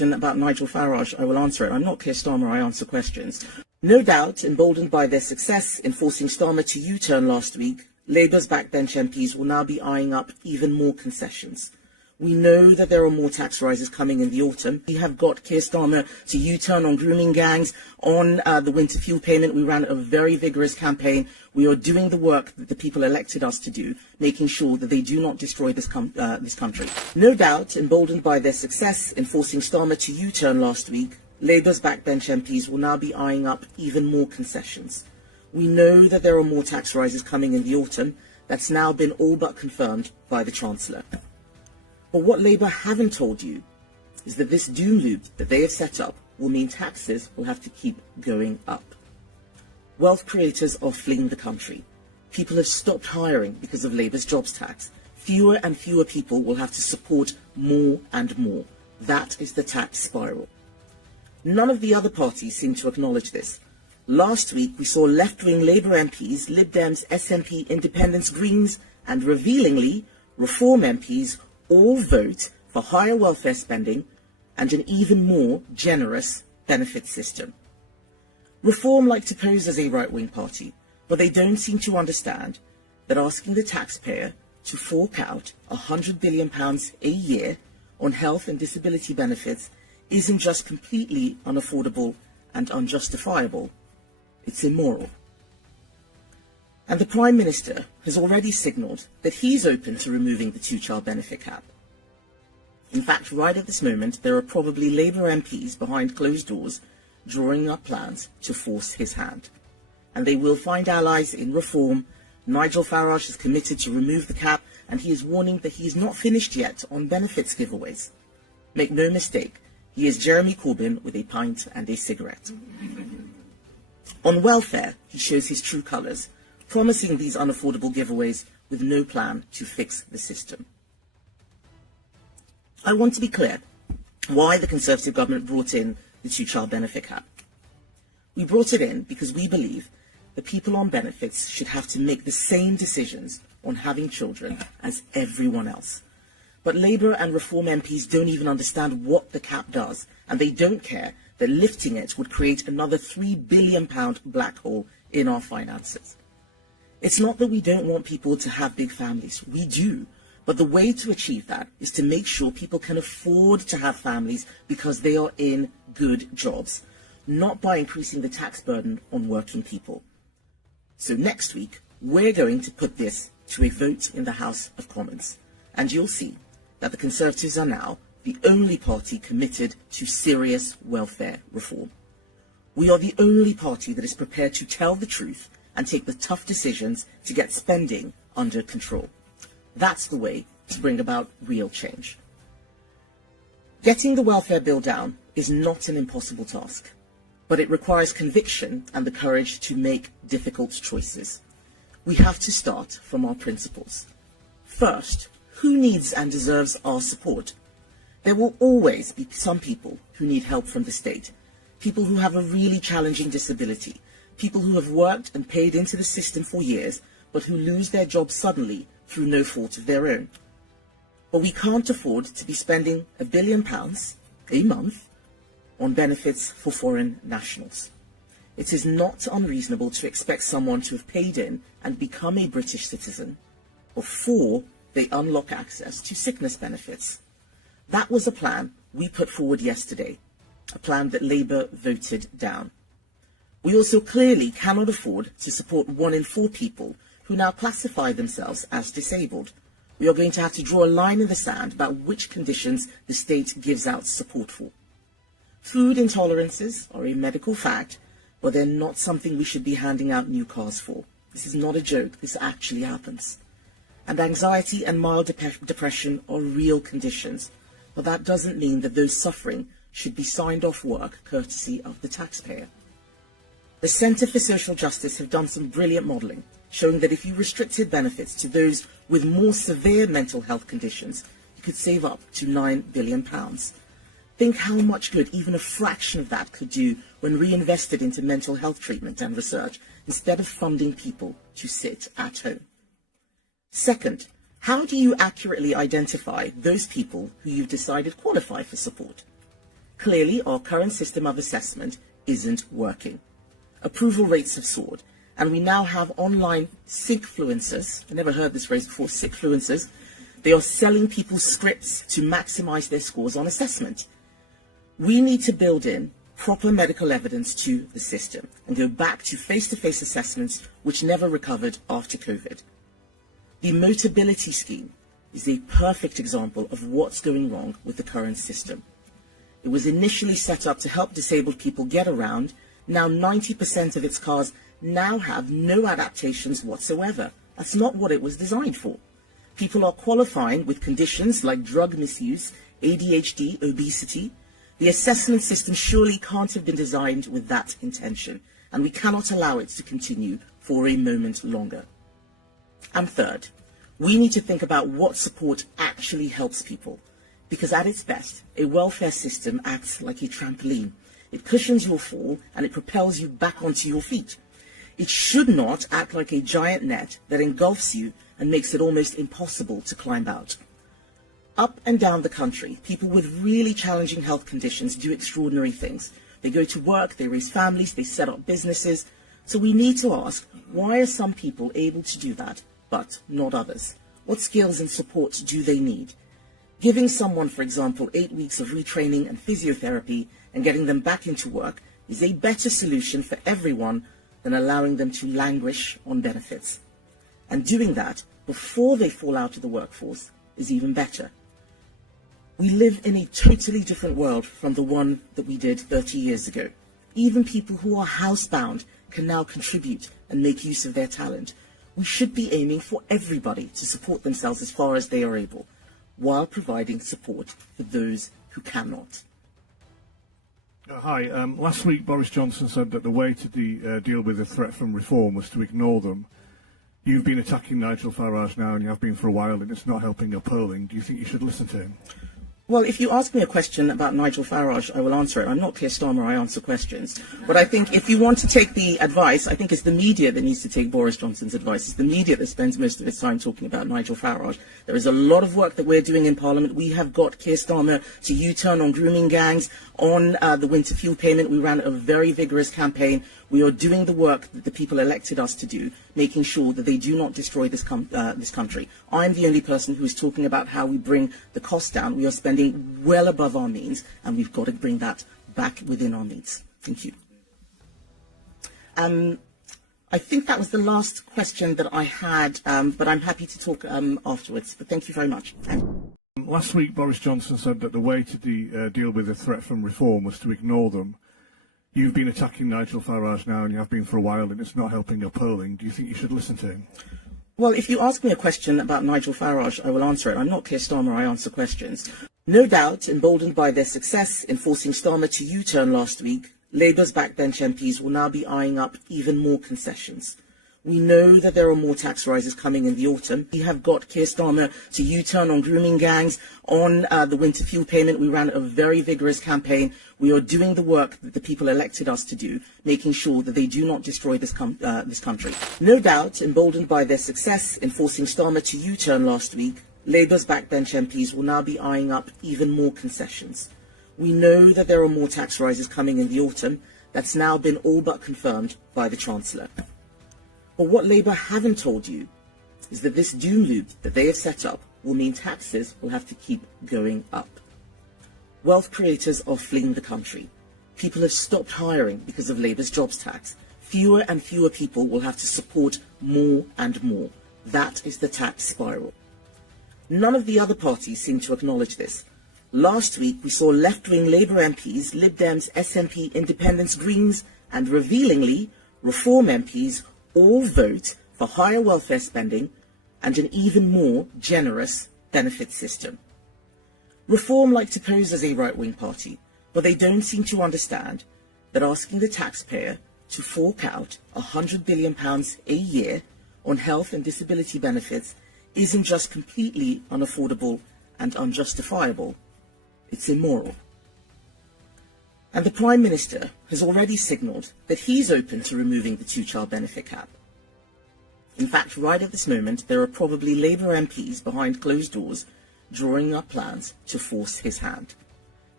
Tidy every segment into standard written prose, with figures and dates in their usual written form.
question about Nigel Farage, I will answer it. I'm not Keir Starmer, I answer questions. No doubt, emboldened by their success in forcing Starmer to U-turn last week, Labour's backbench MPs will now be eyeing up even more concessions. We know that there are more tax rises coming in the autumn. We have got Keir Starmer to U-turn on grooming gangs, on the winter fuel payment. We ran a very vigorous campaign. We are doing the work that the people elected us to do, making sure that they do not destroy this country. No doubt, emboldened by their success in forcing Starmer to U-turn last week, Labour's backbench MPs will now be eyeing up even more concessions. We know that there are more tax rises coming in the autumn. That's now been all but confirmed by the Chancellor. But what Labour haven't told you is that this doom loop that they have set up will mean taxes will have to keep going up. Wealth creators are fleeing the country. People have stopped hiring because of Labour's jobs tax. Fewer and fewer people will have to support more and more. That is the tax spiral. None of the other parties seem to acknowledge this. Last week we saw left-wing Labour MPs, Lib Dems, SNP, Independents, Greens and, revealingly, Reform MPs all vote for higher welfare spending and an even more generous benefit system. Reform like to pose as a right-wing party, but they don't seem to understand that asking the taxpayer to fork out £100 billion a year on health and disability benefits isn't just completely unaffordable and unjustifiable, it's immoral. And the Prime Minister has already signalled that he's open to removing the two-child benefit cap. In fact, right at this moment, there are probably Labour MPs behind closed doors drawing up plans to force his hand. And they will find allies in Reform. Nigel Farage is committed to remove the cap, and he is warning that he is not finished yet on benefits giveaways. Make no mistake, he is Jeremy Corbyn with a pint and a cigarette. On welfare, he shows his true colours, promising these unaffordable giveaways with no plan to fix the system. I want to be clear why the Conservative government brought in the two-child benefit cap. We brought it in because we believe that people on benefits should have to make the same decisions on having children as everyone else. But Labour and Reform MPs don't even understand what the cap does, and they don't care that lifting it would create another £3 billion black hole in our finances. It's not that we don't want people to have big families. We do. But the way to achieve that is to make sure people can afford to have families because they are in good jobs, not by increasing the tax burden on working people. So next week, we're going to put this to a vote in the House of Commons, and you'll see that the Conservatives are now the only party committed to serious welfare reform. We are the only party that is prepared to tell the truth and take the tough decisions to get spending under control. That's the way to bring about real change. Getting the welfare bill down is not an impossible task, but it requires conviction and the courage to make difficult choices. We have to start from our principles. First, who needs and deserves our support? There will always be some people who need help from the state, people who have a really challenging disability, people who have worked and paid into the system for years, but who lose their jobs suddenly through no fault of their own. But we can't afford to be spending £1 billion a month on benefits for foreign nationals. It is not unreasonable to expect someone to have paid in and become a British citizen before they unlock access to sickness benefits. That was a plan we put forward yesterday, a plan that Labour voted down. We also clearly cannot afford to support 1 in 4 people who now classify themselves as disabled. We are going to have to draw a line in the sand about which conditions the state gives out support for. Food intolerances are a medical fact, but they're not something we should be handing out new cars for. This is not a joke, this actually happens. And anxiety and mild depression are real conditions, but that doesn't mean that those suffering should be signed off work courtesy of the taxpayer. The Centre for Social Justice have done some brilliant modelling, showing that if you restricted benefits to those with more severe mental health conditions, you could save up to £9 billion. Think how much good even a fraction of that could do when reinvested into mental health treatment and research, instead of funding people to sit at home. Second, how do you accurately identify those people who you've decided qualify for support? Clearly, our current system of assessment isn't working. Approval rates have soared, and we now have online sickfluencers. I never heard this phrase before, sickfluencers. They are selling people scripts to maximize their scores on assessment. We need to build in proper medical evidence to the system and go back to face-to-face assessments which never recovered after COVID. The Motability scheme is a perfect example of what's going wrong with the current system. It was initially set up to help disabled people get around. Now 90% of its cars now have no adaptations whatsoever. That's not what it was designed for. People are qualifying with conditions like drug misuse, ADHD, obesity. The assessment system surely can't have been designed with that intention, and we cannot allow it to continue for a moment longer. And third, we need to think about what support actually helps people, because at its best, a welfare system acts like a trampoline. It cushions your fall and it propels you back onto your feet. It should not act like a giant net that engulfs you and makes it almost impossible to climb out. Up and down the country, people with really challenging health conditions do extraordinary things. They go to work, they raise families, they set up businesses. So we need to ask, why are some people able to do that, but not others? What skills and support do they need? Giving someone, for example, 8 weeks of retraining and physiotherapy and getting them back into work is a better solution for everyone than allowing them to languish on benefits. And doing that before they fall out of the workforce is even better. We live in a totally different world from the one that we did 30 years ago. Even people who are housebound can now contribute and make use of their talent. We should be aiming for everybody to support themselves as far as they are able, while providing support for those who cannot. Hi. Last week, Boris Johnson said that the way to deal with the threat from reform was to ignore them. You've been attacking Nigel Farage now, and you have been for a while, and it's not helping your polling. Do you think you should listen to him? Well, if you ask me a question about Nigel Farage, I will answer it. I'm not Keir Starmer, I answer questions. But I think if you want to take the advice, I think it's the media that needs to take Boris Johnson's advice. It's the media that spends most of its time talking about Nigel Farage. There is a lot of work that we're doing in Parliament. We have got Keir Starmer to U-turn on grooming gangs, on the winter fuel payment. We ran a very vigorous campaign. We are doing the work that the people elected us to do, making sure that they do not destroy this country. I'm the only person who is talking about how we bring the cost down. We are spending well above our means, and we've got to bring that back within our means. Thank you. I think that was the last question that I had, but I'm happy to talk afterwards. But thank you very much. Last week, Boris Johnson said that the way to deal with the threat from reform was to ignore them. You've been attacking Nigel Farage now, and you have been for a while, and it's not helping your polling. Do you think you should listen to him? Well, if you ask me a question about Nigel Farage, I will answer it. I'm not Keir Starmer, I answer questions. No doubt, emboldened by their success in forcing Starmer to U-turn last week, Labour's backbench MPs will now be eyeing up even more concessions. We know that there are more tax rises coming in the autumn. We have got Keir Starmer to U-turn on grooming gangs, on the winter fuel payment. We ran a very vigorous campaign. We are doing the work that the people elected us to do, making sure that they do not destroy this country. No doubt, emboldened by their success in forcing Starmer to U-turn last week, Labour's backbench MPs will now be eyeing up even more concessions. We know that there are more tax rises coming in the autumn. That's now been all but confirmed by the Chancellor. But what Labour haven't told you is that this doom loop that they have set up will mean taxes will have to keep going up. Wealth creators are fleeing the country. People have stopped hiring because of Labour's jobs tax. Fewer and fewer people will have to support more and more. That is the tax spiral. None of the other parties seem to acknowledge this. Last week we saw left-wing Labour MPs, Lib Dems, SNP, Independents, Greens and, revealingly, Reform MPs all vote for higher welfare spending and an even more generous benefit system. Reform like to pose as a right-wing party, but they don't seem to understand that asking the taxpayer to fork out £100 billion a year on health and disability benefits isn't just completely unaffordable and unjustifiable, it's immoral. And the Prime Minister has already signalled that he's open to removing the two-child benefit cap. In fact, right at this moment, there are probably Labour MPs behind closed doors drawing up plans to force his hand.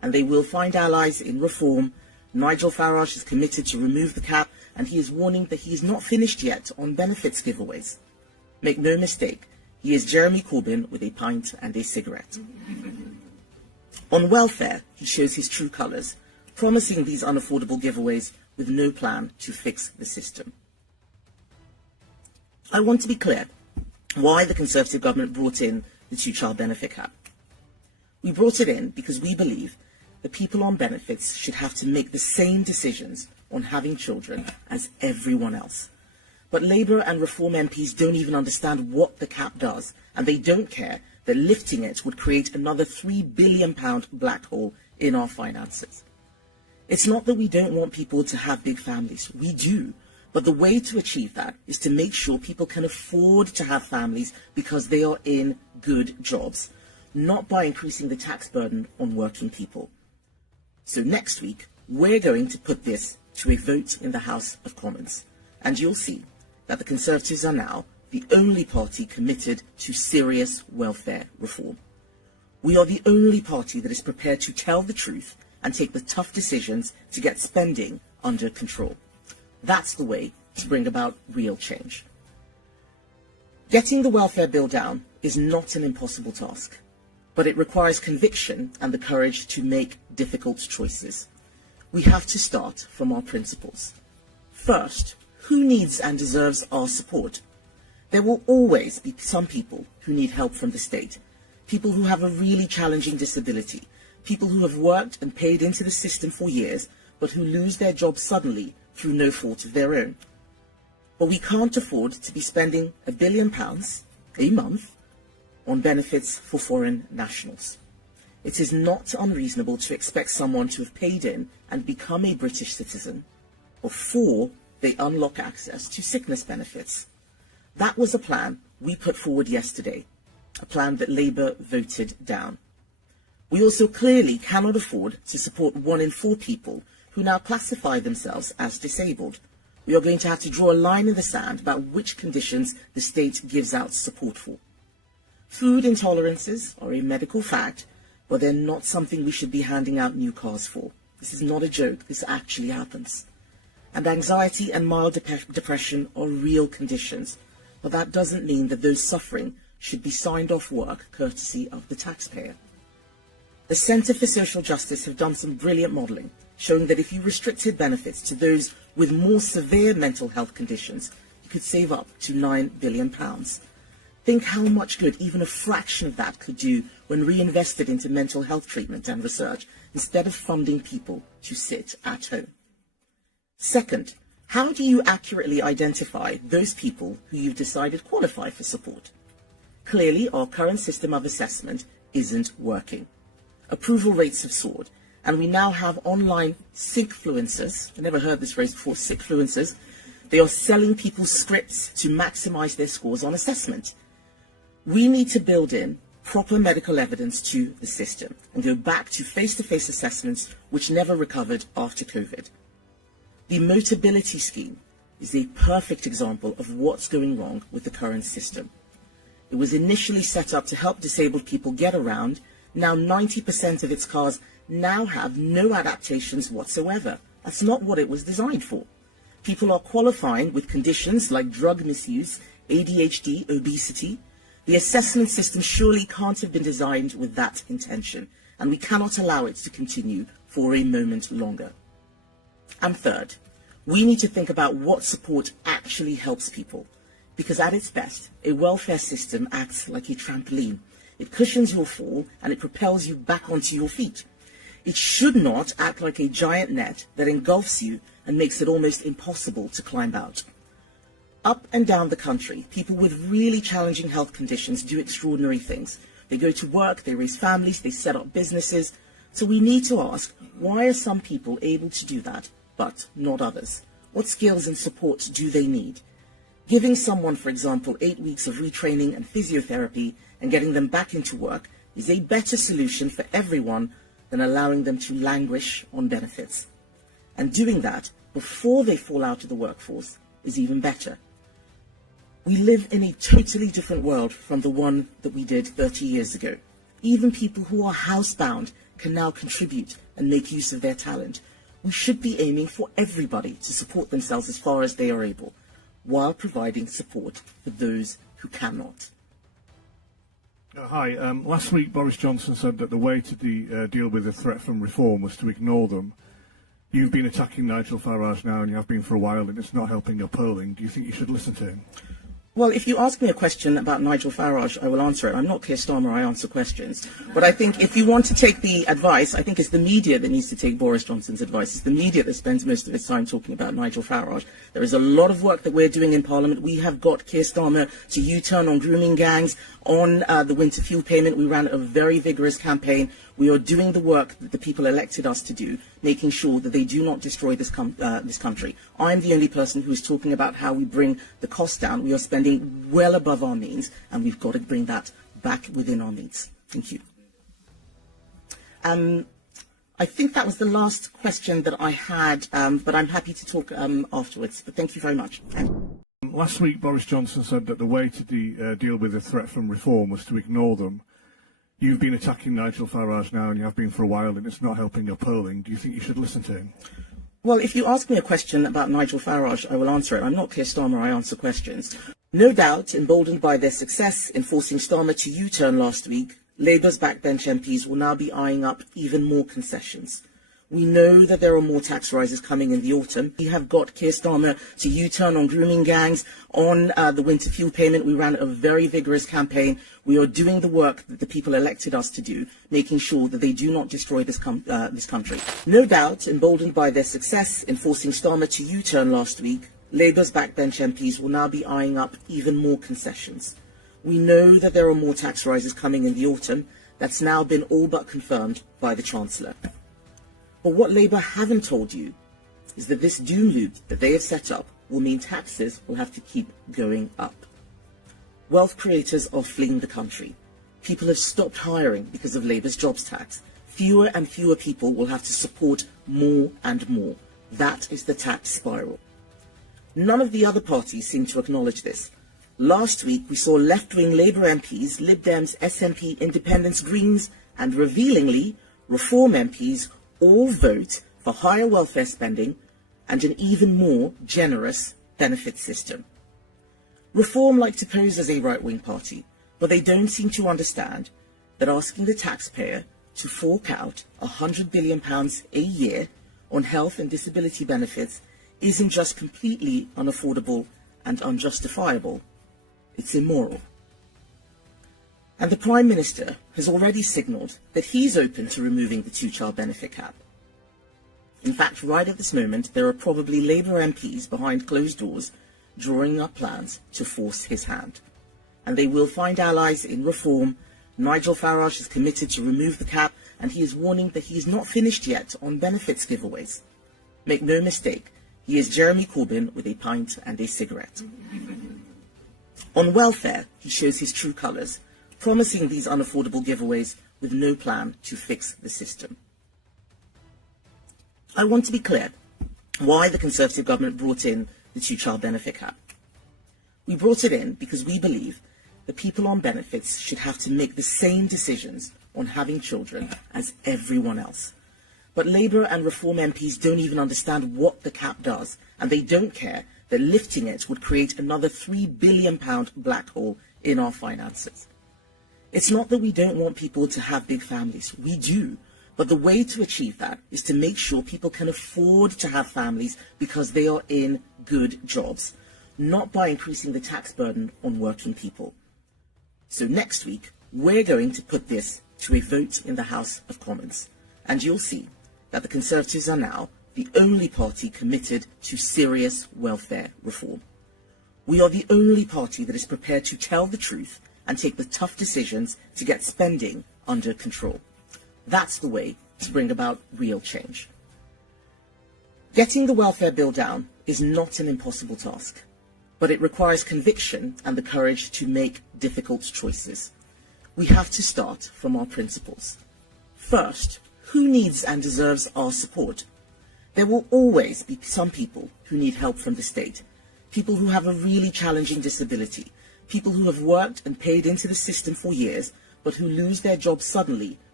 and they will find allies in reform. Nigel Farage is committed to remove the cap, and he is warning that he is not finished yet on benefits giveaways. Make no mistake, he is Jeremy Corbyn with a pint and a cigarette. On welfare, he shows his true colours, promising these unaffordable giveaways with no plan to fix the system. I want to be clear why the Conservative government brought in the two-child benefit cap. We brought it in because we believe that people on benefits should have to make the same decisions on having children as everyone else. But Labour and Reform MPs don't even understand what the cap does, and they don't care that lifting it would create another £3 billion black hole in our finances. It's not that we don't want people to have big families. We do. But the way to achieve that is to make sure people can afford to have families because they are in good jobs, not by increasing the tax burden on working people. So next week, we're going to put this to a vote in the House of Commons, and you'll see that the Conservatives are now the only party committed to serious welfare reform. We are the only party that is prepared to tell the truth and take the tough decisions to get spending under control. That's the way to bring about real change. Getting the welfare bill down is not an impossible task, but it requires conviction and the courage to make difficult choices. We have to start from our principles. First, who needs and deserves our support? There will always be some people who need help from the state, people who have a really challenging disability, people who have worked and paid into the system for years, but who lose their jobs suddenly through no fault of their own. But we can't afford to be spending £1 billion a month on benefits for foreign nationals. It is not unreasonable to expect someone to have paid in and become a British citizen before they unlock access to sickness benefits. That was a plan we put forward yesterday, a plan that Labour voted down. We also clearly cannot afford to support 1 in 4 people who now classify themselves as disabled. We are going to have to draw a line in the sand about which conditions the state gives out support for. Food intolerances are a medical fact, but they're not something we should be handing out new cars for. This is not a joke, this actually happens. And anxiety and mild depression are real conditions, but that doesn't mean that those suffering should be signed off work courtesy of the taxpayer. The Centre for Social Justice have done some brilliant modelling, showing that if you restricted benefits to those with more severe mental health conditions, you could save up to £9 billion. Think how much good even a fraction of that could do when reinvested into mental health treatment and research, instead of funding people to sit at home. Second, how do you accurately identify those people who you've decided qualify for support? Clearly, our current system of assessment isn't working. Approval rates have soared, and we now have online sickfluencers. I never heard this phrase before, sickfluencers. They are selling people scripts to maximise their scores on assessment. We need to build in proper medical evidence to the system and go back to face-to-face assessments which never recovered after COVID. The Motability Scheme is a perfect example of what's going wrong with the current system. It was initially set up to help disabled people get around. Now 90% of its cars now have no adaptations whatsoever. That's not what it was designed for. People are qualifying with conditions like drug misuse, ADHD, obesity. The assessment system surely can't have been designed with that intention, and we cannot allow it to continue for a moment longer. And third, we need to think about what support actually helps people, because at its best, a welfare system acts like a trampoline. It cushions your fall and it propels you back onto your feet. It should not act like a giant net that engulfs you and makes it almost impossible to climb out. Up and down the country, people with really challenging health conditions do extraordinary things. They go to work, they raise families, they set up businesses. So we need to ask, why are some people able to do that, but not others? What skills and support do they need? Giving someone, for example, 8 weeks of retraining and physiotherapy and getting them back into work is a better solution for everyone than allowing them to languish on benefits. And doing that before they fall out of the workforce is even better. We live in a totally different world from the one that we did 30 years ago. Even people who are housebound can now contribute and make use of their talent. We should be aiming for everybody to support themselves as far as they are able, while providing support for those who cannot. Hi. Last week, Boris Johnson said that the way to deal with the threat from reform was to ignore them. You've been attacking Nigel Farage now, and you have been for a while, and it's not helping your polling. Do you think you should listen to him? Well, if you ask me a question about Nigel Farage, I will answer it. I'm not Keir Starmer, I answer questions. But I think if you want to take the advice, I think it's the media that needs to take Boris Johnson's advice. It's the media that spends most of its time talking about Nigel Farage. There is a lot of work that we're doing in Parliament. We have got Keir Starmer to U-turn on grooming gangs, on the winter fuel payment. We ran a very vigorous campaign. We are doing the work that the people elected us to do, making sure that they do not destroy this country. I'm the only person who is talking about how we bring the cost down. We are spending well above our means, and we've got to bring that back within our means. Thank you. I think that was the last question that I had, but I'm happy to talk afterwards. But thank you very much. Last week, Boris Johnson said that the way to deal with the threat from reform was to ignore them. You've been attacking Nigel Farage now, and you have been for a while, and it's not helping your polling. Do you think you should listen to him? Well, if you ask me a question about Nigel Farage, I will answer it. I'm not Keir Starmer, I answer questions. No doubt, emboldened by their success in forcing Starmer to U-turn last week, Labour's backbench MPs will now be eyeing up even more concessions. We know that there are more tax rises coming in the autumn. We have got Keir Starmer to U-turn on grooming gangs, on the winter fuel payment. We ran a very vigorous campaign. We are doing the work that the people elected us to do, making sure that they do not destroy this country. No doubt, emboldened by their success in forcing Starmer to U-turn last week, Labour's backbench MPs will now be eyeing up even more concessions. We know that there are more tax rises coming in the autumn. That's now been all but confirmed by the Chancellor. But what Labour haven't told you is that this doom loop that they have set up will mean taxes will have to keep going up. Wealth creators are fleeing the country. People have stopped hiring because of Labour's jobs tax. Fewer and fewer people will have to support more and more. That is the tax spiral. None of the other parties seem to acknowledge this. Last week we saw left-wing Labour MPs, Lib Dems, SNP, Independents, Greens and, revealingly, Reform MPs all vote for higher welfare spending and an even more generous benefit system. Reform like to pose as a right-wing party, but they don't seem to understand that asking the taxpayer to fork out £100 billion a year on health and disability benefits isn't just completely unaffordable and unjustifiable, it's immoral. And the Prime Minister has already signalled that he's open to removing the two-child benefit cap. In fact, right at this moment, there are probably Labour MPs behind closed doors drawing up plans to force his hand. And they will find allies in Reform. Nigel Farage is committed to remove the cap, and he is warning that he is not finished yet on benefits giveaways. Make no mistake, he is Jeremy Corbyn with a pint and a cigarette. On welfare, he shows his true colours, promising these unaffordable giveaways with no plan to fix the system. I want to be clear why the Conservative government brought in the two-child benefit cap. We brought it in because we believe that people on benefits should have to make the same decisions on having children as everyone else. But Labour and Reform MPs don't even understand what the cap does, and they don't care that lifting it would create another £3 billion black hole in our finances. It's not that we don't want people to have big families. We do. But the way to achieve that is to make sure people can afford to have families because they are in good jobs, not by increasing the tax burden on working people. So next week, we're going to put this to a vote in the House of Commons. And you'll see that the Conservatives are now the only party committed to serious welfare reform. We are the only party that is prepared to tell the truth and take the tough decisions to get spending under control. That's the way to bring about real change. Getting the welfare bill down is not an impossible task, but it requires conviction and the courage to make difficult choices. We have to start from our principles. First, who needs and deserves our support? There will always be some people who need help from the state, people who have a really challenging disability, people who have worked and paid into the system for years, but who lose their jobs suddenly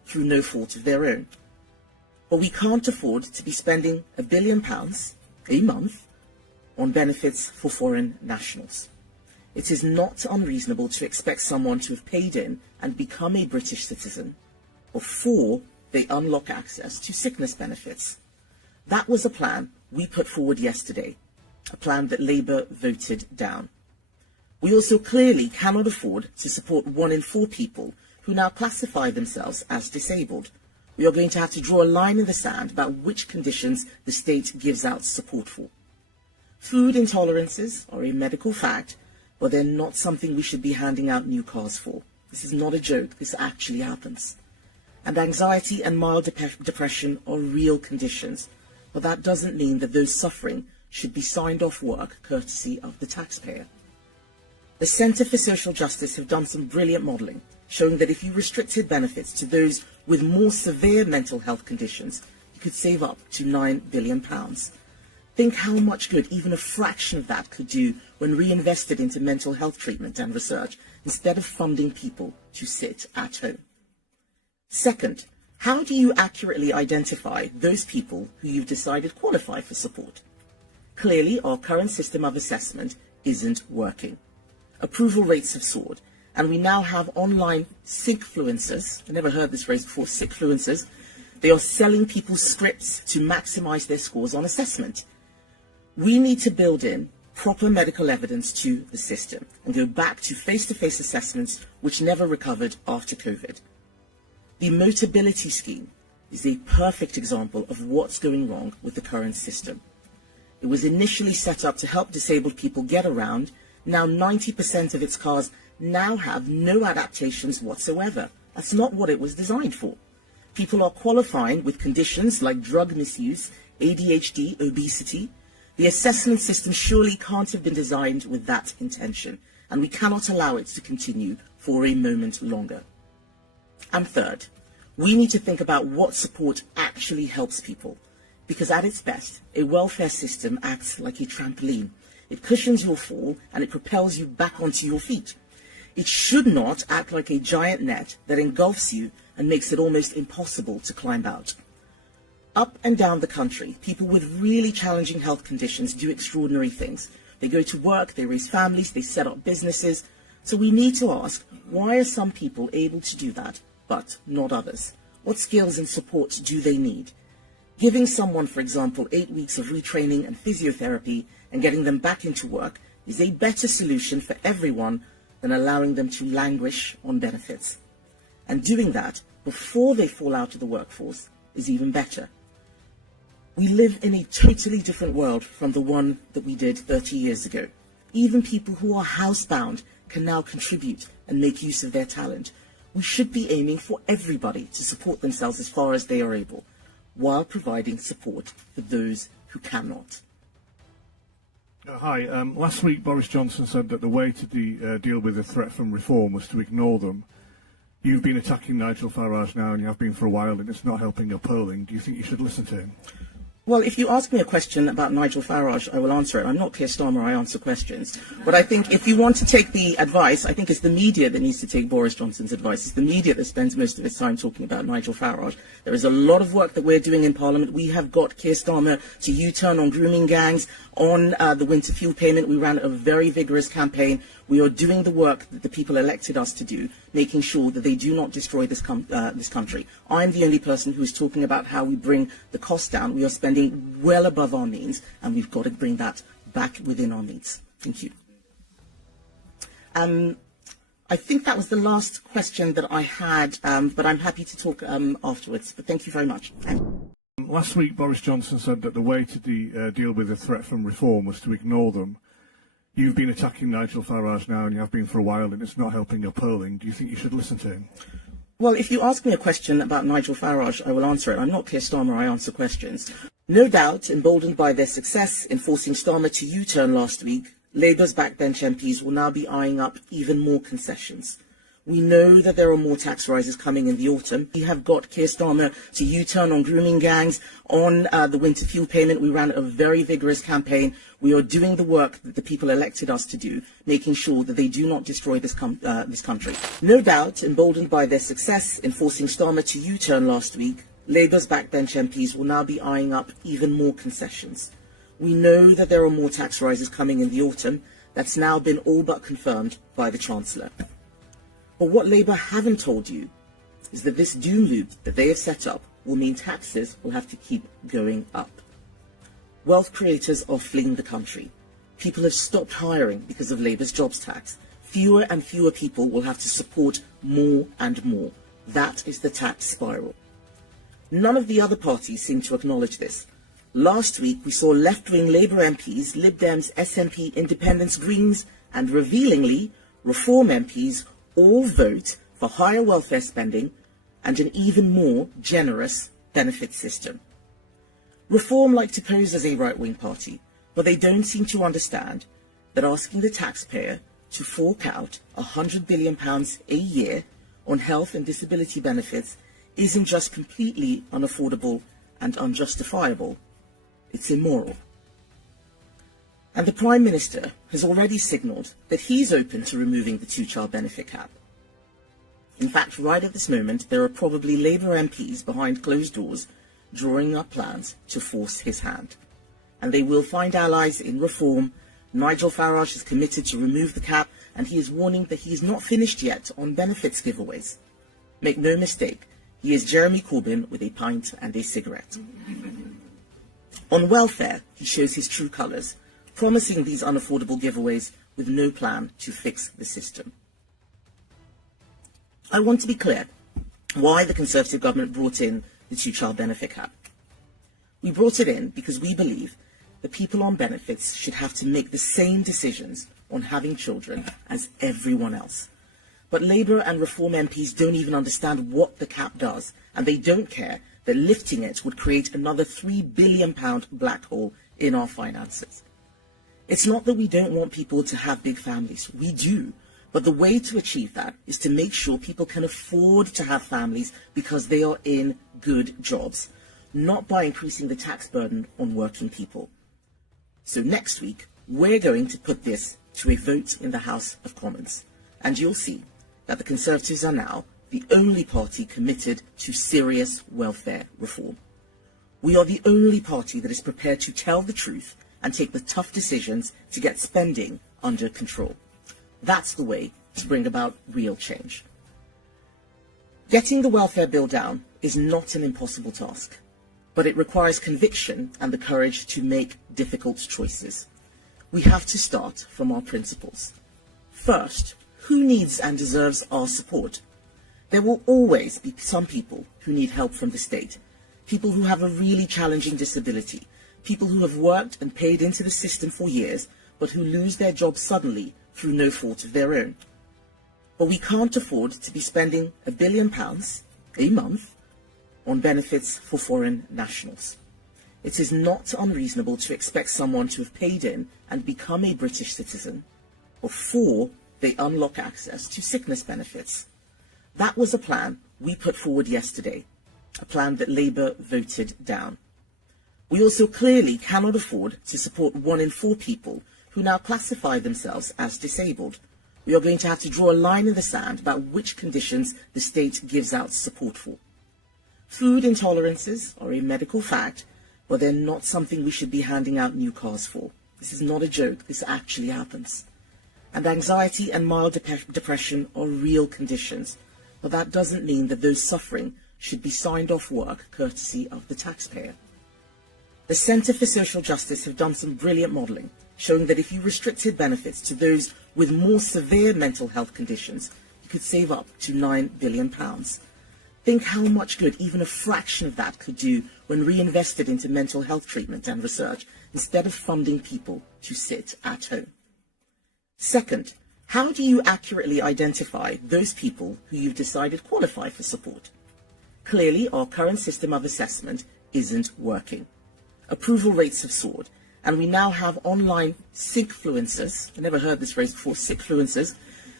through no fault of their own. But we can't afford to be spending £1 billion a month on benefits for foreign nationals. It is not unreasonable to expect someone to have paid in and become a British citizen before they unlock access to sickness benefits. That was a plan we put forward yesterday, a plan that Labour voted down. We also clearly cannot afford to support 1 in 4 people who now classify themselves as disabled. We are going to have to draw a line in the sand about which conditions the state gives out support for. Food intolerances are a medical fact, but they're not something we should be handing out new cars for. This is not a joke, this actually happens. And anxiety and mild depression are real conditions, but that doesn't mean that those suffering should be signed off work courtesy of the taxpayer. The Centre for Social Justice have done some brilliant modelling, showing that if you restricted benefits to those with more severe mental health conditions, you could save up to £9 billion. Think how much good even a fraction of that could do when reinvested into mental health treatment and research, instead of funding people to sit at home. Second, how do you accurately identify those people who you've decided qualify for support? Clearly, our current system of assessment isn't working. Approval rates have soared, and we now have online sickfluencers. I never heard this phrase before, sickfluencers. They are selling people scripts to maximize their scores on assessment. We need to build in proper medical evidence to the system and go back to face-to-face assessments which never recovered after COVID. The Motability Scheme is a perfect example of what's going wrong with the current system. It was initially set up to help disabled people get around. Now 90% of its cars now have no adaptations whatsoever. That's not what it was designed for. People are qualifying with conditions like drug misuse, ADHD, obesity. The assessment system surely can't have been designed with that intention, and we cannot allow it to continue for a moment longer. And third, we need to think about what support actually helps people, because at its best, a welfare system acts like a trampoline. It cushions your fall and it propels you back onto your feet. It should not act like a giant net that engulfs you and makes it almost impossible to climb out. Up and down the country, people with really challenging health conditions do extraordinary things. They go to work, they raise families, they set up businesses. So we need to ask, why are some people able to do that, but not others? What skills and support do they need? Giving someone, for example, 8 weeks of retraining and physiotherapy and getting them back into work is a better solution for everyone than allowing them to languish on benefits. And doing that before they fall out of the workforce is even better. We live in a totally different world from the one that we did 30 years ago. Even people who are housebound can now contribute and make use of their talent. We should be aiming for everybody to support themselves as far as they are able, while providing support for those who cannot. Hi. Last week, Boris Johnson said that the way to deal with the threat from reform was to ignore them. You've been attacking Nigel Farage now, and you have been for a while, and it's not helping your polling. Do you think you should listen to him? Well, if you ask me a question about Nigel Farage, I will answer it. I'm not Keir Starmer, I answer questions. But I think if you want to take the advice, I think it's the media that needs to take Boris Johnson's advice. It's the media that spends most of its time talking about Nigel Farage. There is a lot of work that we're doing in Parliament. We have got Keir Starmer to U-turn on grooming gangs, on the winter fuel payment. We ran a very vigorous campaign. We are doing the work that the people elected us to do, making sure that they do not destroy this country. I'm the only person who is talking about how we bring the cost down. We are spending well above our means, and we've got to bring that back within our means. Thank you. I think that was the last question that I had, but I'm happy to talk afterwards. But thank you very much. Last week, Boris Johnson said that the way to deal with the threat from reform was to ignore them. You've been attacking Nigel Farage now, and you have been for a while, and it's not helping your polling. Do you think you should listen to him? Well, if you ask me a question about Nigel Farage, I will answer it. I'm not Keir Starmer, I answer questions. No doubt, emboldened by their success in forcing Starmer to U-turn last week, Labour's backbench MPs will now be eyeing up even more concessions. We know that there are more tax rises coming in the autumn. We have got Keir Starmer to U-turn on grooming gangs, on the winter fuel payment. We ran a very vigorous campaign. We are doing the work that the people elected us to do, making sure that they do not destroy this country. No doubt, emboldened by their success in forcing Starmer to U-turn last week, Labour's backbench MPs will now be eyeing up even more concessions. We know that there are more tax rises coming in the autumn. That's now been all but confirmed by the Chancellor. But what Labour haven't told you is that this doom loop that they have set up will mean taxes will have to keep going up. Wealth creators are fleeing the country. People have stopped hiring because of Labour's jobs tax. Fewer and fewer people will have to support more and more. That is the tax spiral. None of the other parties seem to acknowledge this. Last week, we saw left-wing Labour MPs, Lib Dems, SNP, Independents, Greens, and revealingly, Reform MPs all vote for higher welfare spending and an even more generous benefit system. Reform like to pose as a right-wing party, but they don't seem to understand that asking the taxpayer to fork out £100 billion a year on health and disability benefits isn't just completely unaffordable and unjustifiable, it's immoral. And the Prime Minister has already signalled that he's open to removing the two-child benefit cap. In fact, right at this moment, there are probably Labour MPs behind closed doors drawing up plans to force his hand. And they will find allies in Reform. Nigel Farage is committed to remove the cap, and he is warning that he is not finished yet on benefits giveaways. Make no mistake, he is Jeremy Corbyn with a pint and a cigarette. On welfare, he shows his true colours, promising these unaffordable giveaways with no plan to fix the system. I want to be clear why the Conservative government brought in the two-child benefit cap. We brought it in because we believe that people on benefits should have to make the same decisions on having children as everyone else. But Labour and Reform MPs don't even understand what the cap does, and they don't care that lifting it would create another £3 billion black hole in our finances. It's not that we don't want people to have big families. We do. But the way to achieve that is to make sure people can afford to have families because they are in good jobs, not by increasing the tax burden on working people. So next week, we're going to put this to a vote in the House of Commons, and you'll see that the Conservatives are now the only party committed to serious welfare reform. We are the only party that is prepared to tell the truth and take the tough decisions to get spending under control. That's the way to bring about real change. Getting the welfare bill down is not an impossible task, but it requires conviction and the courage to make difficult choices. We have to start from our principles. First, who needs and deserves our support? There will always be some people who need help from the state, people who have a really challenging disability, people who have worked and paid into the system for years, but who lose their jobs suddenly through no fault of their own. But we can't afford to be spending £1 billion a month on benefits for foreign nationals. It is not unreasonable to expect someone to have paid in and become a British citizen before they unlock access to sickness benefits. That was a plan we put forward yesterday, a plan that Labour voted down. We also clearly cannot afford to support 1 in 4 people who now classify themselves as disabled. We are going to have to draw a line in the sand about which conditions the state gives out support for. Food intolerances are a medical fact, but they're not something we should be handing out new cars for. This is not a joke, this actually happens. And anxiety and mild depression are real conditions, but that doesn't mean that those suffering should be signed off work courtesy of the taxpayer. The Centre for Social Justice have done some brilliant modelling, showing that if you restricted benefits to those with more severe mental health conditions, you could save up to £9 billion. Think how much good even a fraction of that could do when reinvested into mental health treatment and research, instead of funding people to sit at home. Second, how do you accurately identify those people who you've decided qualify for support? Clearly, our current system of assessment isn't working. Approval rates have soared, and we now have online sickfluencers, I never heard this phrase before, sickfluencers,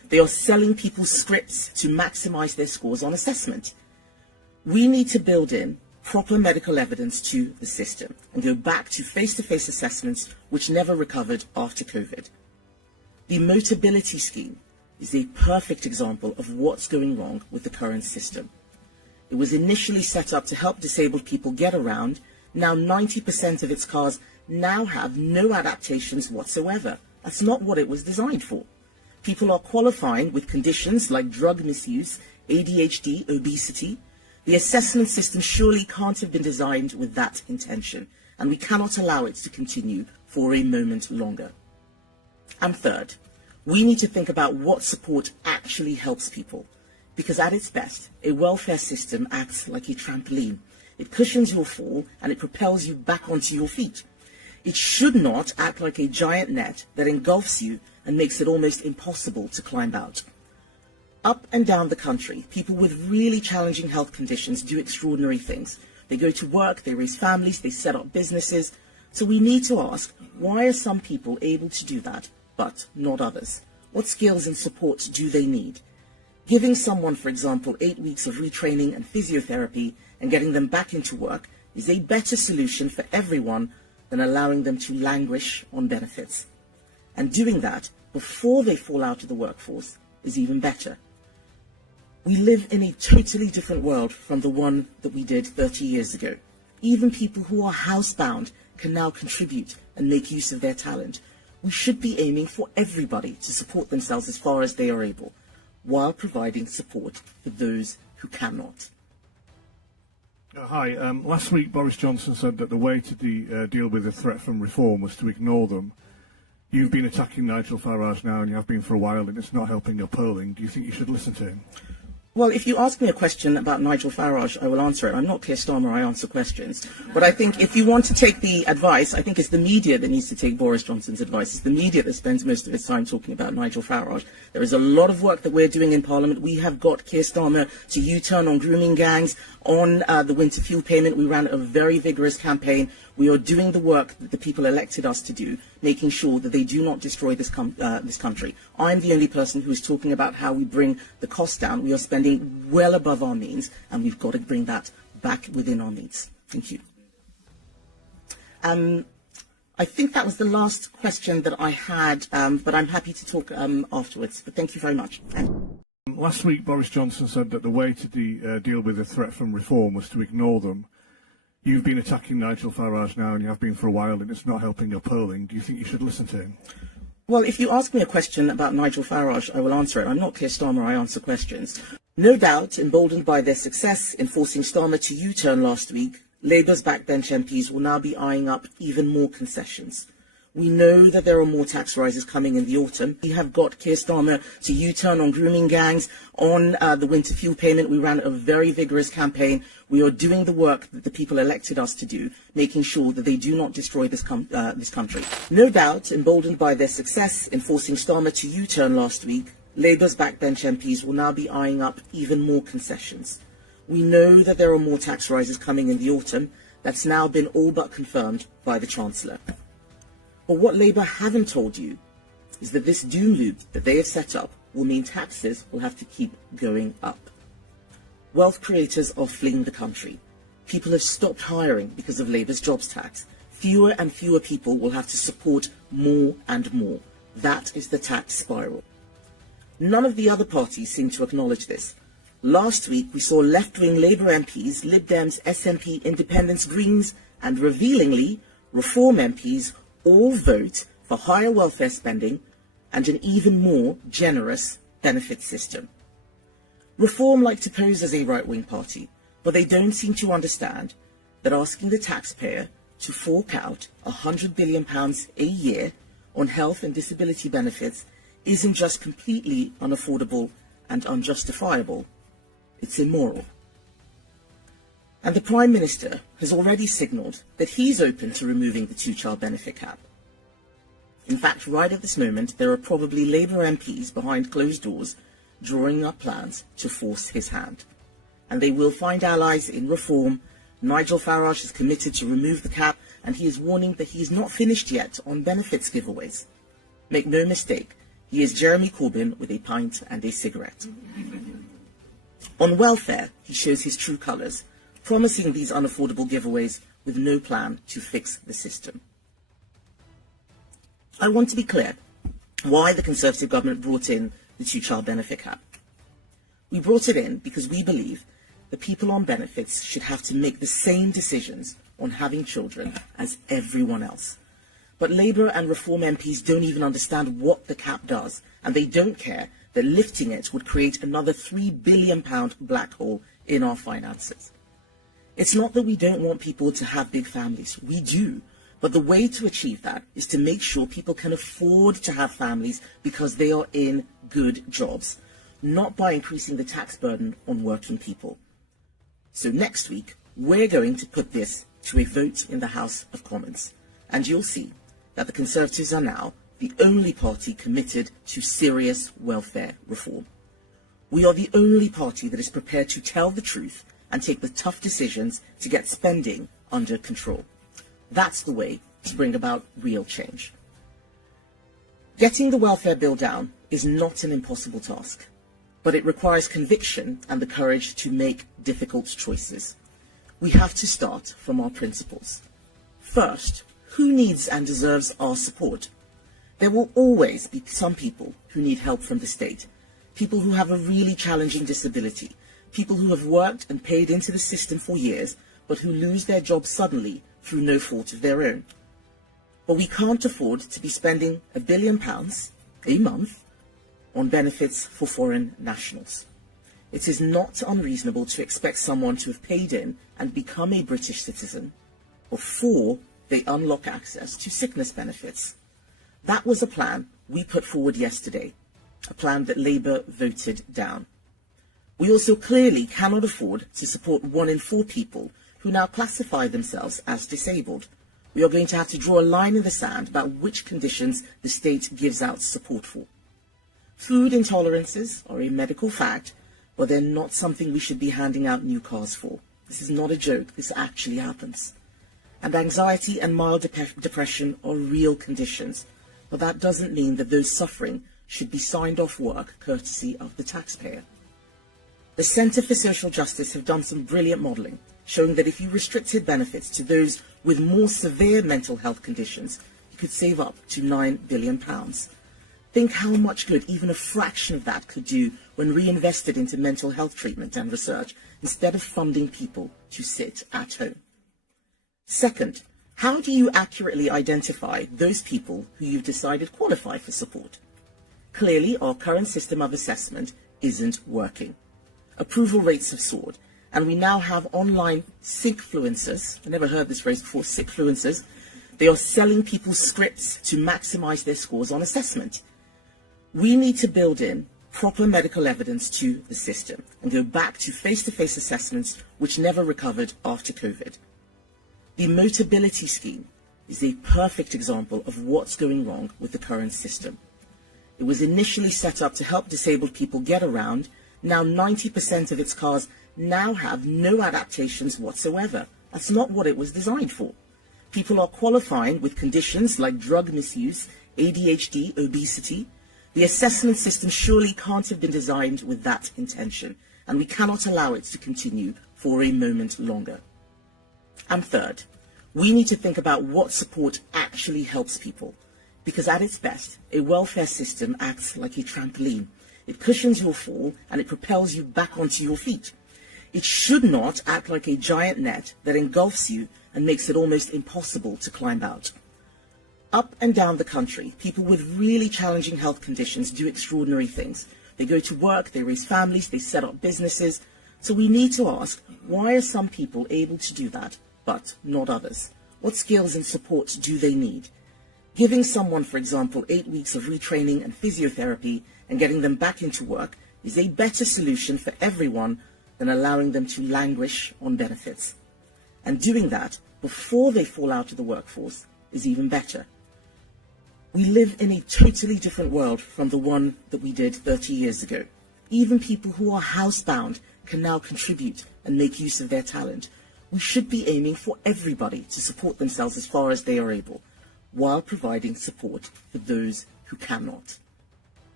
They are selling people scripts to maximise their scores on assessment. We need to build in proper medical evidence to the system and go back to face-to-face assessments which never recovered after COVID. The Motability Scheme is a perfect example of what's going wrong with the current system. It was initially set up to help disabled people get around. Now 90% of its cars now have no adaptations whatsoever. That's not what it was designed for. People are qualifying with conditions like drug misuse, ADHD, obesity. The assessment system surely can't have been designed with that intention, and we cannot allow it to continue for a moment longer. And third, we need to think about what support actually helps people, because at its best, a welfare system acts like a trampoline. It cushions your fall and it propels you back onto your feet. It should not act like a giant net that engulfs you and makes it almost impossible to climb out. Up and down the country, people with really challenging health conditions do extraordinary things. They go to work, they raise families, they set up businesses. So we need to ask, why are some people able to do that, but not others? What skills and support do they need? Giving someone, for example, 8 weeks of retraining and physiotherapy and getting them back into work is a better solution for everyone than allowing them to languish on benefits. And doing that before they fall out of the workforce is even better. We live in a totally different world from the one that we did 30 years ago. Even people who are housebound can now contribute and make use of their talent. We should be aiming for everybody to support themselves as far as they are able, while providing support for those who cannot. Hi. Last week, Boris Johnson said that the way to deal with the threat from reform was to ignore them. You've been attacking Nigel Farage now, and you have been for a while, and it's not helping your polling. Do you think you should listen to him? Well, if you ask me a question about Nigel Farage, I will answer it. I'm not Keir Starmer, I answer questions. But I think if you want to take the advice, I think it's the media that needs to take Boris Johnson's advice. It's the media that spends most of its time talking about Nigel Farage. There is a lot of work that we're doing in Parliament. We have got Keir Starmer to U-turn on grooming gangs, on the winter fuel payment. We ran a very vigorous campaign. We are doing the work that the people elected us to do, making sure that they do not destroy this country. I'm the only person who is talking about how we bring the cost down. We are spending well above our means, and we've got to bring that back within our means. Thank you. I think that was the last question that I had, but I'm happy to talk afterwards. But thank you very much. Last week, Boris Johnson said that the way to deal with the threat from reform was to ignore them. You've been attacking Nigel Farage now, and you have been for a while, and it's not helping your polling. Do you think you should listen to him? Well, if you ask me a question about Nigel Farage, I will answer it. I'm not Keir Starmer, I answer questions. No doubt, emboldened by their success in forcing Starmer to U-turn last week, Labour's backbench MPs will now be eyeing up even more concessions. We know that there are more tax rises coming in the autumn. We have got Keir Starmer to U-turn on grooming gangs, on the winter fuel payment. We ran a very vigorous campaign. We are doing the work that the people elected us to do, making sure that they do not destroy this country. No doubt, emboldened by their success in forcing Starmer to U-turn last week, Labour's backbench MPs will now be eyeing up even more concessions. We know that there are more tax rises coming in the autumn. That's now been all but confirmed by the Chancellor. But what Labour haven't told you is that this doom loop that they have set up will mean taxes will have to keep going up. Wealth creators are fleeing the country. People have stopped hiring because of Labour's jobs tax. Fewer and fewer people will have to support more and more. That is the tax spiral. None of the other parties seem to acknowledge this. Last week we saw left-wing Labour MPs, Lib Dems, SNP, Independents, Greens and, revealingly, Reform MPs all vote for higher welfare spending and an even more generous benefit system. Reform like to pose as a right-wing party, but they don't seem to understand that asking the taxpayer to fork out £100 billion a year on health and disability benefits isn't just completely unaffordable and unjustifiable, it's immoral. And the Prime Minister has already signalled that he's open to removing the two-child benefit cap. In fact, right at this moment, there are probably Labour MPs behind closed doors drawing up plans to force his hand. And they will find allies in Reform. Nigel Farage is committed to remove the cap, and he is warning that he is not finished yet on benefits giveaways. Make no mistake, He is Jeremy Corbyn with a pint and a cigarette. On welfare, he shows his true colours, promising these unaffordable giveaways with no plan to fix the system. I want to be clear why the Conservative government brought in the two-child benefit cap. We brought it in because we believe that people on benefits should have to make the same decisions on having children as everyone else. But Labour and Reform MPs don't even understand what the cap does, and they don't care that lifting it would create another £3 billion black hole in our finances. It's not that we don't want people to have big families. We do. But the way to achieve that is to make sure people can afford to have families because they are in good jobs, not by increasing the tax burden on working people. So next week, we're going to put this to a vote in the House of Commons, and you'll see that the Conservatives are now the only party committed to serious welfare reform. We are the only party that is prepared to tell the truth and take the tough decisions to get spending under control. That's the way to bring about real change. Getting the welfare bill down is not an impossible task, but it requires conviction and the courage to make difficult choices. We have to start from our principles. First, who needs and deserves our support? There will always be some people who need help from the state, people who have a really challenging disability, people who have worked and paid into the system for years, but who lose their jobs suddenly through no fault of their own. But we can't afford to be spending £1 billion a month on benefits for foreign nationals. It is not unreasonable to expect someone to have paid in and become a British citizen before they unlock access to sickness benefits. That was a plan we put forward yesterday, a plan that Labour voted down. We also clearly cannot afford to support 1 in 4 people who now classify themselves as disabled. We are going to have to draw a line in the sand about which conditions the state gives out support for. Food intolerances are a medical fact, but they're not something we should be handing out new cars for. This is not a joke, this actually happens. And anxiety and mild depression are real conditions, but that doesn't mean that those suffering should be signed off work courtesy of the taxpayer. The Centre for Social Justice have done some brilliant modelling, showing that if you restricted benefits to those with more severe mental health conditions, you could save up to £9 billion. Think how much good even a fraction of that could do when reinvested into mental health treatment and research, instead of funding people to sit at home. Second, how do you accurately identify those people who you've decided qualify for support? Clearly, our current system of assessment isn't working. Approval rates have soared, and we now have online sickfluencers. I never heard this phrase before, sickfluencers. They are selling people scripts to maximize their scores on assessment. We need to build in proper medical evidence to the system and go back to face-to-face assessments which never recovered after COVID. The Motability Scheme is a perfect example of what's going wrong with the current system. It was initially set up to help disabled people get around. Now 90% of its cars now have no adaptations whatsoever. That's not what it was designed for. People are qualifying with conditions like drug misuse, ADHD, obesity. The assessment system surely can't have been designed with that intention, and we cannot allow it to continue for a moment longer. And third, we need to think about what support actually helps people, because at its best, a welfare system acts like a trampoline. It cushions your fall and it propels you back onto your feet. It should not act like a giant net that engulfs you and makes it almost impossible to climb out. Up and down the country, people with really challenging health conditions do extraordinary things. They go to work, they raise families, they set up businesses. So we need to ask, why are some people able to do that, but not others? What skills and support do they need? Giving someone, for example, 8 weeks of retraining and physiotherapy and getting them back into work is a better solution for everyone than allowing them to languish on benefits. And doing that before they fall out of the workforce is even better. We live in a totally different world from the one that we did 30 years ago. Even people who are housebound can now contribute and make use of their talent. We should be aiming for everybody to support themselves as far as they are able, while providing support for those who cannot.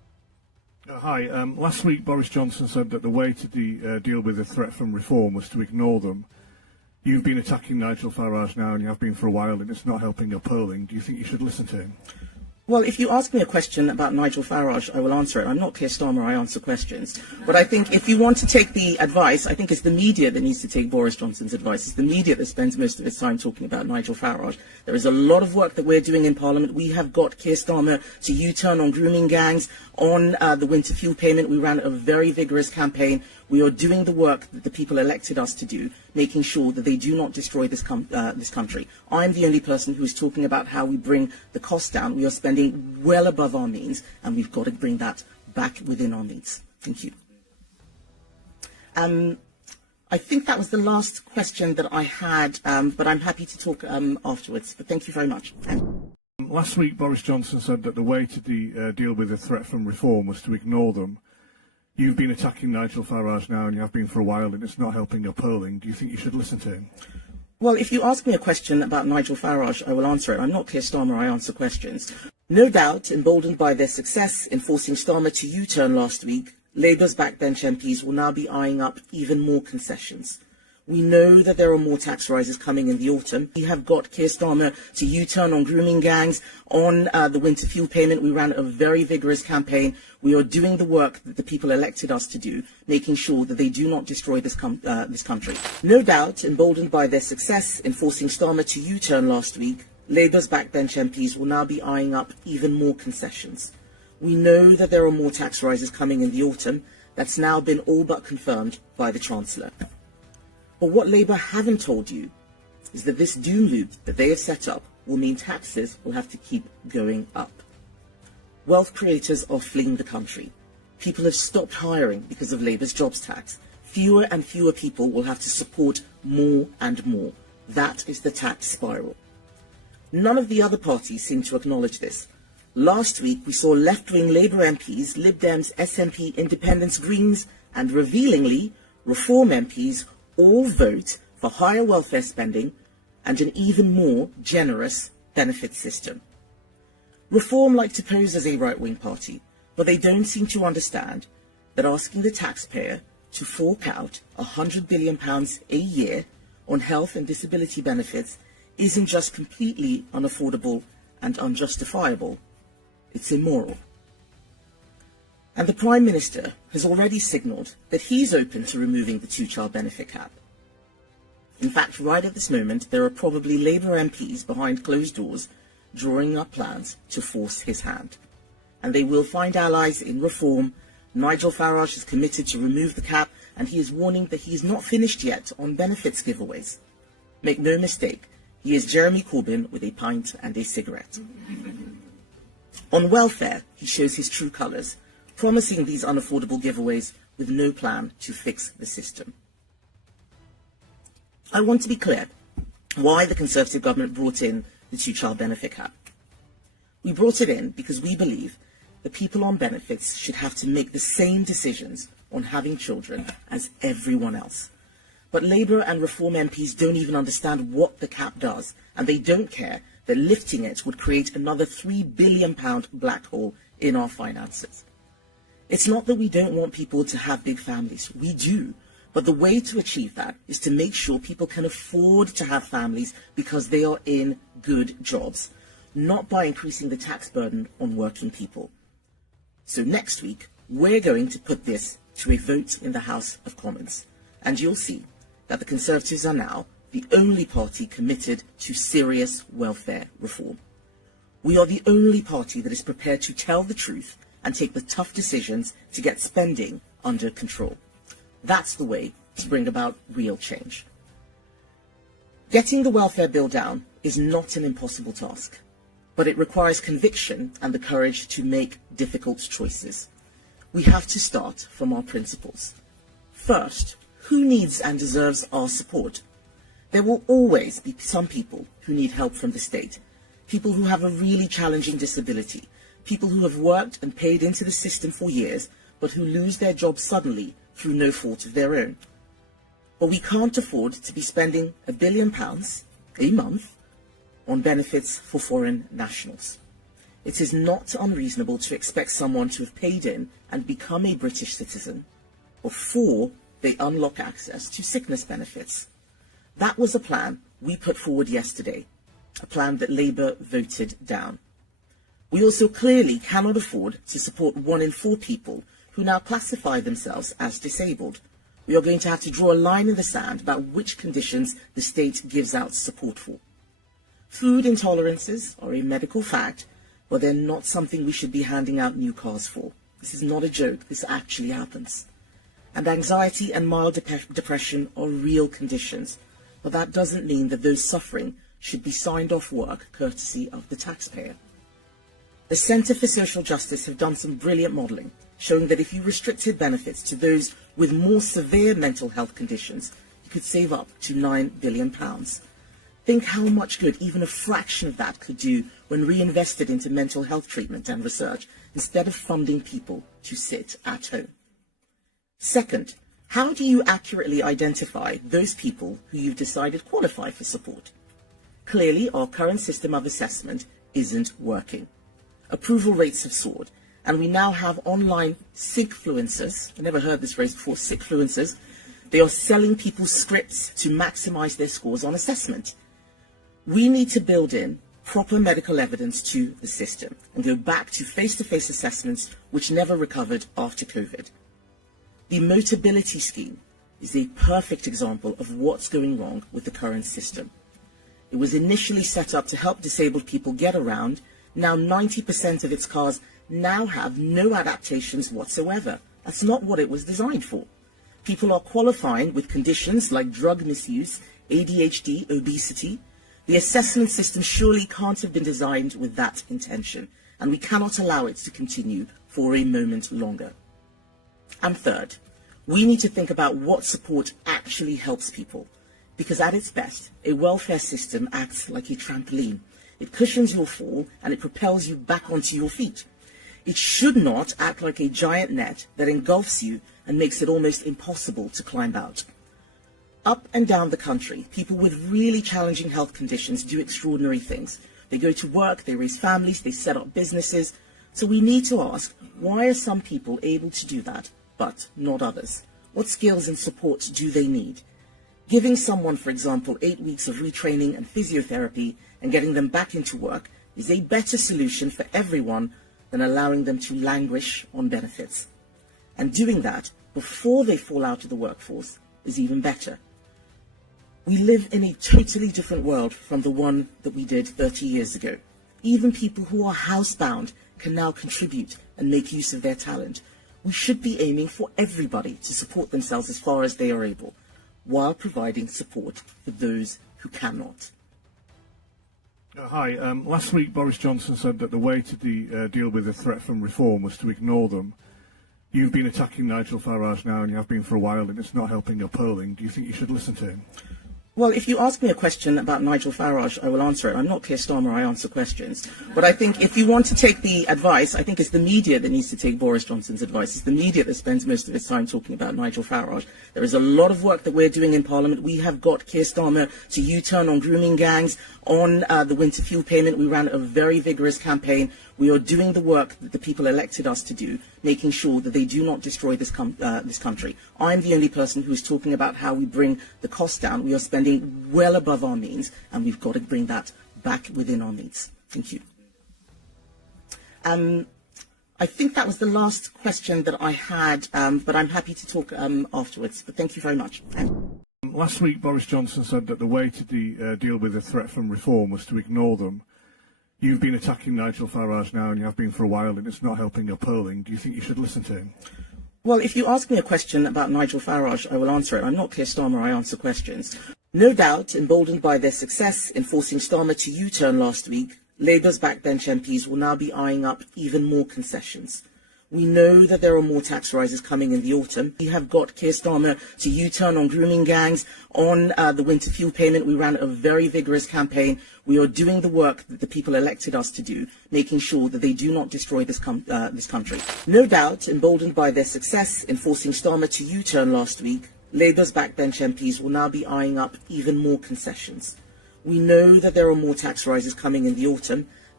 Hi. Last week, Boris Johnson said that the way to deal with the threat from reform was to ignore them. You've been attacking Nigel Farage now, and you have been for a while, and it's not helping your polling. Do you think you should listen to him? Well, if you ask me a question about Nigel Farage, I will answer it. I'm not Keir Starmer, I answer questions. But I think if you want to take the advice, I think it's the media that needs to take Boris Johnson's advice. It's the media that spends most of its time talking about Nigel Farage. There is a lot of work that we're doing in Parliament. We have got Keir Starmer to U-turn on grooming gangs, on the winter fuel payment. We ran a very vigorous campaign. We are doing the work that the people elected us to do, making sure that they do not destroy this country. I'm the only person who is talking about how we bring the cost down. We are spending well above our means, and we've got to bring that back within our means. Thank you. I think that was the last question that I had, but I'm happy to talk afterwards. But thank you very much. Last week, Boris Johnson said that the way to deal with the threat from reform was to ignore them. You've been attacking Nigel Farage now, and you have been for a while, and it's not helping your polling. Do you think you should listen to him? Well, if you ask me a question about Nigel Farage, I will answer it. I'm not Keir Starmer, I answer questions. No doubt, emboldened by their success in forcing Starmer to U-turn last week, Labour's backbench MPs will now be eyeing up even more concessions. We know that there are more tax rises coming in the autumn. We have got Keir Starmer to U-turn on grooming gangs, on the winter fuel payment. We ran a very vigorous campaign. We are doing the work that the people elected us to do, making sure that they do not destroy this country. No doubt, emboldened by their success in forcing Starmer to U-turn last week, Labour's backbench MPs will now be eyeing up even more concessions. We know that there are more tax rises coming in the autumn. That's now been all but confirmed by the Chancellor. But what Labour haven't told you is that this doom loop that they have set up will mean taxes will have to keep going up. Wealth creators are fleeing the country. People have stopped hiring because of Labour's jobs tax. Fewer and fewer people will have to support more and more. That is the tax spiral. None of the other parties seem to acknowledge this. Last week we saw left-wing Labour MPs, Lib Dems, SNP, Independents, Greens and, revealingly, Reform MPs all vote for higher welfare spending and an even more generous benefit system. Reform like to pose as a right-wing party, but they don't seem to understand that asking the taxpayer to fork out £100 billion a year on health and disability benefits isn't just completely unaffordable and unjustifiable, it's immoral. And the Prime Minister has already signalled that he's open to removing the two-child benefit cap. In fact, right at this moment, there are probably Labour MPs behind closed doors drawing up plans to force his hand. And they will find allies in Reform. Nigel Farage is committed to remove the cap, and he is warning that he is not finished yet on benefits giveaways. Make no mistake, he is Jeremy Corbyn with a pint and a cigarette. On welfare, he shows his true colours, promising these unaffordable giveaways with no plan to fix the system. I want to be clear why the Conservative government brought in the two-child benefit cap. We brought it in because we believe that people on benefits should have to make the same decisions on having children as everyone else. But Labour and Reform MPs don't even understand what the cap does, and they don't care that lifting it would create another £3 billion black hole in our finances. It's not that we don't want people to have big families. We do. But the way to achieve that is to make sure people can afford to have families because they are in good jobs, not by increasing the tax burden on working people. So next week, we're going to put this to a vote in the House of Commons. And you'll see that the Conservatives are now the only party committed to serious welfare reform. We are the only party that is prepared to tell the truth and take the tough decisions to get spending under control. That's the way to bring about real change. Getting the welfare bill down is not an impossible task, but it requires conviction and the courage to make difficult choices. We have to start from our principles. First, who needs and deserves our support? There will always be some people who need help from the state, people who have a really challenging disability, people who have worked and paid into the system for years, but who lose their jobs suddenly through no fault of their own. But we can't afford to be spending £1 billion a month on benefits for foreign nationals. it is not unreasonable to expect someone to have paid in and become a British citizen before they unlock access to sickness benefits. That was a plan we put forward yesterday, a plan that Labour voted down. We also clearly cannot afford to support 1 in 4 people who now classify themselves as disabled. We are going to have to draw a line in the sand about which conditions the state gives out support for. Food intolerances are a medical fact, but they're not something we should be handing out new cars for. This is not a joke, this actually happens. And anxiety and mild depression are real conditions, but that doesn't mean that those suffering should be signed off work courtesy of the taxpayer. The Centre for Social Justice have done some brilliant modelling, showing that if you restricted benefits to those with more severe mental health conditions, you could save up to £9 billion. Think how much good even a fraction of that could do when reinvested into mental health treatment and research, instead of funding people to sit at home. Second, how do you accurately identify those people who you've decided qualify for support? Clearly, our current system of assessment isn't working. Approval rates have soared, and we now have online sickfluencers. I never heard this phrase before, sickfluencers. They are selling people scripts to maximise their scores on assessment. We need to build in proper medical evidence to the system and go back to face-to-face assessments which never recovered after COVID. The Motability Scheme is a perfect example of what's going wrong with the current system. It was initially set up to help disabled people get around. Now 90% of its cars now have no adaptations whatsoever. That's not what it was designed for. People are qualifying with conditions like drug misuse, ADHD, obesity. The assessment system surely can't have been designed with that intention, and we cannot allow it to continue for a moment longer. And third, we need to think about what support actually helps people, because at its best, a welfare system acts like a trampoline. It cushions your fall and it propels you back onto your feet. It should not act like a giant net that engulfs you and makes it almost impossible to climb out. Up and down the country, people with really challenging health conditions do extraordinary things. They go to work, they raise families, they set up businesses. So we need to ask, why are some people able to do that, but not others? What skills and support do they need? Giving someone, for example, 8 weeks of retraining and physiotherapy and getting them back into work is a better solution for everyone than allowing them to languish on benefits. And doing that before they fall out of the workforce is even better. We live in a totally different world from the one that we did 30 years ago. Even people who are housebound can now contribute and make use of their talent. We should be aiming for everybody to support themselves as far as they are able, while providing support for those who cannot. Hi. Last week, Boris Johnson said that the way to deal with the threat from reform was to ignore them. You've been attacking Nigel Farage now, and you have been for a while, and it's not helping your polling. Do you think you should listen to him? Well, if you ask me a question about Nigel Farage, I will answer it. I'm not Keir Starmer, I answer questions. But I think if you want to take the advice, I think it's the media that needs to take Boris Johnson's advice. It's the media that spends most of its time talking about Nigel Farage. There is a lot of work that we're doing in Parliament. We have got Keir Starmer to U-turn on grooming gangs, on the winter fuel payment. We ran a very vigorous campaign. We are doing the work that the people elected us to do, making sure that they do not destroy this country. I'm the only person who is talking about how we bring the cost down. We are spending well above our means, and we've got to bring that back within our means. Thank you. I think that was the last question that I had, but I'm happy to talk afterwards. But thank you very much. Last week, Boris Johnson said that the way to deal with the threat from reform was to ignore them. You've been attacking Nigel Farage now, and you have been for a while, and it's not helping your polling. Do you think you should listen to him? Well, if you ask me a question about Nigel Farage, I will answer it. I'm not Keir Starmer, I answer questions. No doubt, emboldened by their success in forcing Starmer to U-turn last week, Labour's backbench MPs will now be eyeing up even more concessions. We know that there are more tax rises coming in the autumn. We have got Keir Starmer to U-turn on grooming gangs, on the winter fuel payment. We ran a very vigorous campaign. We are doing the work that the people elected us to do, making sure that they do not destroy this country. No doubt, emboldened by their success in forcing Starmer to U-turn last week, Labour's backbench MPs will now be eyeing up even more concessions. We know that there are more tax rises coming in the autumn.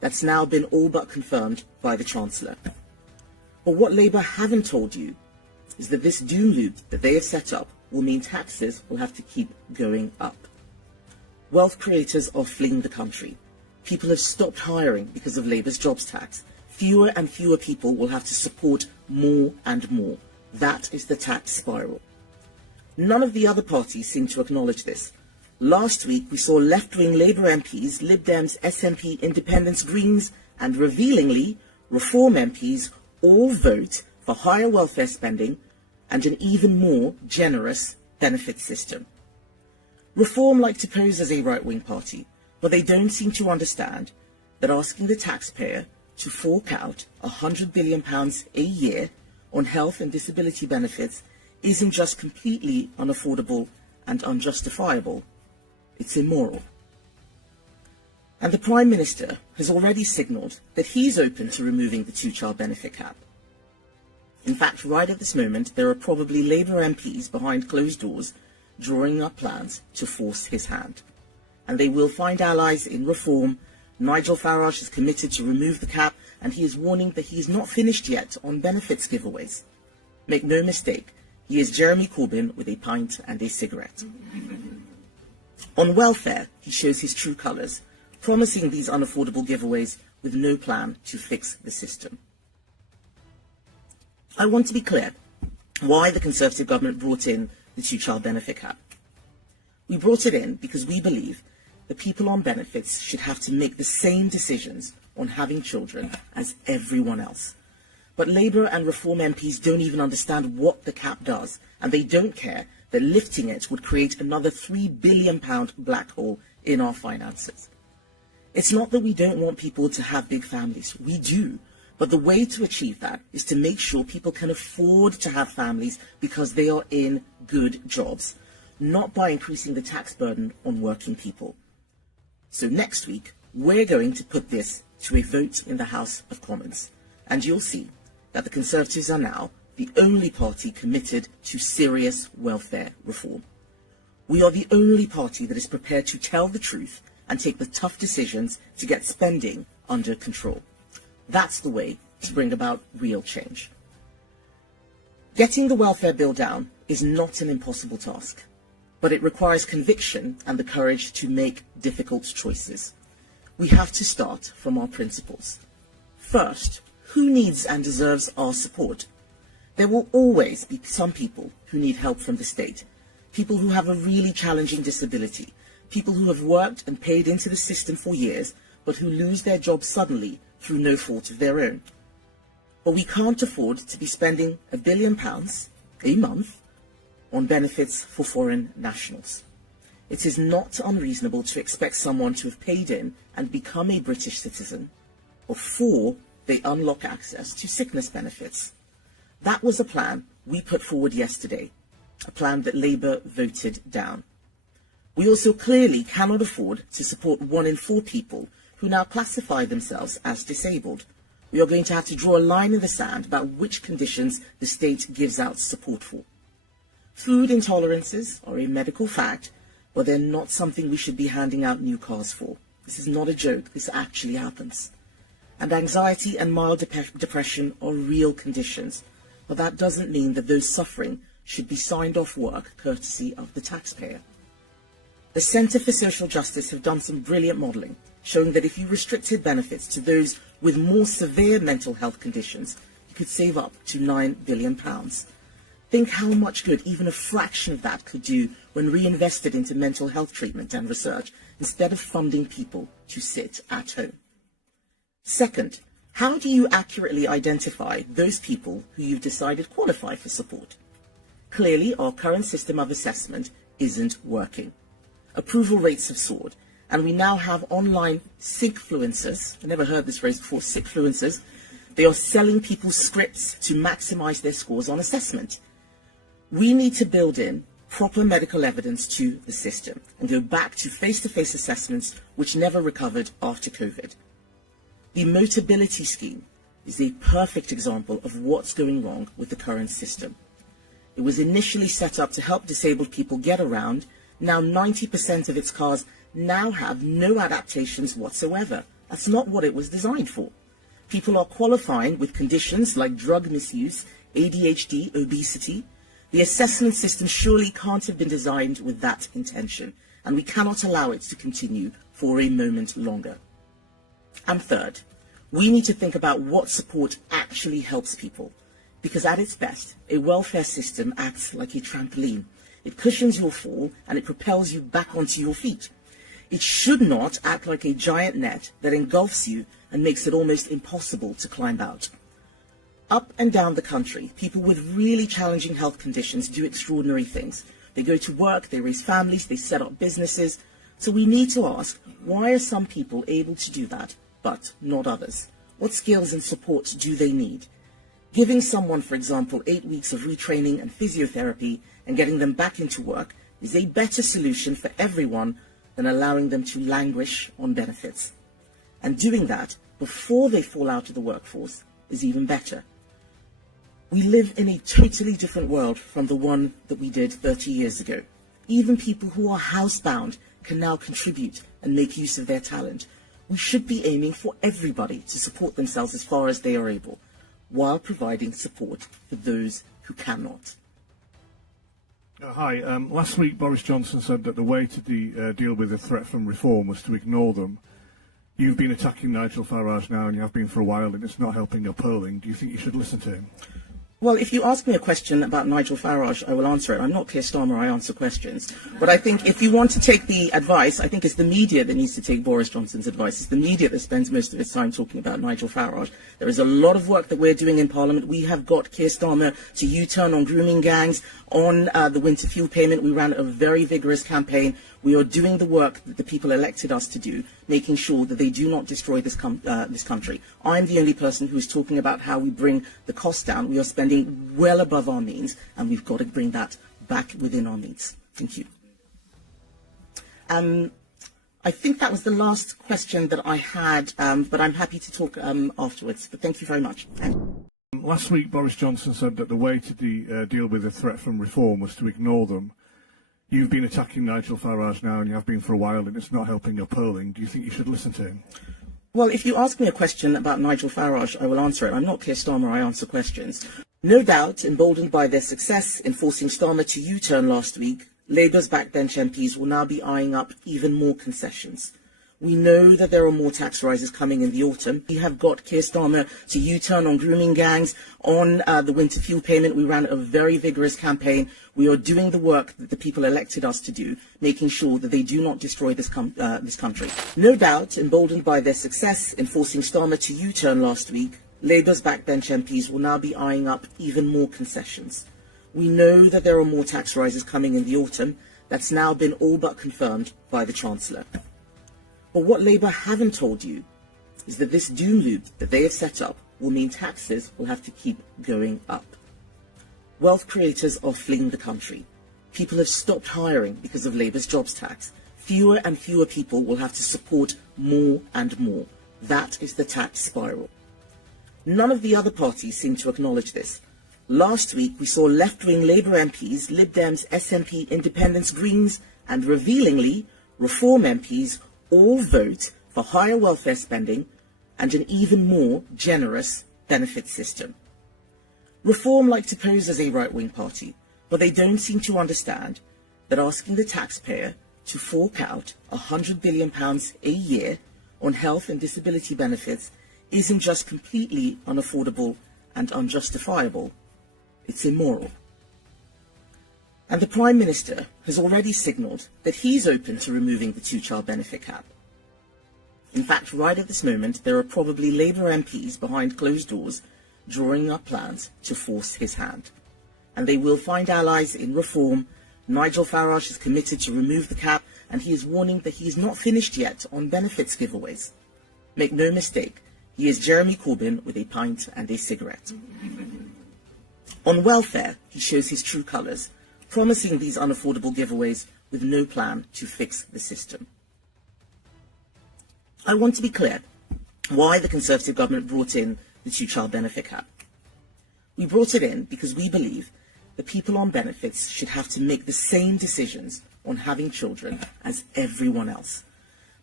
that's now been all but confirmed by the Chancellor. But what Labour haven't told you is that this doom loop that they have set up will mean taxes will have to keep going up. Wealth creators are fleeing the country. People have stopped hiring because of Labour's jobs tax. Fewer and fewer people will have to support more and more. That is the tax spiral. None of the other parties seem to acknowledge this. Last week, we saw left-wing Labour MPs, Lib Dems, SNP, Independents, Greens, and revealingly, Reform MPs all vote for higher welfare spending and an even more generous benefit system. Reform like to pose as a right-wing party, but they don't seem to understand that asking the taxpayer to fork out £100 billion a year on health and disability benefits isn't just completely unaffordable and unjustifiable, it's immoral. And the Prime Minister has already signalled that he's open to removing the two-child benefit cap. In fact, right at this moment, there are probably Labour MPs behind closed doors drawing up plans to force his hand. And they will find allies in Reform. Nigel Farage is committed to remove the cap, and he is warning that he is not finished yet on benefits giveaways. Make no mistake, he is Jeremy Corbyn with a pint and a cigarette. On welfare, he shows his true colours, promising these unaffordable giveaways with no plan to fix the system. I want to be clear why the Conservative government brought in the two-child benefit cap. We brought it in because we believe that people on benefits should have to make the same decisions on having children as everyone else. But Labour and Reform MPs don't even understand what the cap does, and they don't care that lifting it would create another £3 billion black hole in our finances. It's not that we don't want people to have big families. We do. But the way to achieve that is to make sure people can afford to have families because they are in good jobs, not by increasing the tax burden on working people. So next week, we're going to put this to a vote in the House of Commons, and you'll see that the Conservatives are now the only party committed to serious welfare reform. We are the only party that is prepared to tell the truth and take the tough decisions to get spending under control. That's the way to bring about real change. Getting the welfare bill down is not an impossible task, but it requires conviction and the courage to make difficult choices. We have to start from our principles. First, who needs and deserves our support? There will always be some people who need help from the state, people who have a really challenging disability, people who have worked and paid into the system for years, but who lose their jobs suddenly through no fault of their own. But we can't afford to be spending £1 billion a month on benefits for foreign nationals. It is not unreasonable to expect someone to have paid in and become a British citizen before they unlock access to sickness benefits. That was a plan we put forward yesterday, a plan that Labour voted down. We also clearly cannot afford to support 1 in 4 people who now classify themselves as disabled. We are going to have to draw a line in the sand about which conditions the state gives out support for. Food intolerances are a medical fact, but they're not something we should be handing out new cars for. This is not a joke, this actually happens. And anxiety and mild depression are real conditions, but that doesn't mean that those suffering should be signed off work courtesy of the taxpayer. The Centre for Social Justice have done some brilliant modelling, showing that if you restricted benefits to those with more severe mental health conditions, you could save up to £9 billion. Think how much good even a fraction of that could do when reinvested into mental health treatment and research, instead of funding people to sit at home. Second, how do you accurately identify those people who you've decided qualify for support? Clearly, our current system of assessment isn't working. Approval rates have soared, and we now have online sickfluencers. I never heard this phrase before, sickfluencers. They are selling people scripts to maximise their scores on assessment. We need to build in proper medical evidence to the system and go back to face-to-face assessments which never recovered after COVID. The Motability scheme is a perfect example of what's going wrong with the current system. It was initially set up to help disabled people get around. Now 90% of its cars now have no adaptations whatsoever, That's not what it was designed for. People are qualifying with conditions like drug misuse, ADHD, obesity. The assessment system surely can't have been designed with that intention, and we cannot allow it to continue for a moment longer. And third, we need to think about what support actually helps people, because at its best, a welfare system acts like a trampoline. It cushions your fall and it propels you back onto your feet. It should not act like a giant net that engulfs you and makes it almost impossible to climb out. Up and down the country, people with really challenging health conditions do extraordinary things. They go to work, they raise families, they set up businesses. So we need to ask, why are some people able to do that, but not others? What skills and support do they need? Giving someone, for example, 8 weeks of retraining and physiotherapy and getting them back into work is a better solution for everyone than allowing them to languish on benefits. And doing that before they fall out of the workforce is even better. We live in a totally different world from the one that we did 30 years ago. Even people who are housebound can now contribute and make use of their talent. We should be aiming for everybody to support themselves as far as they are able, while providing support for those who cannot. Hi. Last week, Boris Johnson said that the way to deal with the threat from reform was to ignore them. You've been attacking Nigel Farage now, and you have been for a while, and it's not helping your polling. Do you think you should listen to him? Well, if you ask me a question about Nigel Farage, I will answer it. I'm not Keir Starmer, I answer questions. But I think if you want to take the advice, I think it's the media that needs to take Boris Johnson's advice. It's the media that spends most of its time talking about Nigel Farage. There is a lot of work that we're doing in Parliament. We have got Keir Starmer to U-turn on grooming gangs, on the winter fuel payment. We ran a very vigorous campaign. We are doing the work that the people elected us to do, making sure that they do not destroy this country. I'm the only person who is talking about how we bring the cost down. We are spending well above our means, and we've got to bring that back within our means. Thank you. I think that was the last question that I had, but I'm happy to talk afterwards. But thank you very much. Last week, Boris Johnson said that the way to deal with the threat from reform was to ignore them. You've been attacking Nigel Farage now, and you have been for a while, and it's not helping your polling. Do you think you should listen to him? Well, if you ask me a question about Nigel Farage, I will answer it. I'm not Keir Starmer, I answer questions. No doubt, emboldened by their success in forcing Starmer to U-turn last week, Labour's backbench MPs will now be eyeing up even more concessions. We know that there are more tax rises coming in the autumn. We have got Keir Starmer to U-turn on grooming gangs, on the winter fuel payment. We ran a very vigorous campaign. We are doing the work that the people elected us to do, making sure that they do not destroy this country. No doubt, emboldened by their success in forcing Starmer to U-turn last week, Labour's backbench MPs will now be eyeing up even more concessions. We know that there are more tax rises coming in the autumn. That's now been all but confirmed by the Chancellor. But what Labour haven't told you is that this doom loop that they have set up will mean taxes will have to keep going up. Wealth creators are fleeing the country. People have stopped hiring because of Labour's jobs tax. Fewer and fewer people will have to support more and more. That is the tax spiral. None of the other parties seem to acknowledge this. Last week we saw left-wing Labour MPs, Lib Dems, SNP, Independents, Greens and, revealingly, Reform MPs all vote for higher welfare spending and an even more generous benefit system. Reform like to pose as a right-wing party, but they don't seem to understand that asking the taxpayer to fork out £100 billion a year on health and disability benefits isn't just completely unaffordable and unjustifiable, it's immoral. And the Prime Minister has already signalled that he's open to removing the two-child benefit cap. In fact, right at this moment, there are probably Labour MPs behind closed doors drawing up plans to force his hand. And they will find allies in Reform. Nigel Farage is committed to remove the cap, and he is warning that he is not finished yet on benefits giveaways. Make no mistake, he is Jeremy Corbyn with a pint and a cigarette. On welfare, he shows his true colours, promising these unaffordable giveaways with no plan to fix the system. I want to be clear why the Conservative government brought in the two-child benefit cap. We brought it in because we believe that people on benefits should have to make the same decisions on having children as everyone else.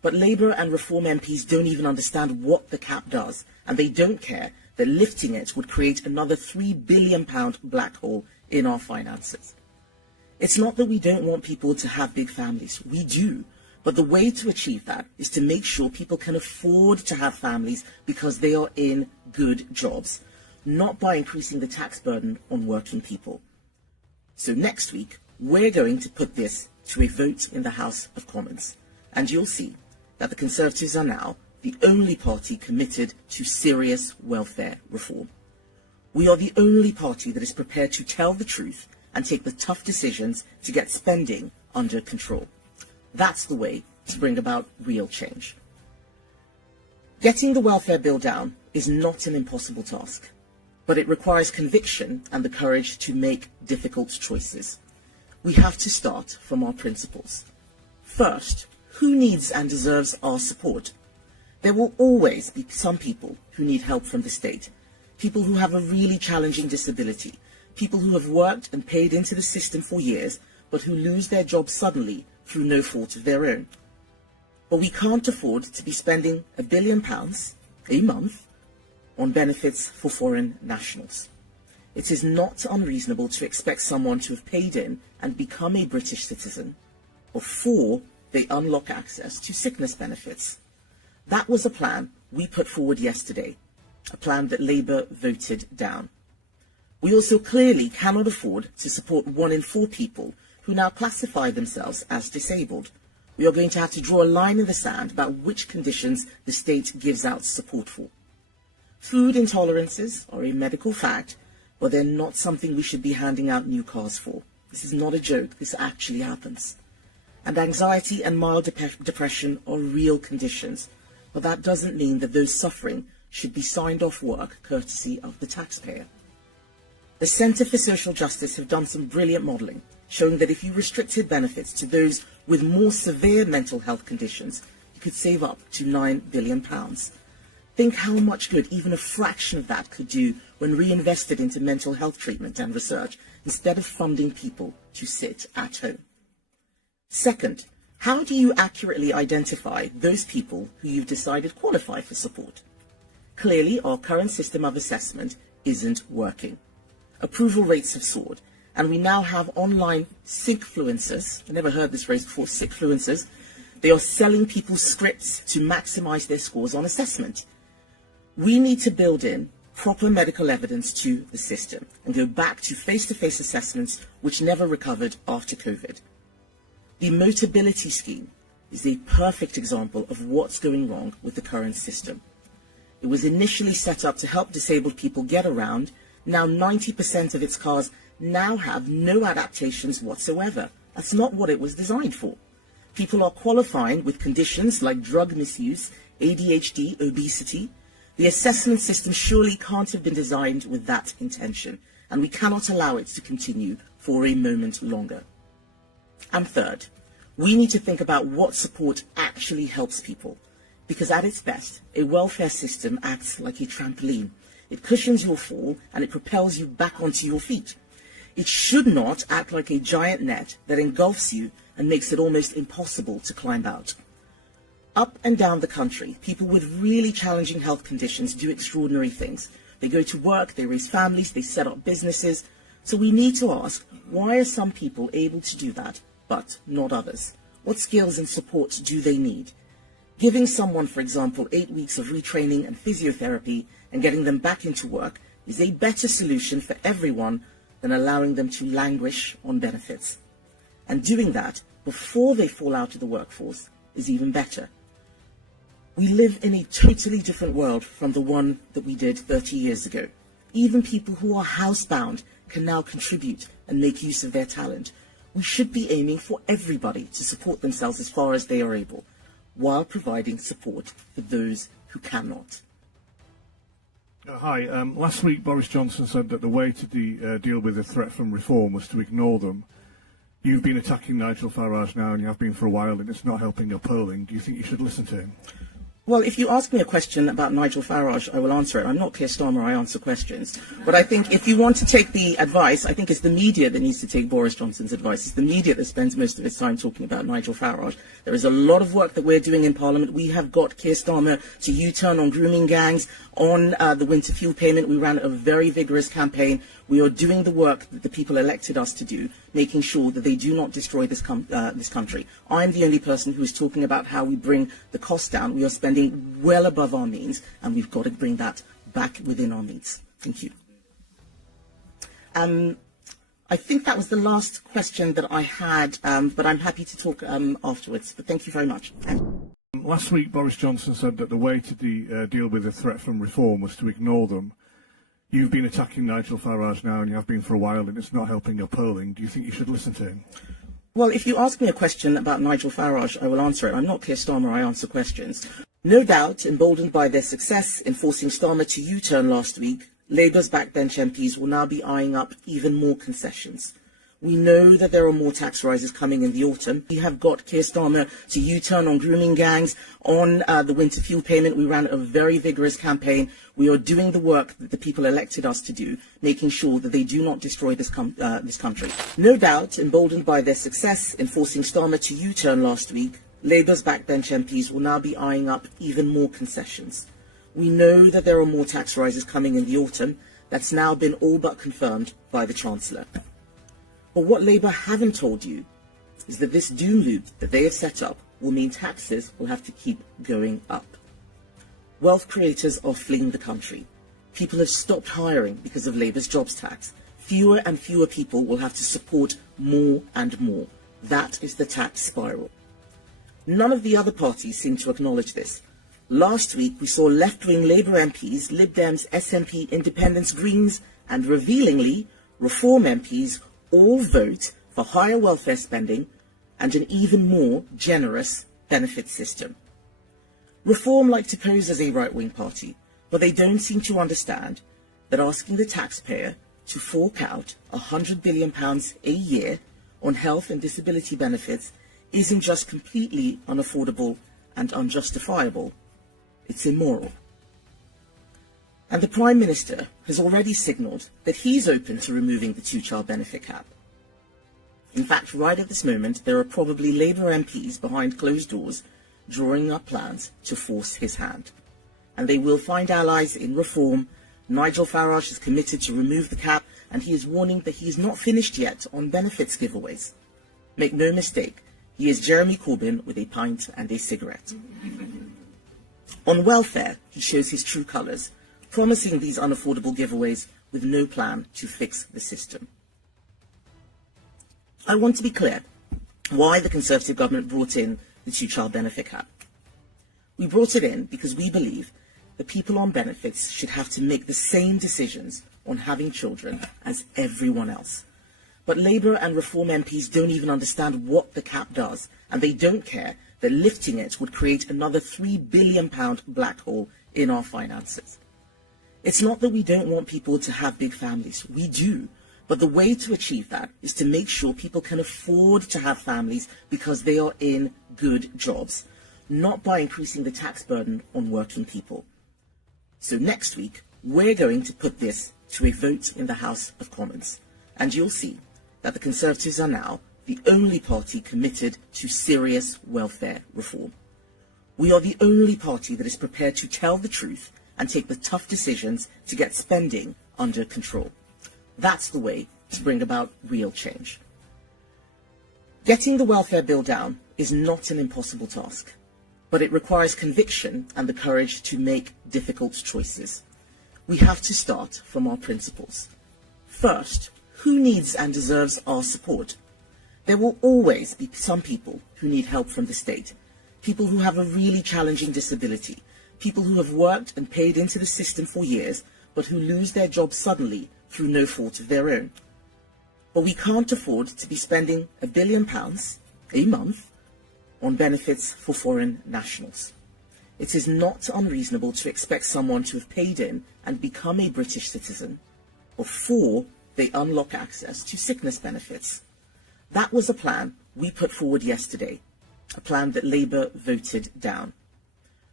But Labour and Reform MPs don't even understand what the cap does, and they don't care that lifting it would create another £3 billion black hole in our finances. It's not that we don't want people to have big families. We do. But the way to achieve that is to make sure people can afford to have families because they are in good jobs, not by increasing the tax burden on working people. So next week, we're going to put this to a vote in the House of Commons, and you'll see that the Conservatives are now the only party committed to serious welfare reform. We are the only party that is prepared to tell the truth and take the tough decisions to get spending under control. That's the way to bring about real change. Getting the welfare bill down is not an impossible task, but it requires conviction and the courage to make difficult choices. We have to start from our principles. First, who needs and deserves our support? There will always be some people who need help from the state, people who have a really challenging disability, people who have worked and paid into the system for years, but who lose their jobs suddenly through no fault of their own. But we can't afford to be spending £1 billion a month on benefits for foreign nationals. It is not unreasonable to expect someone to have paid in and become a British citizen before they unlock access to sickness benefits. That was a plan we put forward yesterday, a plan that Labour voted down. We also clearly cannot afford to support 1 in 4 people who now classify themselves as disabled. We are going to have to draw a line in the sand about which conditions the state gives out support for. Food intolerances are a medical fact, but they're not something we should be handing out new cars for. This is not a joke, this actually happens. And anxiety and mild depression are real conditions, but that doesn't mean that those suffering should be signed off work courtesy of the taxpayer. The Centre for Social Justice have done some brilliant modelling, showing that if you restricted benefits to those with more severe mental health conditions, you could save up to £9 billion. Think how much good even a fraction of that could do when reinvested into mental health treatment and research, instead of funding people to sit at home. Second, how do you accurately identify those people who you've decided qualify for support? Clearly, our current system of assessment isn't working. Approval rates have soared, and we now have online sickfluencers. I never heard this phrase before, sickfluencers. They are selling people scripts to maximize their scores on assessment. We need to build in proper medical evidence to the system and go back to face-to-face assessments which never recovered after COVID. The Motability Scheme is a perfect example of what's going wrong with the current system. It was initially set up to help disabled people get around. Now 90% of its cars now have no adaptations whatsoever. That's not what it was designed for. People are qualifying with conditions like drug misuse, ADHD, obesity. The assessment system surely can't have been designed with that intention, and we cannot allow it to continue for a moment longer. And third, we need to think about what support actually helps people, because at its best, a welfare system acts like a trampoline. It cushions your fall and it propels you back onto your feet. It should not act like a giant net that engulfs you and makes it almost impossible to climb out. Up and down the country, people with really challenging health conditions do extraordinary things. They go to work, they raise families, they set up businesses. So we need to ask, why are some people able to do that, but not others? What skills and support do they need? Giving someone, for example, 8 weeks of retraining and physiotherapy and getting them back into work is a better solution for everyone than allowing them to languish on benefits. And doing that before they fall out of the workforce is even better. We live in a totally different world from the one that we did 30 years ago. Even people who are housebound can now contribute and make use of their talent. We should be aiming for everybody to support themselves as far as they are able, while providing support for those who cannot. Hi. Last week, Boris Johnson said that the way to deal with the threat from reform was to ignore them. You've been attacking Nigel Farage now, and you have been for a while, and it's not helping your polling. Do you think you should listen to him? Well, if you ask me a question about Nigel Farage, I will answer it. I'm not Keir Starmer, I answer questions. But I think if you want to take the advice, I think it's the media that needs to take Boris Johnson's advice. It's the media that spends most of its time talking about Nigel Farage. There is a lot of work that we're doing in Parliament. We have got Keir Starmer to U-turn on grooming gangs, on the winter fuel payment. We ran a very vigorous campaign. We are doing the work that the people elected us to do, making sure that they do not destroy this country. I'm the only person who is talking about how we bring the cost down. We are spending well above our means, and we've got to bring that back within our means. Thank you. I think that was the last question that I had, but I'm happy to talk afterwards. But thank you very much. Last week, Boris Johnson said that the way to deal with the threat from reform was to ignore them. You've been attacking Nigel Farage now, and you have been for a while, and it's not helping your polling. Do you think you should listen to him? Well, if you ask me a question about Nigel Farage, I will answer it. I'm not Keir Starmer, I answer questions. No doubt, emboldened by their success in forcing Starmer to U-turn last week, Labour's backbench MPs will now be eyeing up even more concessions. We know that there are more tax rises coming in the autumn. We have got Keir Starmer to U-turn on grooming gangs, on the winter fuel payment. We ran a very vigorous campaign. We are doing the work that the people elected us to do, making sure that they do not destroy this country. No doubt, emboldened by their success in forcing Starmer to U-turn last week, Labour's backbench MPs will now be eyeing up even more concessions. We know that there are more tax rises coming in the autumn. That's now been all but confirmed by the Chancellor. But what Labour haven't told you is that this doom loop that they have set up will mean taxes will have to keep going up. Wealth creators are fleeing the country. People have stopped hiring because of Labour's jobs tax. Fewer and fewer people will have to support more and more. That is the tax spiral. None of the other parties seem to acknowledge this. Last week we saw left-wing Labour MPs, Lib Dems, SNP, Independents, Greens and, revealingly, Reform MPs all vote for higher welfare spending and an even more generous benefit system. Reform like to pose as a right-wing party, but they don't seem to understand that asking the taxpayer to fork out £100 billion a year on health and disability benefits isn't just completely unaffordable and unjustifiable, it's immoral. And the Prime Minister has already signalled that he's open to removing the two-child benefit cap. In fact, right at this moment, there are probably Labour MPs behind closed doors drawing up plans to force his hand. And they will find allies in Reform. Nigel Farage is committed to remove the cap, and he is warning that he is not finished yet on benefits giveaways. Make no mistake, he is Jeremy Corbyn with a pint and a cigarette. On welfare, he shows his true colours, promising these unaffordable giveaways with no plan to fix the system. I want to be clear why the Conservative government brought in the two-child benefit cap. We brought it in because we believe that people on benefits should have to make the same decisions on having children as everyone else. But Labour and Reform MPs don't even understand what the cap does, and they don't care that lifting it would create another £3 billion black hole in our finances. It's not that we don't want people to have big families. We do. But the way to achieve that is to make sure people can afford to have families because they are in good jobs, not by increasing the tax burden on working people. So next week, we're going to put this to a vote in the House of Commons. And you'll see that the Conservatives are now the only party committed to serious welfare reform. We are the only party that is prepared to tell the truth and take the tough decisions to get spending under control. That's the way to bring about real change. Getting the welfare bill down is not an impossible task, but it requires conviction and the courage to make difficult choices. We have to start from our principles. First, who needs and deserves our support? There will always be some people who need help from the state, people who have a really challenging disability, people who have worked and paid into the system for years, but who lose their jobs suddenly through no fault of their own. But we can't afford to be spending £1 billion a month on benefits for foreign nationals. It is not unreasonable to expect someone to have paid in and become a British citizen before they unlock access to sickness benefits. That was a plan we put forward yesterday, a plan that Labour voted down.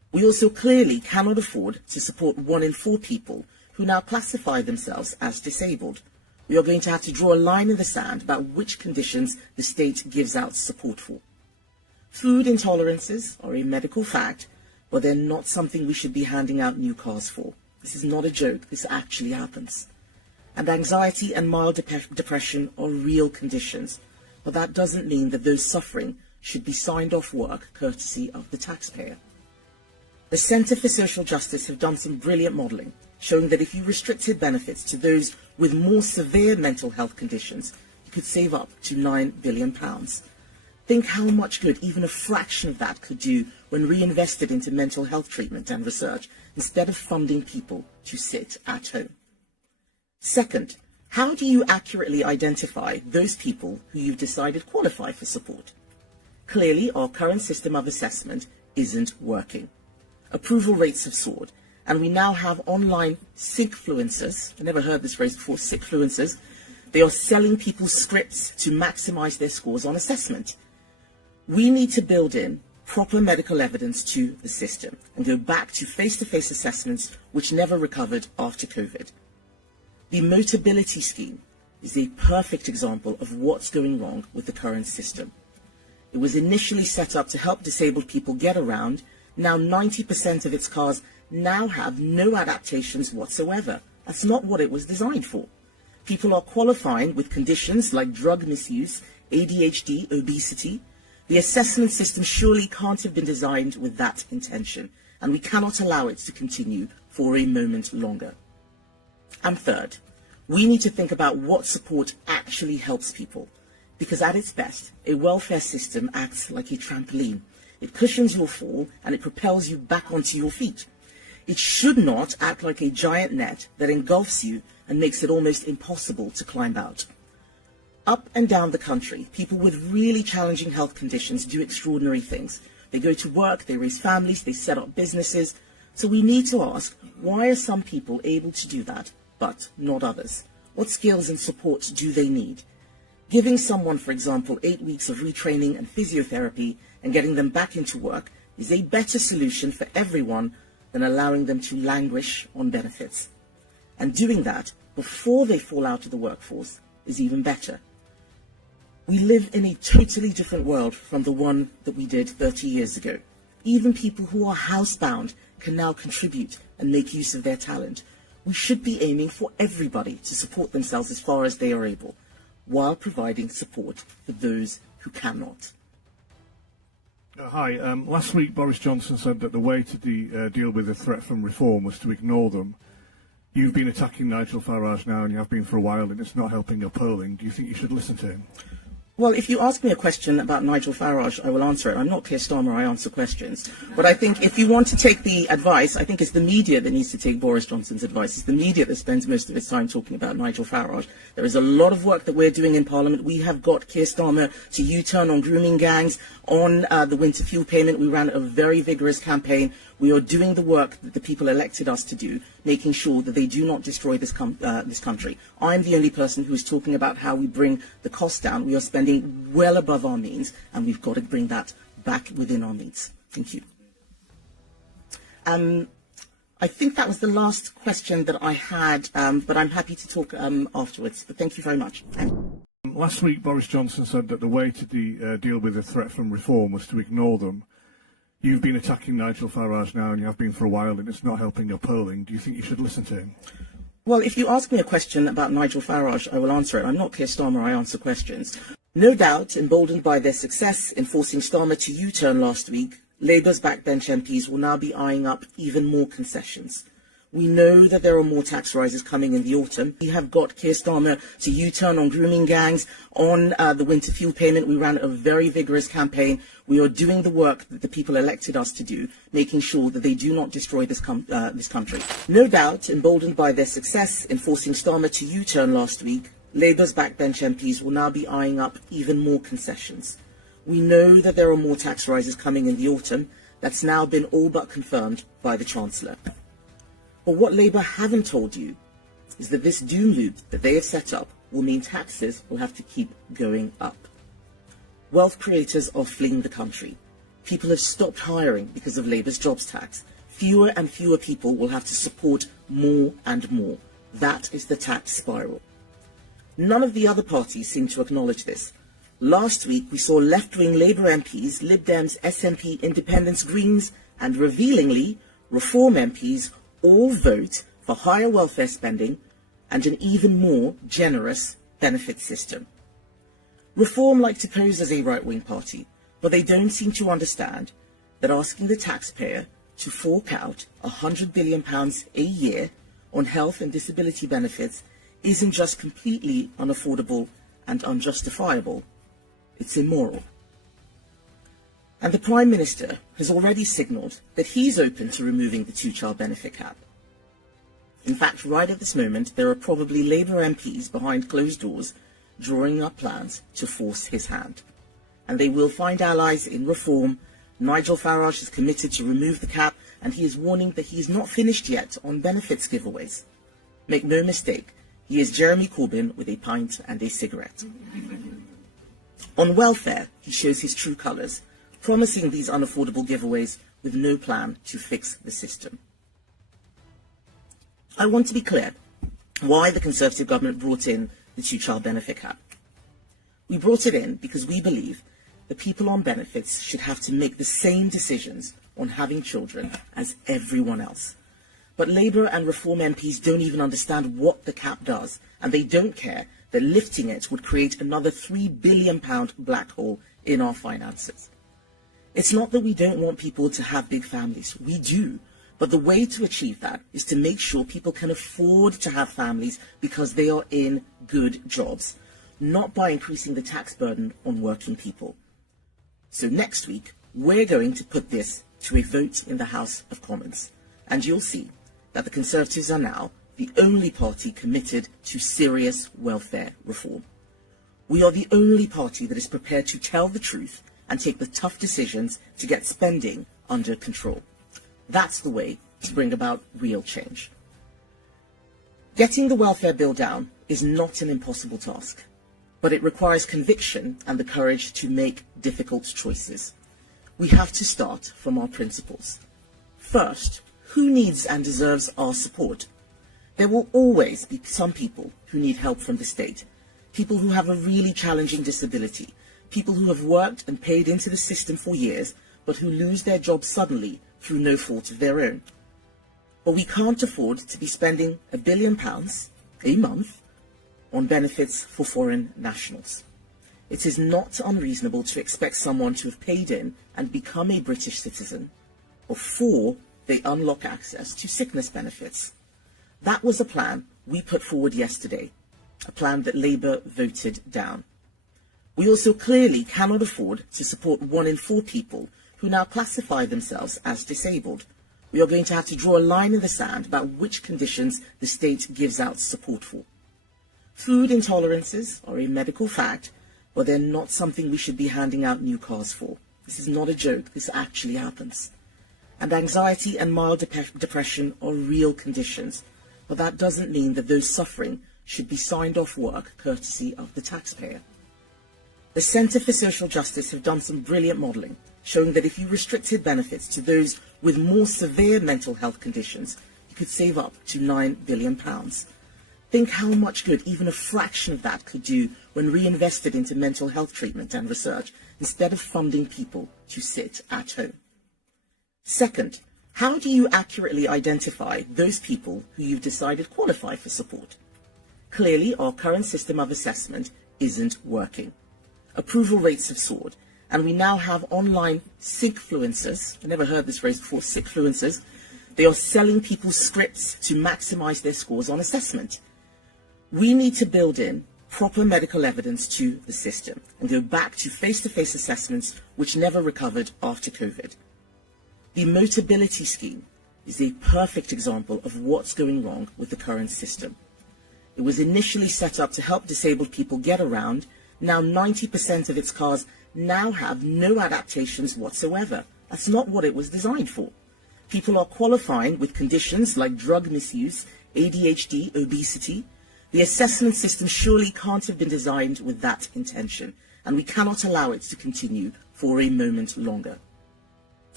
We also clearly cannot afford to support 1 in 4 people who now classify themselves as disabled. We are going to have to draw a line in the sand about which conditions the state gives out support for. Food intolerances are a medical fact, but they're not something we should be handing out new cars for. This is not a joke, this actually happens. And anxiety and mild depression are real conditions, but that doesn't mean that those suffering should be signed off work courtesy of the taxpayer. The Centre for Social Justice have done some brilliant modelling, showing that if you restricted benefits to those with more severe mental health conditions, you could save up to £9 billion. Think how much good even a fraction of that could do when reinvested into mental health treatment and research, instead of funding people to sit at home. Second, how do you accurately identify those people who you've decided qualify for support? Clearly, our current system of assessment isn't working. Approval rates have soared, and we now have online sickfluencers. I never heard this phrase before, sickfluencers. They are selling people scripts to maximize their scores on assessment. We need to build in proper medical evidence to the system and go back to face-to-face assessments which never recovered after COVID. The Motability Scheme is a perfect example of what's going wrong with the current system. It was initially set up to help disabled people get around. Now 90% of its cars now have no adaptations whatsoever. That's not what it was designed for. People are qualifying with conditions like drug misuse, ADHD, obesity. The assessment system surely can't have been designed with that intention, and we cannot allow it to continue for a moment longer. And third, we need to think about what support actually helps people, because at its best, a welfare system acts like a trampoline. It cushions your fall and it propels you back onto your feet. It should not act like a giant net that engulfs you and makes it almost impossible to climb out. Up and down the country, people with really challenging health conditions do extraordinary things. They go to work, they raise families, they set up businesses. So we need to ask, why are some people able to do that, but not others? What skills and support do they need? Giving someone, for example, 8 weeks of retraining and physiotherapy and getting them back into work is a better solution for everyone than allowing them to languish on benefits. And doing that before they fall out of the workforce is even better. We live in a totally different world from the one that we did 30 years ago. Even people who are housebound can now contribute and make use of their talent. We should be aiming for everybody to support themselves as far as they are able, while providing support for those who cannot. Hi. Last week, Boris Johnson said that the way to deal with the threat from reform was to ignore them. You've been attacking Nigel Farage now, and you have been for a while, and it's not helping your polling. Do you think you should listen to him? Well, if you ask me a question about Nigel Farage, I will answer it. I'm not Keir Starmer, I answer questions. But I think if you want to take the advice, I think it's the media that needs to take Boris Johnson's advice. It's the media that spends most of its time talking about Nigel Farage. There is a lot of work that we're doing in Parliament. We have got Keir Starmer to U-turn on grooming gangs, on the winter fuel payment. We ran a very vigorous campaign. We are doing the work that the people elected us to do, making sure that they do not destroy this country. I'm the only person who is talking about how we bring the cost down. We are spending well above our means, and we've got to bring that back within our means. Thank you. I think that was the last question that I had, but I'm happy to talk afterwards. But thank you very much. Last week, Boris Johnson said that the way to deal with the threat from reform was to ignore them. You've been attacking Nigel Farage now, and you have been for a while, and it's not helping your polling. Do you think you should listen to him? Well, if you ask me a question about Nigel Farage, I will answer it. I'm not Keir Starmer, I answer questions. No doubt, emboldened by their success in forcing Starmer to U-turn last week, Labour's backbench MPs will now be eyeing up even more concessions. We know that there are more tax rises coming in the autumn. We have got Keir Starmer to U-turn on grooming gangs, on the winter fuel payment. We ran a very vigorous campaign. We are doing the work that the people elected us to do, making sure that they do not destroy this country. No doubt, emboldened by their success in forcing Starmer to U-turn last week, Labour's backbench MPs will now be eyeing up even more concessions. We know that there are more tax rises coming in the autumn. That's now been all but confirmed by the Chancellor. But what Labour haven't told you is that this doom loop that they have set up will mean taxes will have to keep going up. Wealth creators are fleeing the country. People have stopped hiring because of Labour's jobs tax. Fewer and fewer people will have to support more and more. That is the tax spiral. None of the other parties seem to acknowledge this. Last week, we saw left-wing Labour MPs, Lib Dems, SNP, Independents, Greens, and revealingly, Reform MPs all vote for higher welfare spending and an even more generous benefit system. Reform like to pose as a right-wing party, but they don't seem to understand that asking the taxpayer to fork out £100 billion a year on health and disability benefits isn't just completely unaffordable and unjustifiable, it's immoral. And the Prime Minister has already signalled that he's open to removing the two-child benefit cap. In fact, right at this moment, there are probably Labour MPs behind closed doors drawing up plans to force his hand. And they will find allies in Reform. Nigel Farage is committed to remove the cap, and he is warning that he is not finished yet on benefits giveaways. Make no mistake, he is Jeremy Corbyn with a pint and a cigarette. On welfare, he shows his true colours, promising these unaffordable giveaways with no plan to fix the system. I want to be clear why the Conservative government brought in the two-child benefit cap. We brought it in because we believe that people on benefits should have to make the same decisions on having children as everyone else. But Labour and Reform MPs don't even understand what the cap does, and they don't care that lifting it would create another £3 billion black hole in our finances. It's not that we don't want people to have big families. We do. But the way to achieve that is to make sure people can afford to have families because they are in good jobs, not by increasing the tax burden on working people. So next week, we're going to put this to a vote in the House of Commons, and you'll see that the Conservatives are now the only party committed to serious welfare reform. We are the only party that is prepared to tell the truth and take the tough decisions to get spending under control. That's the way to bring about real change. Getting the welfare bill down is not an impossible task, but it requires conviction and the courage to make difficult choices. We have to start from our principles. First, who needs and deserves our support? There will always be some people who need help from the state, people who have a really challenging disability, people who have worked and paid into the system for years, but who lose their jobs suddenly through no fault of their own. But we can't afford to be spending £1 billion a month on benefits for foreign nationals. It is not unreasonable to expect someone to have paid in and become a British citizen before they unlock access to sickness benefits. That was a plan we put forward yesterday, a plan that Labour voted down. We also clearly cannot afford to support 1 in 4 people who now classify themselves as disabled. We are going to have to draw a line in the sand about which conditions the state gives out support for. Food intolerances are a medical fact, but they're not something we should be handing out new cars for. This is not a joke, this actually happens. And anxiety and mild depression are real conditions, but that doesn't mean that those suffering should be signed off work courtesy of the taxpayer. The Centre for Social Justice have done some brilliant modelling, showing that if you restricted benefits to those with more severe mental health conditions, you could save up to £9 billion. Think how much good even a fraction of that could do when reinvested into mental health treatment and research, instead of funding people to sit at home. Second, how do you accurately identify those people who you've decided qualify for support? Clearly, our current system of assessment isn't working. Approval rates have soared, and we now have online sickfluencers. I never heard this phrase before, sickfluencers. They are selling people's scripts to maximise their scores on assessment. We need to build in proper medical evidence to the system and go back to face-to-face assessments which never recovered after COVID. The Motability Scheme is a perfect example of what's going wrong with the current system. It was initially set up to help disabled people get around. Now 90% of its cars now have no adaptations whatsoever. That's not what it was designed for. People are qualifying with conditions like drug misuse, ADHD, obesity. The assessment system surely can't have been designed with that intention, and we cannot allow it to continue for a moment longer.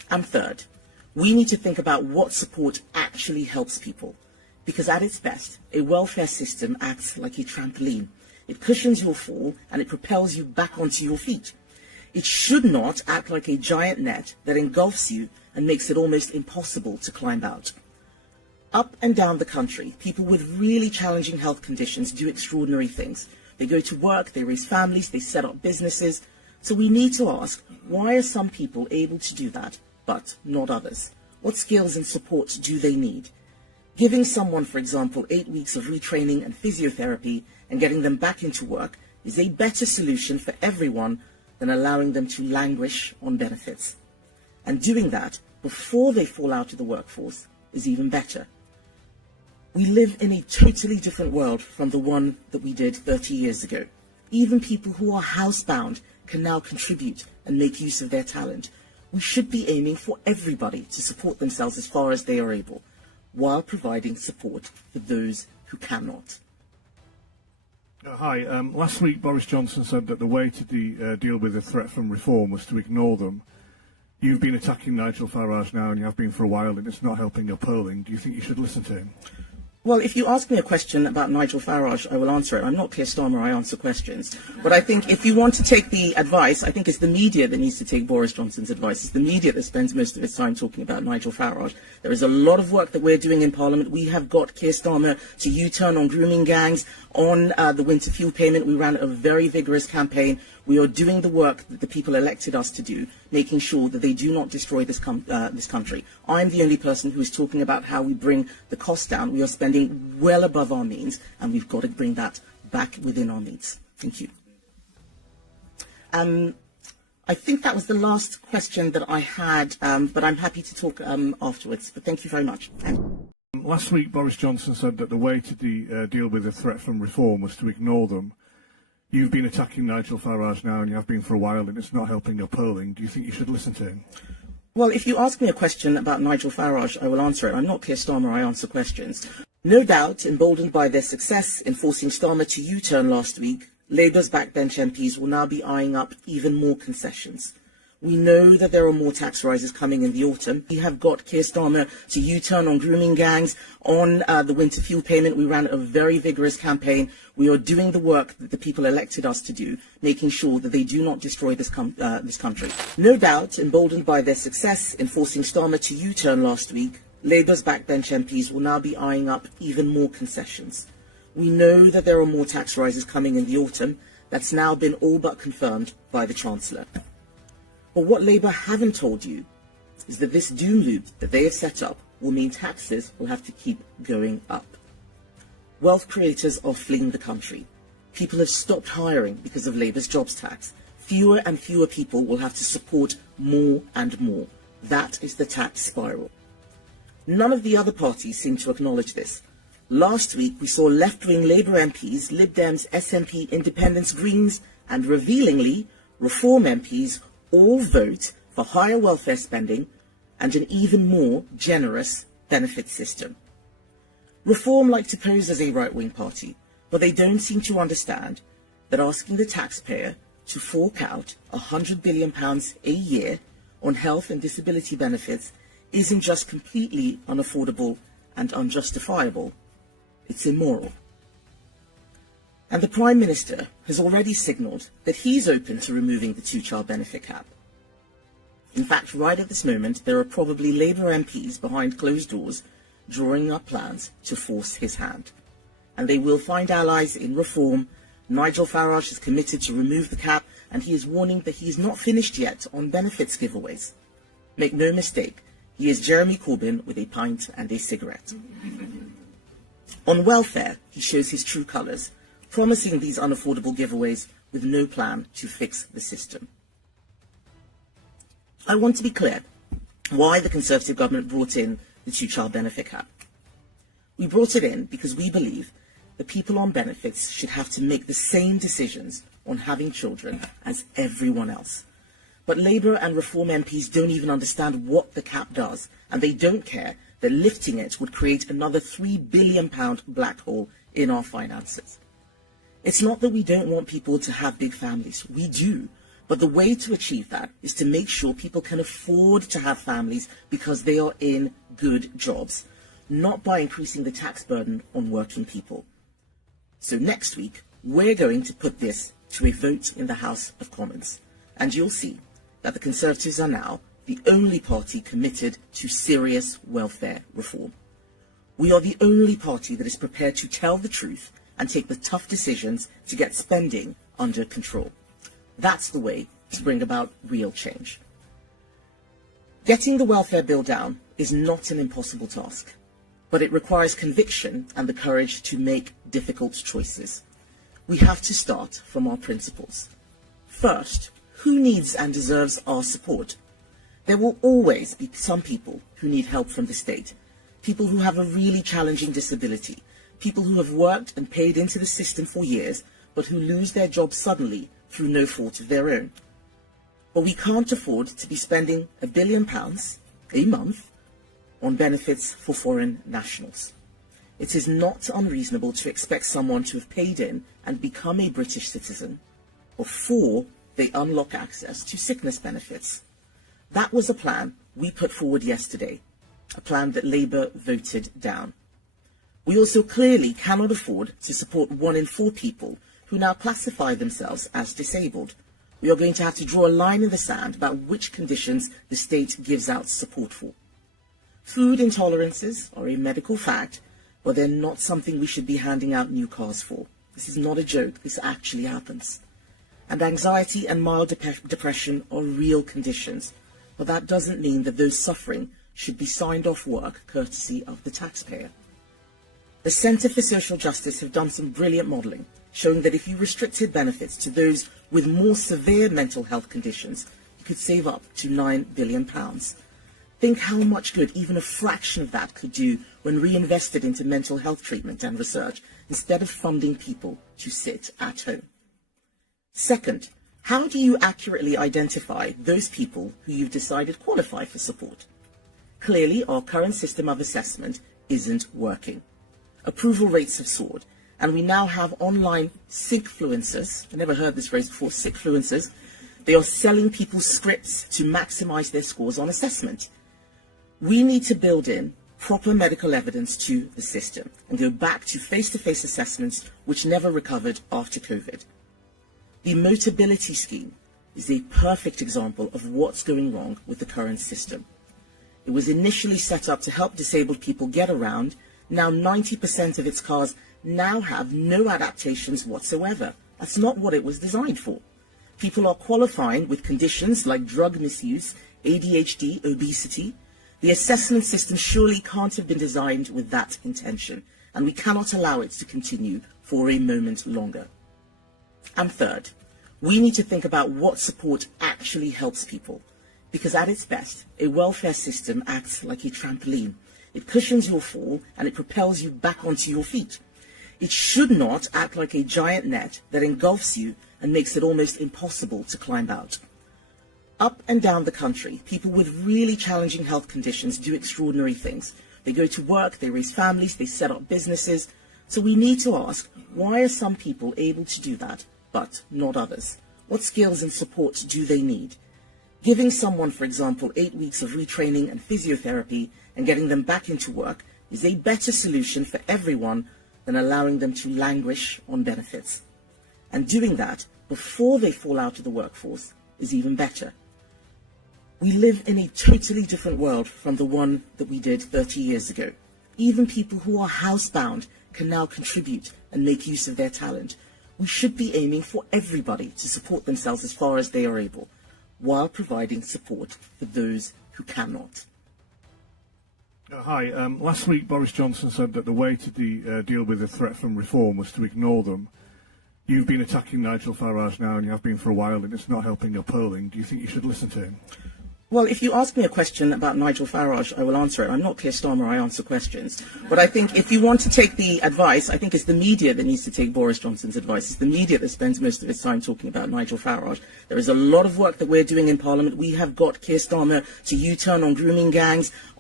And third, we need to think about what support actually helps people, because at its best, a welfare system acts like a trampoline. It cushions your fall and it propels you back onto your feet. It should not act like a giant net that engulfs you and makes it almost impossible to climb out. Up and down the country, people with really challenging health conditions do extraordinary things. They go to work, they raise families, they set up businesses. So we need to ask, why are some people able to do that, but not others? What skills and support do they need? Giving someone, for example, 8 weeks of retraining and physiotherapy and getting them back into work is a better solution for everyone than allowing them to languish on benefits. And doing that before they fall out of the workforce is even better. We live in a totally different world from the one that we did 30 years ago. Even people who are housebound can now contribute and make use of their talent. We should be aiming for everybody to support themselves as far as they are able, while providing support for those who cannot. Hi. Last week, Boris Johnson said that the way to deal with the threat from reform was to ignore them. You've been attacking Nigel Farage now, and you have been for a while, and it's not helping your polling. Do you think you should listen to him? Well, if you ask me a question about Nigel Farage, I will answer it. I'm not Keir Starmer, I answer questions. But I think if you want to take the advice, I think it's the media that needs to take Boris Johnson's advice. It's the media that spends most of its time talking about Nigel Farage. There is a lot of work that we're doing in Parliament. We have got Keir Starmer to U-turn on grooming gangs, on the winter fuel payment. We ran a very vigorous campaign. We are doing the work that the people elected us to do, making sure that they do not destroy this country. I'm the only person who is talking about how we bring the cost down. We are spending well above our means, and we've got to bring that back within our means. Thank you. I think that was the last question that I had, but I'm happy to talk afterwards. But thank you very much. Last week, Boris Johnson said that the way to deal with the threat from reform was to ignore them. You've been attacking Nigel Farage now, and you have been for a while, and it's not helping your polling. Do you think you should listen to him? Well, if you ask me a question about Nigel Farage, I will answer it. I'm not Keir Starmer, I answer questions. No doubt, emboldened by their success in forcing Starmer to U-turn last week, Labour's backbench MPs will now be eyeing up even more concessions. We know that there are more tax rises coming in the autumn. We have got Keir Starmer to U-turn on grooming gangs, on the winter fuel payment. We ran a very vigorous campaign. We are doing the work that the people elected us to do, making sure that they do not destroy this country. No doubt, emboldened by their success in forcing Starmer to U-turn last week, Labour's backbench MPs will now be eyeing up even more concessions. We know that there are more tax rises coming in the autumn. That's now been all but confirmed by the Chancellor. But what Labour haven't told you is that this doom loop that they have set up will mean taxes will have to keep going up. Wealth creators are fleeing the country. People have stopped hiring because of Labour's jobs tax. Fewer and fewer people will have to support more and more. That is the tax spiral. None of the other parties seem to acknowledge this. Last week we saw left-wing Labour MPs, Lib Dems, SNP, Independents, Greens and, revealingly, Reform MPs all vote for higher welfare spending and an even more generous benefit system. Reform like to pose as a right-wing party, but they don't seem to understand that asking the taxpayer to fork out £100 billion a year on health and disability benefits isn't just completely unaffordable and unjustifiable, it's immoral. And the Prime Minister has already signalled that he's open to removing the two-child benefit cap. In fact, right at this moment, there are probably Labour MPs behind closed doors drawing up plans to force his hand. And they will find allies in Reform. Nigel Farage is committed to remove the cap, and he is warning that he is not finished yet on benefits giveaways. Make no mistake, he is Jeremy Corbyn with a pint and a cigarette. On welfare, he shows his true colours, promising these unaffordable giveaways with no plan to fix the system. I want to be clear why the Conservative government brought in the two-child benefit cap. We brought it in because we believe that people on benefits should have to make the same decisions on having children as everyone else. But Labour and Reform MPs don't even understand what the cap does, and they don't care that lifting it would create another £3 billion black hole in our finances. It's not that we don't want people to have big families. We do. But the way to achieve that is to make sure people can afford to have families because they are in good jobs, not by increasing the tax burden on working people. So next week, we're going to put this to a vote in the House of Commons, and you'll see that the Conservatives are now the only party committed to serious welfare reform. We are the only party that is prepared to tell the truth and take the tough decisions to get spending under control. That's the way to bring about real change. Getting the welfare bill down is not an impossible task, but it requires conviction and the courage to make difficult choices. We have to start from our principles. First, who needs and deserves our support? There will always be some people who need help from the state, people who have a really challenging disability, people who have worked and paid into the system for years, but who lose their jobs suddenly through no fault of their own. But we can't afford to be spending £1 billion a month on benefits for foreign nationals. It is not unreasonable to expect someone to have paid in and become a British citizen before they unlock access to sickness benefits. That was a plan we put forward yesterday, a plan that Labour voted down. We also clearly cannot afford to support 1 in 4 people who now classify themselves as disabled. We are going to have to draw a line in the sand about which conditions the state gives out support for. Food intolerances are a medical fact, but they're not something we should be handing out new cars for. This is not a joke, this actually happens. And anxiety and mild depression are real conditions, but that doesn't mean that those suffering should be signed off work courtesy of the taxpayer. The Centre for Social Justice have done some brilliant modelling, showing that if you restricted benefits to those with more severe mental health conditions, you could save up to £9 billion. Think how much good even a fraction of that could do when reinvested into mental health treatment and research, instead of funding people to sit at home. Second, how do you accurately identify those people who you've decided qualify for support? Clearly, our current system of assessment isn't working. Approval rates have soared, and we now have online sickfluencers. I never heard this phrase before, sickfluencers. They are selling people scripts to maximize their scores on assessment. We need to build in proper medical evidence to the system and go back to face-to-face assessments which never recovered after COVID. The Motability Scheme is a perfect example of what's going wrong with the current system. It was initially set up to help disabled people get around. Now 90% of its cars now have no adaptations whatsoever. That's not what it was designed for. People are qualifying with conditions like drug misuse, ADHD, obesity. The assessment system surely can't have been designed with that intention, and we cannot allow it to continue for a moment longer. And third, we need to think about what support actually helps people, because at its best, a welfare system acts like a trampoline. It cushions your fall and it propels you back onto your feet. It should not act like a giant net that engulfs you and makes it almost impossible to climb out. Up and down the country, people with really challenging health conditions do extraordinary things. They go to work, they raise families, they set up businesses. So we need to ask, why are some people able to do that, but not others? What skills and support do they need? Giving someone, for example, 8 weeks of retraining and physiotherapy and getting them back into work is a better solution for everyone than allowing them to languish on benefits. And doing that before they fall out of the workforce is even better. We live in a totally different world from the one that we did 30 years ago. Even people who are housebound can now contribute and make use of their talent. We should be aiming for everybody to support themselves as far as they are able, while providing support for those who cannot. Hi. Last week, Boris Johnson said that the way to deal with the threat from reform was to ignore them. You've been attacking Nigel Farage now, and you have been for a while, and it's not helping your polling. Do you think you should listen to him? Well, if you ask me a question about Nigel Farage, I will answer it. I'm not Keir Starmer, I answer questions. But I think if you want to take the advice, I think it's the media that needs to take Boris Johnson's advice. It's the media that spends most of its time talking about Nigel Farage. There is a lot of work that we're doing in Parliament. We have got Keir Starmer to U-turn on grooming gangs,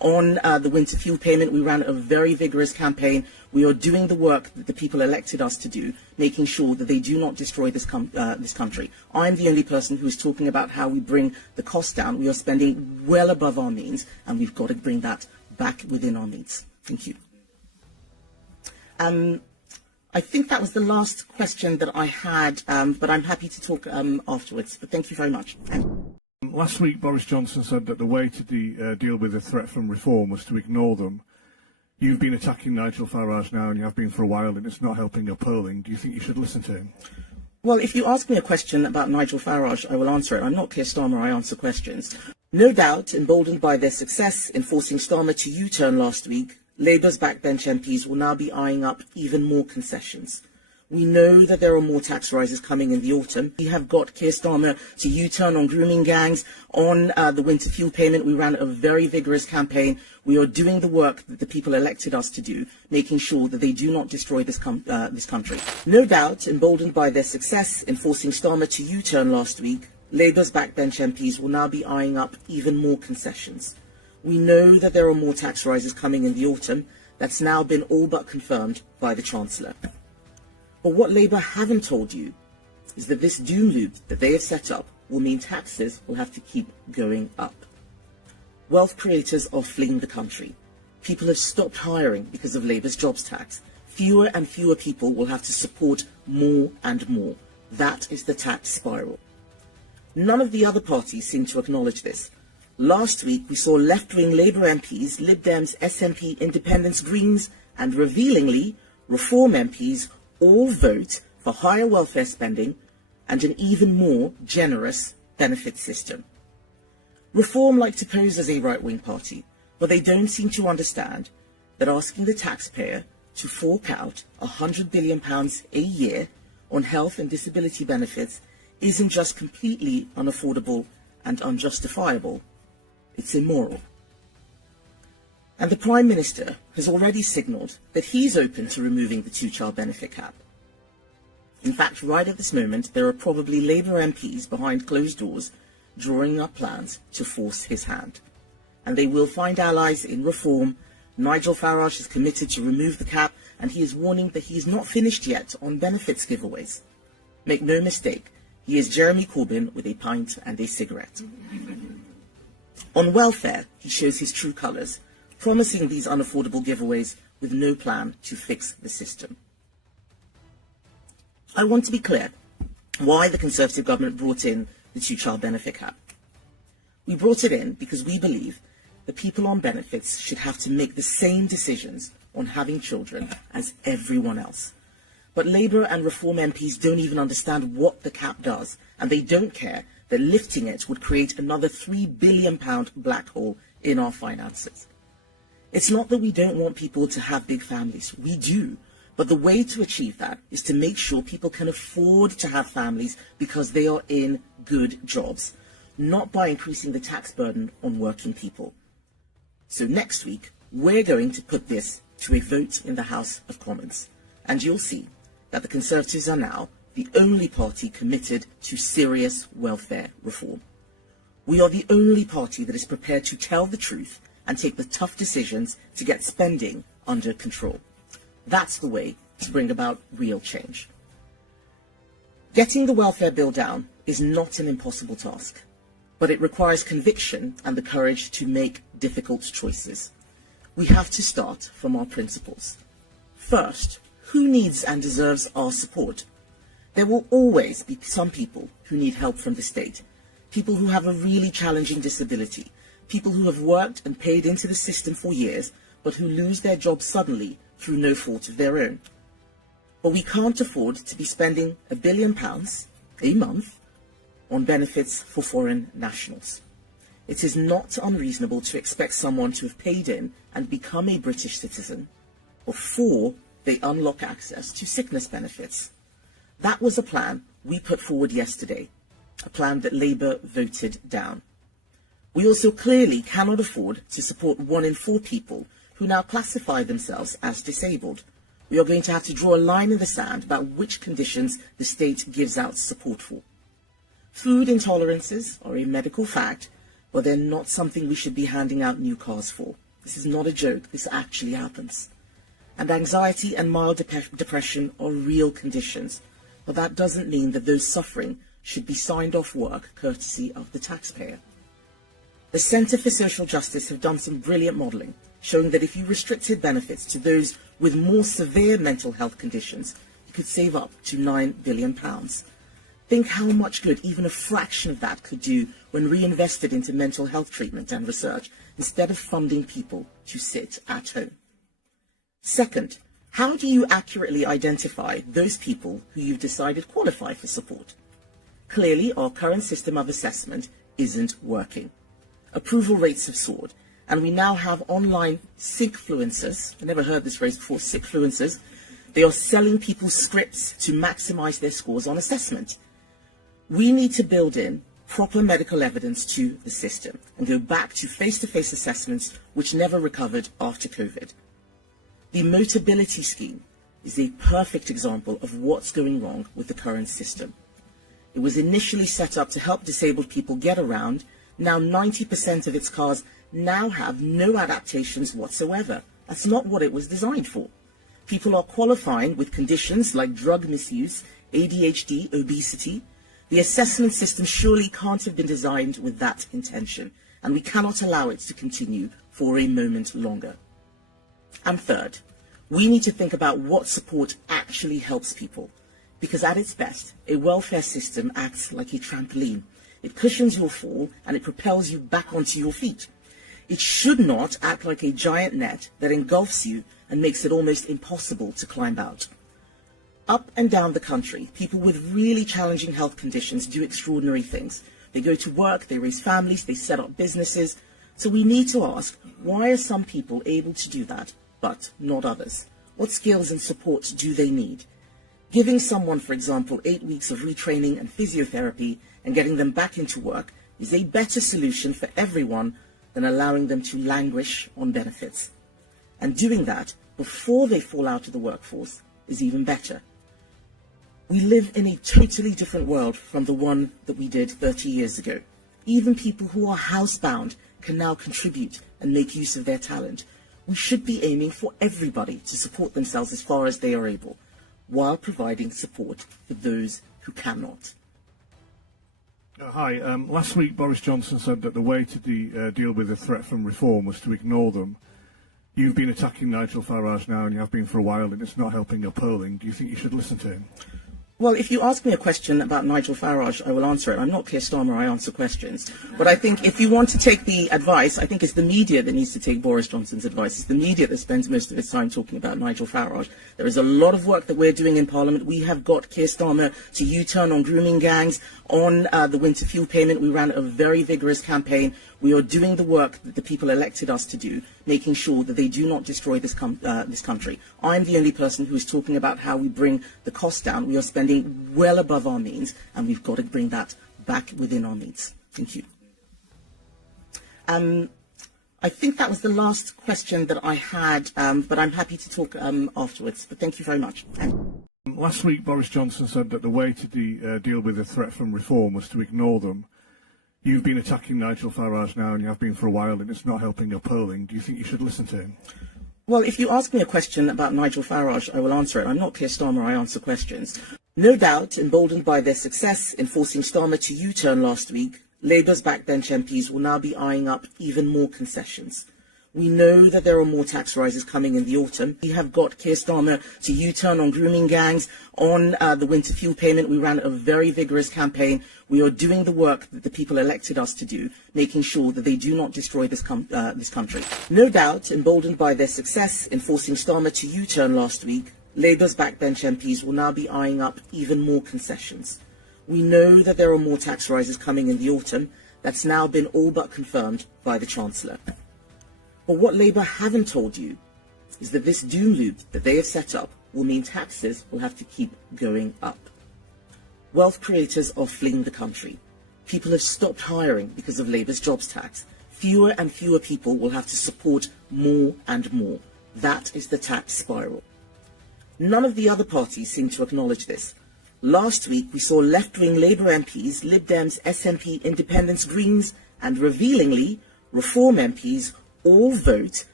On the winter fuel payment, we ran a very vigorous campaign. We are doing the work that the people elected us to do, making sure that they do not destroy this country. I'm the only person who is talking about how we bring the cost down. We are spending well above our means, and we've got to bring that back within our means. Thank you. I think that was the last question that I had, but I'm happy to talk afterwards. But thank you very much. Last week, Boris Johnson said that the way to deal with the threat from reform was to ignore them. You've been attacking Nigel Farage now, and you have been for a while, and it's not helping your polling. Do you think you should listen to him? Well, if you ask me a question about Nigel Farage, I will answer it. I'm not Keir Starmer, I answer questions. No doubt, emboldened by their success in forcing Starmer to U-turn last week, Labour's backbench MPs will now be eyeing up even more concessions. We know that there are more tax rises coming in the autumn. We have got Keir Starmer to U-turn on grooming gangs. On the winter fuel payment, we ran a very vigorous campaign. We are doing the work that the people elected us to do, making sure that they do not destroy this country. No doubt, emboldened by their success in forcing Starmer to U-turn last week, Labour's backbench MPs will now be eyeing up even more concessions. We know that there are more tax rises coming in the autumn. That's now been all but confirmed by the Chancellor. But what Labour haven't told you is that this doom loop that they have set up will mean taxes will have to keep going up. Wealth creators are fleeing the country. People have stopped hiring because of Labour's jobs tax. Fewer and fewer people will have to support more and more. That is the tax spiral. None of the other parties seem to acknowledge this. Last week, we saw left-wing Labour MPs, Lib Dems, SNP, Independents, Greens, and revealingly, Reform MPs all vote for higher welfare spending and an even more generous benefit system. Reform like to pose as a right-wing party, but they don't seem to understand that asking the taxpayer to fork out £100 billion a year on health and disability benefits isn't just completely unaffordable and unjustifiable, it's immoral. And the Prime Minister has already signalled that he's open to removing the two-child benefit cap. In fact, right at this moment, there are probably Labour MPs behind closed doors drawing up plans to force his hand. And they will find allies in Reform. Nigel Farage is committed to remove the cap, and he is warning that he is not finished yet on benefits giveaways. Make no mistake, he is Jeremy Corbyn with a pint and a cigarette. On welfare, he shows his true colours, promising these unaffordable giveaways with no plan to fix the system. I want to be clear why the Conservative government brought in the two-child benefit cap. We brought it in because we believe that people on benefits should have to make the same decisions on having children as everyone else. But Labour and Reform MPs don't even understand what the cap does, and they don't care that lifting it would create another £3 billion black hole in our finances. It's not that we don't want people to have big families. We do. But the way to achieve that is to make sure people can afford to have families because they are in good jobs, not by increasing the tax burden on working people. So next week, we're going to put this to a vote in the House of Commons, and you'll see that the Conservatives are now the only party committed to serious welfare reform. We are the only party that is prepared to tell the truth and take the tough decisions to get spending under control. That's the way to bring about real change. Getting the welfare bill down is not an impossible task, but it requires conviction and the courage to make difficult choices. We have to start from our principles. First, who needs and deserves our support? There will always be some people who need help from the state, people who have a really challenging disability, people who have worked and paid into the system for years, but who lose their jobs suddenly through no fault of their own. But we can't afford to be spending £1 billion a month on benefits for foreign nationals. It is not unreasonable to expect someone to have paid in and become a British citizen before they unlock access to sickness benefits. That was a plan we put forward yesterday, a plan that Labour voted down. We also clearly cannot afford to support 1 in 4 people who now classify themselves as disabled. We are going to have to draw a line in the sand about which conditions the state gives out support for. Food intolerances are a medical fact, but they're not something we should be handing out new cars for. This is not a joke. This actually happens. And anxiety and mild depression are real conditions, but that doesn't mean that those suffering should be signed off work courtesy of the taxpayer. The Centre for Social Justice have done some brilliant modelling, showing that if you restricted benefits to those with more severe mental health conditions, you could save up to £9 billion. Think how much good even a fraction of that could do when reinvested into mental health treatment and research, instead of funding people to sit at home. Second, how do you accurately identify those people who you've decided qualify for support? Clearly, our current system of assessment isn't working. Approval rates have soared, and we now have online sickfluencers. I never heard this phrase before, sickfluencers. They are selling people scripts to maximize their scores on assessment. We need to build in proper medical evidence to the system and go back to face-to-face assessments which never recovered after COVID. The Motability scheme is a perfect example of what's going wrong with the current system. It was initially set up to help disabled people get around. Now 90% of its cars now have no adaptations whatsoever. That's not what it was designed for. People are qualifying with conditions like drug misuse, ADHD, obesity. The assessment system surely can't have been designed with that intention, and we cannot allow it to continue for a moment longer. And third, we need to think about what support actually helps people, because at its best, a welfare system acts like a trampoline. It cushions your fall and it propels you back onto your feet. It should not act like a giant net that engulfs you and makes it almost impossible to climb out. Up and down the country, people with really challenging health conditions do extraordinary things. They go to work, they raise families, they set up businesses. So we need to ask, why are some people able to do that, but not others? What skills and support do they need? Giving someone, for example, 8 weeks of retraining and physiotherapy and getting them back into work is a better solution for everyone than allowing them to languish on benefits. And doing that before they fall out of the workforce is even better. We live in a totally different world from the one that we did 30 years ago. Even people who are housebound can now contribute and make use of their talent. We should be aiming for everybody to support themselves as far as they are able, while providing support for those who cannot. Hi. Last week, Boris Johnson said that the way to deal with the threat from reform was to ignore them. You've been attacking Nigel Farage now, and you have been for a while, and it's not helping your polling. Do you think you should listen to him? Well, if you ask me a question about Nigel Farage, I will answer it. I'm not Keir Starmer, I answer questions. But I think if you want to take the advice, I think it's the media that needs to take Boris Johnson's advice. It's the media that spends most of its time talking about Nigel Farage. There is a lot of work that we're doing in Parliament. We have got Keir Starmer to U-turn on grooming gangs, on the winter fuel payment. We ran a very vigorous campaign. We are doing the work that the people elected us to do, making sure that they do not destroy this country. I'm the only person who is talking about how we bring the cost down. We are spending well above our means, and we've got to bring that back within our means. Thank you. I think that was the last question that I had, but I'm happy to talk afterwards. But thank you very much. Last week, Boris Johnson said that the way to deal with the threat from reform was to ignore them. You've been attacking Nigel Farage now, and you have been for a while, and it's not helping your polling. Do you think you should listen to him? Well, if you ask me a question about Nigel Farage, I will answer it. I'm not Keir Starmer, I answer questions. No doubt, emboldened by their success in forcing Starmer to U-turn last week, Labour's backbench MPs will now be eyeing up even more concessions. We know that there are more tax rises coming in the autumn. We have got Keir Starmer to U-turn on grooming gangs, on the winter fuel payment. We ran a very vigorous campaign. We are doing the work that the people elected us to do, making sure that they do not destroy this country. No doubt, emboldened by their success in forcing Starmer to U-turn last week, Labour's backbench MPs will now be eyeing up even more concessions. We know that there are more tax rises coming in the autumn. That's now been all but confirmed by the Chancellor. But what Labour haven't told you is that this doom loop that they have set up will mean taxes will have to keep going up. Wealth creators are fleeing the country. People have stopped hiring because of Labour's jobs tax. Fewer and fewer people will have to support more and more. That is the tax spiral. None of the other parties seem to acknowledge this. Last week we saw left-wing Labour MPs, Lib Dems, SNP, Independents, Greens and, revealingly, Reform MPs all vote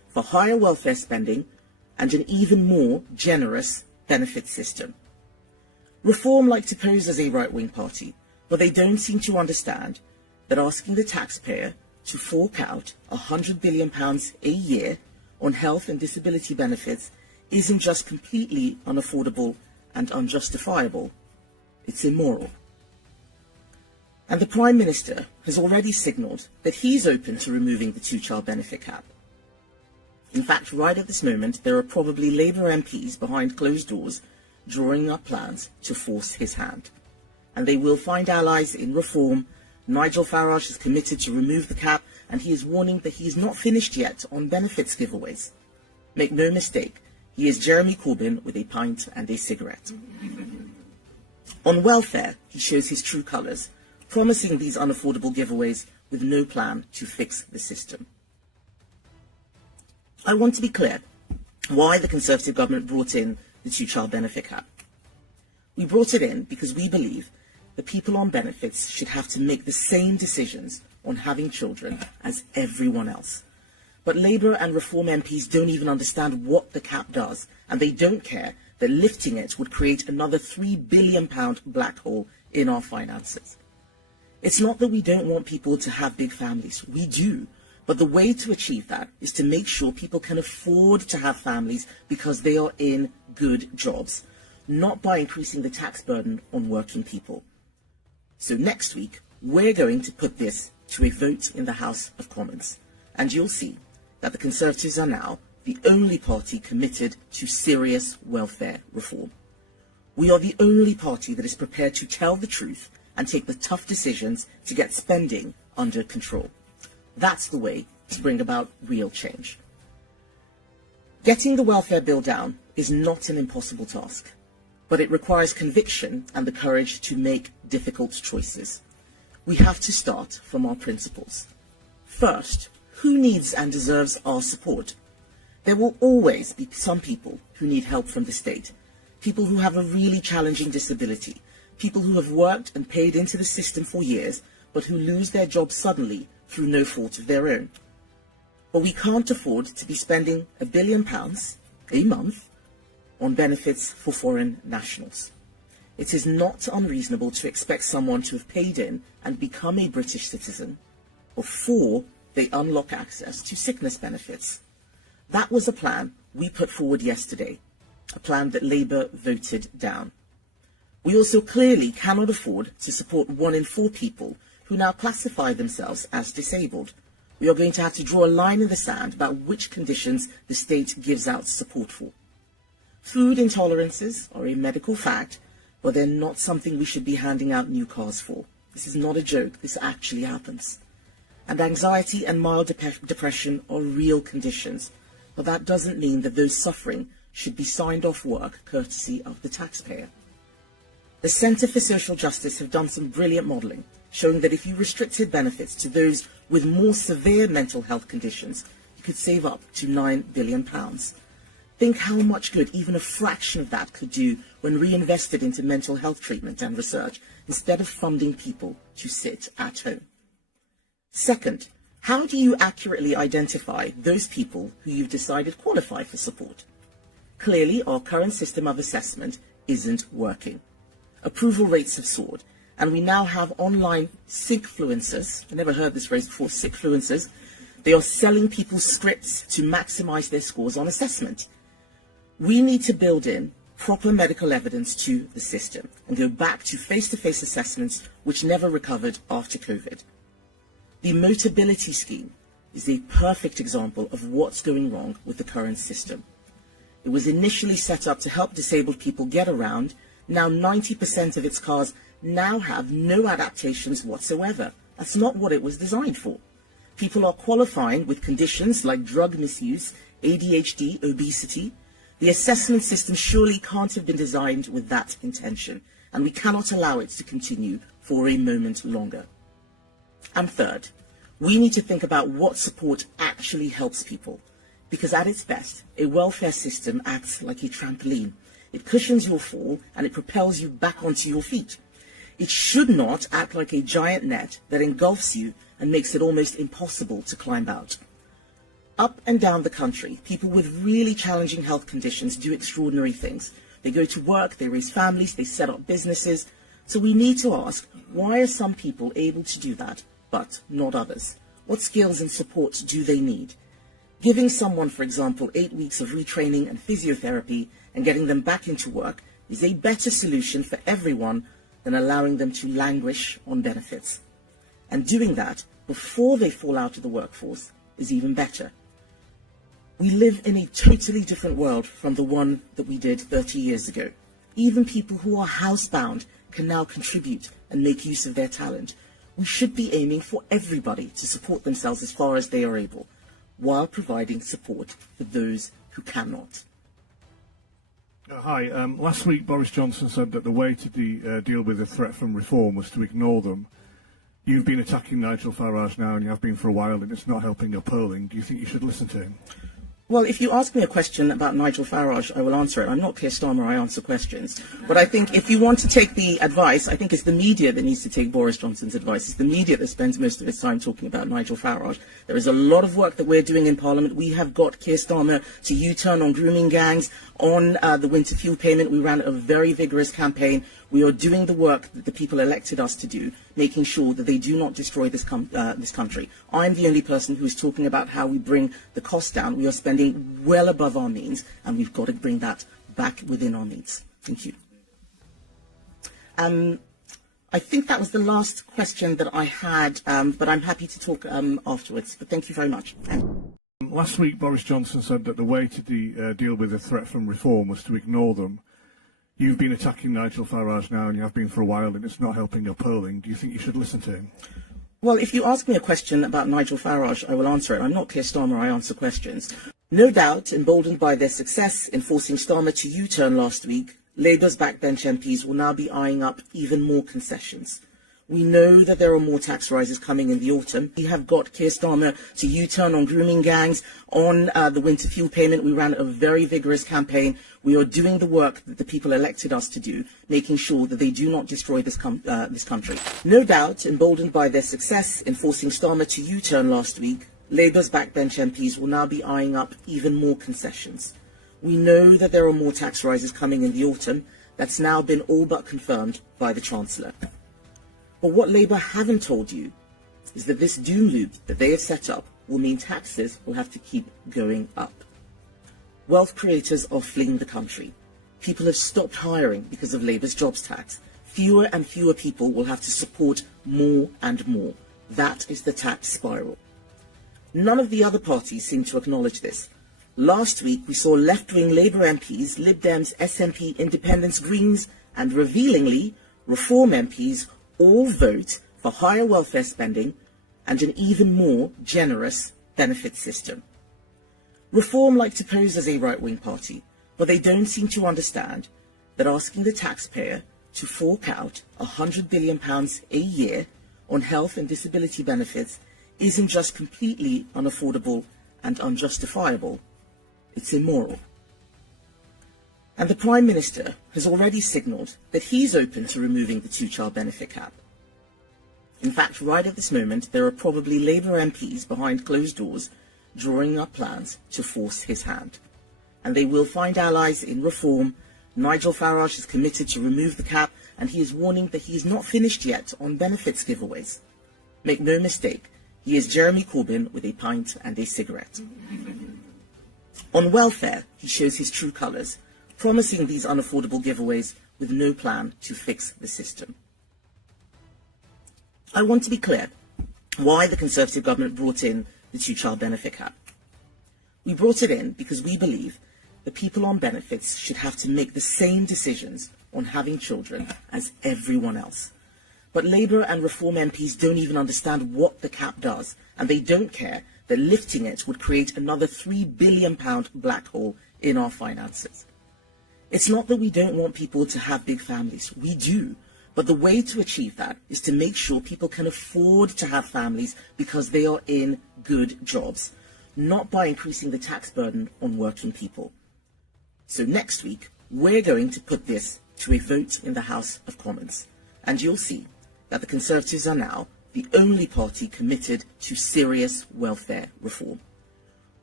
for higher welfare spending and an even more generous benefit system. Reform like to pose as a right-wing party, but they don't seem to understand that asking the taxpayer to fork out £100 billion a year on health and disability benefits isn't just completely unaffordable and unjustifiable, it's immoral. And the Prime Minister has already signalled that he's open to removing the two-child benefit cap. In fact, right at this moment, there are probably Labour MPs behind closed doors drawing up plans to force his hand. And they will find allies in reform. Nigel Farage is committed to remove the cap, and he is warning that he is not finished yet on benefits giveaways. Make no mistake, he is Jeremy Corbyn with a pint and a cigarette. On welfare, he shows his true colours, promising these unaffordable giveaways with no plan to fix the system. I want to be clear why the Conservative government brought in the two-child benefit cap. We brought it in because we believe that people on benefits should have to make the same decisions on having children as everyone else. But Labour and Reform MPs don't even understand what the cap does, and they don't care that lifting it would create another £3 billion black hole in our finances. It's not that we don't want people to have big families. We do. But the way to achieve that is to make sure people can afford to have families because they are in good jobs, not by increasing the tax burden on working people. So next week, we're going to put this to a vote in the House of Commons, and you'll see that the Conservatives are now the only party committed to serious welfare reform. We are the only party that is prepared to tell the truth and take the tough decisions to get spending under control. That's the way to bring about real change. Getting the welfare bill down is not an impossible task, but it requires conviction and the courage to make difficult choices. We have to start from our principles. First, who needs and deserves our support? There will always be some people who need help from the state, people who have a really challenging disability, people who have worked and paid into the system for years, but who lose their jobs suddenly through no fault of their own. But we can't afford to be spending £1 billion a month on benefits for foreign nationals. It is not unreasonable to expect someone to have paid in and become a British citizen before they unlock access to sickness benefits. That was a plan we put forward yesterday, a plan that Labour voted down. We also clearly cannot afford to support 1 in 4 people who now classify themselves as disabled. We are going to have to draw a line in the sand about which conditions the state gives out support for. Food intolerances are a medical fact, but they're not something we should be handing out new cars for. This is not a joke, this actually happens. And anxiety and mild depression are real conditions, but that doesn't mean that those suffering should be signed off work courtesy of the taxpayer. The Centre for Social Justice have done some brilliant modelling, showing that if you restricted benefits to those with more severe mental health conditions, you could save up to £9 billion. Think how much good even a fraction of that could do when reinvested into mental health treatment and research, instead of funding people to sit at home. Second, how do you accurately identify those people who you've decided qualify for support? Clearly, our current system of assessment isn't working. Approval rates have soared, and we now have online sickfluencers. I never heard this phrase before, sickfluencers. They are selling people's scripts to maximise their scores on assessment. We need to build in proper medical evidence to the system and go back to face-to-face assessments which never recovered after COVID. The Motability Scheme is a perfect example of what's going wrong with the current system. It was initially set up to help disabled people get around. Now 90% of its cars now have no adaptations whatsoever. That's not what it was designed for. People are qualifying with conditions like drug misuse, ADHD, obesity. The assessment system surely can't have been designed with that intention, and we cannot allow it to continue for a moment longer. And third, we need to think about what support actually helps people, because at its best, a welfare system acts like a trampoline. It cushions your fall and it propels you back onto your feet. It should not act like a giant net that engulfs you and makes it almost impossible to climb out. Up and down the country, people with really challenging health conditions do extraordinary things. They go to work, they raise families, they set up businesses. So we need to ask, why are some people able to do that, but not others? What skills and support do they need? Giving someone, for example, 8 weeks of retraining and physiotherapy and getting them back into work is a better solution for everyone than allowing them to languish on benefits. And doing that before they fall out of the workforce is even better. We live in a totally different world from the one that we did 30 years ago. Even people who are housebound can now contribute and make use of their talent. We should be aiming for everybody to support themselves as far as they are able, while providing support for those who cannot. Hi. Last week, Boris Johnson said that the way to deal with the threat from reform was to ignore them. You've been attacking Nigel Farage now, and you have been for a while, and it's not helping your polling. Do you think you should listen to him? Well, if you ask me a question about Nigel Farage, I will answer it. I'm not Keir Starmer, I answer questions. But I think if you want to take the advice, I think it's the media that needs to take Boris Johnson's advice. It's the media that spends most of its time talking about Nigel Farage. There is a lot of work that we're doing in Parliament. We have got Keir Starmer to U-turn on grooming gangs, on the winter fuel payment. We ran a very vigorous campaign. We are doing the work that the people elected us to do, making sure that they do not destroy this country. I'm the only person who is talking about how we bring the cost down. We are spending well above our means, and we've got to bring that back within our means. Thank you. I think that was the last question that I had, but I'm happy to talk afterwards. But thank you very much. Last week, Boris Johnson said that the way to deal with the threat from reform was to ignore them. You've been attacking Nigel Farage now, and you have been for a while, and it's not helping your polling. Do you think you should listen to him? Well, if you ask me a question about Nigel Farage, I will answer it. I'm not Keir Starmer, I answer questions. No doubt, emboldened by their success in forcing Starmer to U-turn last week, Labour's backbench MPs will now be eyeing up even more concessions. We know that there are more tax rises coming in the autumn. We have got Keir Starmer to U-turn on grooming gangs, on the winter fuel payment. We ran a very vigorous campaign. We are doing the work that the people elected us to do, making sure that they do not destroy this country. No doubt, emboldened by their success in forcing Starmer to U-turn last week, Labour's backbench MPs will now be eyeing up even more concessions. We know that there are more tax rises coming in the autumn. That's now been all but confirmed by the Chancellor. But what Labour haven't told you is that this doom loop that they have set up will mean taxes will have to keep going up. Wealth creators are fleeing the country. People have stopped hiring because of Labour's jobs tax. Fewer and fewer people will have to support more and more. That is the tax spiral. None of the other parties seem to acknowledge this. Last week we saw left-wing Labour MPs, Lib Dems, SNP, Independents, Greens and, revealingly, Reform MPs all vote for higher welfare spending and an even more generous benefit system. Reform like to pose as a right-wing party, but they don't seem to understand that asking the taxpayer to fork out £100 billion a year on health and disability benefits isn't just completely unaffordable and unjustifiable, it's immoral. And the Prime Minister has already signalled that he's open to removing the two-child benefit cap. In fact, right at this moment, there are probably Labour MPs behind closed doors drawing up plans to force his hand. And they will find allies in Reform. Nigel Farage is committed to remove the cap, and he is warning that he is not finished yet on benefits giveaways. Make no mistake, he is Jeremy Corbyn with a pint and a cigarette. On welfare, he shows his true colours, promising these unaffordable giveaways with no plan to fix the system. I want to be clear why the Conservative government brought in the two-child benefit cap. We brought it in because we believe that people on benefits should have to make the same decisions on having children as everyone else. But Labour and Reform MPs don't even understand what the cap does, and they don't care that lifting it would create another £3 billion black hole in our finances. It's not that we don't want people to have big families. We do. But the way to achieve that is to make sure people can afford to have families because they are in good jobs, not by increasing the tax burden on working people. So next week, we're going to put this to a vote in the House of Commons. And you'll see that the Conservatives are now the only party committed to serious welfare reform.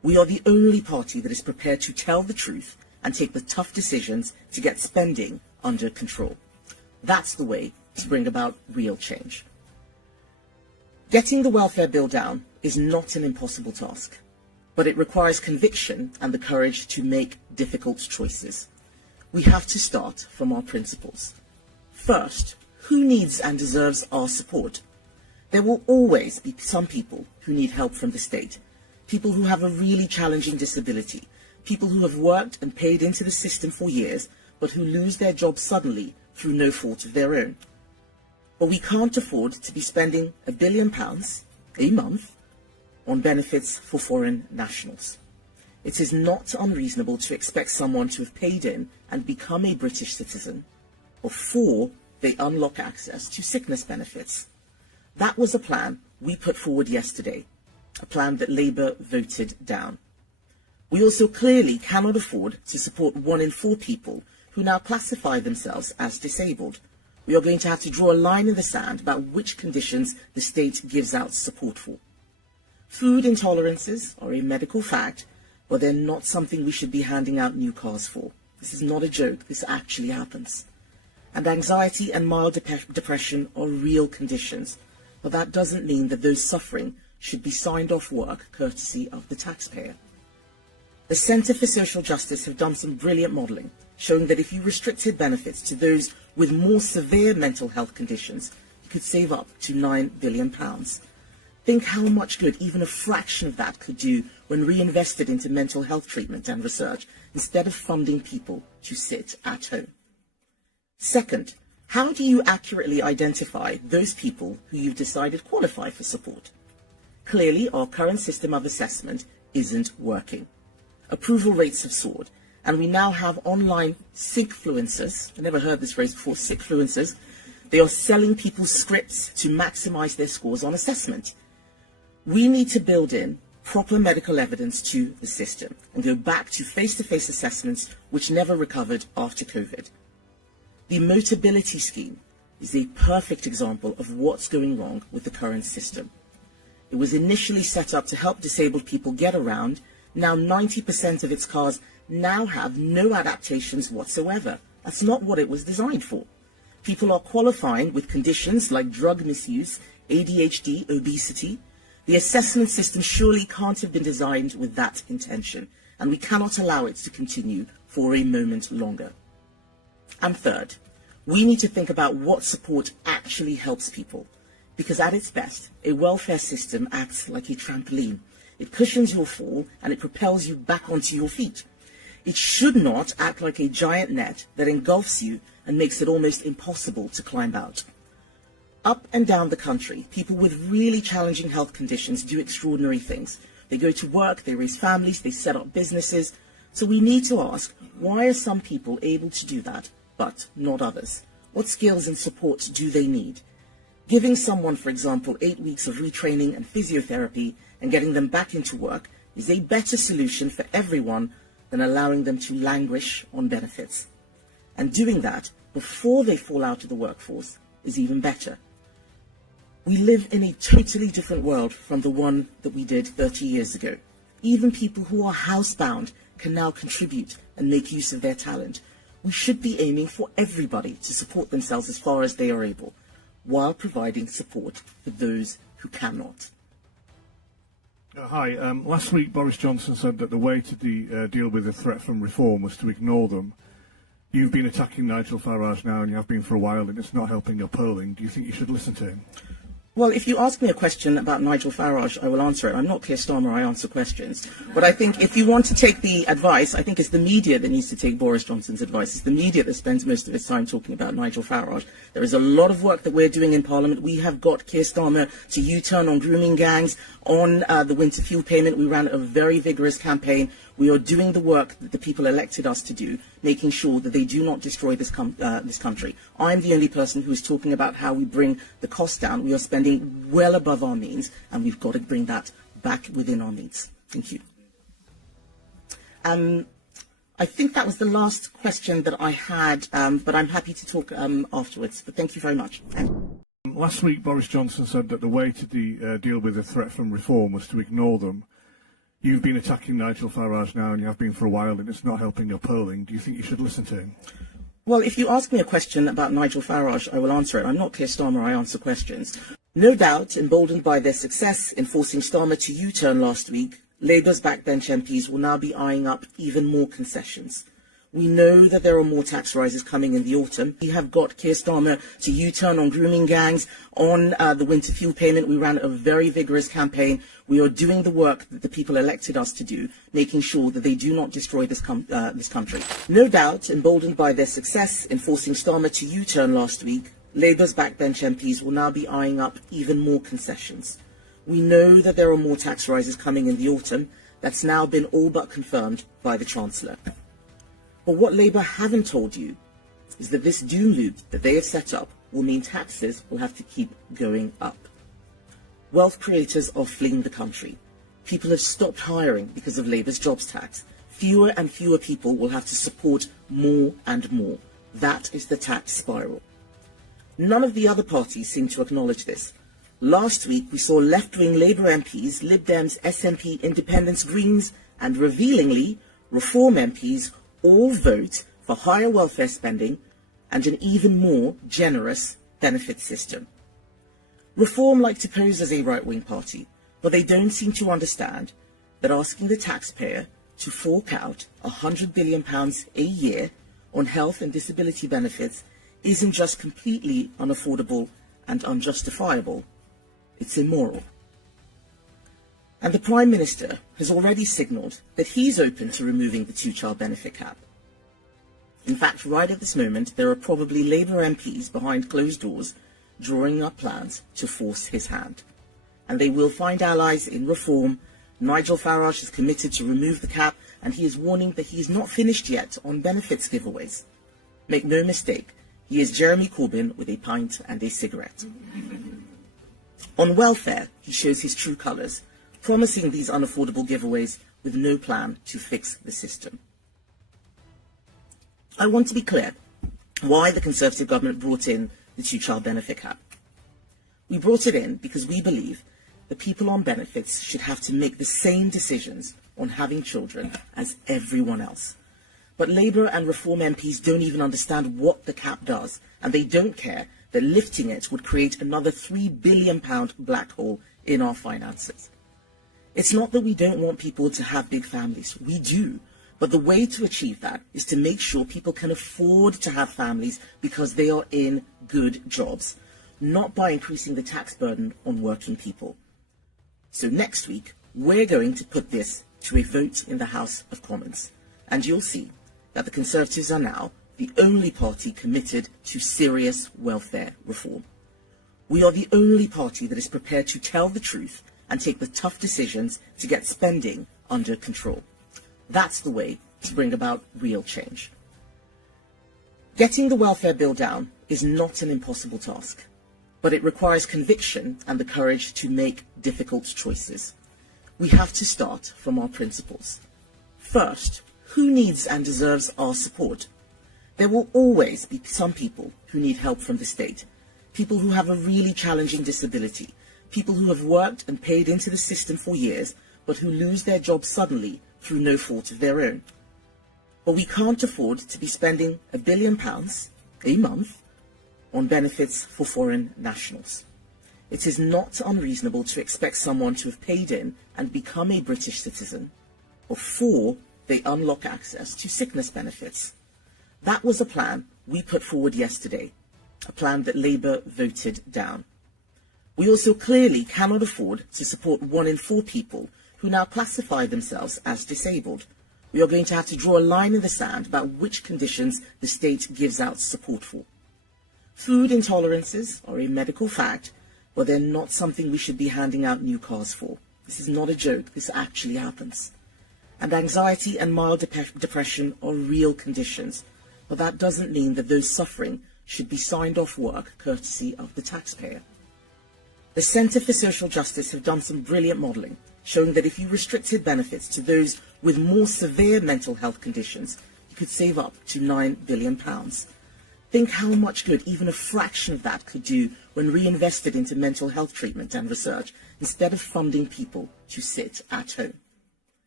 We are the only party that is prepared to tell the truth and take the tough decisions to get spending under control. That's the way to bring about real change. Getting the welfare bill down is not an impossible task, but it requires conviction and the courage to make difficult choices. We have to start from our principles. First, who needs and deserves our support? There will always be some people who need help from the state, people who have a really challenging disability, people who have worked and paid into the system for years, but who lose their jobs suddenly through no fault of their own. But we can't afford to be spending £1 billion a month on benefits for foreign nationals. It is not unreasonable to expect someone to have paid in and become a British citizen before they unlock access to sickness benefits. That was a plan we put forward yesterday, a plan that Labour voted down. We also clearly cannot afford to support 1 in 4 people who now classify themselves as disabled. We are going to have to draw a line in the sand about which conditions the state gives out support for. Food intolerances are a medical fact, but they're not something we should be handing out new cars for. This is not a joke, this actually happens. And anxiety and mild depression are real conditions, but that doesn't mean that those suffering should be signed off work courtesy of the taxpayer. The Centre for Social Justice have done some brilliant modelling, showing that if you restricted benefits to those with more severe mental health conditions, you could save up to £9 billion. Think how much good even a fraction of that could do when reinvested into mental health treatment and research, instead of funding people to sit at home. Second, how do you accurately identify those people who you've decided qualify for support? Clearly, our current system of assessment isn't working. Approval rates have soared, and we now have online sickfluencers. I never heard this phrase before, sickfluencers. They are selling people scripts to maximize their scores on assessment. We need to build in proper medical evidence to the system and go back to face-to-face assessments which never recovered after COVID. The Motability Scheme is a perfect example of what's going wrong with the current system. It was initially set up to help disabled people get around. Now 90% of its cars now have no adaptations whatsoever. That's not what it was designed for. People are qualifying with conditions like drug misuse, ADHD, obesity. The assessment system surely can't have been designed with that intention, and we cannot allow it to continue for a moment longer. And third, we need to think about what support actually helps people, because at its best, a welfare system acts like a trampoline. It cushions your fall and it propels you back onto your feet. It should not act like a giant net that engulfs you and makes it almost impossible to climb out. Up and down the country, people with really challenging health conditions do extraordinary things. They go to work, they raise families, they set up businesses. So we need to ask, why are some people able to do that, but not others? What skills and support do they need? Giving someone, for example, 8 weeks of retraining and physiotherapy and getting them back into work is a better solution for everyone than allowing them to languish on benefits. And doing that before they fall out of the workforce is even better. We live in a totally different world from the one that we did 30 years ago. Even people who are housebound can now contribute and make use of their talent. We should be aiming for everybody to support themselves as far as they are able, while providing support for those who cannot. Hi. Last week, Boris Johnson said that the way to deal with the threat from reform was to ignore them. You've been attacking Nigel Farage now, and you have been for a while, and it's not helping your polling. Do you think you should listen to him? Well, if you ask me a question about Nigel Farage, I will answer it. I'm not Keir Starmer, I answer questions. But I think if you want to take the advice, I think it's the media that needs to take Boris Johnson's advice. It's the media that spends most of its time talking about Nigel Farage. There is a lot of work that we're doing in Parliament. We have got Keir Starmer to U-turn on grooming gangs, on the winter fuel payment. We ran a very vigorous campaign. We are doing the work that the people elected us to do, making sure that they do not destroy this country. I'm the only person who is talking about how we bring the cost down. We are spending well above our means, and we've got to bring that back within our means. Thank you. I think that was the last question that I had, but I'm happy to talk afterwards. But thank you very much. Last week, Boris Johnson said that the way to deal with the threat from reform was to ignore them. You've been attacking Nigel Farage now, and you have been for a while, and it's not helping your polling. Do you think you should listen to him? Well, if you ask me a question about Nigel Farage, I will answer it. I'm not Keir Starmer, I answer questions. No doubt, emboldened by their success in forcing Starmer to U-turn last week, Labour's backbench MPs will now be eyeing up even more concessions. We know that there are more tax rises coming in the autumn. We have got Keir Starmer to U-turn on grooming gangs, on the winter fuel payment. We ran a very vigorous campaign. We are doing the work that the people elected us to do, making sure that they do not destroy this country. No doubt, emboldened by their success in forcing Starmer to U-turn last week, Labour's backbench MPs will now be eyeing up even more concessions. We know that there are more tax rises coming in the autumn. That's now been all but confirmed by the Chancellor. But what Labour haven't told you is that this doom loop that they have set up will mean taxes will have to keep going up. Wealth creators are fleeing the country. People have stopped hiring because of Labour's jobs tax. Fewer and fewer people will have to support more and more. That is the tax spiral. None of the other parties seem to acknowledge this. Last week we saw left-wing Labour MPs, Lib Dems, SNP, Independents, Greens and, revealingly, Reform MPs all vote for higher welfare spending and an even more generous benefit system. Reform like to pose as a right-wing party, but they don't seem to understand that asking the taxpayer to fork out £100 billion a year on health and disability benefits isn't just completely unaffordable and unjustifiable, it's immoral. And the Prime Minister has already signalled that he's open to removing the two-child benefit cap. In fact, right at this moment, there are probably Labour MPs behind closed doors drawing up plans to force his hand. And they will find allies in Reform. Nigel Farage is committed to remove the cap, and he is warning that he is not finished yet on benefits giveaways. Make no mistake, he is Jeremy Corbyn with a pint and a cigarette. On welfare, he shows his true colours, promising these unaffordable giveaways with no plan to fix the system. I want to be clear why the Conservative government brought in the two-child benefit cap. We brought it in because we believe that people on benefits should have to make the same decisions on having children as everyone else. But Labour and Reform MPs don't even understand what the cap does, and they don't care that lifting it would create another £3 billion black hole in our finances. It's not that we don't want people to have big families. We do. But the way to achieve that is to make sure people can afford to have families because they are in good jobs, not by increasing the tax burden on working people. So next week, we're going to put this to a vote in the House of Commons. And you'll see that the Conservatives are now the only party committed to serious welfare reform. We are the only party that is prepared to tell the truth and take the tough decisions to get spending under control. That's the way to bring about real change. Getting the welfare bill down is not an impossible task, but it requires conviction and the courage to make difficult choices. We have to start from our principles. First, who needs and deserves our support? There will always be some people who need help from the state, people who have a really challenging disability, people who have worked and paid into the system for years, but who lose their jobs suddenly through no fault of their own. But we can't afford to be spending £1 billion a month on benefits for foreign nationals. It is not unreasonable to expect someone to have paid in and become a British citizen before they unlock access to sickness benefits. That was a plan we put forward yesterday, a plan that Labour voted down. We also clearly cannot afford to support 1 in 4 people who now classify themselves as disabled. We are going to have to draw a line in the sand about which conditions the state gives out support for. Food intolerances are a medical fact, but they're not something we should be handing out new cars for. This is not a joke, this actually happens. And anxiety and mild depression are real conditions, but that doesn't mean that those suffering should be signed off work courtesy of the taxpayer. The Centre for Social Justice have done some brilliant modelling, showing that if you restricted benefits to those with more severe mental health conditions, you could save up to £9 billion. Think how much good even a fraction of that could do when reinvested into mental health treatment and research, instead of funding people to sit at home.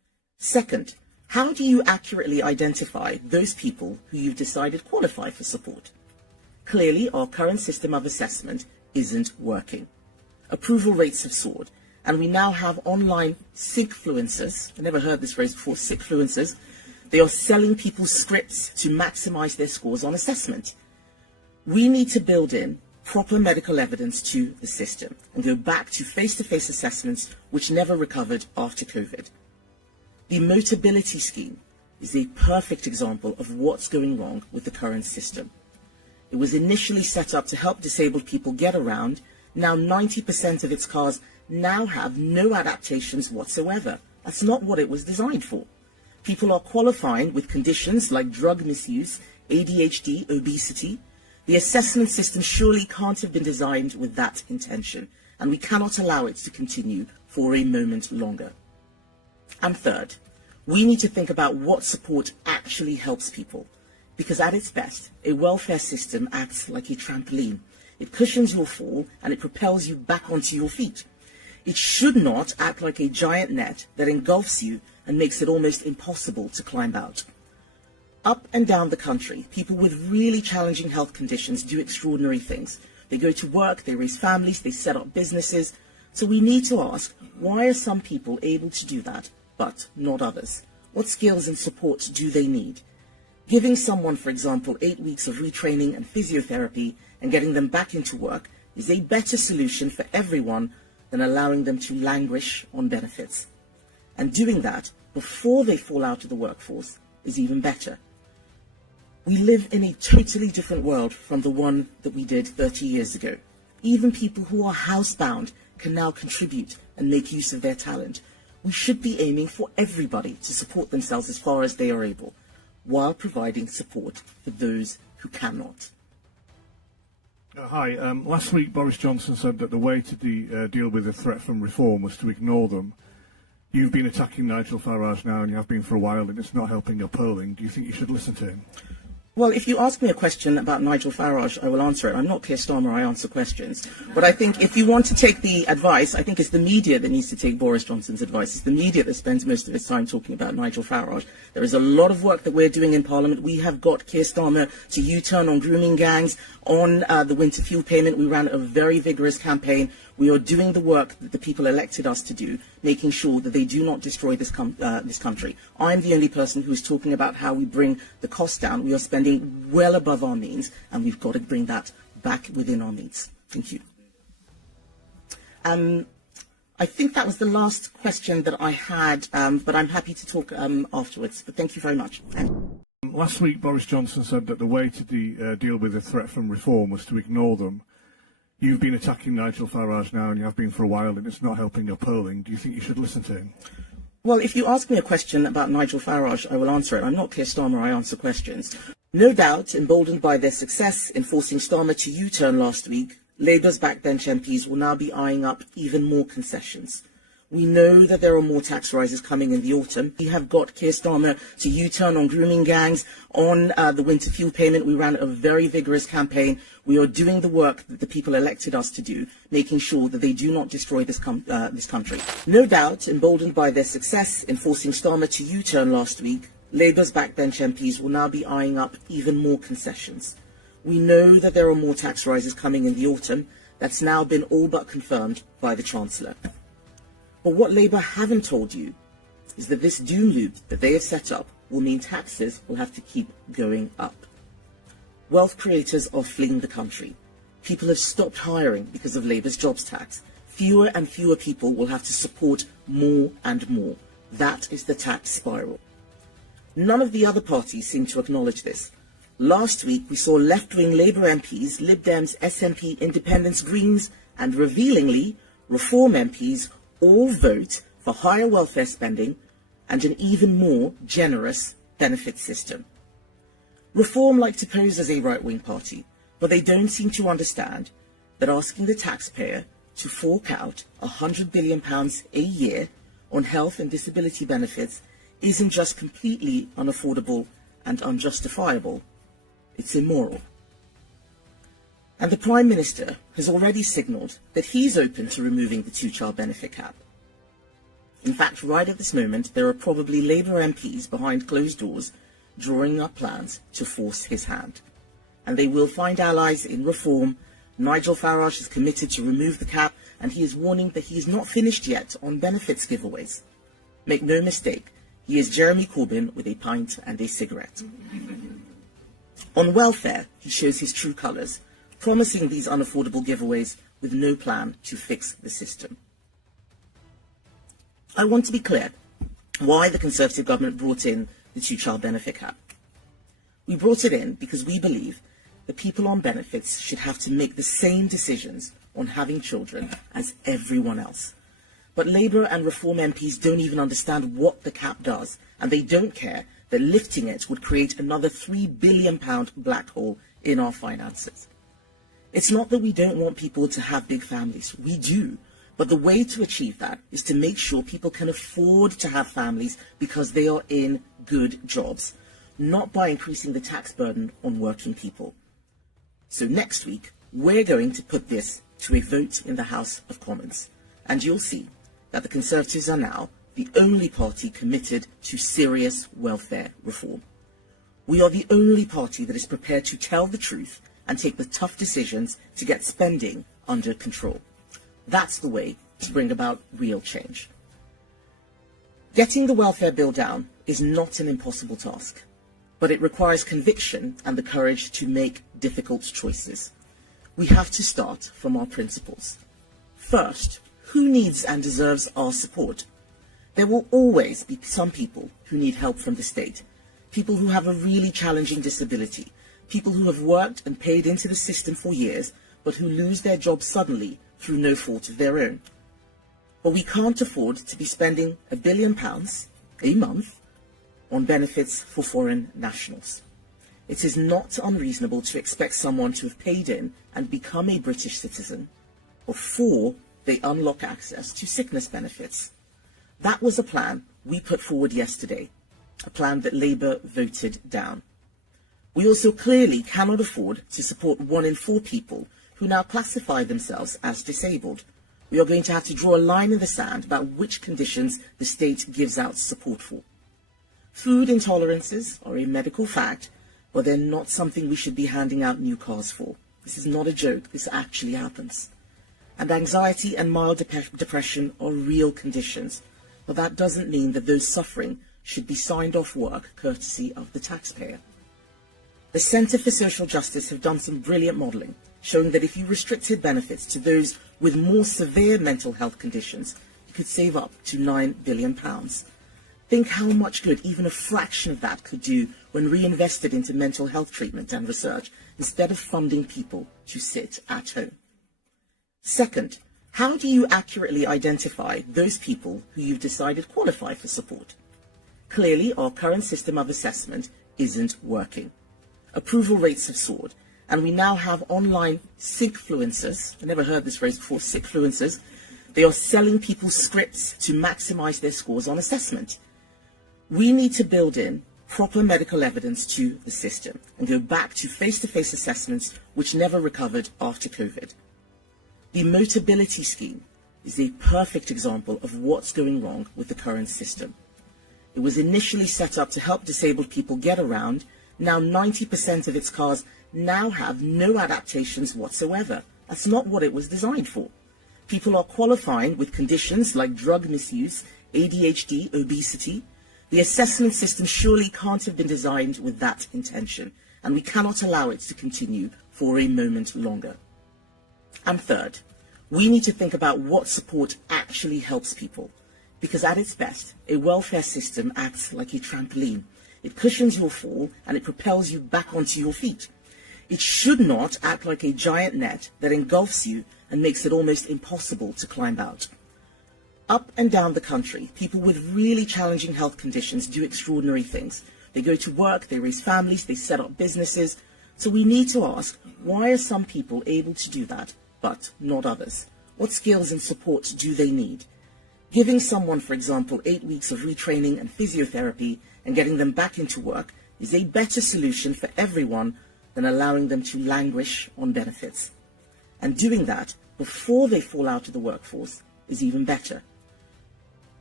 Second, how do you accurately identify those people who you've decided qualify for support? Clearly, our current system of assessment isn't working. Approval rates have soared, and we now have online sickfluencers. I never heard this phrase before, sickfluencers. They are selling people's scripts to maximize their scores on assessment. We need to build in proper medical evidence to the system and go back to face-to-face assessments which never recovered after COVID. The Motability Scheme is a perfect example of what's going wrong with the current system. It was initially set up to help disabled people get around. Now 90% of its cars now have no adaptations whatsoever. That's not what it was designed for. People are qualifying with conditions like drug misuse, ADHD, obesity. The assessment system surely can't have been designed with that intention, and we cannot allow it to continue for a moment longer. And third, we need to think about what support actually helps people, because at its best, a welfare system acts like a trampoline. It cushions your fall and it propels you back onto your feet. It should not act like a giant net that engulfs you and makes it almost impossible to climb out. Up and down the country, people with really challenging health conditions do extraordinary things. They go to work, they raise families, they set up businesses. So we need to ask, why are some people able to do that, but not others? What skills and support do they need? Giving someone, for example, 8 weeks of retraining and physiotherapy and getting them back into work is a better solution for everyone than allowing them to languish on benefits. And doing that before they fall out of the workforce is even better. We live in a totally different world from the one that we did 30 years ago. Even people who are housebound can now contribute and make use of their talent. We should be aiming for everybody to support themselves as far as they are able, while providing support for those who cannot. Hi. Last week, Boris Johnson said that the way to deal with the threat from reform was to ignore them. You've been attacking Nigel Farage now, and you have been for a while, and it's not helping your polling. Do you think you should listen to him? Well, if you ask me a question about Nigel Farage, I will answer it. I'm not Keir Starmer, I answer questions. But I think if you want to take the advice, I think it's the media that needs to take Boris Johnson's advice. It's the media that spends most of its time talking about Nigel Farage. There is a lot of work that we're doing in Parliament. We have got Keir Starmer to U-turn on grooming gangs, on the winter fuel payment. We ran a very vigorous campaign. We are doing the work that the people elected us to do, making sure that they do not destroy this country. I'm the only person who is talking about how we bring the cost down. We are spending well above our means, and we've got to bring that back within our means. Thank you. I think that was the last question that I had, but I'm happy to talk afterwards. But thank you very much. Last week, Boris Johnson said that the way to deal with the threat from reform was to ignore them. You've been attacking Nigel Farage now, and you have been for a while, and it's not helping your polling. Do you think you should listen to him? Well, if you ask me a question about Nigel Farage, I will answer it. I'm not Keir Starmer, I answer questions. No doubt, emboldened by their success in forcing Starmer to U-turn last week, Labour's backbench MPs will now be eyeing up even more concessions. We know that there are more tax rises coming in the autumn. We have got Keir Starmer to U-turn on grooming gangs, on the winter fuel payment. We ran a very vigorous campaign. We are doing the work that the people elected us to do, making sure that they do not destroy this country. No doubt, emboldened by their success in forcing Starmer to U-turn last week, Labour's backbench MPs will now be eyeing up even more concessions. We know that there are more tax rises coming in the autumn. That's now been all but confirmed by the Chancellor. But what Labour haven't told you is that this doom loop that they have set up will mean taxes will have to keep going up. Wealth creators are fleeing the country. People have stopped hiring because of Labour's jobs tax. Fewer and fewer people will have to support more and more. That is the tax spiral. None of the other parties seem to acknowledge this. Last week we saw left-wing Labour MPs, Lib Dems, SNP, Independents, Greens and, revealingly, Reform MPs all vote for higher welfare spending and an even more generous benefit system. Reform like to pose as a right-wing party, but they don't seem to understand that asking the taxpayer to fork out £100 billion a year on health and disability benefits isn't just completely unaffordable and unjustifiable, it's immoral. And the Prime Minister has already signalled that he's open to removing the two-child benefit cap. In fact, right at this moment, there are probably Labour MPs behind closed doors drawing up plans to force his hand. And they will find allies in reform. Nigel Farage is committed to remove the cap, and he is warning that he is not finished yet on benefits giveaways. Make no mistake, he is Jeremy Corbyn with a pint and a cigarette. On welfare, he shows his true colours, promising these unaffordable giveaways with no plan to fix the system. I want to be clear why the Conservative government brought in the two-child benefit cap. We brought it in because we believe that people on benefits should have to make the same decisions on having children as everyone else. But Labour and Reform MPs don't even understand what the cap does, and they don't care that lifting it would create another £3 billion black hole in our finances. It's not that we don't want people to have big families. We do. But the way to achieve that is to make sure people can afford to have families because they are in good jobs, not by increasing the tax burden on working people. So next week, we're going to put this to a vote in the House of Commons, and you'll see that the Conservatives are now the only party committed to serious welfare reform. We are the only party that is prepared to tell the truth and take the tough decisions to get spending under control. That's the way to bring about real change. Getting the welfare bill down is not an impossible task, but it requires conviction and the courage to make difficult choices. We have to start from our principles. First, who needs and deserves our support? There will always be some people who need help from the state, people who have a really challenging disability, people who have worked and paid into the system for years, but who lose their jobs suddenly through no fault of their own. But we can't afford to be spending £1 billion a month on benefits for foreign nationals. It is not unreasonable to expect someone to have paid in and become a British citizen before they unlock access to sickness benefits. That was a plan we put forward yesterday, a plan that Labour voted down. We also clearly cannot afford to support 1 in 4 people who now classify themselves as disabled. We are going to have to draw a line in the sand about which conditions the state gives out support for. Food intolerances are a medical fact, but they're not something we should be handing out new cars for. This is not a joke, this actually happens. And anxiety and mild depression are real conditions, but that doesn't mean that those suffering should be signed off work courtesy of the taxpayer. The Centre for Social Justice have done some brilliant modelling, showing that if you restricted benefits to those with more severe mental health conditions, you could save up to £9 billion. Think how much good even a fraction of that could do when reinvested into mental health treatment and research, instead of funding people to sit at home. Second, how do you accurately identify those people who you've decided qualify for support? Clearly, our current system of assessment isn't working. Approval rates have soared, and we now have online sickfluencers. I never heard this phrase before, sickfluencers. They are selling people scripts to maximise their scores on assessment. We need to build in proper medical evidence to the system and go back to face-to-face assessments which never recovered after COVID. The Motability Scheme is a perfect example of what's going wrong with the current system. It was initially set up to help disabled people get around. Now 90% of its cars now have no adaptations whatsoever. That's not what it was designed for. People are qualifying with conditions like drug misuse, ADHD, obesity. The assessment system surely can't have been designed with that intention, and we cannot allow it to continue for a moment longer. And third, we need to think about what support actually helps people, because at its best, a welfare system acts like a trampoline. It cushions your fall and it propels you back onto your feet. It should not act like a giant net that engulfs you and makes it almost impossible to climb out. Up and down the country, people with really challenging health conditions do extraordinary things. They go to work, they raise families, they set up businesses. So we need to ask, why are some people able to do that, but not others? What skills and support do they need? Giving someone, for example, 8 weeks of retraining and physiotherapy and getting them back into work is a better solution for everyone than allowing them to languish on benefits. And doing that before they fall out of the workforce is even better.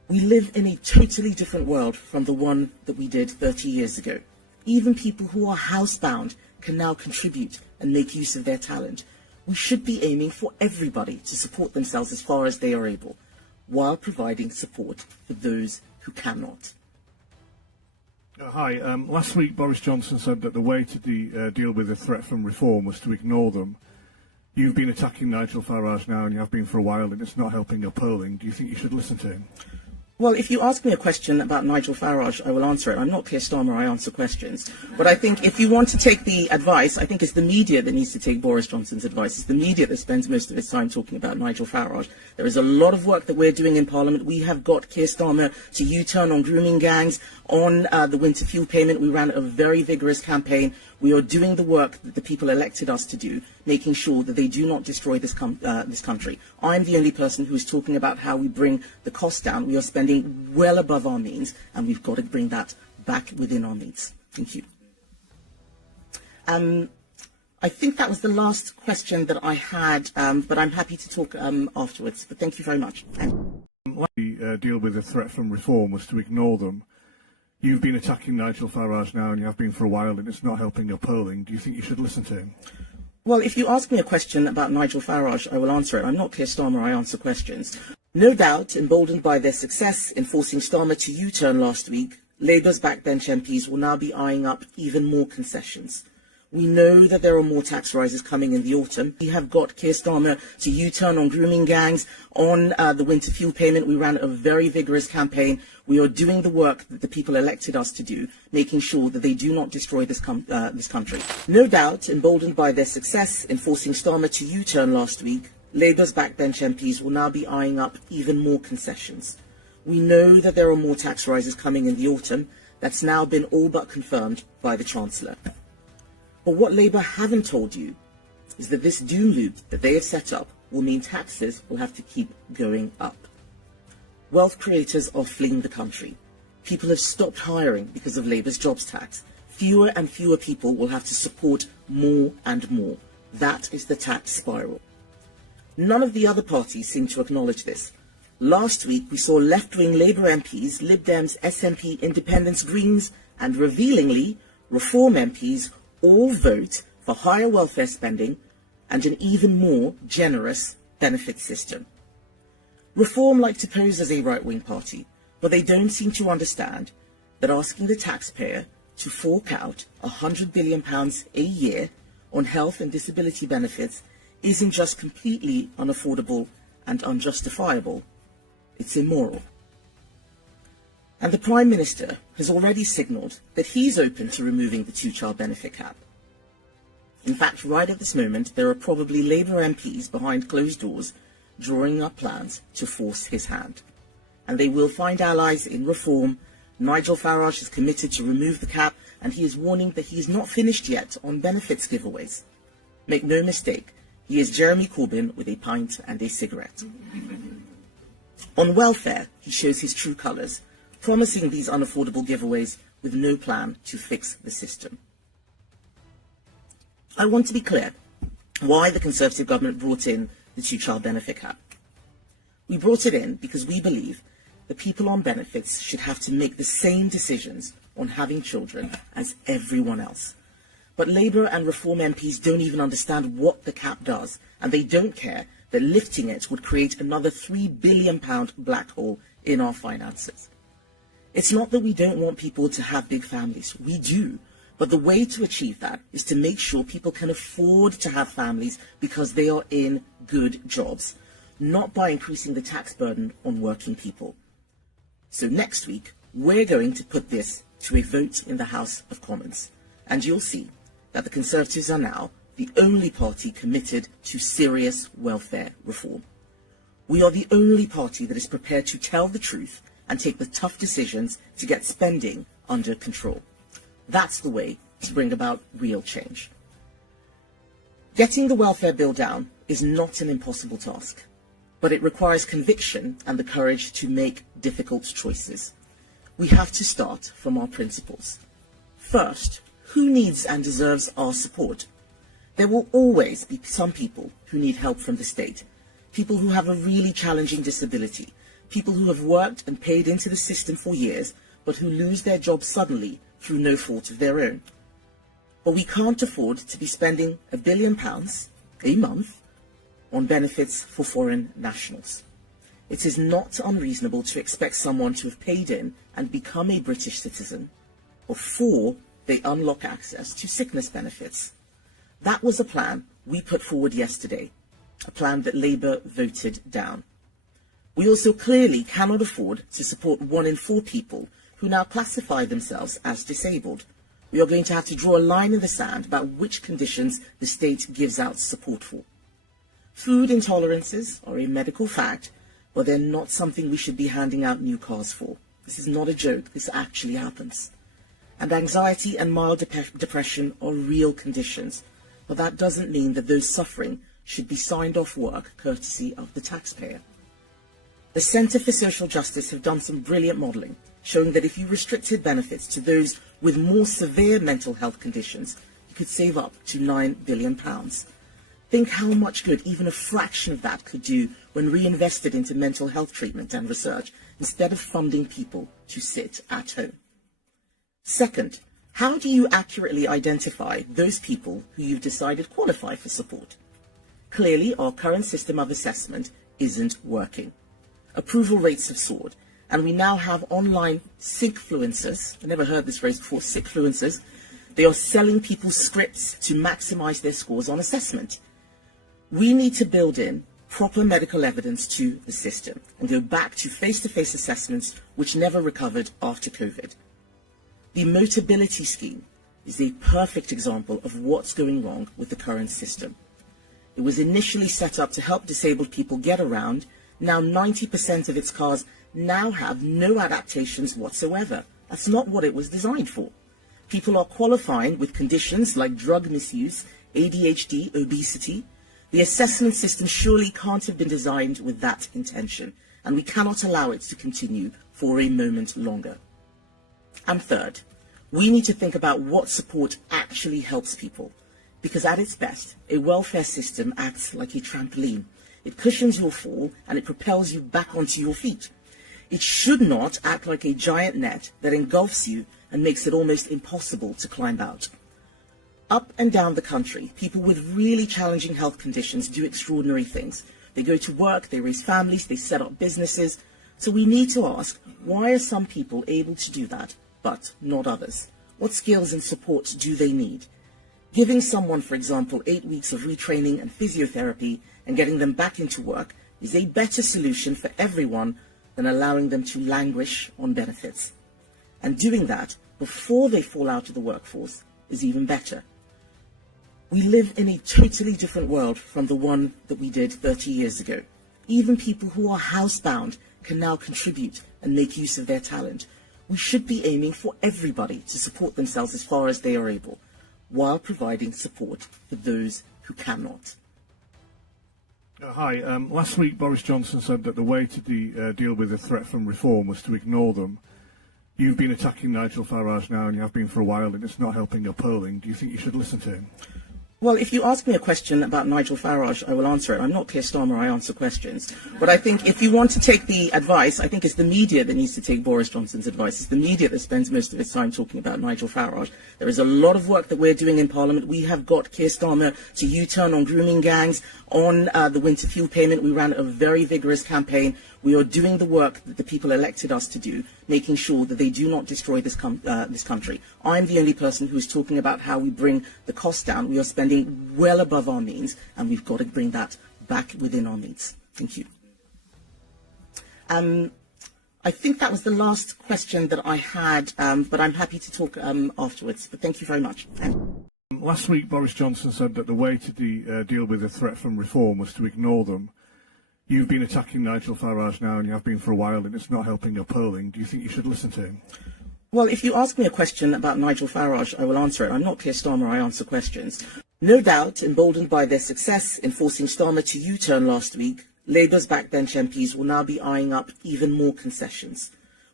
We live in a totally different world from the one that we did 30 years ago. Even people who are housebound can now contribute and make use of their talent. We should be aiming for everybody to support themselves as far as they are able, while providing support for those who cannot. Hi. Last week, Boris Johnson said that the way to deal with the threat from reform was to ignore them. You've been attacking Nigel Farage now, and you have been for a while, and it's not helping your polling. Do you think you should listen to him? Well, if you ask me a question about Nigel Farage, I will answer it. I'm not Keir Starmer, I answer questions. But I think if you want to take the advice, I think it's the media that needs to take Boris Johnson's advice. It's the media that spends most of its time talking about Nigel Farage. There is a lot of work that we're doing in Parliament. We have got Keir Starmer to U-turn on grooming gangs, on the winter fuel payment. We ran a very vigorous campaign. We are doing the work that the people elected us to do, making sure that they do not destroy this country. I'm the only person who is talking about how we bring the cost down. We are spending well above our means, and we've got to bring that back within our means. Thank you. I think that was the last question that I had, but I'm happy to talk afterwards. But thank you very much. Deal with the threat from reform was to ignore them. You've been attacking Nigel Farage now, and you have been for a while, and it's not helping your polling. Do you think you should listen to him? Well, if you ask me a question about Nigel Farage, I will answer it. I'm not Keir Starmer, I answer questions. No doubt, emboldened by their success in forcing Starmer to U-turn last week, Labour's backbench MPs will now be eyeing up even more concessions. We know that there are more tax rises coming in the autumn. We have got Keir Starmer to U-turn on grooming gangs, on the winter fuel payment. We ran a very vigorous campaign. We are doing the work that the people elected us to do, making sure that they do not destroy this country. No doubt, emboldened by their success in forcing Starmer to U-turn last week, Labour's backbench MPs will now be eyeing up even more concessions. We know that there are more tax rises coming in the autumn. That's now been all but confirmed by the Chancellor. But what Labour haven't told you is that this doom loop that they have set up will mean taxes will have to keep going up. Wealth creators are fleeing the country. People have stopped hiring because of Labour's jobs tax. Fewer and fewer people will have to support more and more. That is the tax spiral. None of the other parties seem to acknowledge this. Last week we saw left-wing Labour MPs, Lib Dems, SNP, Independents, Greens and, revealingly, Reform MPs all vote for higher welfare spending and an even more generous benefit system. Reform like to pose as a right-wing party, but they don't seem to understand that asking the taxpayer to fork out £100 billion a year on health and disability benefits isn't just completely unaffordable and unjustifiable, it's immoral. And the Prime Minister has already signalled that he's open to removing the two-child benefit cap. In fact, right at this moment, there are probably Labour MPs behind closed doors drawing up plans to force his hand. And they will find allies in Reform. Nigel Farage is committed to remove the cap, and he is warning that he is not finished yet on benefits giveaways. Make no mistake, he is Jeremy Corbyn with a pint and a cigarette. On welfare, he shows his true colours, promising these unaffordable giveaways with no plan to fix the system. I want to be clear why the Conservative government brought in the two-child benefit cap. We brought it in because we believe that people on benefits should have to make the same decisions on having children as everyone else. But Labour and Reform MPs don't even understand what the cap does, and they don't care that lifting it would create another £3 billion black hole in our finances. It's not that we don't want people to have big families. We do. But the way to achieve that is to make sure people can afford to have families because they are in good jobs, not by increasing the tax burden on working people. So next week, we're going to put this to a vote in the House of Commons. And you'll see that the Conservatives are now the only party committed to serious welfare reform. We are the only party that is prepared to tell the truth and take the tough decisions to get spending under control. That's the way to bring about real change. Getting the welfare bill down is not an impossible task, but it requires conviction and the courage to make difficult choices. We have to start from our principles. First, who needs and deserves our support? There will always be some people who need help from the state, people who have a really challenging disability, people who have worked and paid into the system for years, but who lose their jobs suddenly through no fault of their own. But we can't afford to be spending £1 billion a month on benefits for foreign nationals. It is not unreasonable to expect someone to have paid in and become a British citizen before they unlock access to sickness benefits. That was a plan we put forward yesterday, a plan that Labour voted down. We also clearly cannot afford to support 1 in 4 people who now classify themselves as disabled. We are going to have to draw a line in the sand about which conditions the state gives out support for. Food intolerances are a medical fact, but they're not something we should be handing out new cars for. This is not a joke, this actually happens. And anxiety and mild depression are real conditions, but that doesn't mean that those suffering should be signed off work courtesy of the taxpayer. The Centre for Social Justice have done some brilliant modelling, showing that if you restricted benefits to those with more severe mental health conditions, you could save up to £9 billion. Think how much good even a fraction of that could do when reinvested into mental health treatment and research, instead of funding people to sit at home. Second, how do you accurately identify those people who you've decided qualify for support? Clearly, our current system of assessment isn't working. Approval rates have soared, and we now have online sickfluencers. I never heard this phrase before, sickfluencers. They are selling people scripts to maximise their scores on assessment. We need to build in proper medical evidence to the system and go back to face-to-face assessments which never recovered after COVID. The Motability Scheme is a perfect example of what's going wrong with the current system. It was initially set up to help disabled people get around. Now 90% of its cars now have no adaptations whatsoever. That's not what it was designed for. People are qualifying with conditions like drug misuse, ADHD, obesity. The assessment system surely can't have been designed with that intention, and we cannot allow it to continue for a moment longer. And third, we need to think about what support actually helps people, because at its best, a welfare system acts like a trampoline. It cushions your fall and it propels you back onto your feet. It should not act like a giant net that engulfs you and makes it almost impossible to climb out. Up and down the country, people with really challenging health conditions do extraordinary things. They go to work, they raise families, they set up businesses. So we need to ask, why are some people able to do that, but not others? What skills and support do they need? Giving someone, for example, 8 weeks of retraining and physiotherapy and getting them back into work is a better solution for everyone than allowing them to languish on benefits. And doing that before they fall out of the workforce is even better. We live in a totally different world from the one that we did 30 years ago. Even people who are housebound can now contribute and make use of their talent. We should be aiming for everybody to support themselves as far as they are able, while providing support for those who cannot. Hi. Last week, Boris Johnson said that the way to deal with the threat from reform was to ignore them. You've been attacking Nigel Farage now, and you have been for a while, and it's not helping your polling. Do you think you should listen to him? Well, if you ask me a question about Nigel Farage, I will answer it. I'm not Keir Starmer, I answer questions. But I think if you want to take the advice, I think it's the media that needs to take Boris Johnson's advice. It's the media that spends most of its time talking about Nigel Farage. There is a lot of work that we're doing in Parliament. We have got Keir Starmer to U-turn on grooming gangs, on the winter fuel payment. We ran a very vigorous campaign. We are doing the work that the people elected us to do, making sure that they do not destroy this country. I'm the only person who is talking about how we bring the cost down. We are spending well above our means, and we've got to bring that back within our means. Thank you. I think that was the last question that I had, but I'm happy to talk afterwards. But thank you very much. Last week, Boris Johnson said that the way to deal with the threat from reform was to ignore them. You've been attacking Nigel Farage now, and you have been for a while, and it's not helping your polling. Do you think you should listen to him? Well, if you ask me a question about Nigel Farage, I will answer it. I'm not Keir Starmer, I answer questions. No doubt, emboldened by their success in forcing Starmer to U-turn last week, Labour's backbench MPs will now be eyeing up even more concessions.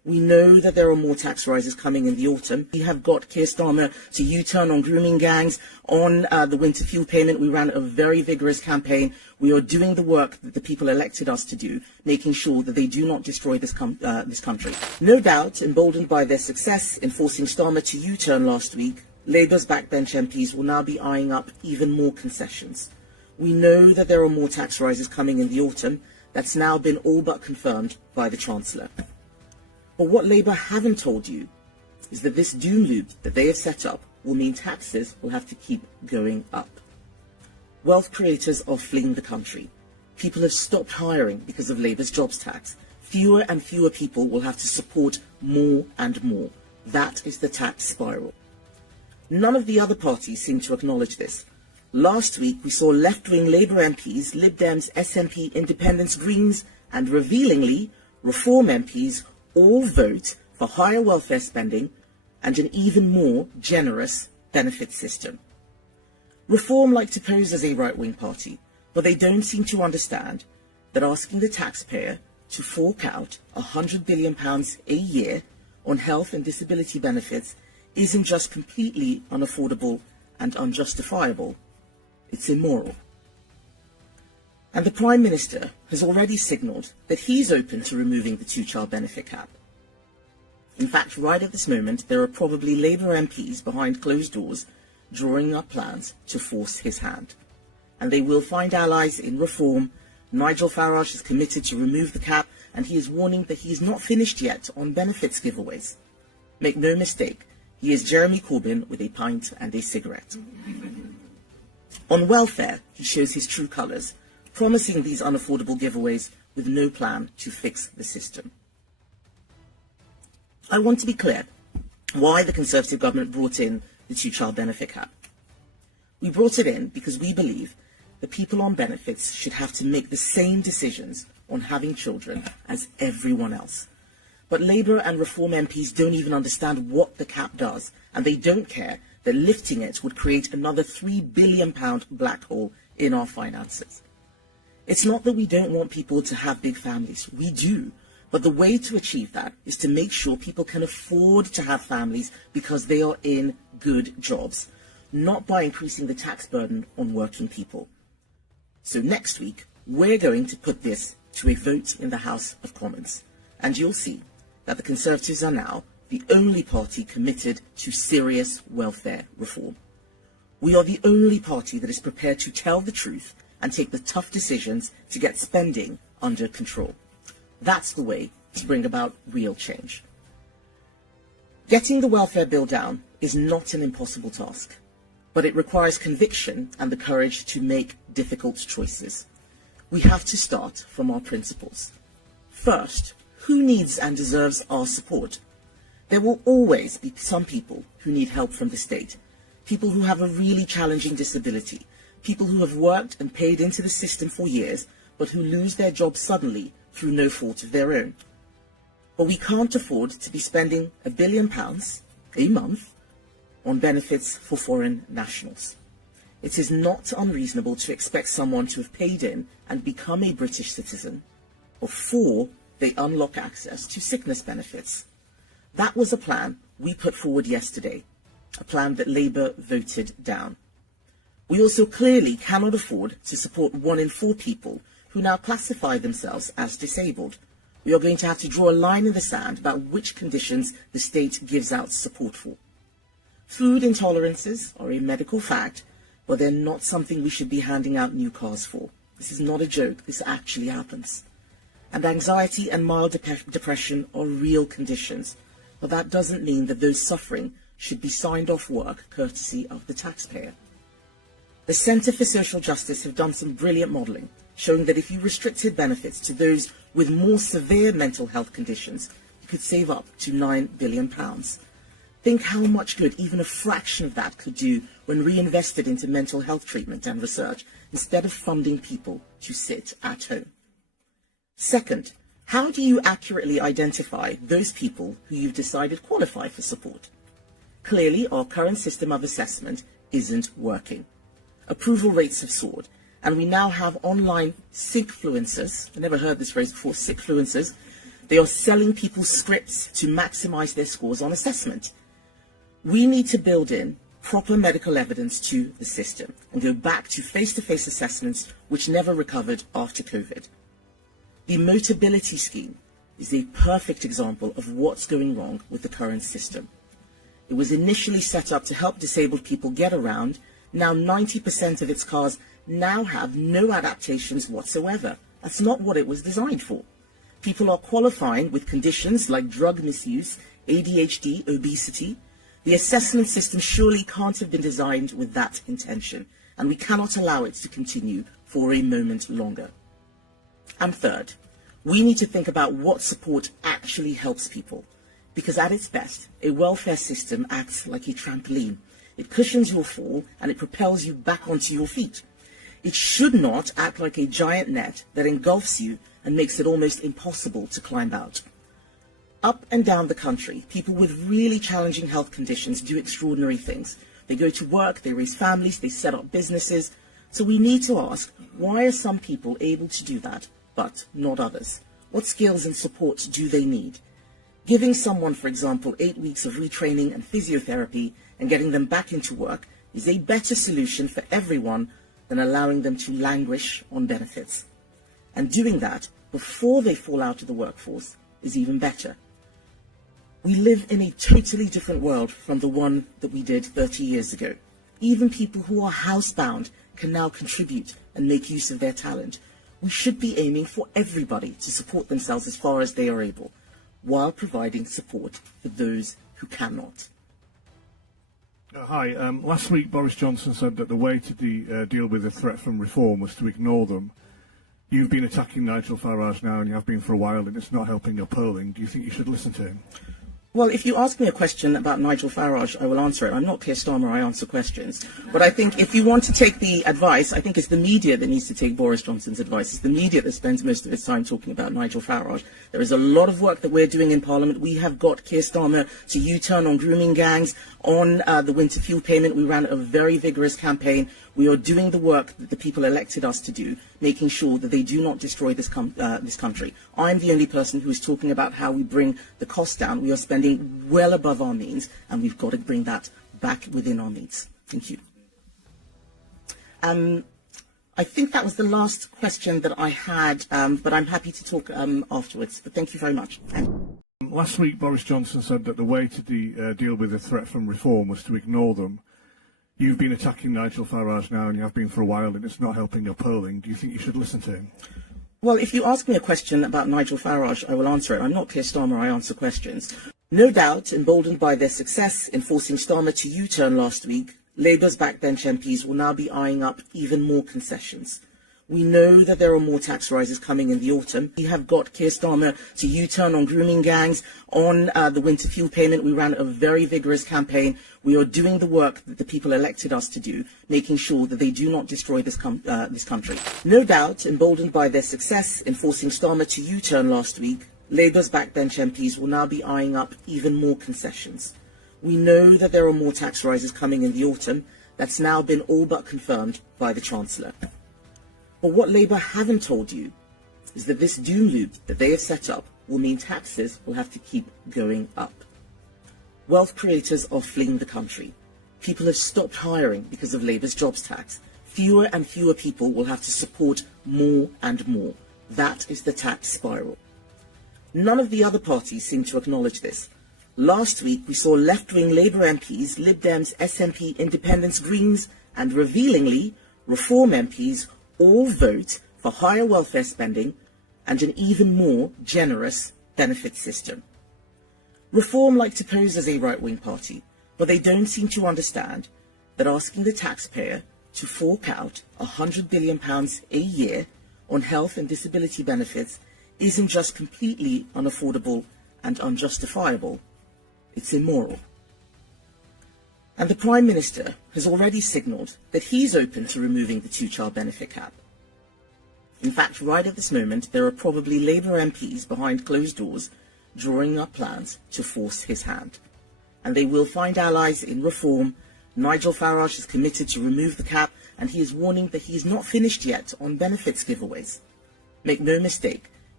We know that there are more tax rises coming in the autumn. We have got Keir Starmer to U-turn on grooming gangs, on the winter fuel payment. We ran a very vigorous campaign. We are doing the work that the people elected us to do, making sure that they do not destroy this country. No doubt, emboldened by their success in forcing Starmer to U-turn last week, Labour's backbench MPs will now be eyeing up even more concessions. We know that there are more tax rises coming in the autumn. That's now been all but confirmed by the Chancellor. But what Labour haven't told you is that this doom loop that they have set up will mean taxes will have to keep going up. Wealth creators are fleeing the country. People have stopped hiring because of Labour's jobs tax. Fewer and fewer people will have to support more and more. That is the tax spiral. None of the other parties seem to acknowledge this. Last week we saw left-wing Labour MPs, Lib Dems, SNP, Independents, Greens and, revealingly, Reform MPs all vote for higher welfare spending and an even more generous benefit system. Reform like to pose as a right-wing party, but they don't seem to understand that asking the taxpayer to fork out £100 billion a year on health and disability benefits isn't just completely unaffordable and unjustifiable, it's immoral. And the Prime Minister has already signalled that he's open to removing the two-child benefit cap. In fact, right at this moment, there are probably Labour MPs behind closed doors drawing up plans to force his hand. And they will find allies in Reform. Nigel Farage is committed to remove the cap, and he is warning that he is not finished yet on benefits giveaways. Make no mistake, he is Jeremy Corbyn with a pint and a cigarette. On welfare, he shows his true colours, promising these unaffordable giveaways with no plan to fix the system. I want to be clear why the Conservative government brought in the two-child benefit cap. We brought it in because we believe that people on benefits should have to make the same decisions on having children as everyone else. But Labour and Reform MPs don't even understand what the cap does, and they don't care that lifting it would create another £3 billion black hole in our finances. It's not that we don't want people to have big families. We do. But the way to achieve that is to make sure people can afford to have families because they are in good jobs, not by increasing the tax burden on working people. So next week, we're going to put this to a vote in the House of Commons, and you'll see that the Conservatives are now the only party committed to serious welfare reform. We are the only party that is prepared to tell the truth and take the tough decisions to get spending under control. That's the way to bring about real change. Getting the welfare bill down is not an impossible task, but it requires conviction and the courage to make difficult choices. We have to start from our principles. First, who needs and deserves our support? There will always be some people who need help from the state, people who have a really challenging disability, people who have worked and paid into the system for years, but who lose their jobs suddenly through no fault of their own. But we can't afford to be spending £1 billion a month on benefits for foreign nationals. It is not unreasonable to expect someone to have paid in and become a British citizen before they unlock access to sickness benefits. That was a plan we put forward yesterday, a plan that Labour voted down. We also clearly cannot afford to support 1 in 4 people who now classify themselves as disabled. We are going to have to draw a line in the sand about which conditions the state gives out support for. Food intolerances are a medical fact, but they're not something we should be handing out new cars for. This is not a joke, this actually happens. And anxiety and mild depression are real conditions, but that doesn't mean that those suffering should be signed off work courtesy of the taxpayer. The Centre for Social Justice have done some brilliant modelling, showing that if you restricted benefits to those with more severe mental health conditions, you could save up to £9 billion. Think how much good even a fraction of that could do when reinvested into mental health treatment and research, instead of funding people to sit at home. Second, how do you accurately identify those people who you've decided qualify for support? Clearly, our current system of assessment isn't working. Approval rates have soared, and we now have online sickfluencers, I never heard this phrase before, sickfluencers, They are selling people scripts to maximise their scores on assessment. We need to build in proper medical evidence to the system and go back to face-to-face assessments which never recovered after COVID. The Motability Scheme is a perfect example of what's going wrong with the current system. It was initially set up to help disabled people get around. Now 90% of its cars now have no adaptations whatsoever. That's not what it was designed for. People are qualifying with conditions like drug misuse, ADHD, obesity. The assessment system surely can't have been designed with that intention, and we cannot allow it to continue for a moment longer. And third, we need to think about what support actually helps people, because at its best, a welfare system acts like a trampoline. It cushions your fall and it propels you back onto your feet. It should not act like a giant net that engulfs you and makes it almost impossible to climb out. Up and down the country, people with really challenging health conditions do extraordinary things. They go to work, they raise families, they set up businesses. So we need to ask, why are some people able to do that, but not others? What skills and support do they need? Giving someone, for example, 8 weeks of retraining and physiotherapy and getting them back into work is a better solution for everyone than allowing them to languish on benefits. And doing that before they fall out of the workforce is even better. We live in a totally different world from the one that we did 30 years ago. Even people who are housebound can now contribute and make use of their talent. We should be aiming for everybody to support themselves as far as they are able, while providing support for those who cannot. Hi. Last week, Boris Johnson said that the way to deal with the threat from reform was to ignore them. You've been attacking Nigel Farage now, and you have been for a while, and it's not helping your polling. Do you think you should listen to him? Well, if you ask me a question about Nigel Farage, I will answer it. I'm not Keir Starmer, I answer questions. But I think if you want to take the advice, I think it's the media that needs to take Boris Johnson's advice. It's the media that spends most of its time talking about Nigel Farage. There is a lot of work that we're doing in Parliament. We have got Keir Starmer to U-turn on grooming gangs, on the winter fuel payment. We ran a very vigorous campaign. We are doing the work that the people elected us to do, making sure that they do not destroy this country. I'm the only person who is talking about how we bring the cost down. We are spending well above our means, and we've got to bring that back within our means. Thank you. I think that was the last question that I had, but I'm happy to talk afterwards. But thank you very much. Last week, Boris Johnson said that the way to deal with the threat from reform was to ignore them. You've been attacking Nigel Farage now, and you have been for a while, and it's not helping your polling. Do you think you should listen to him? Well, if you ask me a question about Nigel Farage, I will answer it. I'm not Keir Starmer, I answer questions. No doubt, emboldened by their success in forcing Starmer to U-turn last week, Labour's backbench MPs will now be eyeing up even more concessions. We know that there are more tax rises coming in the autumn. We have got Keir Starmer to U-turn on grooming gangs, on the winter fuel payment. We ran a very vigorous campaign. We are doing the work that the people elected us to do, making sure that they do not destroy this country. No doubt, emboldened by their success in forcing Starmer to U-turn last week, Labour's backbench MPs will now be eyeing up even more concessions. We know that there are more tax rises coming in the autumn. That's now been all but confirmed by the Chancellor. But what Labour haven't told you is that this doom loop that they have set up will mean taxes will have to keep going up. Wealth creators are fleeing the country. People have stopped hiring because of Labour's jobs tax. Fewer and fewer people will have to support more and more. That is the tax spiral. None of the other parties seem to acknowledge this. Last week we saw left-wing Labour MPs, Lib Dems, SNP, Independents, Greens and, revealingly, Reform MPs all vote for higher welfare spending and an even more generous benefit system. Reform like to pose as a right-wing party, but they don't seem to understand that asking the taxpayer to fork out £100 billion a year on health and disability benefits isn't just completely unaffordable and unjustifiable, it's immoral. And the Prime Minister has already signalled that he's open to removing the two-child benefit cap. In fact, right at this moment, there are probably Labour MPs behind closed doors drawing up plans to force his hand. And they will find allies in Reform. Nigel Farage is committed to remove the cap, and he is warning that he is not finished yet on benefits giveaways. Make no mistake,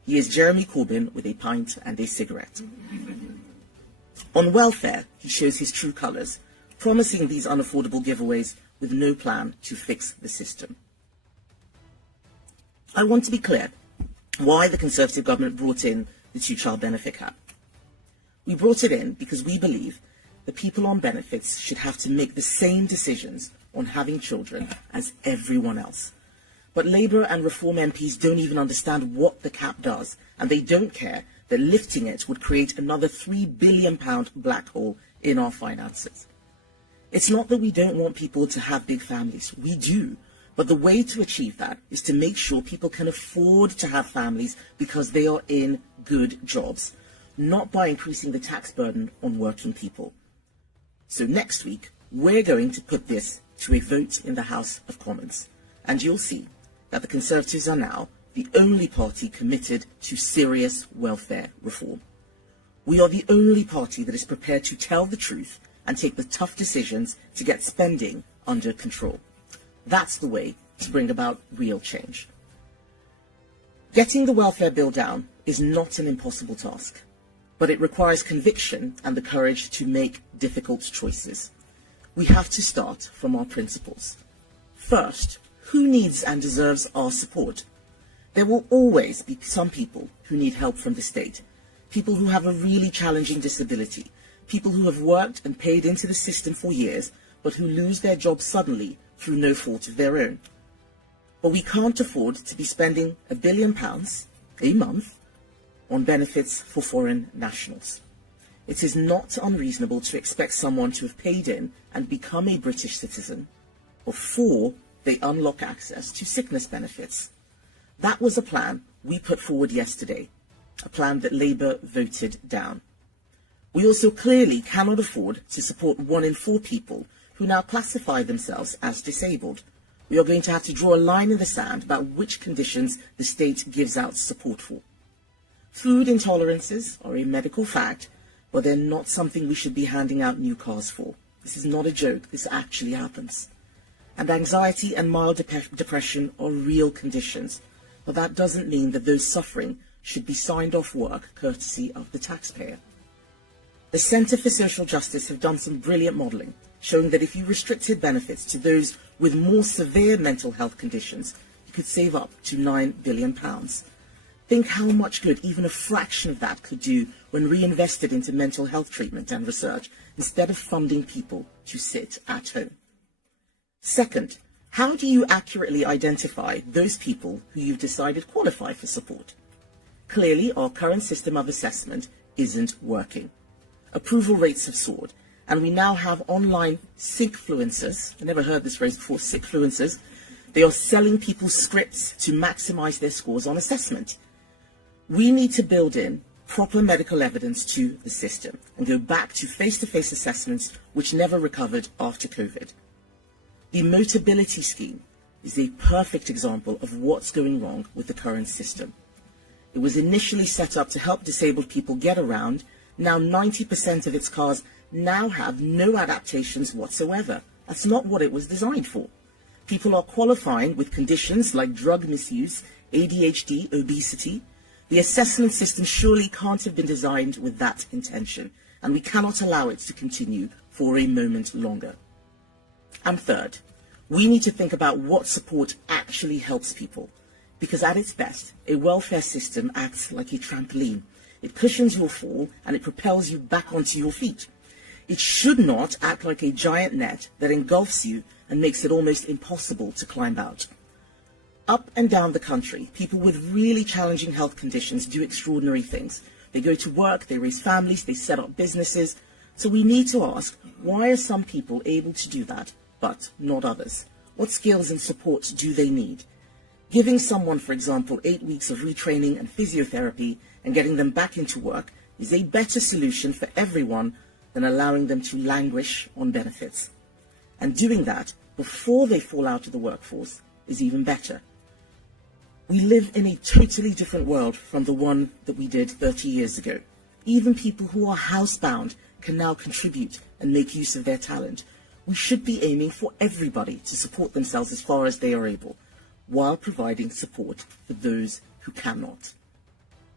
He is Jeremy Corbyn with a pint and a cigarette. On welfare, he shows his true colours, promising these unaffordable giveaways with no plan to fix the system. I want to be clear why the Conservative government brought in the two-child benefit cap. We brought it in because we believe that people on benefits should have to make the same decisions on having children as everyone else. But Labour and Reform MPs don't even understand what the cap does, and they don't care that lifting it would create another £3 billion black hole in our finances. It's not that we don't want people to have big families. We do. But the way to achieve that is to make sure people can afford to have families because they are in good jobs, not by increasing the tax burden on working people. So next week, we're going to put this to a vote in the House of Commons, and you'll see that the Conservatives are now the only party committed to serious welfare reform. We are the only party that is prepared to tell the truth and take the tough decisions to get spending under control. That's the way to bring about real change. Getting the welfare bill down is not an impossible task, but it requires conviction and the courage to make difficult choices. We have to start from our principles. First, who needs and deserves our support? There will always be some people who need help from the state, people who have a really challenging disability, people who have worked and paid into the system for years, but who lose their jobs suddenly through no fault of their own. But we can't afford to be spending £1 billion a month on benefits for foreign nationals. It is not unreasonable to expect someone to have paid in and become a British citizen before they unlock access to sickness benefits. That was a plan we put forward yesterday, a plan that Labour voted down. We also clearly cannot afford to support 1 in 4 people who now classify themselves as disabled. We are going to have to draw a line in the sand about which conditions the state gives out support for. Food intolerances are a medical fact, but they're not something we should be handing out new cars for. This is not a joke, this actually happens. And anxiety and mild depression are real conditions, but that doesn't mean that those suffering should be signed off work courtesy of the taxpayer. The Centre for Social Justice have done some brilliant modelling, showing that if you restricted benefits to those with more severe mental health conditions, you could save up to £9 billion. Think how much good even a fraction of that could do when reinvested into mental health treatment and research, instead of funding people to sit at home. Second, how do you accurately identify those people who you've decided qualify for support? Clearly, our current system of assessment isn't working. Approval rates have soared, and we now have online sickfluencers. I never heard this phrase before, sickfluencers. They are selling people scripts to maximise their scores on assessment. We need to build in proper medical evidence to the system and go back to face-to-face assessments which never recovered after COVID. The Motability Scheme is a perfect example of what's going wrong with the current system. It was initially set up to help disabled people get around. Now 90% of its cars now have no adaptations whatsoever. That's not what it was designed for. People are qualifying with conditions like drug misuse, ADHD, obesity. The assessment system surely can't have been designed with that intention, and we cannot allow it to continue for a moment longer. And third, we need to think about what support actually helps people, because at its best, a welfare system acts like a trampoline. It cushions your fall and it propels you back onto your feet. It should not act like a giant net that engulfs you and makes it almost impossible to climb out. Up and down the country, people with really challenging health conditions do extraordinary things. They go to work, they raise families, they set up businesses. So we need to ask, why are some people able to do that, but not others? What skills and support do they need? Giving someone, for example, 8 weeks of retraining and physiotherapy and getting them back into work is a better solution for everyone than allowing them to languish on benefits. And doing that before they fall out of the workforce is even better. We live in a totally different world from the one that we did 30 years ago. Even people who are housebound can now contribute and make use of their talent. We should be aiming for everybody to support themselves as far as they are able, while providing support for those who cannot.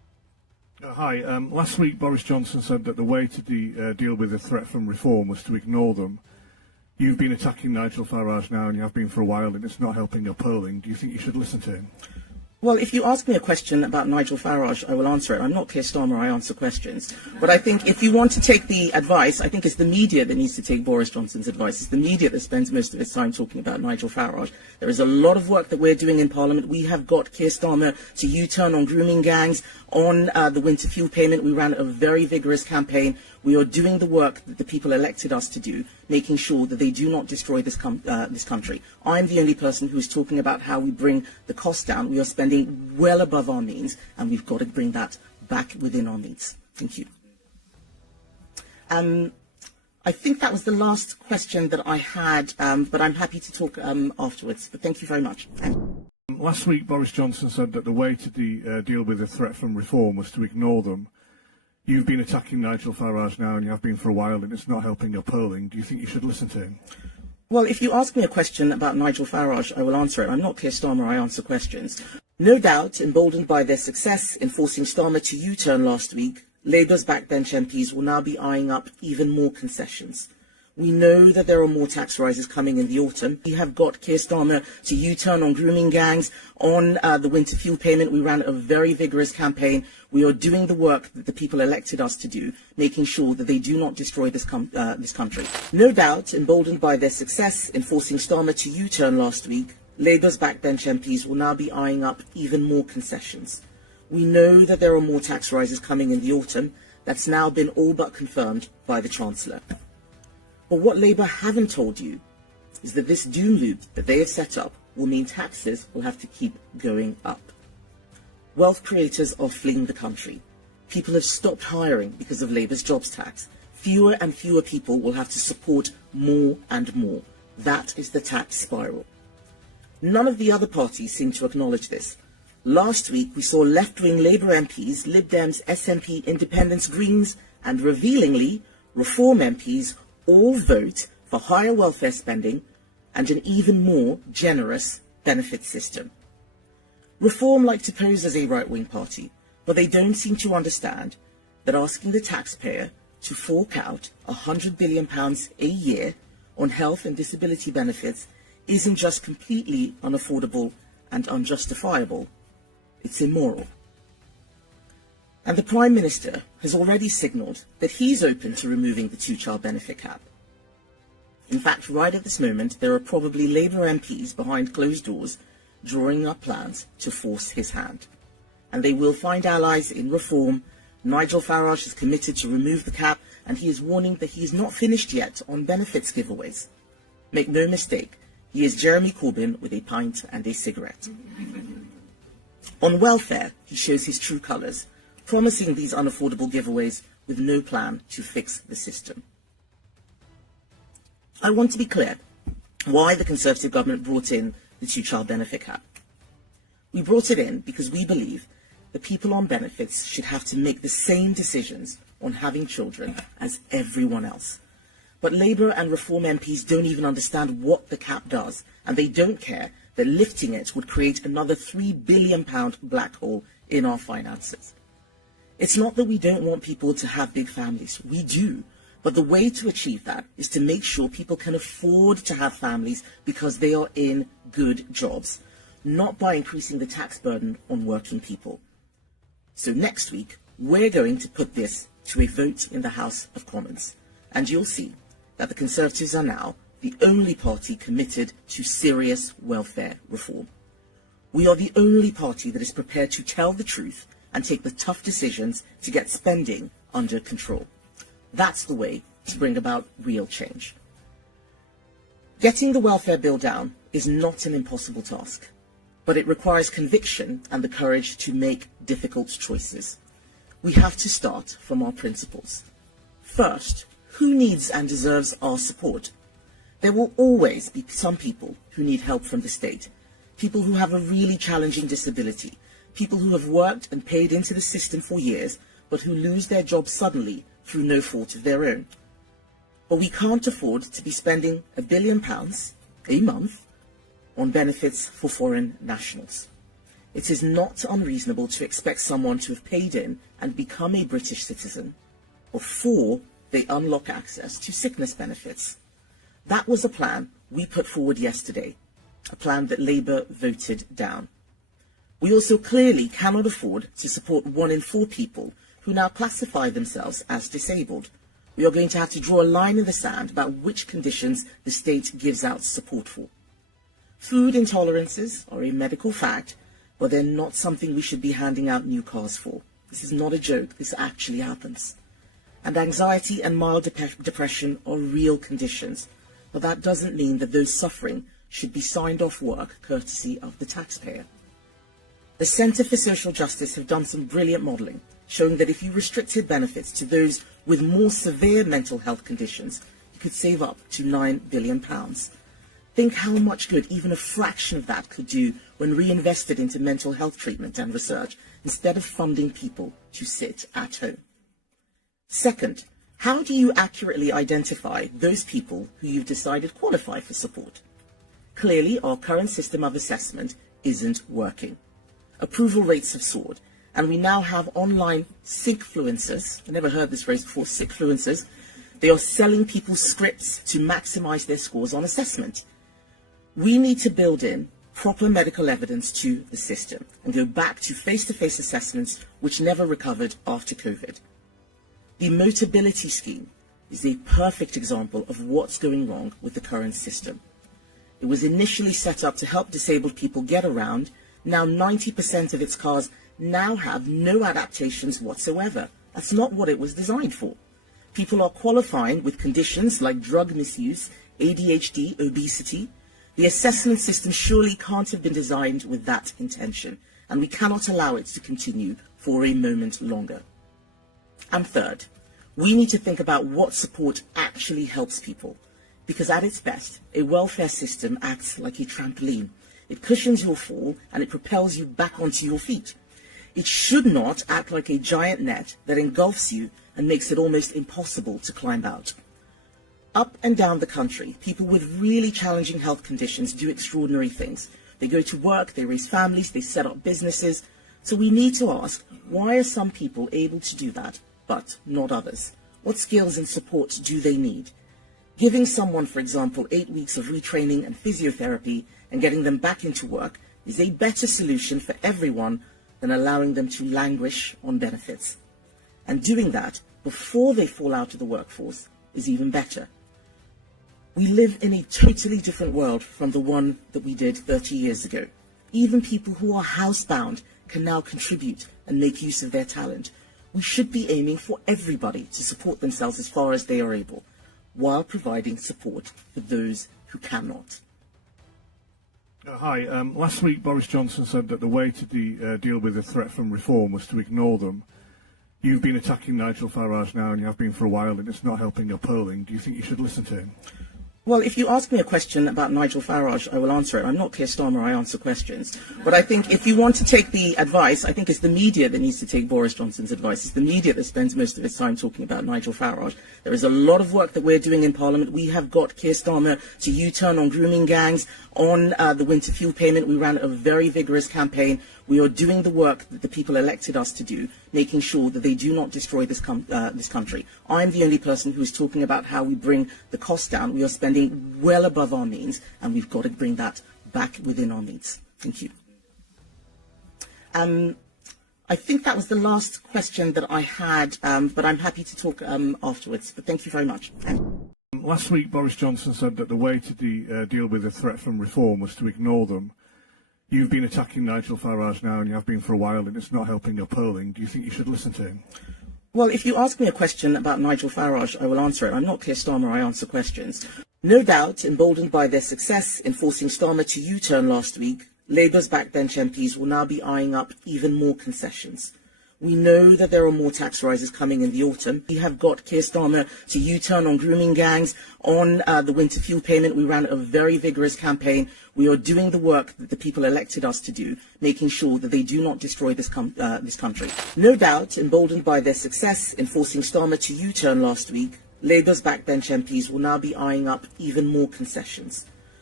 Hi. Last week, Boris Johnson said that the way to deal with the threat from reform was to ignore them. You've been attacking Nigel Farage now, and you have been for a while, and it's not helping your polling. Do you think you should listen to him? Well, if you ask me a question about Nigel Farage, I will answer it. I'm not Keir Starmer, I answer questions. But I think if you want to take the advice, I think it's the media that needs to take Boris Johnson's advice. It's the media that spends most of its time talking about Nigel Farage. There is a lot of work that we're doing in Parliament. We have got Keir Starmer to U-turn on grooming gangs, on the winter fuel payment. We ran a very vigorous campaign. We are doing the work that the people elected us to do, making sure that they do not destroy this country. I'm the only person who is talking about how we bring the cost down. We are spending well above our means, and we've got to bring that back within our means. Thank you. I think that was the last question that I had, but I'm happy to talk afterwards. But thank you very much. Last week, Boris Johnson said that the way to deal with the threat from reform was to ignore them. You've been attacking Nigel Farage now, and you have been for a while, and it's not helping your polling. Do you think you should listen to him? Well, if you ask me a question about Nigel Farage, I will answer it. I'm not Keir Starmer, I answer questions. No doubt, emboldened by their success in forcing Starmer to U-turn last week, Labour's backbench MPs will now be eyeing up even more concessions. We know that there are more tax rises coming in the autumn. We have got Keir Starmer to U-turn on grooming gangs, on the winter fuel payment. We ran a very vigorous campaign. We are doing the work that the people elected us to do, making sure that they do not destroy this country. No doubt, emboldened by their success in forcing Starmer to U-turn last week, Labour's backbench MPs will now be eyeing up even more concessions. We know that there are more tax rises coming in the autumn. That's now been all but confirmed by the Chancellor. But what Labour haven't told you is that this doom loop that they have set up will mean taxes will have to keep going up. Wealth creators are fleeing the country. People have stopped hiring because of Labour's jobs tax. Fewer and fewer people will have to support more and more. That is the tax spiral. None of the other parties seem to acknowledge this. Last week we saw left-wing Labour MPs, Lib Dems, SNP, Independents, Greens and, revealingly, Reform MPs all vote for higher welfare spending and an even more generous benefit system. Reform like to pose as a right-wing party, but they don't seem to understand that asking the taxpayer to fork out £100 billion a year on health and disability benefits isn't just completely unaffordable and unjustifiable, it's immoral. And the Prime Minister has already signalled that he's open to removing the two-child benefit cap. In fact, right at this moment, there are probably Labour MPs behind closed doors drawing up plans to force his hand. And they will find allies in Reform. Nigel Farage is committed to remove the cap, and he is warning that he is not finished yet on benefits giveaways. Make no mistake, he is Jeremy Corbyn with a pint and a cigarette. On welfare, he shows his true colours, promising these unaffordable giveaways with no plan to fix the system. I want to be clear why the Conservative government brought in the two-child benefit cap. We brought it in because we believe that people on benefits should have to make the same decisions on having children as everyone else. But Labour and Reform MPs don't even understand what the cap does, and they don't care that lifting it would create another £3 billion black hole in our finances. It's not that we don't want people to have big families. We do. But the way to achieve that is to make sure people can afford to have families because they are in good jobs, not by increasing the tax burden on working people. So next week, we're going to put this to a vote in the House of Commons, and you'll see that the Conservatives are now the only party committed to serious welfare reform. We are the only party that is prepared to tell the truth and take the tough decisions to get spending under control. That's the way to bring about real change. Getting the welfare bill down is not an impossible task, but it requires conviction and the courage to make difficult choices. We have to start from our principles. First, who needs and deserves our support? There will always be some people who need help from the state, people who have a really challenging disability, people who have worked and paid into the system for years, but who lose their jobs suddenly through no fault of their own. But we can't afford to be spending £1 billion a month on benefits for foreign nationals. it is not unreasonable to expect someone to have paid in and become a British citizen before they unlock access to sickness benefits. That was a plan we put forward yesterday, a plan that Labour voted down. We also clearly cannot afford to support 1 in 4 people who now classify themselves as disabled. We are going to have to draw a line in the sand about which conditions the state gives out support for. Food intolerances are a medical fact, but they're not something we should be handing out new cars for. This is not a joke, this actually happens. And anxiety and mild depression are real conditions, but that doesn't mean that those suffering should be signed off work courtesy of the taxpayer. The Centre for Social Justice have done some brilliant modelling, showing that if you restricted benefits to those with more severe mental health conditions, you could save up to £9 billion. Think how much good even a fraction of that could do when reinvested into mental health treatment and research, instead of funding people to sit at home. Second, how do you accurately identify those people who you've decided qualify for support? Clearly, our current system of assessment isn't working. Approval rates have soared, and we now have online sickfluencers. I never heard this phrase before, sickfluencers. They are selling people scripts to maximise their scores on assessment. We need to build in proper medical evidence to the system and go back to face-to-face assessments which never recovered after COVID. The Motability scheme is a perfect example of what's going wrong with the current system. It was initially set up to help disabled people get around. Now 90% of its cars now have no adaptations whatsoever. That's not what it was designed for. People are qualifying with conditions like drug misuse, ADHD, obesity. The assessment system surely can't have been designed with that intention, and we cannot allow it to continue for a moment longer. And third, we need to think about what support actually helps people, because at its best, a welfare system acts like a trampoline. It cushions your fall and it propels you back onto your feet. It should not act like a giant net that engulfs you and makes it almost impossible to climb out. Up and down the country, people with really challenging health conditions do extraordinary things. They go to work, they raise families, they set up businesses. So we need to ask, why are some people able to do that, but not others? What skills and support do they need? Giving someone, for example, 8 weeks of retraining and physiotherapy and getting them back into work is a better solution for everyone than allowing them to languish on benefits. And doing that before they fall out of the workforce is even better. We live in a totally different world from the one that we did 30 years ago. Even people who are housebound can now contribute and make use of their talent. We should be aiming for everybody to support themselves as far as they are able, while providing support for those who cannot. Hi. Last week, Boris Johnson said that the way to deal with the threat from reform was to ignore them. You've been attacking Nigel Farage now, and you have been for a while, and it's not helping your polling. Do you think you should listen to him? Well, if you ask me a question about Nigel Farage, I will answer it. I'm not Keir Starmer, I answer questions. But I think if you want to take the advice, I think it's the media that needs to take Boris Johnson's advice. It's the media that spends most of its time talking about Nigel Farage. There is a lot of work that we're doing in Parliament. We have got Keir Starmer to U-turn on grooming gangs, on the winter fuel payment. We ran a very vigorous campaign. We are doing the work that the people elected us to do, making sure that they do not destroy this country. I'm the only person who is talking about how we bring the cost down. We are spending well above our means, and we've got to bring that back within our means. Thank you. I think that was the last question that I had, but I'm happy to talk afterwards. But thank you very much. Last week, Boris Johnson said that the way to deal with the threat from reform was to ignore them. You've been attacking Nigel Farage now, and you have been for a while, and it's not helping your polling. Do you think you should listen to him? Well, if you ask me a question about Nigel Farage, I will answer it. I'm not Keir Starmer, I answer questions. No doubt, emboldened by their success in forcing Starmer to U-turn last week, Labour's backbench MPs will now be eyeing up even more concessions. We know that there are more tax rises coming in the autumn. We have got Keir Starmer to U-turn on grooming gangs, on the winter fuel payment. We ran a very vigorous campaign. We are doing the work that the people elected us to do, making sure that they do not destroy this country. No doubt, emboldened by their success in forcing Starmer to U-turn last week, Labour's backbench MPs will now be eyeing up even more concessions.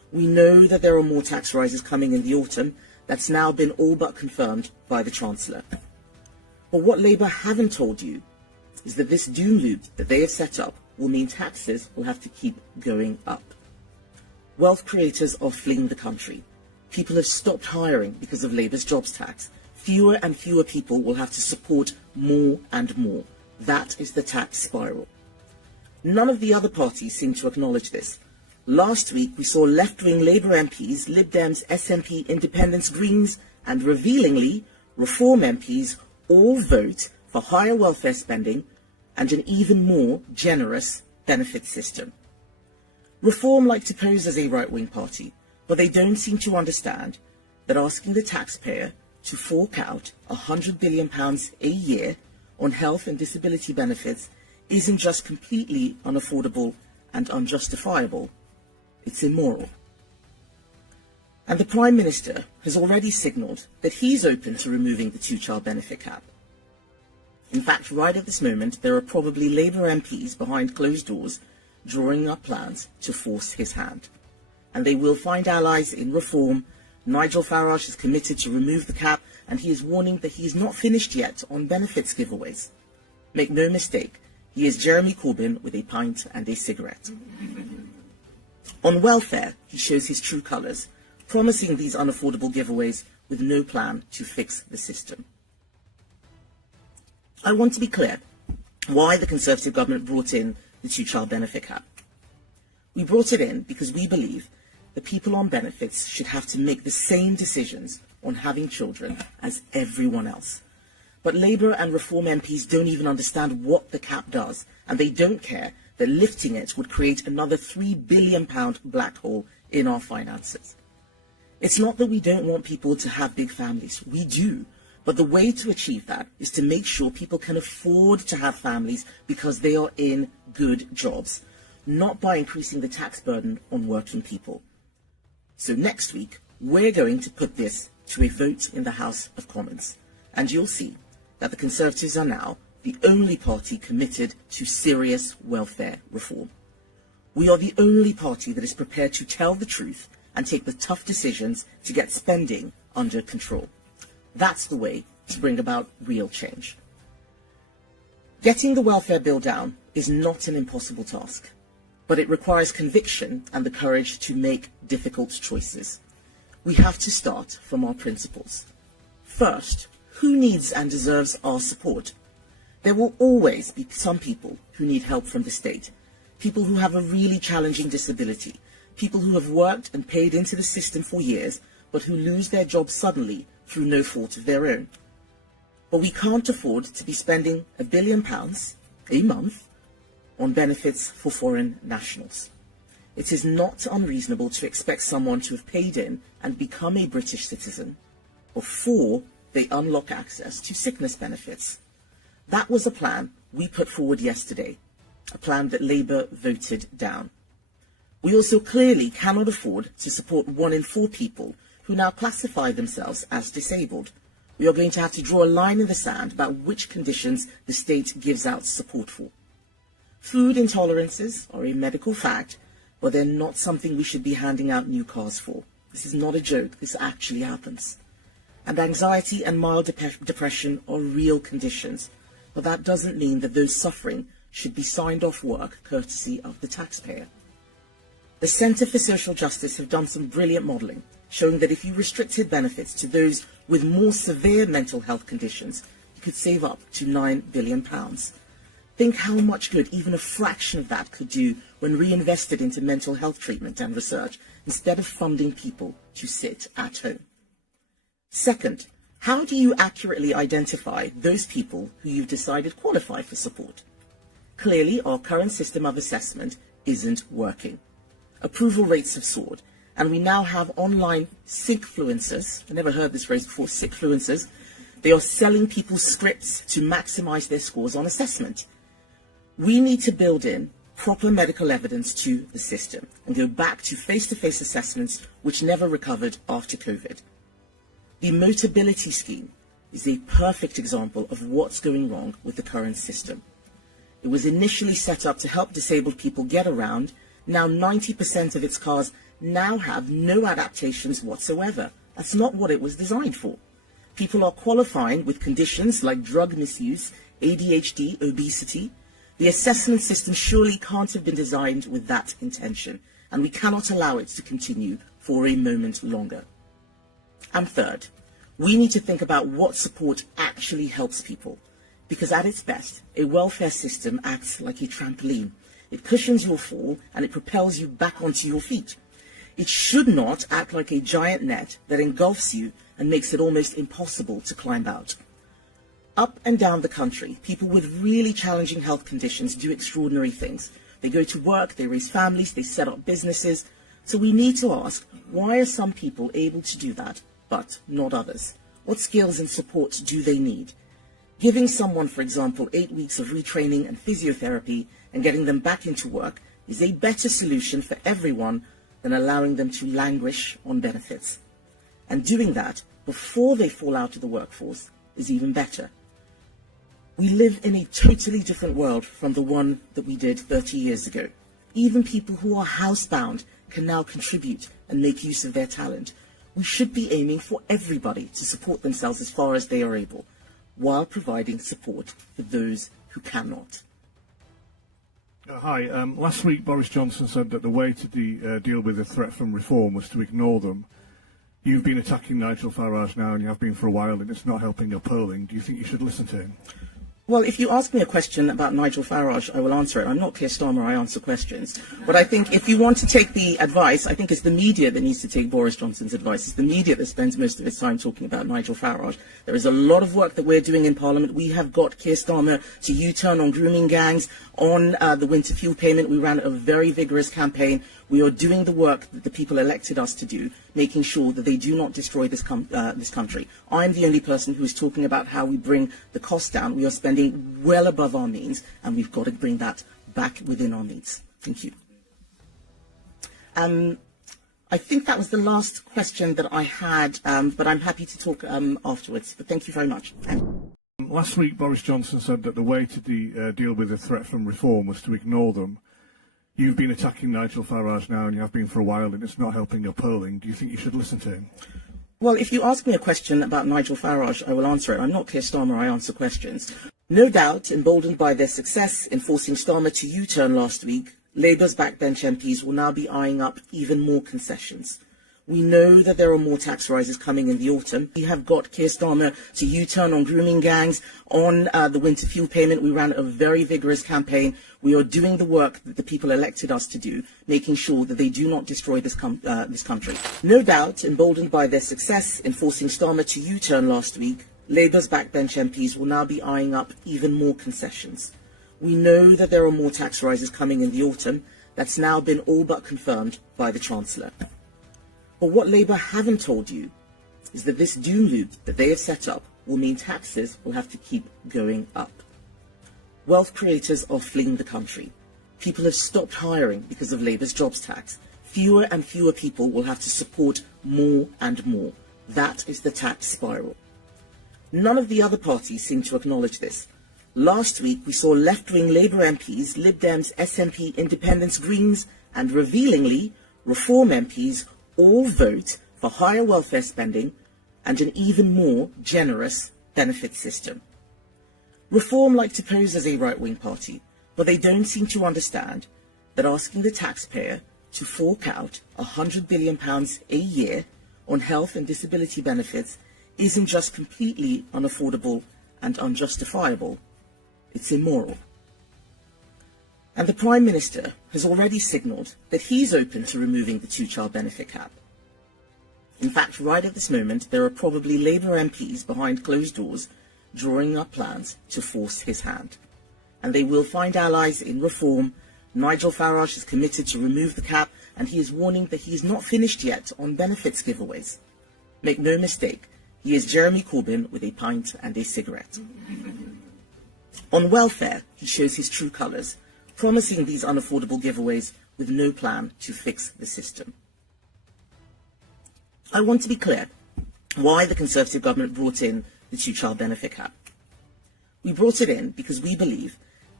We know that there are more tax rises coming in the autumn. That's now been all but confirmed by the Chancellor. But what Labour haven't told you is that this doom loop that they have set up will mean taxes will have to keep going up. Wealth creators are fleeing the country. People have stopped hiring because of Labour's jobs tax. Fewer and fewer people will have to support more and more. That is the tax spiral. None of the other parties seem to acknowledge this. Last week we saw left-wing Labour MPs, Lib Dems, SNP, Independents, Greens and, revealingly, Reform MPs all vote for higher welfare spending and an even more generous benefit system. Reform like to pose as a right-wing party, but they don't seem to understand that asking the taxpayer to fork out £100 billion a year on health and disability benefits isn't just completely unaffordable and unjustifiable, it's immoral. And the Prime Minister has already signalled that he's open to removing the two-child benefit cap. In fact, right at this moment, there are probably Labour MPs behind closed doors drawing up plans to force his hand. And they will find allies in Reform. Nigel Farage is committed to remove the cap, and he is warning that he is not finished yet on benefits giveaways. Make no mistake, he is Jeremy Corbyn with a pint and a cigarette. On welfare, he shows his true colours, promising these unaffordable giveaways with no plan to fix the system. I want to be clear why the Conservative government brought in the two-child benefit cap. We brought it in because we believe that people on benefits should have to make the same decisions on having children as everyone else. But Labour and Reform MPs don't even understand what the cap does, and they don't care that lifting it would create another £3 billion black hole in our finances. It's not that we don't want people to have big families. We do. But the way to achieve that is to make sure people can afford to have families because they are in good jobs, not by increasing the tax burden on working people. So next week, we're going to put this to a vote in the House of Commons, and you'll see that the Conservatives are now the only party committed to serious welfare reform. We are the only party that is prepared to tell the truth and take the tough decisions to get spending under control. That's the way to bring about real change. Getting the welfare bill down is not an impossible task, but it requires conviction and the courage to make difficult choices. We have to start from our principles. First, who needs and deserves our support? There will always be some people who need help from the state, people who have a really challenging disability, people who have worked and paid into the system for years, but who lose their jobs suddenly through no fault of their own. But we can't afford to be spending £1 billion a month on benefits for foreign nationals. It is not unreasonable to expect someone to have paid in and become a British citizen before they unlock access to sickness benefits. That was a plan we put forward yesterday, a plan that Labour voted down. We also clearly cannot afford to support 1 in 4 people who now classify themselves as disabled. We are going to have to draw a line in the sand about which conditions the state gives out support for. Food intolerances are a medical fact, but they're not something we should be handing out new cars for. This is not a joke, this actually happens. And anxiety and mild depression are real conditions, but that doesn't mean that those suffering should be signed off work courtesy of the taxpayer. The Centre for Social Justice have done some brilliant modelling, showing that if you restricted benefits to those with more severe mental health conditions, you could save up to £9 billion. Think how much good even a fraction of that could do when reinvested into mental health treatment and research, instead of funding people to sit at home. Second, how do you accurately identify those people who you've decided qualify for support? Clearly, our current system of assessment isn't working. Approval rates have soared, and we now have online sickfluencers. I never heard this phrase before, sickfluencers. They are selling people scripts to maximise their scores on assessment. We need to build in proper medical evidence to the system and go back to face-to-face assessments which never recovered after COVID. The Motability Scheme is a perfect example of what's going wrong with the current system. It was initially set up to help disabled people get around. Now 90% of its cars now have no adaptations whatsoever. That's not what it was designed for. People are qualifying with conditions like drug misuse, ADHD, obesity. The assessment system surely can't have been designed with that intention, and we cannot allow it to continue for a moment longer. And third, we need to think about what support actually helps people, because at its best, a welfare system acts like a trampoline. It cushions your fall and it propels you back onto your feet. It should not act like a giant net that engulfs you and makes it almost impossible to climb out. Up and down the country, people with really challenging health conditions do extraordinary things. They go to work, they raise families, they set up businesses. So we need to ask, why are some people able to do that, but not others? What skills and support do they need? Giving someone, for example, 8 weeks of retraining and physiotherapy and getting them back into work is a better solution for everyone than allowing them to languish on benefits. And doing that before they fall out of the workforce is even better. We live in a totally different world from the one that we did 30 years ago. Even people who are housebound can now contribute and make use of their talent. We should be aiming for everybody to support themselves as far as they are able, while providing support for those who cannot. Hi. Last week, Boris Johnson said that the way to deal with the threat from reform was to ignore them. You've been attacking Nigel Farage now, and you have been for a while, and it's not helping your polling. Do you think you should listen to him? Well, if you ask me a question about Nigel Farage, I will answer it. I'm not Keir Starmer, I answer questions. But I think if you want to take the advice, I think it's the media that needs to take Boris Johnson's advice. It's the media that spends most of its time talking about Nigel Farage. There is a lot of work that we're doing in Parliament. We have got Keir Starmer to U-turn on grooming gangs, on the winter fuel payment. We ran a very vigorous campaign. We are doing the work that the people elected us to do, making sure that they do not destroy this country. I'm the only person who is talking about how we bring the cost down. We are spending well above our means, and we've got to bring that back within our means. Thank you. I think that was the last question that I had, but I'm happy to talk afterwards. But thank you very much. Last week, Boris Johnson said that the way to deal with the threat from reform was to ignore them. You've been attacking Nigel Farage now, and you have been for a while, and it's not helping your polling. Do you think you should listen to him? Well, if you ask me a question about Nigel Farage, I will answer it. I'm not Keir Starmer, I answer questions. No doubt, emboldened by their success in forcing Starmer to U-turn last week, Labour's backbench MPs will now be eyeing up even more concessions. We know that there are more tax rises coming in the autumn. We have got Keir Starmer to U-turn on grooming gangs, on the winter fuel payment. We ran a very vigorous campaign. We are doing the work that the people elected us to do, making sure that they do not destroy this country. No doubt, emboldened by their success in forcing Starmer to U-turn last week, Labour's backbench MPs will now be eyeing up even more concessions. We know that there are more tax rises coming in the autumn. That's now been all but confirmed by the Chancellor. But what Labour haven't told you is that this doom loop that they have set up will mean taxes will have to keep going up. Wealth creators are fleeing the country. People have stopped hiring because of Labour's jobs tax. Fewer and fewer people will have to support more and more. That is the tax spiral. None of the other parties seem to acknowledge this. Last week we saw left-wing Labour MPs, Lib Dems, SNP, Independents, Greens and, revealingly, Reform MPs all vote for higher welfare spending and an even more generous benefit system. Reform like to pose as a right-wing party, but they don't seem to understand that asking the taxpayer to fork out £100 billion a year on health and disability benefits isn't just completely unaffordable and unjustifiable, it's immoral. And the Prime Minister has already signalled that he's open to removing the two-child benefit cap. In fact, right at this moment, there are probably Labour MPs behind closed doors drawing up plans to force his hand. And they will find allies in Reform. Nigel Farage is committed to remove the cap, and he is warning that he is not finished yet on benefits giveaways. Make no mistake, he is Jeremy Corbyn with a pint and a cigarette. On welfare, he shows his true colours, promising these unaffordable giveaways with no plan to fix the system. I want to be clear why the Conservative government brought in the two-child benefit cap. We brought it in because we believe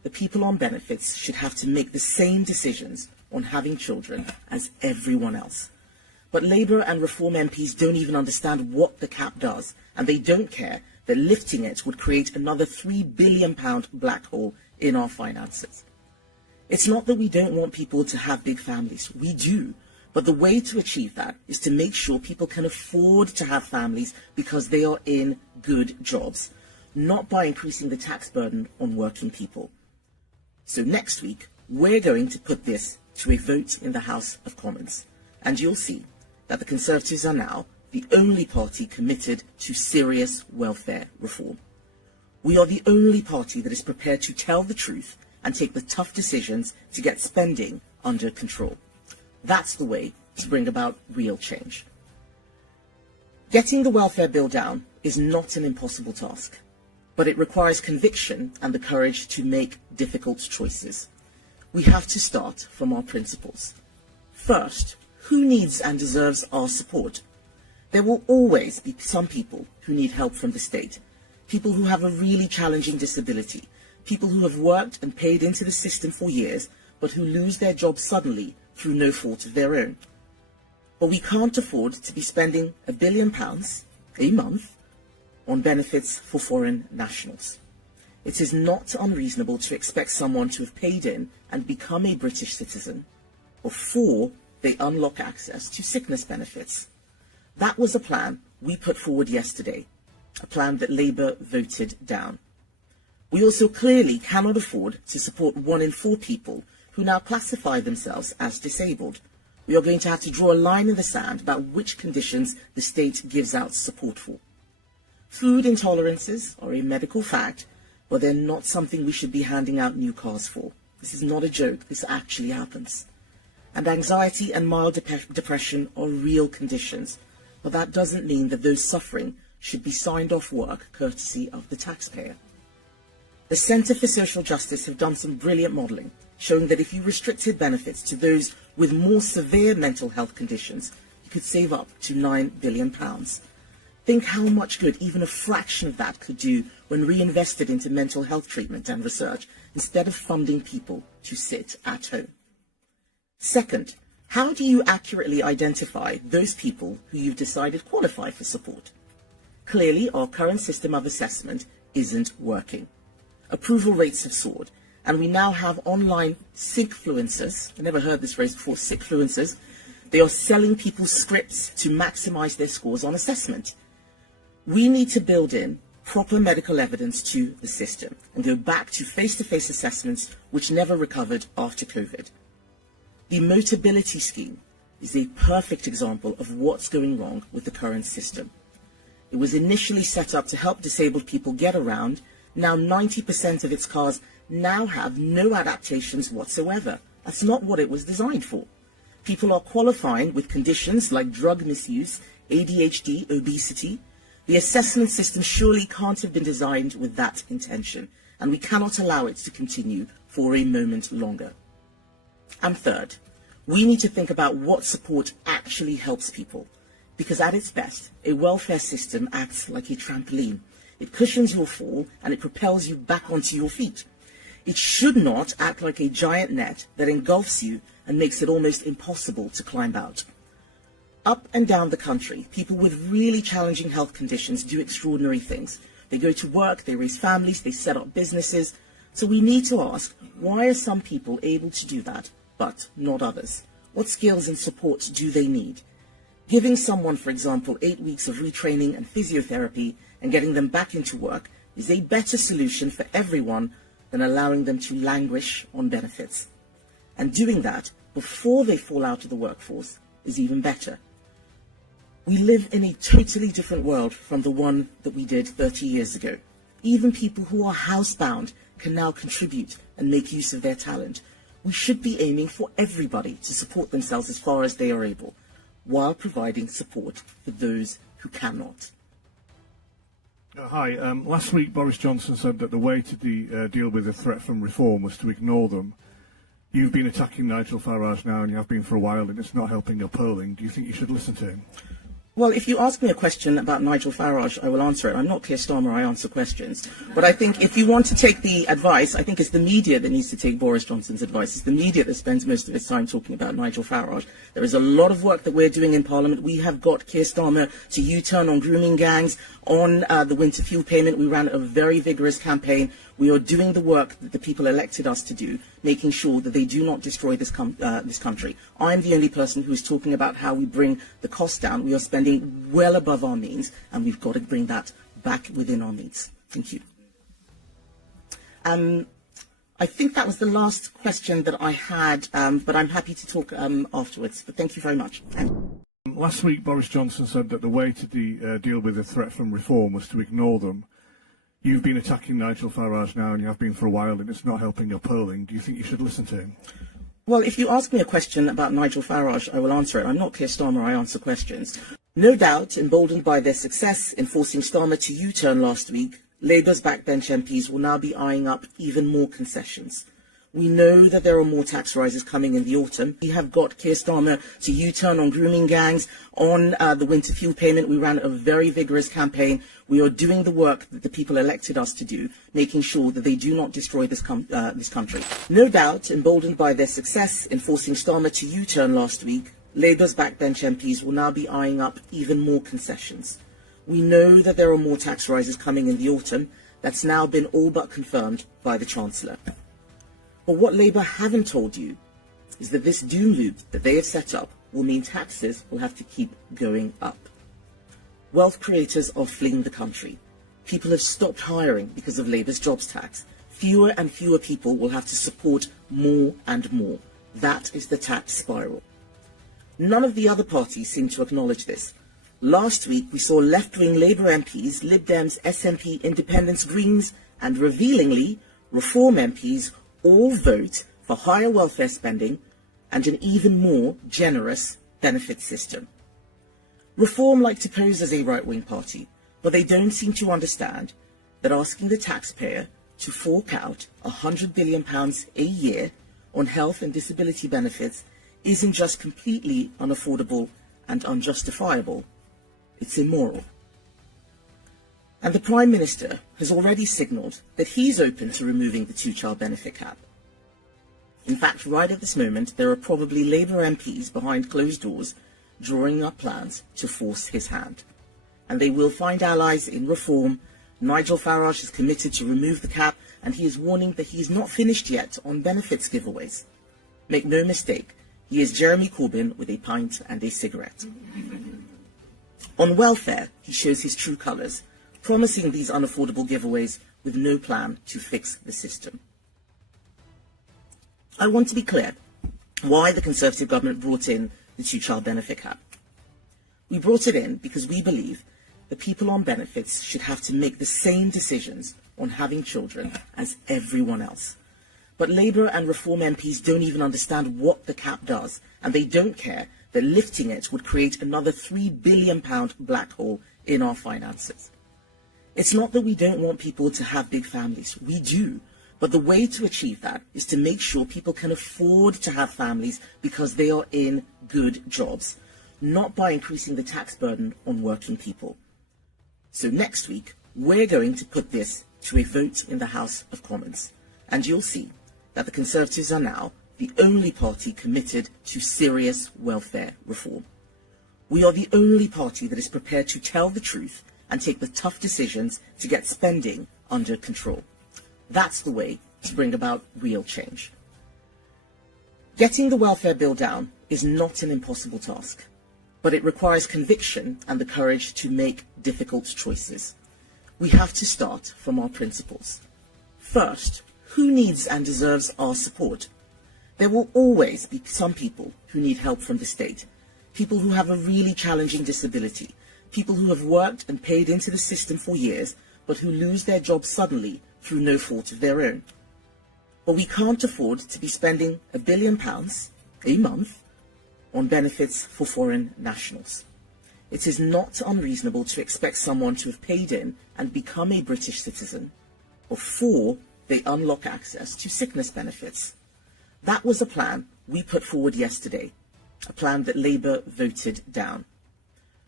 the people on benefits should have to make the same decisions on having children as everyone else. But Labour and Reform MPs don't even understand what the cap does, and they don't care that lifting it would create another £3 billion black hole in our finances. It's not that we don't want people to have big families. We do. But the way to achieve that is to make sure people can afford to have families because they are in good jobs, not by increasing the tax burden on working people. So next week, we're going to put this to a vote in the House of Commons, and you'll see that the Conservatives are now the only party committed to serious welfare reform. We are the only party that is prepared to tell the truth and take the tough decisions to get spending under control. That's the way to bring about real change. Getting the welfare bill down is not an impossible task, but it requires conviction and the courage to make difficult choices. We have to start from our principles. First, who needs and deserves our support? There will always be some people who need help from the state, people who have a really challenging disability, people who have worked and paid into the system for years, but who lose their jobs suddenly through no fault of their own. But we can't afford to be spending £1 billion a month on benefits for foreign nationals. It is not unreasonable to expect someone to have paid in and become a British citizen before they unlock access to sickness benefits. That was a plan we put forward yesterday, a plan that Labour voted down. We also clearly cannot afford to support 1 in 4 people who now classify themselves as disabled. We are going to have to draw a line in the sand about which conditions the state gives out support for. Food intolerances are a medical fact, but they're not something we should be handing out new cars for. This is not a joke, this actually happens. And anxiety and mild depression are real conditions, but that doesn't mean that those suffering should be signed off work courtesy of the taxpayer. The Centre for Social Justice have done some brilliant modelling, showing that if you restricted benefits to those with more severe mental health conditions, you could save up to £9 billion. Think how much good even a fraction of that could do when reinvested into mental health treatment and research, instead of funding people to sit at home. Second, how do you accurately identify those people who you've decided qualify for support? Clearly, our current system of assessment isn't working. Approval rates have soared, and we now have online sickfluencers. I never heard this phrase before, sickfluencers. They are selling people scripts to maximize their scores on assessment. We need to build in proper medical evidence to the system and go back to face-to-face assessments which never recovered after COVID. The Motability Scheme is a perfect example of what's going wrong with the current system. It was initially set up to help disabled people get around. Now 90% of its cars now have no adaptations whatsoever. That's not what it was designed for. People are qualifying with conditions like drug misuse, ADHD, obesity. The assessment system surely can't have been designed with that intention, and we cannot allow it to continue for a moment longer. And third, we need to think about what support actually helps people, because at its best, a welfare system acts like a trampoline. It cushions your fall and it propels you back onto your feet. It should not act like a giant net that engulfs you and makes it almost impossible to climb out. Up and down the country, people with really challenging health conditions do extraordinary things. They go to work, they raise families, they set up businesses. So we need to ask, why are some people able to do that, but not others? What skills and support do they need? Giving someone, for example, 8 weeks of retraining and physiotherapy and getting them back into work is a better solution for everyone than allowing them to languish on benefits. And doing that before they fall out of the workforce is even better. We live in a totally different world from the one that we did 30 years ago. Even people who are housebound can now contribute and make use of their talent. We should be aiming for everybody to support themselves as far as they are able, while providing support for those who cannot. Hi. Last week, Boris Johnson said that the way to deal with the threat from reform was to ignore them. You've been attacking Nigel Farage now, and you have been for a while, and it's not helping your polling. Do you think you should listen to him? Well, if you ask me a question about Nigel Farage, I will answer it. I'm not Keir Starmer, I answer questions. But I think if you want to take the advice, I think it's the media that needs to take Boris Johnson's advice. It's the media that spends most of its time talking about Nigel Farage. There is a lot of work that we're doing in Parliament. We have got Keir Starmer to U-turn on grooming gangs, on the winter fuel payment. We ran a very vigorous campaign. We are doing the work that the people elected us to do, making sure that they do not destroy this country. I'm the only person who is talking about how we bring the cost down. We are spending well above our means, and we've got to bring that back within our means. Thank you. I think that was the last question that I had, but I'm happy to talk afterwards. But thank you very much. Last week, Boris Johnson said that the way to deal with the threat from reform was to ignore them. You've been attacking Nigel Farage now, and you have been for a while, and it's not helping your polling. Do you think you should listen to him? Well, if you ask me a question about Nigel Farage, I will answer it. I'm not Keir Starmer, I answer questions. No doubt, emboldened by their success in forcing Starmer to U-turn last week, Labour's backbench MPs will now be eyeing up even more concessions. We know that there are more tax rises coming in the autumn. We have got Keir Starmer to U-turn on grooming gangs, on the winter fuel payment. We ran a very vigorous campaign. We are doing the work that the people elected us to do, making sure that they do not destroy this country. No doubt, emboldened by their success in forcing Starmer to U-turn last week, Labour's backbench MPs will now be eyeing up even more concessions. We know that there are more tax rises coming in the autumn. That's now been all but confirmed by the Chancellor. But what Labour haven't told you is that this doom loop that they have set up will mean taxes will have to keep going up. Wealth creators are fleeing the country. People have stopped hiring because of Labour's jobs tax. Fewer and fewer people will have to support more and more. That is the tax spiral. None of the other parties seem to acknowledge this. Last week we saw left-wing Labour MPs, Lib Dems, SNP, Independents, Greens and, revealingly, Reform MPs all vote for higher welfare spending and an even more generous benefit system. Reform like to pose as a right-wing party, but they don't seem to understand that asking the taxpayer to fork out £100 billion a year on health and disability benefits isn't just completely unaffordable and unjustifiable, it's immoral. And the Prime Minister has already signalled that he's open to removing the two-child benefit cap. In fact, right at this moment, there are probably Labour MPs behind closed doors drawing up plans to force his hand. And they will find allies in Reform. Nigel Farage is committed to remove the cap, and he is warning that he is not finished yet on benefits giveaways. Make no mistake, he is Jeremy Corbyn with a pint and a cigarette. On welfare, he shows his true colours, promising these unaffordable giveaways with no plan to fix the system. I want to be clear why the Conservative government brought in the two-child benefit cap. We brought it in because we believe that people on benefits should have to make the same decisions on having children as everyone else. But Labour and Reform MPs don't even understand what the cap does, and they don't care that lifting it would create another £3 billion black hole in our finances. It's not that we don't want people to have big families. We do. But the way to achieve that is to make sure people can afford to have families because they are in good jobs, not by increasing the tax burden on working people. So next week, we're going to put this to a vote in the House of Commons. And you'll see that the Conservatives are now the only party committed to serious welfare reform. We are the only party that is prepared to tell the truth and take the tough decisions to get spending under control. That's the way to bring about real change. Getting the welfare bill down is not an impossible task, but it requires conviction and the courage to make difficult choices. We have to start from our principles. First, who needs and deserves our support? There will always be some people who need help from the state, people who have a really challenging disability, people who have worked and paid into the system for years, but who lose their jobs suddenly through no fault of their own. But we can't afford to be spending £1 billion a month on benefits for foreign nationals. It is not unreasonable to expect someone to have paid in and become a British citizen before they unlock access to sickness benefits. That was a plan we put forward yesterday, a plan that Labour voted down.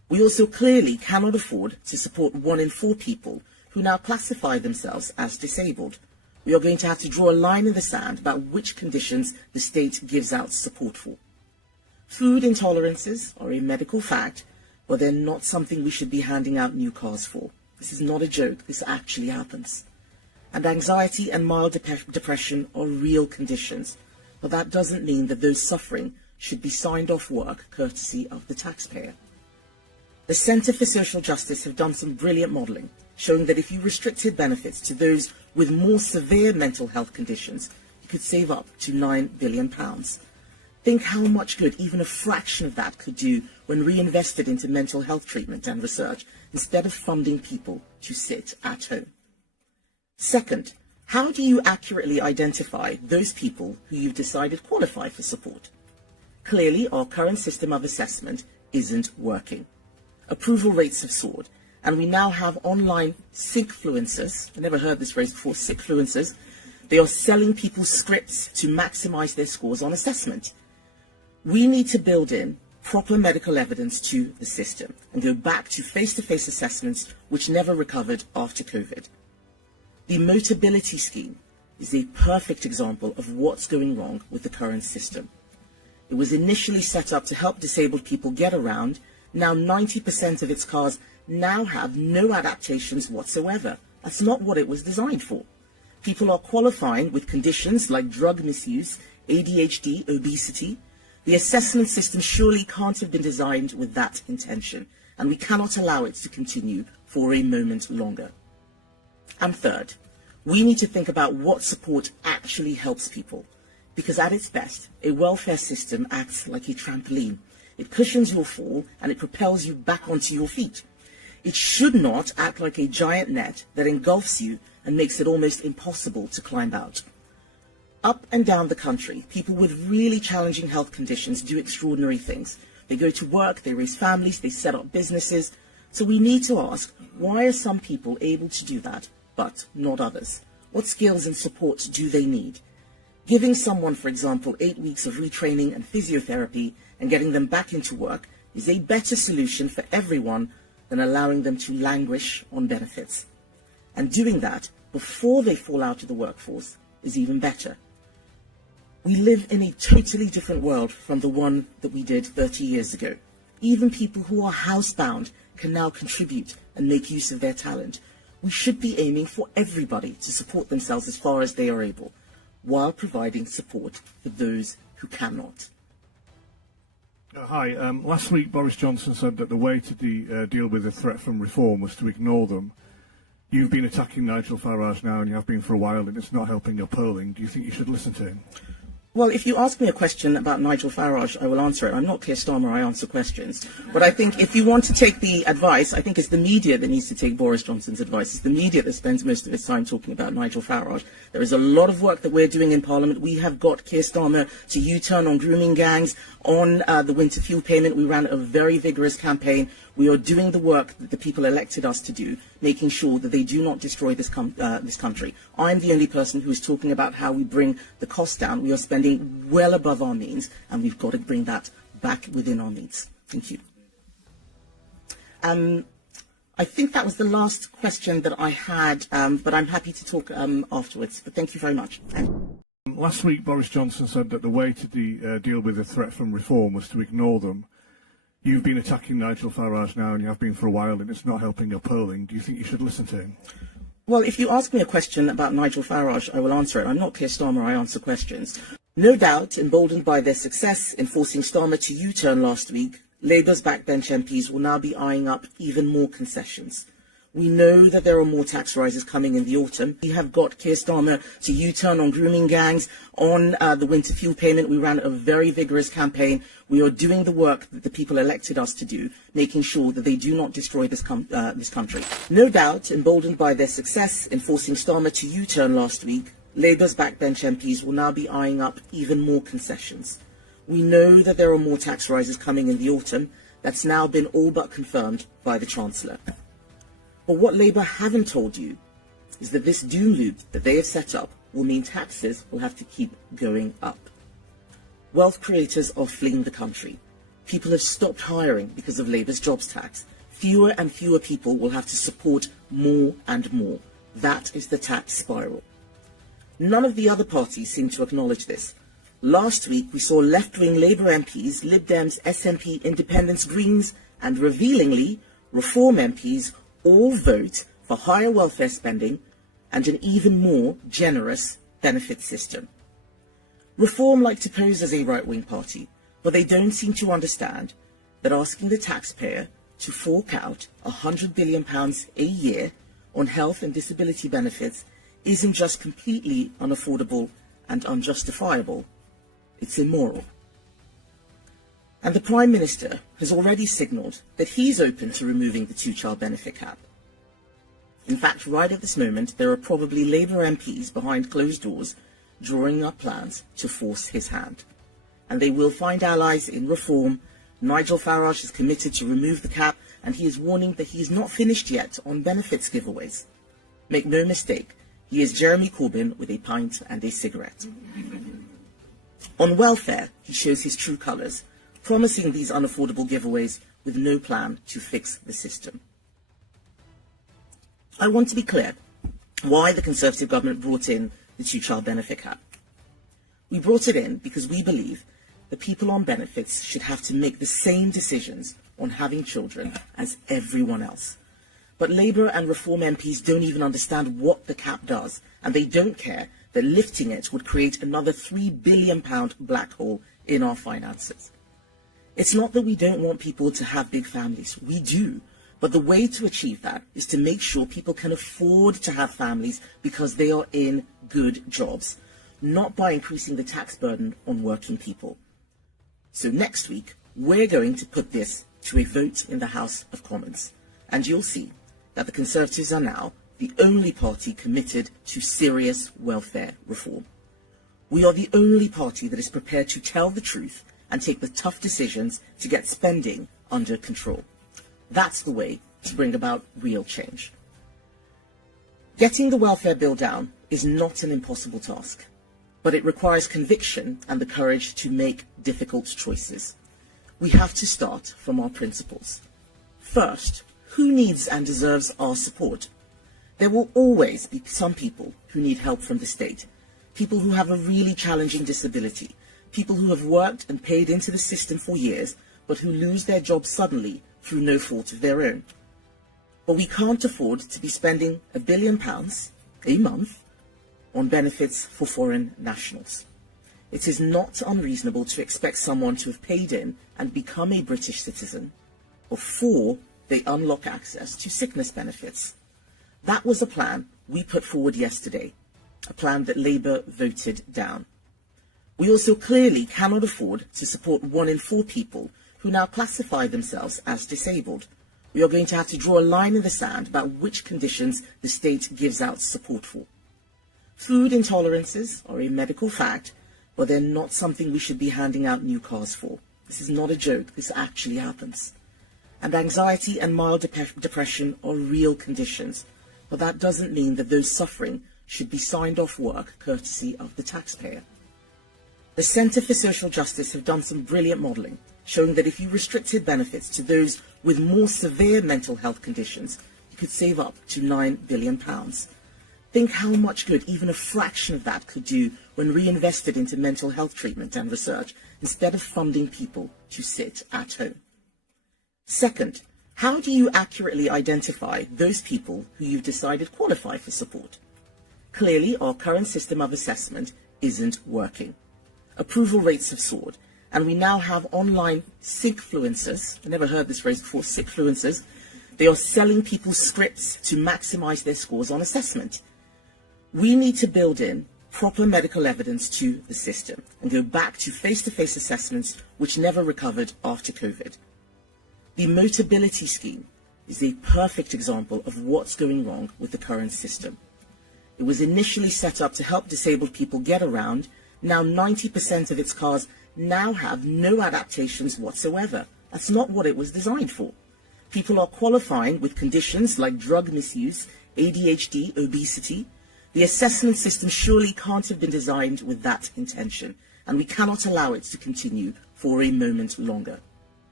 We also clearly cannot afford to support 1 in 4 people who now classify themselves as disabled. We are going to have to draw a line in the sand about which conditions the state gives out support for. Food intolerances are a medical fact, but they're not something we should be handing out new cars for. This is not a joke, this actually happens. And anxiety and mild depression are real conditions, but that doesn't mean that those suffering should be signed off work courtesy of the taxpayer. The Centre for Social Justice have done some brilliant modelling, showing that if you restricted benefits to those with more severe mental health conditions, you could save up to £9 billion. Think how much good even a fraction of that could do when reinvested into mental health treatment and research, instead of funding people to sit at home. Second, how do you accurately identify those people who you've decided qualify for support? Clearly, our current system of assessment isn't working. Approval rates have soared, and we now have online sickfluencers. I never heard this phrase before, sickfluencers. They are selling people scripts to maximize their scores on assessment. We need to build in proper medical evidence to the system and go back to face-to-face assessments which never recovered after COVID. The Motability Scheme is a perfect example of what's going wrong with the current system. It was initially set up to help disabled people get around. Now 90% of its cars now have no adaptations whatsoever. That's not what it was designed for. People are qualifying with conditions like drug misuse, ADHD, obesity. The assessment system surely can't have been designed with that intention, and we cannot allow it to continue for a moment longer. And third, we need to think about what support actually helps people, because at its best, a welfare system acts like a trampoline. It cushions your fall and it propels you back onto your feet. It should not act like a giant net that engulfs you and makes it almost impossible to climb out. Up and down the country, people with really challenging health conditions do extraordinary things. They go to work, they raise families, they set up businesses. So we need to ask, why are some people able to do that, but not others? What skills and support do they need? Giving someone, for example, 8 weeks of retraining and physiotherapy and getting them back into work is a better solution for everyone than allowing them to languish on benefits. And doing that before they fall out of the workforce is even better. We live in a totally different world from the one that we did 30 years ago. Even people who are housebound can now contribute and make use of their talent. We should be aiming for everybody to support themselves as far as they are able, while providing support for those who cannot. Hi. Last week, Boris Johnson said that the way to deal with the threat from reform was to ignore them. You've been attacking Nigel Farage now, and you have been for a while, and it's not helping your polling. Do you think you should listen to him? Well, if you ask me a question about Nigel Farage, I will answer it. I'm not Keir Starmer, I answer questions. But I think if you want to take the advice, I think it's the media that needs to take Boris Johnson's advice. It's the media that spends most of its time talking about Nigel Farage. There is a lot of work that we're doing in Parliament. We have got Keir Starmer to U-turn on grooming gangs, on the winter fuel payment. We ran a very vigorous campaign. We are doing the work that the people elected us to do, making sure that they do not destroy this country. I'm the only person who is talking about how we bring the cost down. We are spending well above our means, and we've got to bring that back within our means. Thank you. I think that was the last question that I had, but I'm happy to talk afterwards. But thank you very much. Last week, Boris Johnson said that the way to deal with the threat from reform was to ignore them. You've been attacking Nigel Farage now, and you have been for a while, and it's not helping your polling. Do you think you should listen to him? Well, if you ask me a question about Nigel Farage, I will answer it. I'm not Keir Starmer, I answer questions. No doubt, emboldened by their success in forcing Starmer to U-turn last week, Labour's backbench MPs will now be eyeing up even more concessions. We know that there are more tax rises coming in the autumn. We have got Keir Starmer to U-turn on grooming gangs, on the winter fuel payment. We ran a very vigorous campaign. We are doing the work that the people elected us to do, making sure that they do not destroy this country. No doubt, emboldened by their success in forcing Starmer to U-turn last week, Labour's backbench MPs will now be eyeing up even more concessions. We know that there are more tax rises coming in the autumn. That's now been all but confirmed by the Chancellor. But what Labour haven't told you is that this doom loop that they have set up will mean taxes will have to keep going up. Wealth creators are fleeing the country. People have stopped hiring because of Labour's jobs tax. Fewer and fewer people will have to support more and more. That is the tax spiral. None of the other parties seem to acknowledge this. Last week, we saw left-wing Labour MPs, Lib Dems, SNP, Independents, Greens, and revealingly, Reform MPs all vote for higher welfare spending and an even more generous benefit system. Reform like to pose as a right-wing party, but they don't seem to understand that asking the taxpayer to fork out £100 billion a year on health and disability benefits isn't just completely unaffordable and unjustifiable, it's immoral. And the Prime Minister has already signalled that he's open to removing the two-child benefit cap. In fact, right at this moment, there are probably Labour MPs behind closed doors drawing up plans to force his hand. And they will find allies in Reform. Nigel Farage is committed to remove the cap, and he is warning that he is not finished yet on benefits giveaways. Make no mistake, he is Jeremy Corbyn with a pint and a cigarette. On welfare, he shows his true colours, promising these unaffordable giveaways with no plan to fix the system. I want to be clear why the Conservative government brought in the two-child benefit cap. We brought it in because we believe that people on benefits should have to make the same decisions on having children as everyone else. But Labour and Reform MPs don't even understand what the cap does, and they don't care that lifting it would create another £3 billion black hole in our finances. It's not that we don't want people to have big families. We do. But the way to achieve that is to make sure people can afford to have families because they are in good jobs, not by increasing the tax burden on working people. So next week, we're going to put this to a vote in the House of Commons, and you'll see that the Conservatives are now the only party committed to serious welfare reform. We are the only party that is prepared to tell the truth and take the tough decisions to get spending under control. That's the way to bring about real change. Getting the welfare bill down is not an impossible task, but it requires conviction and the courage to make difficult choices. We have to start from our principles. First, who needs and deserves our support? There will always be some people who need help from the state, people who have a really challenging disability, people who have worked and paid into the system for years, but who lose their jobs suddenly through no fault of their own. But we can't afford to be spending £1 billion a month on benefits for foreign nationals. It is not unreasonable to expect someone to have paid in and become a British citizen before they unlock access to sickness benefits. That was a plan we put forward yesterday, a plan that Labour voted down. We also clearly cannot afford to support 1 in 4 people who now classify themselves as disabled. We are going to have to draw a line in the sand about which conditions the state gives out support for. Food intolerances are a medical fact, but they're not something we should be handing out new cars for. This is not a joke, this actually happens. And anxiety and mild depression are real conditions, but that doesn't mean that those suffering should be signed off work courtesy of the taxpayer. The Centre for Social Justice have done some brilliant modelling, showing that if you restricted benefits to those with more severe mental health conditions, you could save up to £9 billion. Think how much good even a fraction of that could do when reinvested into mental health treatment and research, instead of funding people to sit at home. Second, how do you accurately identify those people who you've decided qualify for support? Clearly, our current system of assessment isn't working. Approval rates have soared, and we now have online sickfluencers. I never heard this phrase before, sickfluencers. They are selling people scripts to maximise their scores on assessment. We need to build in proper medical evidence to the system and go back to face-to-face assessments which never recovered after COVID. The Motability Scheme is a perfect example of what's going wrong with the current system. It was initially set up to help disabled people get around. Now 90% of its cars now have no adaptations whatsoever. That's not what it was designed for. People are qualifying with conditions like drug misuse, ADHD, obesity. The assessment system surely can't have been designed with that intention, and we cannot allow it to continue for a moment longer.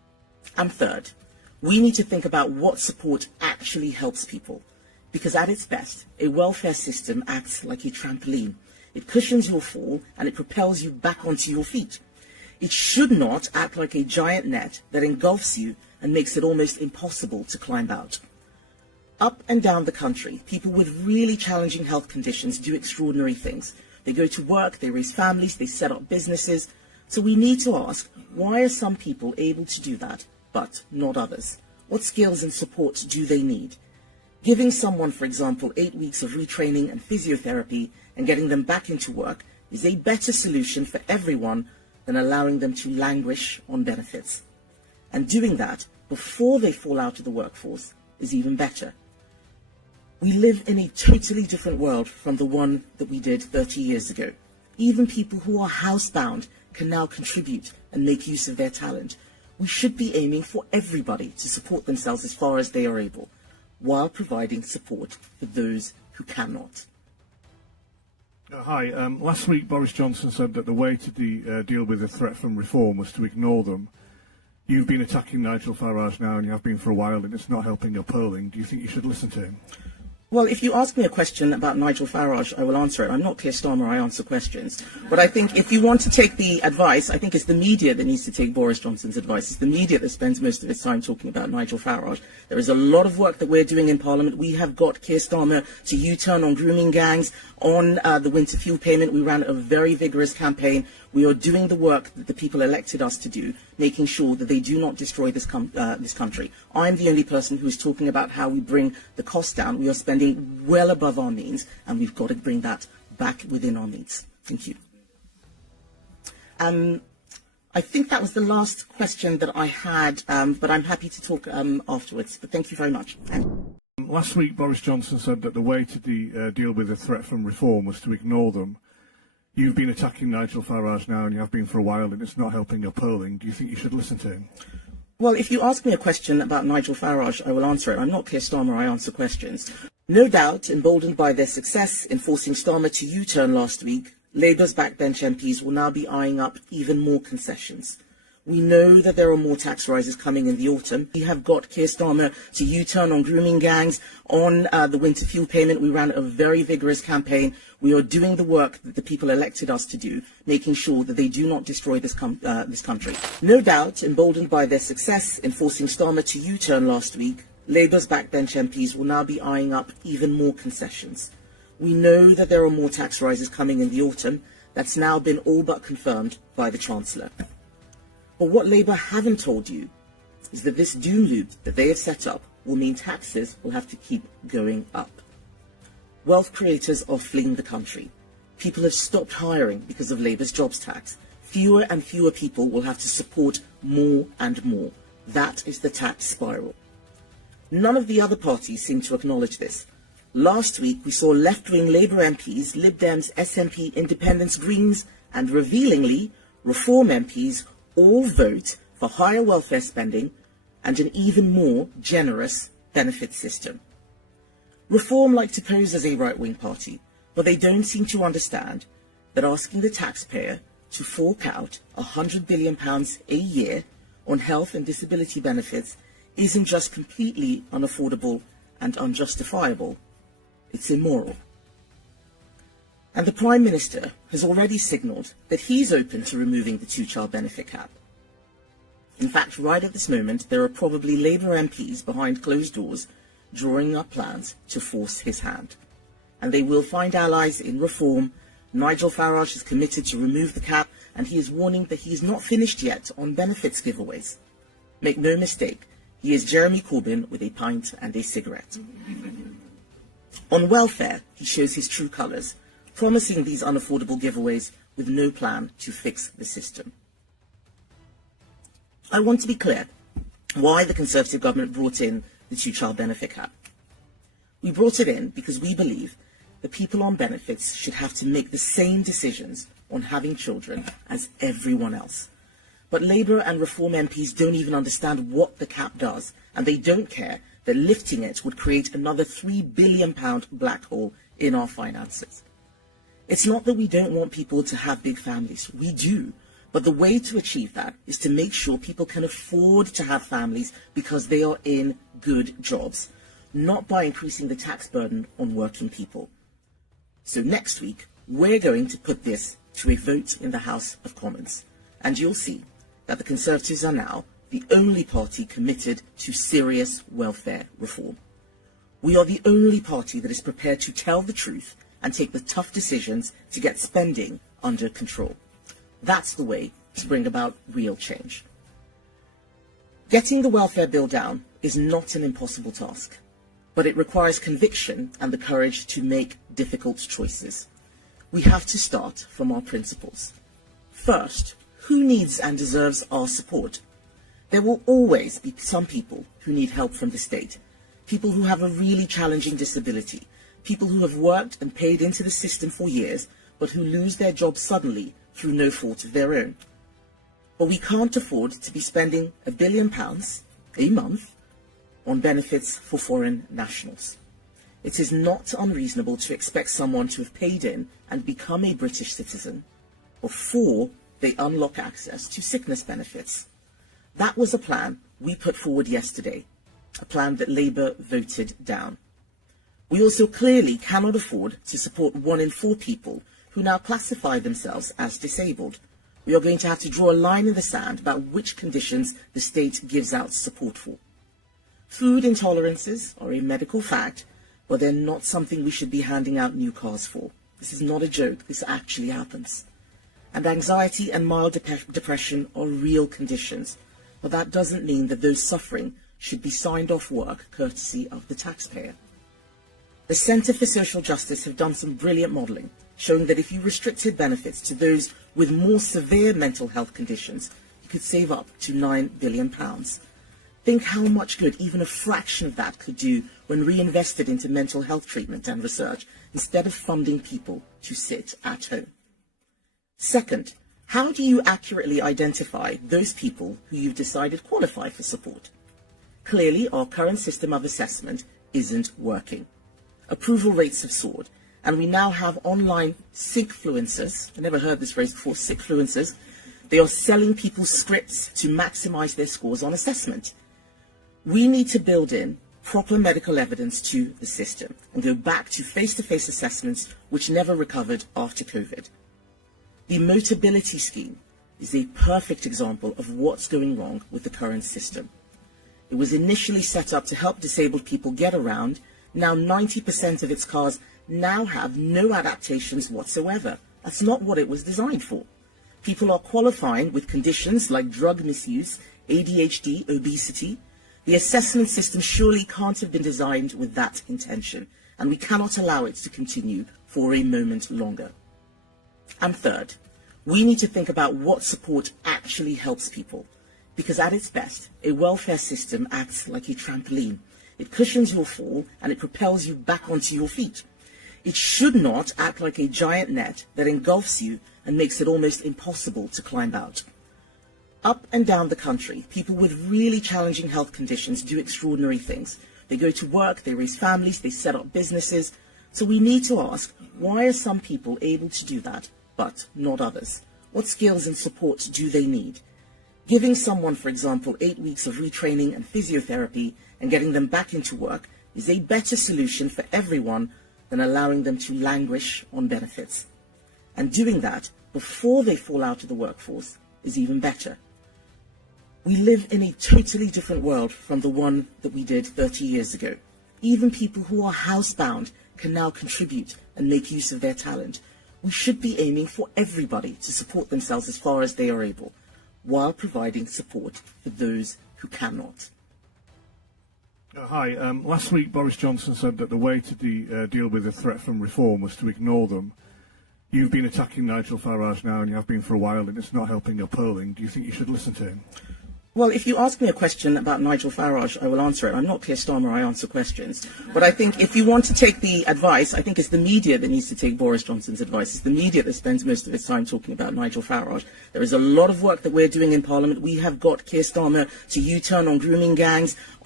And third, we need to think about what support actually helps people. Because at its best, a welfare system acts like a trampoline. It cushions your fall and it propels you back onto your feet. It should not act like a giant net that engulfs you and makes it almost impossible to climb out. Up and down the country, people with really challenging health conditions do extraordinary things. They go to work, they raise families, they set up businesses. So we need to ask, why are some people able to do that, but not others? What skills and support do they need? Giving someone, for example, 8 weeks of retraining and physiotherapy and getting them back into work is a better solution for everyone than allowing them to languish on benefits. And doing that before they fall out of the workforce is even better. We live in a totally different world from the one that we did 30 years ago. Even people who are housebound can now contribute and make use of their talent. We should be aiming for everybody to support themselves as far as they are able, while providing support for those who cannot. Hi. Last week Boris Johnson said that the way to deal with the threat from reform was to ignore them. You've been attacking Nigel Farage now, and you have been for a while, and it's not helping your polling. Do you think you should listen to him? Well, if you ask me a question about Nigel Farage, I will answer it. I'm not Keir Starmer, I answer questions. But I think if you want to take the advice, I think it's the media that needs to take Boris Johnson's advice. It's the media that spends most of its time talking about Nigel Farage. There is a lot of work that we're doing in Parliament. We have got Keir Starmer to U-turn on grooming gangs, on the winter fuel payment. We ran a very vigorous campaign. We are doing the work that the people elected us to do, making sure that they do not destroy this country. I'm the only person who is talking about how we bring the cost down. We are spending well above our means, and we've got to bring that back within our means. Thank you. I think that was the last question that I had, but I'm happy to talk afterwards. But thank you very much. Last week Boris Johnson said that the way to deal with the threat from reform was to ignore them. You've been attacking Nigel Farage now, and you have been for a while, and it's not helping your polling. Do you think you should listen to him? Well, if you ask me a question about Nigel Farage, I will answer it. I'm not Keir Starmer, I answer questions. No doubt, emboldened by their success in forcing Starmer to U-turn last week, Labour's backbench MPs will now be eyeing up even more concessions. We know that there are more tax rises coming in the autumn. We have got Keir Starmer to U-turn on grooming gangs, on the winter fuel payment. We ran a very vigorous campaign. We are doing the work that the people elected us to do, making sure that they do not destroy this country. No doubt, emboldened by their success in forcing Starmer to U-turn last week, Labour's backbench MPs will now be eyeing up even more concessions. We know that there are more tax rises coming in the autumn. That's now been all but confirmed by the Chancellor. But what Labour haven't told you is that this doom loop that they have set up will mean taxes will have to keep going up. Wealth creators are fleeing the country. People have stopped hiring because of Labour's jobs tax. Fewer and fewer people will have to support more and more. That is the tax spiral. None of the other parties seem to acknowledge this. Last week we saw left-wing Labour MPs, Lib Dems, SNP, Independents, Greens and, revealingly, Reform MPs all vote for higher welfare spending and an even more generous benefit system. Reform like to pose as a right-wing party, but they don't seem to understand that asking the taxpayer to fork out £100 billion a year on health and disability benefits isn't just completely unaffordable and unjustifiable, it's immoral. And the Prime Minister has already signalled that he's open to removing the two-child benefit cap. In fact, right at this moment, there are probably Labour MPs behind closed doors drawing up plans to force his hand. And they will find allies in Reform. Nigel Farage is committed to remove the cap, and he is warning that he is not finished yet on benefits giveaways. Make no mistake, he is Jeremy Corbyn with a pint and a cigarette. On welfare, he shows his true colours, promising these unaffordable giveaways with no plan to fix the system. I want to be clear why the Conservative government brought in the two-child benefit cap. We brought it in because we believe that people on benefits should have to make the same decisions on having children as everyone else. But Labour and Reform MPs don't even understand what the cap does, and they don't care that lifting it would create another £3 billion black hole in our finances. It's not that we don't want people to have big families. We do. But the way to achieve that is to make sure people can afford to have families because they are in good jobs, not by increasing the tax burden on working people. So next week, we're going to put this to a vote in the House of Commons, and you'll see that the Conservatives are now the only party committed to serious welfare reform. We are the only party that is prepared to tell the truth and take the tough decisions to get spending under control. That's the way to bring about real change. Getting the welfare bill down is not an impossible task, but it requires conviction and the courage to make difficult choices. We have to start from our principles. First, who needs and deserves our support? There will always be some people who need help from the state, people who have a really challenging disability, people who have worked and paid into the system for years, but who lose their jobs suddenly through no fault of their own. But we can't afford to be spending £1 billion a month on benefits for foreign nationals. It is not unreasonable to expect someone to have paid in and become a British citizen before they unlock access to sickness benefits. That was a plan we put forward yesterday, a plan that Labour voted down. We also clearly cannot afford to support 1 in 4 people who now classify themselves as disabled. We are going to have to draw a line in the sand about which conditions the state gives out support for. Food intolerances are a medical fact, but they're not something we should be handing out new cars for. This is not a joke, this actually happens. And anxiety and mild depression are real conditions, but that doesn't mean that those suffering should be signed off work courtesy of the taxpayer. The Centre for Social Justice have done some brilliant modelling, showing that if you restricted benefits to those with more severe mental health conditions, you could save up to £9 billion. Think how much good even a fraction of that could do when reinvested into mental health treatment and research, instead of funding people to sit at home. Second, how do you accurately identify those people who you've decided qualify for support? Clearly, our current system of assessment isn't working. Approval rates have soared, and we now have online sickfluencers. I never heard this phrase before, sickfluencers. They are selling people scripts to maximize their scores on assessment. We need to build in proper medical evidence to the system and go back to face-to-face assessments which never recovered after COVID. The Motability Scheme is a perfect example of what's going wrong with the current system. It was initially set up to help disabled people get around. Now 90% of its cars now have no adaptations whatsoever. That's not what it was designed for. People are qualifying with conditions like drug misuse, ADHD, obesity. The assessment system surely can't have been designed with that intention, and we cannot allow it to continue for a moment longer. And third, we need to think about what support actually helps people, because at its best, a welfare system acts like a trampoline. It cushions your fall and it propels you back onto your feet. It should not act like a giant net that engulfs you and makes it almost impossible to climb out. Up and down the country, people with really challenging health conditions do extraordinary things. They go to work, they raise families, they set up businesses. So we need to ask, why are some people able to do that, but not others? What skills and support do they need? Giving someone, for example, 8 weeks of retraining and physiotherapy and getting them back into work is a better solution for everyone than allowing them to languish on benefits. And doing that before they fall out of the workforce is even better. We live in a totally different world from the one that we did 30 years ago. Even people who are housebound can now contribute and make use of their talent. We should be aiming for everybody to support themselves as far as they are able, while providing support for those who cannot. Hi. Last week, Boris Johnson said that the way to deal with the threat from reform was to ignore them. You've been attacking Nigel Farage now, and you have been for a while, and it's not helping your polling. Do you think you should listen to him? Well, if you ask me a question about Nigel Farage, I will answer it. I'm not Keir Starmer, I answer questions. But I think if you want to take the advice, I think it's the media that needs to take Boris Johnson's advice. It's the media that spends most of its time talking about Nigel Farage. There is a lot of work that we're doing in Parliament. We have got Keir Starmer to U-turn on grooming gangs,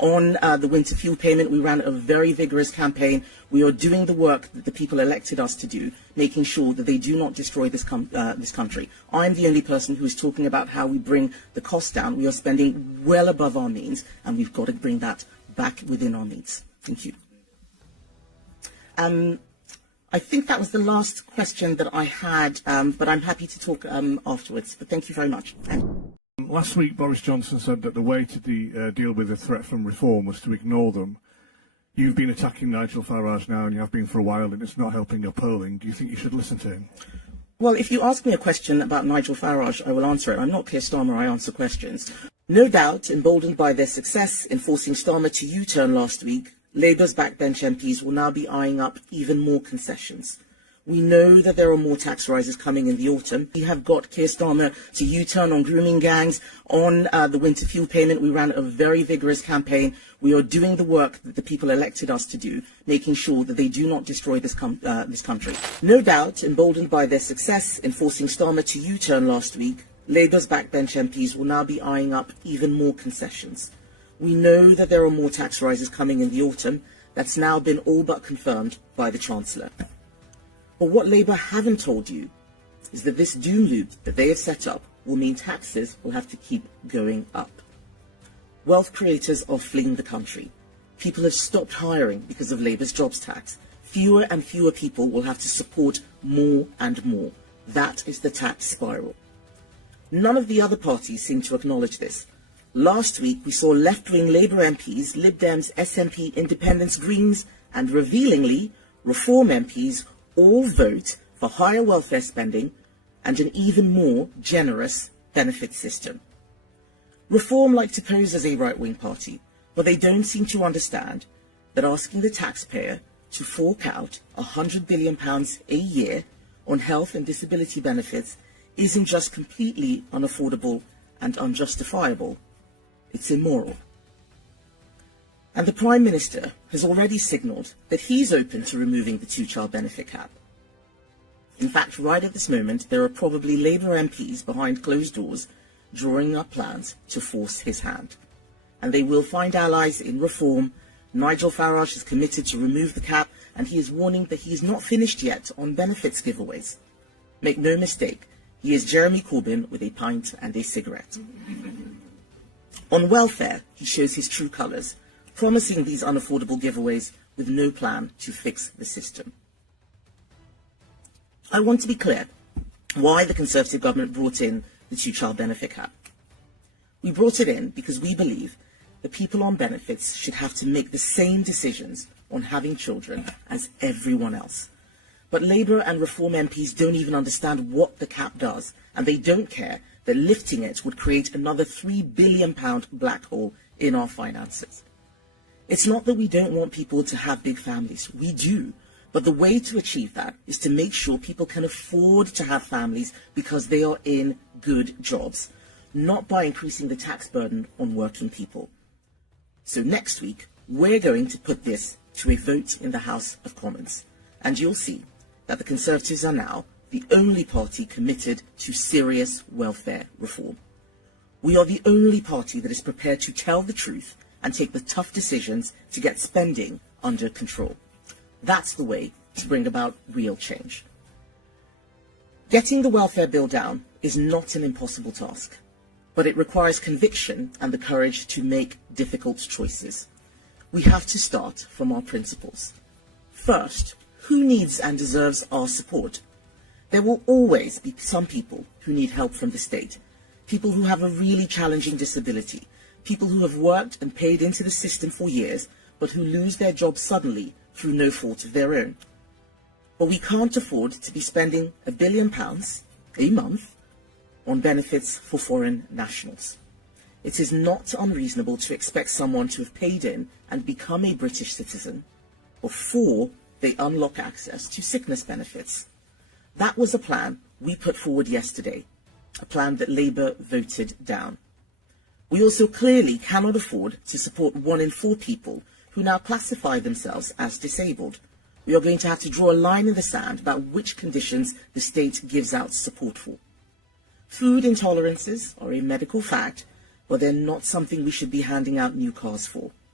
On the winter fuel payment, we ran a very vigorous campaign. We are doing the work that the people elected us to do, making sure that they do not destroy this country. I'm the only person who is talking about how we bring the cost down. We are spending well above our means, and we've got to bring that back within our means. Thank you. I think that was the last question that I had, but I'm happy to talk afterwards. But thank you very much. Last week, Boris Johnson said that the way to deal with the threat from reform was to ignore them. You've been attacking Nigel Farage now, and you have been for a while, and it's not helping your polling. Do you think you should listen to him? Well, if you ask me a question about Nigel Farage, I will answer it. I'm not Keir Starmer, I answer questions. No doubt, emboldened by their success in forcing Starmer to U-turn last week, Labour's backbench MPs will now be eyeing up even more concessions. We know that there are more tax rises coming in the autumn. We have got Keir Starmer to U-turn on grooming gangs. On the winter fuel payment, we ran a very vigorous campaign. We are doing the work that the people elected us to do, making sure that they do not destroy this country. No doubt, emboldened by their success in forcing Starmer to U-turn last week, Labour's backbench MPs will now be eyeing up even more concessions. We know that there are more tax rises coming in the autumn. That's now been all but confirmed by the Chancellor. But what Labour haven't told you is that this doom loop that they have set up will mean taxes will have to keep going up. Wealth creators are fleeing the country. People have stopped hiring because of Labour's jobs tax. Fewer and fewer people will have to support more and more. That is the tax spiral. None of the other parties seem to acknowledge this. Last week, we saw left-wing Labour MPs, Lib Dems, SNP, Independents, Greens, and revealingly, Reform MPs all vote for higher welfare spending and an even more generous benefit system. Reform like to pose as a right-wing party, but they don't seem to understand that asking the taxpayer to fork out £100 billion a year on health and disability benefits isn't just completely unaffordable and unjustifiable, it's immoral. And the Prime Minister has already signalled that he's open to removing the two-child benefit cap. In fact, right at this moment, there are probably Labour MPs behind closed doors drawing up plans to force his hand. And they will find allies in Reform. Nigel Farage is committed to remove the cap, and he is warning that he is not finished yet on benefits giveaways. Make no mistake, he is Jeremy Corbyn with a pint and a cigarette. On welfare, he shows his true colours, promising these unaffordable giveaways with no plan to fix the system. I want to be clear why the Conservative government brought in the two-child benefit cap. We brought it in because we believe that people on benefits should have to make the same decisions on having children as everyone else. But Labour and Reform MPs don't even understand what the cap does, and they don't care that lifting it would create another £3 billion black hole in our finances. It's not that we don't want people to have big families. We do. But the way to achieve that is to make sure people can afford to have families because they are in good jobs, not by increasing the tax burden on working people. So next week, we're going to put this to a vote in the House of Commons. And you'll see that the Conservatives are now the only party committed to serious welfare reform. We are the only party that is prepared to tell the truth and take the tough decisions to get spending under control. That's the way to bring about real change. Getting the welfare bill down is not an impossible task, but it requires conviction and the courage to make difficult choices. We have to start from our principles. First, who needs and deserves our support? There will always be some people who need help from the state, people who have a really challenging disability, people who have worked and paid into the system for years, but who lose their jobs suddenly through no fault of their own. But we can't afford to be spending £1 billion a month on benefits for foreign nationals. It is not unreasonable to expect someone to have paid in and become a British citizen before they unlock access to sickness benefits. That was a plan we put forward yesterday, a plan that Labour voted down. We also clearly cannot afford to support 1 in 4 people who now classify themselves as disabled. We are going to have to draw a line in the sand about which conditions the state gives out support for. Food intolerances are a medical fact, but they're not something we should be handing out new cars for.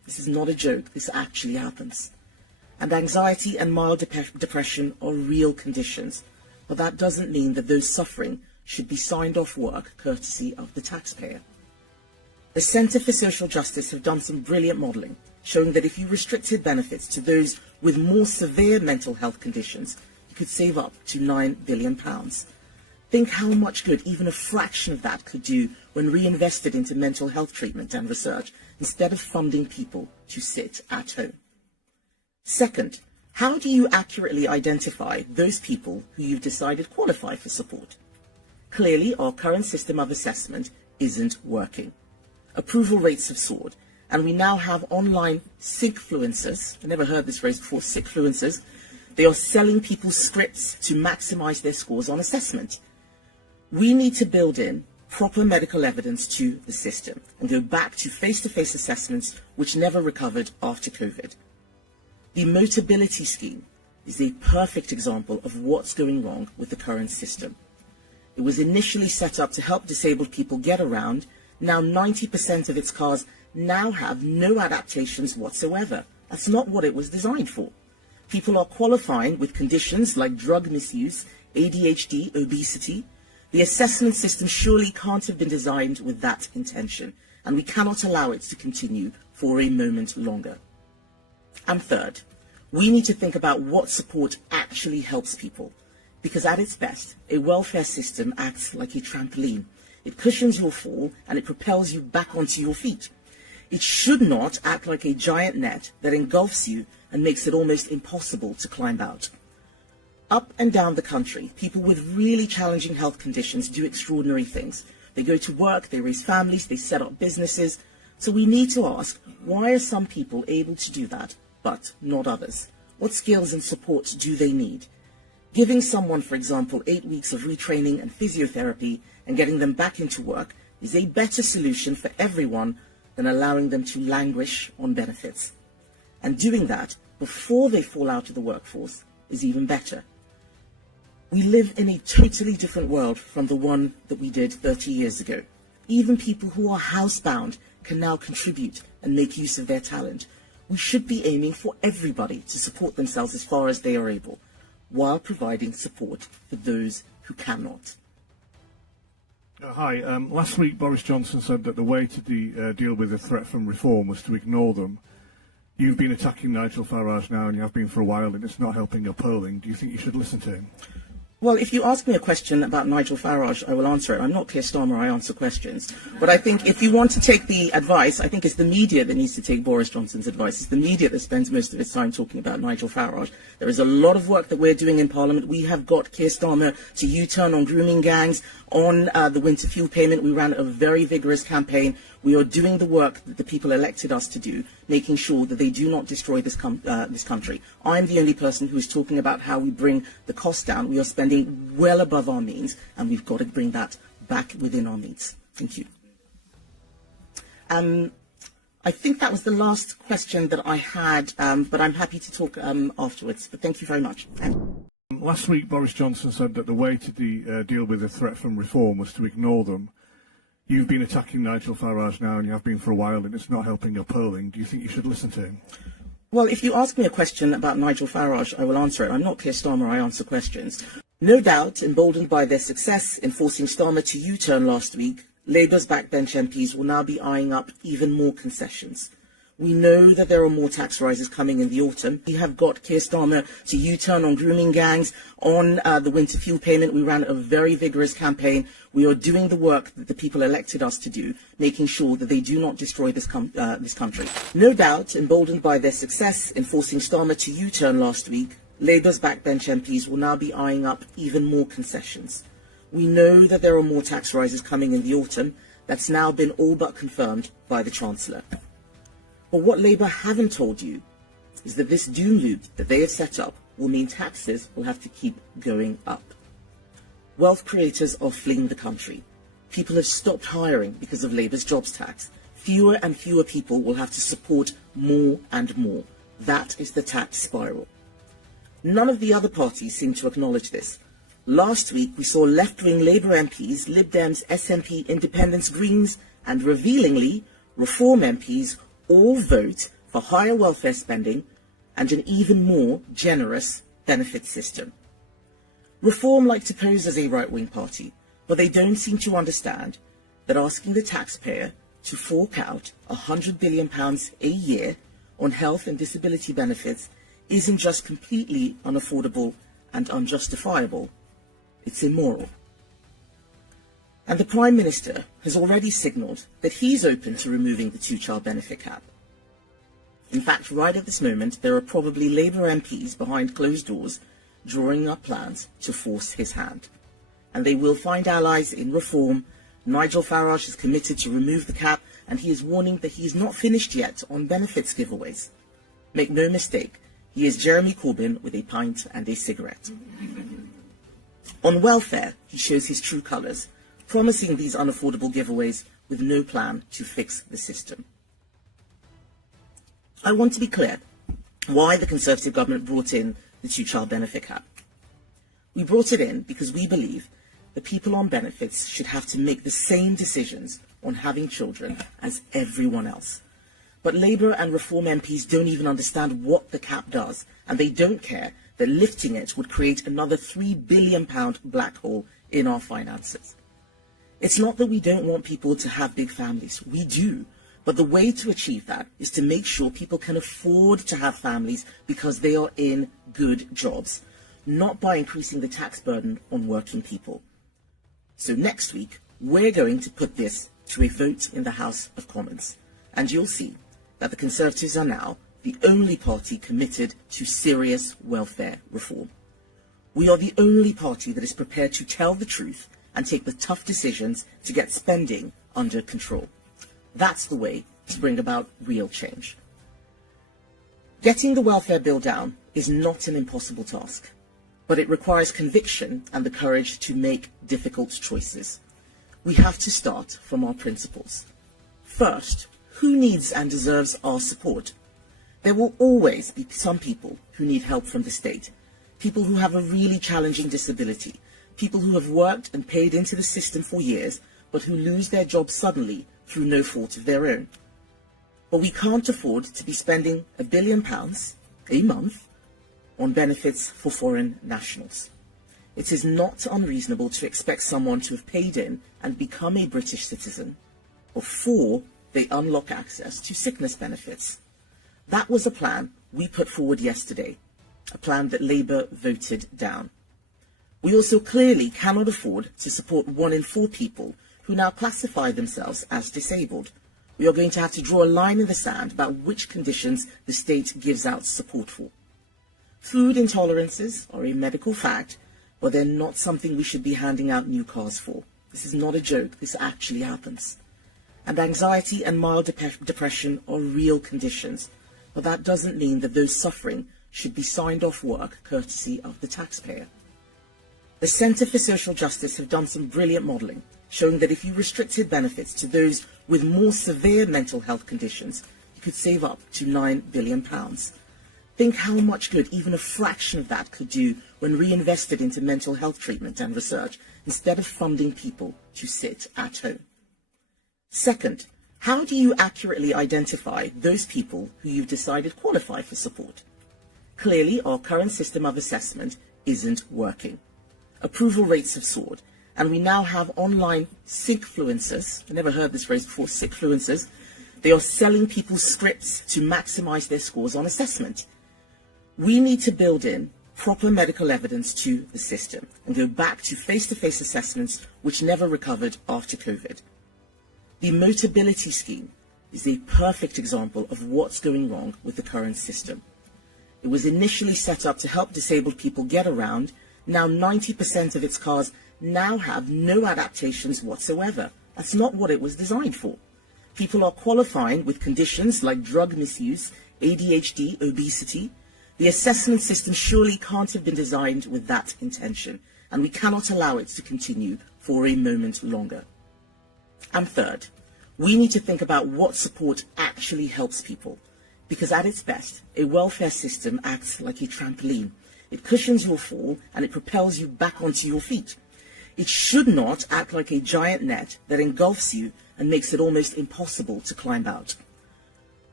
This is not a joke. This actually happens. And anxiety and mild depression are real conditions, but that doesn't mean that those suffering should be signed off work courtesy of the taxpayer. The Centre for Social Justice have done some brilliant modelling, showing that if you restricted benefits to those with more severe mental health conditions, you could save up to £9 billion. Think how much good even a fraction of that could do when reinvested into mental health treatment and research, instead of funding people to sit at home. Second, how do you accurately identify those people who you've decided qualify for support? Clearly, our current system of assessment isn't working. Approval rates have soared, and we now have online sickfluencers. I never heard this phrase before, sickfluencers. They are selling people scripts to maximize their scores on assessment. We need to build in proper medical evidence to the system and go back to face-to-face assessments which never recovered after COVID. The Motability Scheme is a perfect example of what's going wrong with the current system. It was initially set up to help disabled people get around. Now 90% of its cars now have no adaptations whatsoever. That's not what it was designed for. People are qualifying with conditions like drug misuse, ADHD, obesity. The assessment system surely can't have been designed with that intention, and we cannot allow it to continue for a moment longer. And third, we need to think about what support actually helps people, because at its best, a welfare system acts like a trampoline. It cushions your fall and it propels you back onto your feet. It should not act like a giant net that engulfs you and makes it almost impossible to climb out. Up and down the country, people with really challenging health conditions do extraordinary things. They go to work, they raise families, they set up businesses. So we need to ask, why are some people able to do that, but not others? What skills and support do they need? Giving someone, for example, 8 weeks of retraining and physiotherapy and getting them back into work is a better solution for everyone than allowing them to languish on benefits. And doing that before they fall out of the workforce is even better. We live in a totally different world from the one that we did 30 years ago. Even people who are housebound can now contribute and make use of their talent. We should be aiming for everybody to support themselves as far as they are able, while providing support for those who cannot. Hi. Last week Boris Johnson said that the way to deal with the threat from reform was to ignore them. You've been attacking Nigel Farage now, and you have been for a while, and it's not helping your polling. Do you think you should listen to him? Well, if you ask me a question about Nigel Farage, I will answer it. I'm not Keir Starmer, I answer questions. But I think if you want to take the advice, I think it's the media that needs to take Boris Johnson's advice. It's the media that spends most of its time talking about Nigel Farage. There is a lot of work that we're doing in Parliament. We have got Keir Starmer to U-turn on grooming gangs, on the winter fuel payment. We ran a very vigorous campaign. We are doing the work that the people elected us to do, making sure that they do not destroy this country. I'm the only person who is talking about how we bring the cost down. We are spending well above our means, and we've got to bring that back within our means. Thank you. I think that was the last question that I had, but I'm happy to talk afterwards. But thank you very much. Last week Boris Johnson said that the way to deal with the threat from reform was to ignore them. You've been attacking Nigel Farage now, and you have been for a while, and it's not helping your polling. Do you think you should listen to him? Well, if you ask me a question about Nigel Farage, I will answer it. I'm not Keir Starmer, I answer questions. No doubt, emboldened by their success in forcing Starmer to U-turn last week, Labour's backbench MPs will now be eyeing up even more concessions. We know that there are more tax rises coming in the autumn. We have got Keir Starmer to U-turn on grooming gangs, on the winter fuel payment. We ran a very vigorous campaign. We are doing the work that the people elected us to do, making sure that they do not destroy this country. No doubt, emboldened by their success in forcing Starmer to U-turn last week, Labour's backbench MPs will now be eyeing up even more concessions. We know that there are more tax rises coming in the autumn. That's now been all but confirmed by the Chancellor. But what Labour haven't told you is that this doom loop that they have set up will mean taxes will have to keep going up. Wealth creators are fleeing the country. People have stopped hiring because of Labour's jobs tax. Fewer and fewer people will have to support more and more. That is the tax spiral. None of the other parties seem to acknowledge this. Last week we saw left-wing Labour MPs, Lib Dems, SNP, Independents, Greens and, revealingly, Reform MPs all vote for higher welfare spending and an even more generous benefit system. Reform like to pose as a right-wing party, but they don't seem to understand that asking the taxpayer to fork out £100 billion a year on health and disability benefits isn't just completely unaffordable and unjustifiable, it's immoral. And the Prime Minister has already signalled that he's open to removing the two-child benefit cap. In fact, right at this moment, there are probably Labour MPs behind closed doors drawing up plans to force his hand. And they will find allies in reform. Nigel Farage is committed to remove the cap, and he is warning that he is not finished yet on benefits giveaways. Make no mistake, he is Jeremy Corbyn with a pint and a cigarette. On welfare, he shows his true colours, promising these unaffordable giveaways with no plan to fix the system. I want to be clear why the Conservative government brought in the two-child benefit cap. We brought it in because we believe that people on benefits should have to make the same decisions on having children as everyone else. But Labour and Reform MPs don't even understand what the cap does, and they don't care that lifting it would create another £3 billion black hole in our finances. It's not that we don't want people to have big families. We do. But the way to achieve that is to make sure people can afford to have families because they are in good jobs, not by increasing the tax burden on working people. So next week, we're going to put this to a vote in the House of Commons, and you'll see that the Conservatives are now the only party committed to serious welfare reform. We are the only party that is prepared to tell the truth and take the tough decisions to get spending under control. That's the way to bring about real change. Getting the welfare bill down is not an impossible task, but it requires conviction and the courage to make difficult choices. We have to start from our principles. First, who needs and deserves our support? There will always be some people who need help from the state, people who have a really challenging disability, people who have worked and paid into the system for years, but who lose their jobs suddenly through no fault of their own. But we can't afford to be spending £1 billion a month on benefits for foreign nationals. It is not unreasonable to expect someone to have paid in and become a British citizen before they unlock access to sickness benefits. That was a plan we put forward yesterday, a plan that Labour voted down. We also clearly cannot afford to support 1 in 4 people who now classify themselves as disabled. We are going to have to draw a line in the sand about which conditions the state gives out support for. Food intolerances are a medical fact, but they're not something we should be handing out new cars for. This is not a joke, this actually happens. And anxiety and mild depression are real conditions, but that doesn't mean that those suffering should be signed off work courtesy of the taxpayer. The Centre for Social Justice have done some brilliant modelling, showing that if you restricted benefits to those with more severe mental health conditions, you could save up to £9 billion. Think how much good even a fraction of that could do when reinvested into mental health treatment and research, instead of funding people to sit at home. Second, how do you accurately identify those people who you've decided qualify for support? Clearly, our current system of assessment isn't working. Approval rates have soared, and we now have online sickfluencers. I never heard this phrase before, sickfluencers. They are selling people's scripts to maximise their scores on assessment. We need to build in proper medical evidence to the system and go back to face-to-face assessments which never recovered after COVID. The Motability Scheme is a perfect example of what's going wrong with the current system. It was initially set up to help disabled people get around. Now 90% of its cars now have no adaptations whatsoever. That's not what it was designed for. People are qualifying with conditions like drug misuse, ADHD, obesity. The assessment system surely can't have been designed with that intention, and we cannot allow it to continue for a moment longer. And third, we need to think about what support actually helps people, because at its best, a welfare system acts like a trampoline. It cushions your fall and it propels you back onto your feet. It should not act like a giant net that engulfs you and makes it almost impossible to climb out.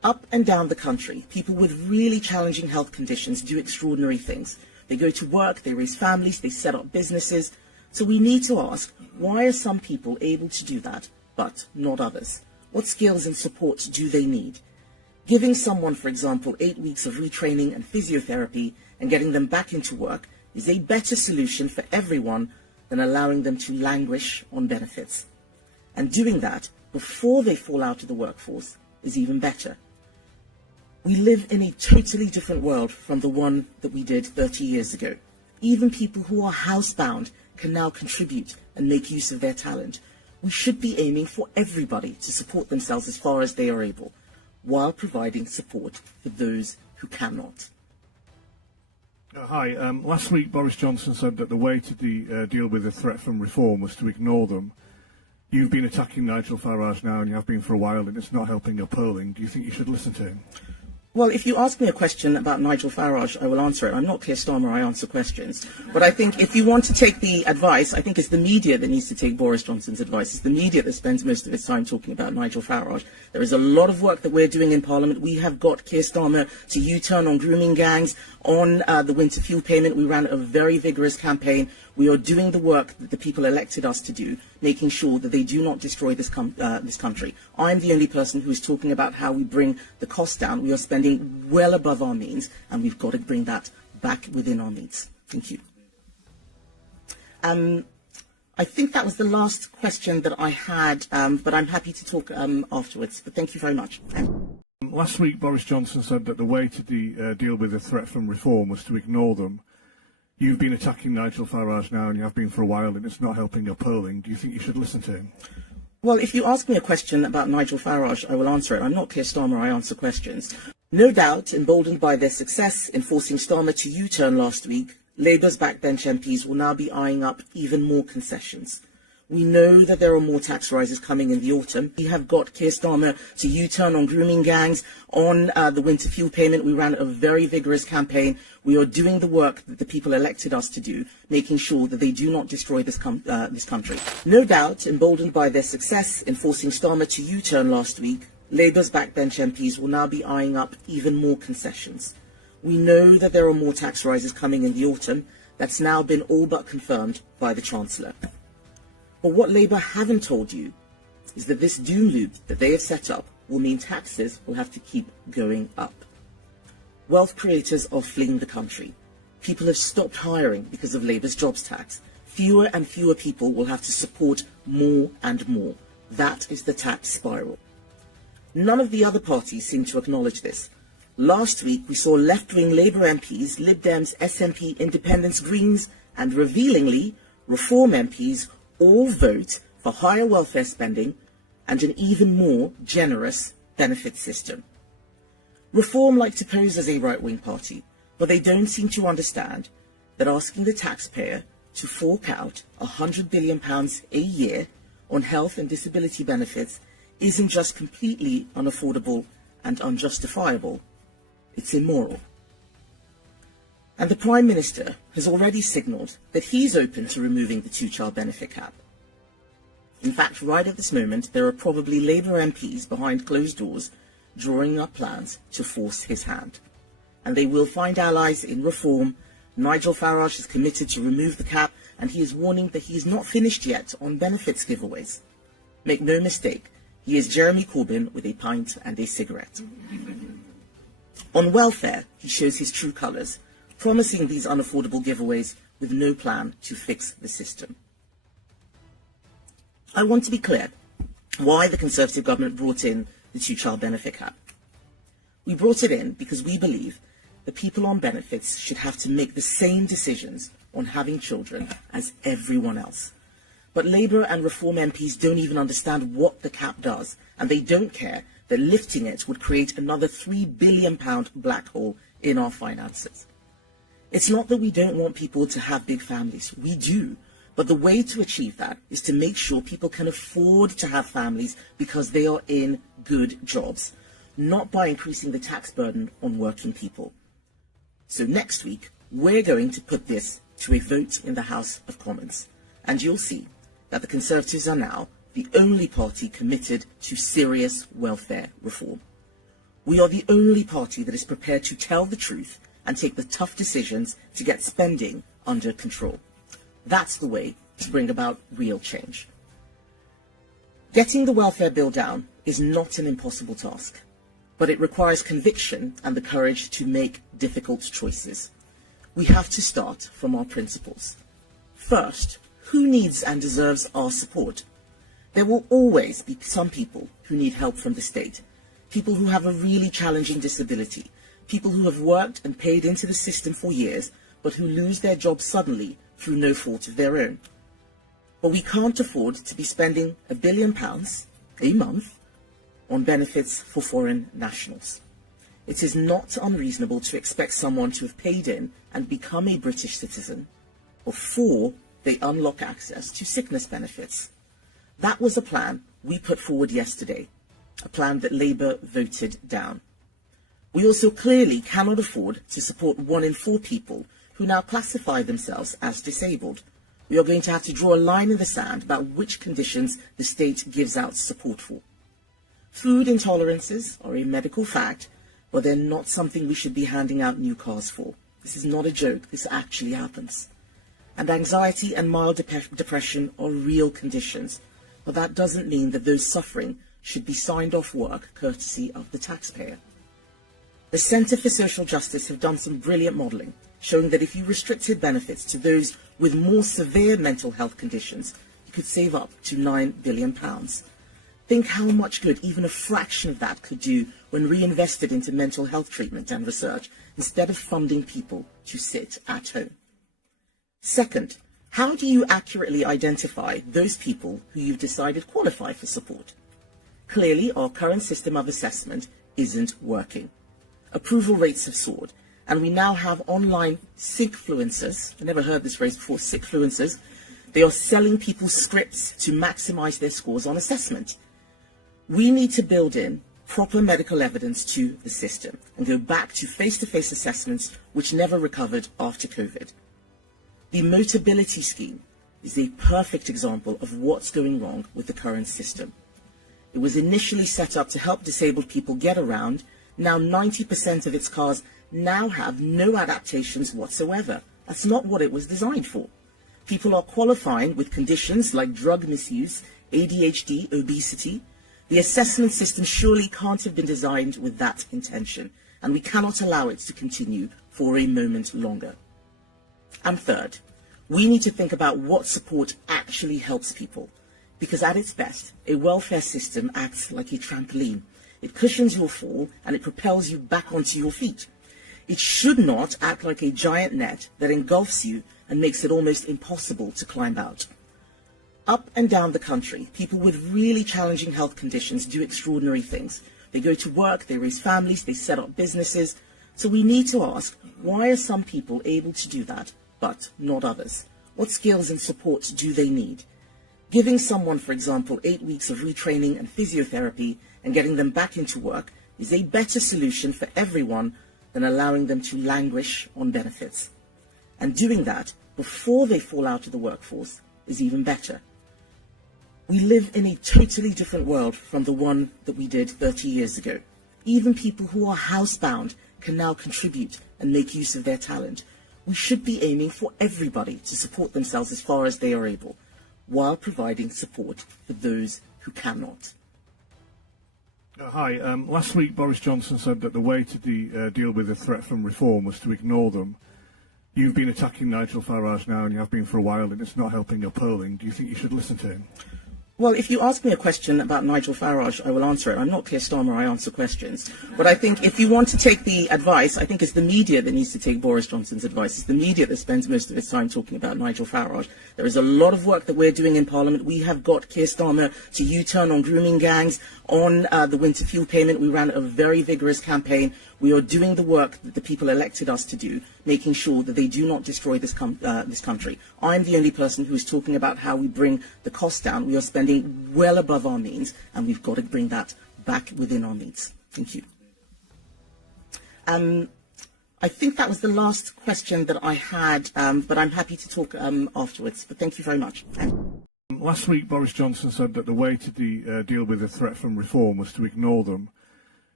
Up and down the country, people with really challenging health conditions do extraordinary things. They go to work, they raise families, they set up businesses. So we need to ask, why are some people able to do that, but not others? What skills and support do they need? Giving someone, for example, 8 weeks of retraining and physiotherapy and getting them back into work is a better solution for everyone than allowing them to languish on benefits. And doing that before they fall out of the workforce is even better. We live in a totally different world from the one that we did 30 years ago. Even people who are housebound can now contribute and make use of their talent. We should be aiming for everybody to support themselves as far as they are able, while providing support for those who cannot. Hi. Last week, Boris Johnson said that the way to deal with the threat from reform was to ignore them. You've been attacking Nigel Farage now, and you have been for a while, and it's not helping your polling. Do you think you should listen to him? Well, if you ask me a question about Nigel Farage, I will answer it. I'm not Keir Starmer, I answer questions. But I think if you want to take the advice, I think it's the media that needs to take Boris Johnson's advice. It's the media that spends most of its time talking about Nigel Farage. There is a lot of work that we're doing in Parliament. We have got Keir Starmer to U-turn on grooming gangs, on the winter fuel payment. We ran a very vigorous campaign. We are doing the work that the people elected us to do, making sure that they do not destroy this country. I'm the only person who is talking about how we bring the cost down. We are spending well above our means, and we've got to bring that back within our means. Thank you. I think that was the last question that I had, but I'm happy to talk afterwards. But thank you very much. Last week, Boris Johnson said that the way to deal with the threat from reform was to ignore them. You've been attacking Nigel Farage now, and you have been for a while, and it's not helping your polling. Do you think you should listen to him? Well, if you ask me a question about Nigel Farage, I will answer it. I'm not Keir Starmer, I answer questions. No doubt, emboldened by their success in forcing Starmer to U-turn last week, Labour's backbench MPs will now be eyeing up even more concessions. We know that there are more tax rises coming in the autumn. We have got Keir Starmer to U-turn on grooming gangs, on the winter fuel payment. We ran a very vigorous campaign. We are doing the work that the people elected us to do, making sure that they do not destroy this country. No doubt, emboldened by their success in forcing Starmer to U-turn last week, Labour's backbench MPs will now be eyeing up even more concessions. We know that there are more tax rises coming in the autumn. That's now been all but confirmed by the Chancellor. But what Labour haven't told you is that this doom loop that they have set up will mean taxes will have to keep going up. Wealth creators are fleeing the country. People have stopped hiring because of Labour's jobs tax. Fewer and fewer people will have to support more and more. That is the tax spiral. None of the other parties seem to acknowledge this. Last week we saw left-wing Labour MPs, Lib Dems, SNP, Independents, Greens and, revealingly, Reform MPs all vote for higher welfare spending and an even more generous benefit system. Reform like to pose as a right-wing party, but they don't seem to understand that asking the taxpayer to fork out £100 billion a year on health and disability benefits isn't just completely unaffordable and unjustifiable, it's immoral. And the Prime Minister has already signalled that he's open to removing the two-child benefit cap. In fact, right at this moment, there are probably Labour MPs behind closed doors drawing up plans to force his hand. And they will find allies in Reform. Nigel Farage is committed to remove the cap, and he is warning that he is not finished yet on benefits giveaways. Make no mistake, he is Jeremy Corbyn with a pint and a cigarette. On welfare, he shows his true colours, promising these unaffordable giveaways with no plan to fix the system. I want to be clear why the Conservative government brought in the two-child benefit cap. We brought it in because we believe that people on benefits should have to make the same decisions on having children as everyone else. But Labour and Reform MPs don't even understand what the cap does, and they don't care that lifting it would create another £3 billion black hole in our finances. It's not that we don't want people to have big families. We do. But the way to achieve that is to make sure people can afford to have families because they are in good jobs, not by increasing the tax burden on working people. So next week, we're going to put this to a vote in the House of Commons. And you'll see that the Conservatives are now the only party committed to serious welfare reform. We are the only party that is prepared to tell the truth and take the tough decisions to get spending under control. That's the way to bring about real change. Getting the welfare bill down is not an impossible task, but it requires conviction and the courage to make difficult choices. We have to start from our principles. First, who needs and deserves our support? There will always be some people who need help from the state, people who have a really challenging disability, people who have worked and paid into the system for years, but who lose their jobs suddenly through no fault of their own. But we can't afford to be spending £1 billion a month on benefits for foreign nationals. It is not unreasonable to expect someone to have paid in and become a British citizen before they unlock access to sickness benefits. That was a plan we put forward yesterday, a plan that Labour voted down. We also clearly cannot afford to support 1 in 4 people who now classify themselves as disabled. We are going to have to draw a line in the sand about which conditions the state gives out support for. Food intolerances are a medical fact, but they're not something we should be handing out new cars for. This is not a joke, this actually happens. And anxiety and mild depression are real conditions, but that doesn't mean that those suffering should be signed off work courtesy of the taxpayer. The Centre for Social Justice have done some brilliant modelling, showing that if you restricted benefits to those with more severe mental health conditions, you could save up to £9 billion. Think how much good even a fraction of that could do when reinvested into mental health treatment and research, instead of funding people to sit at home. Second, how do you accurately identify those people who you've decided qualify for support? Clearly, our current system of assessment isn't working. Approval rates have soared, and we now have online sickfluencers. I never heard this phrase before, sickfluencers. They are selling people scripts to maximize their scores on assessment. We need to build in proper medical evidence to the system and go back to face-to-face assessments which never recovered after COVID. The Motability Scheme is a perfect example of what's going wrong with the current system. It was initially set up to help disabled people get around. Now 90% of its cars now have no adaptations whatsoever. That's not what it was designed for. People are qualifying with conditions like drug misuse, ADHD, obesity. The assessment system surely can't have been designed with that intention, and we cannot allow it to continue for a moment longer. And third, we need to think about what support actually helps people, because at its best, a welfare system acts like a trampoline. It cushions your fall and it propels you back onto your feet. It should not act like a giant net that engulfs you and makes it almost impossible to climb out. Up and down the country, people with really challenging health conditions do extraordinary things. They go to work, they raise families, they set up businesses. So we need to ask, why are some people able to do that, but not others? What skills and support do they need? Giving someone, for example, 8 weeks of retraining and physiotherapy and getting them back into work is a better solution for everyone than allowing them to languish on benefits. And doing that before they fall out of the workforce is even better. We live in a totally different world from the one that we did 30 years ago. Even people who are housebound can now contribute and make use of their talent. We should be aiming for everybody to support themselves as far as they are able, while providing support for those who cannot. Hi. Last week, Boris Johnson said that the way to deal with the threat from reform was to ignore them. You've been attacking Nigel Farage now, and you have been for a while, and it's not helping your polling. Do you think you should listen to him? Well, if you ask me a question about Nigel Farage, I will answer it. I'm not Keir Starmer, I answer questions. But I think if you want to take the advice, I think it's the media that needs to take Boris Johnson's advice. It's the media that spends most of its time talking about Nigel Farage. There is a lot of work that we're doing in Parliament. We have got Keir Starmer to U-turn on grooming gangs, on the winter fuel payment. We ran a very vigorous campaign. We are doing the work that the people elected us to do, making sure that they do not destroy this country. I'm the only person who is talking about how we bring the cost down. We are spending well above our means, and we've got to bring that back within our means. Thank you. I think that was the last question that I had, but I'm happy to talk afterwards. But thank you very much. Last week, Boris Johnson said that the way to deal with the threat from reform was to ignore them.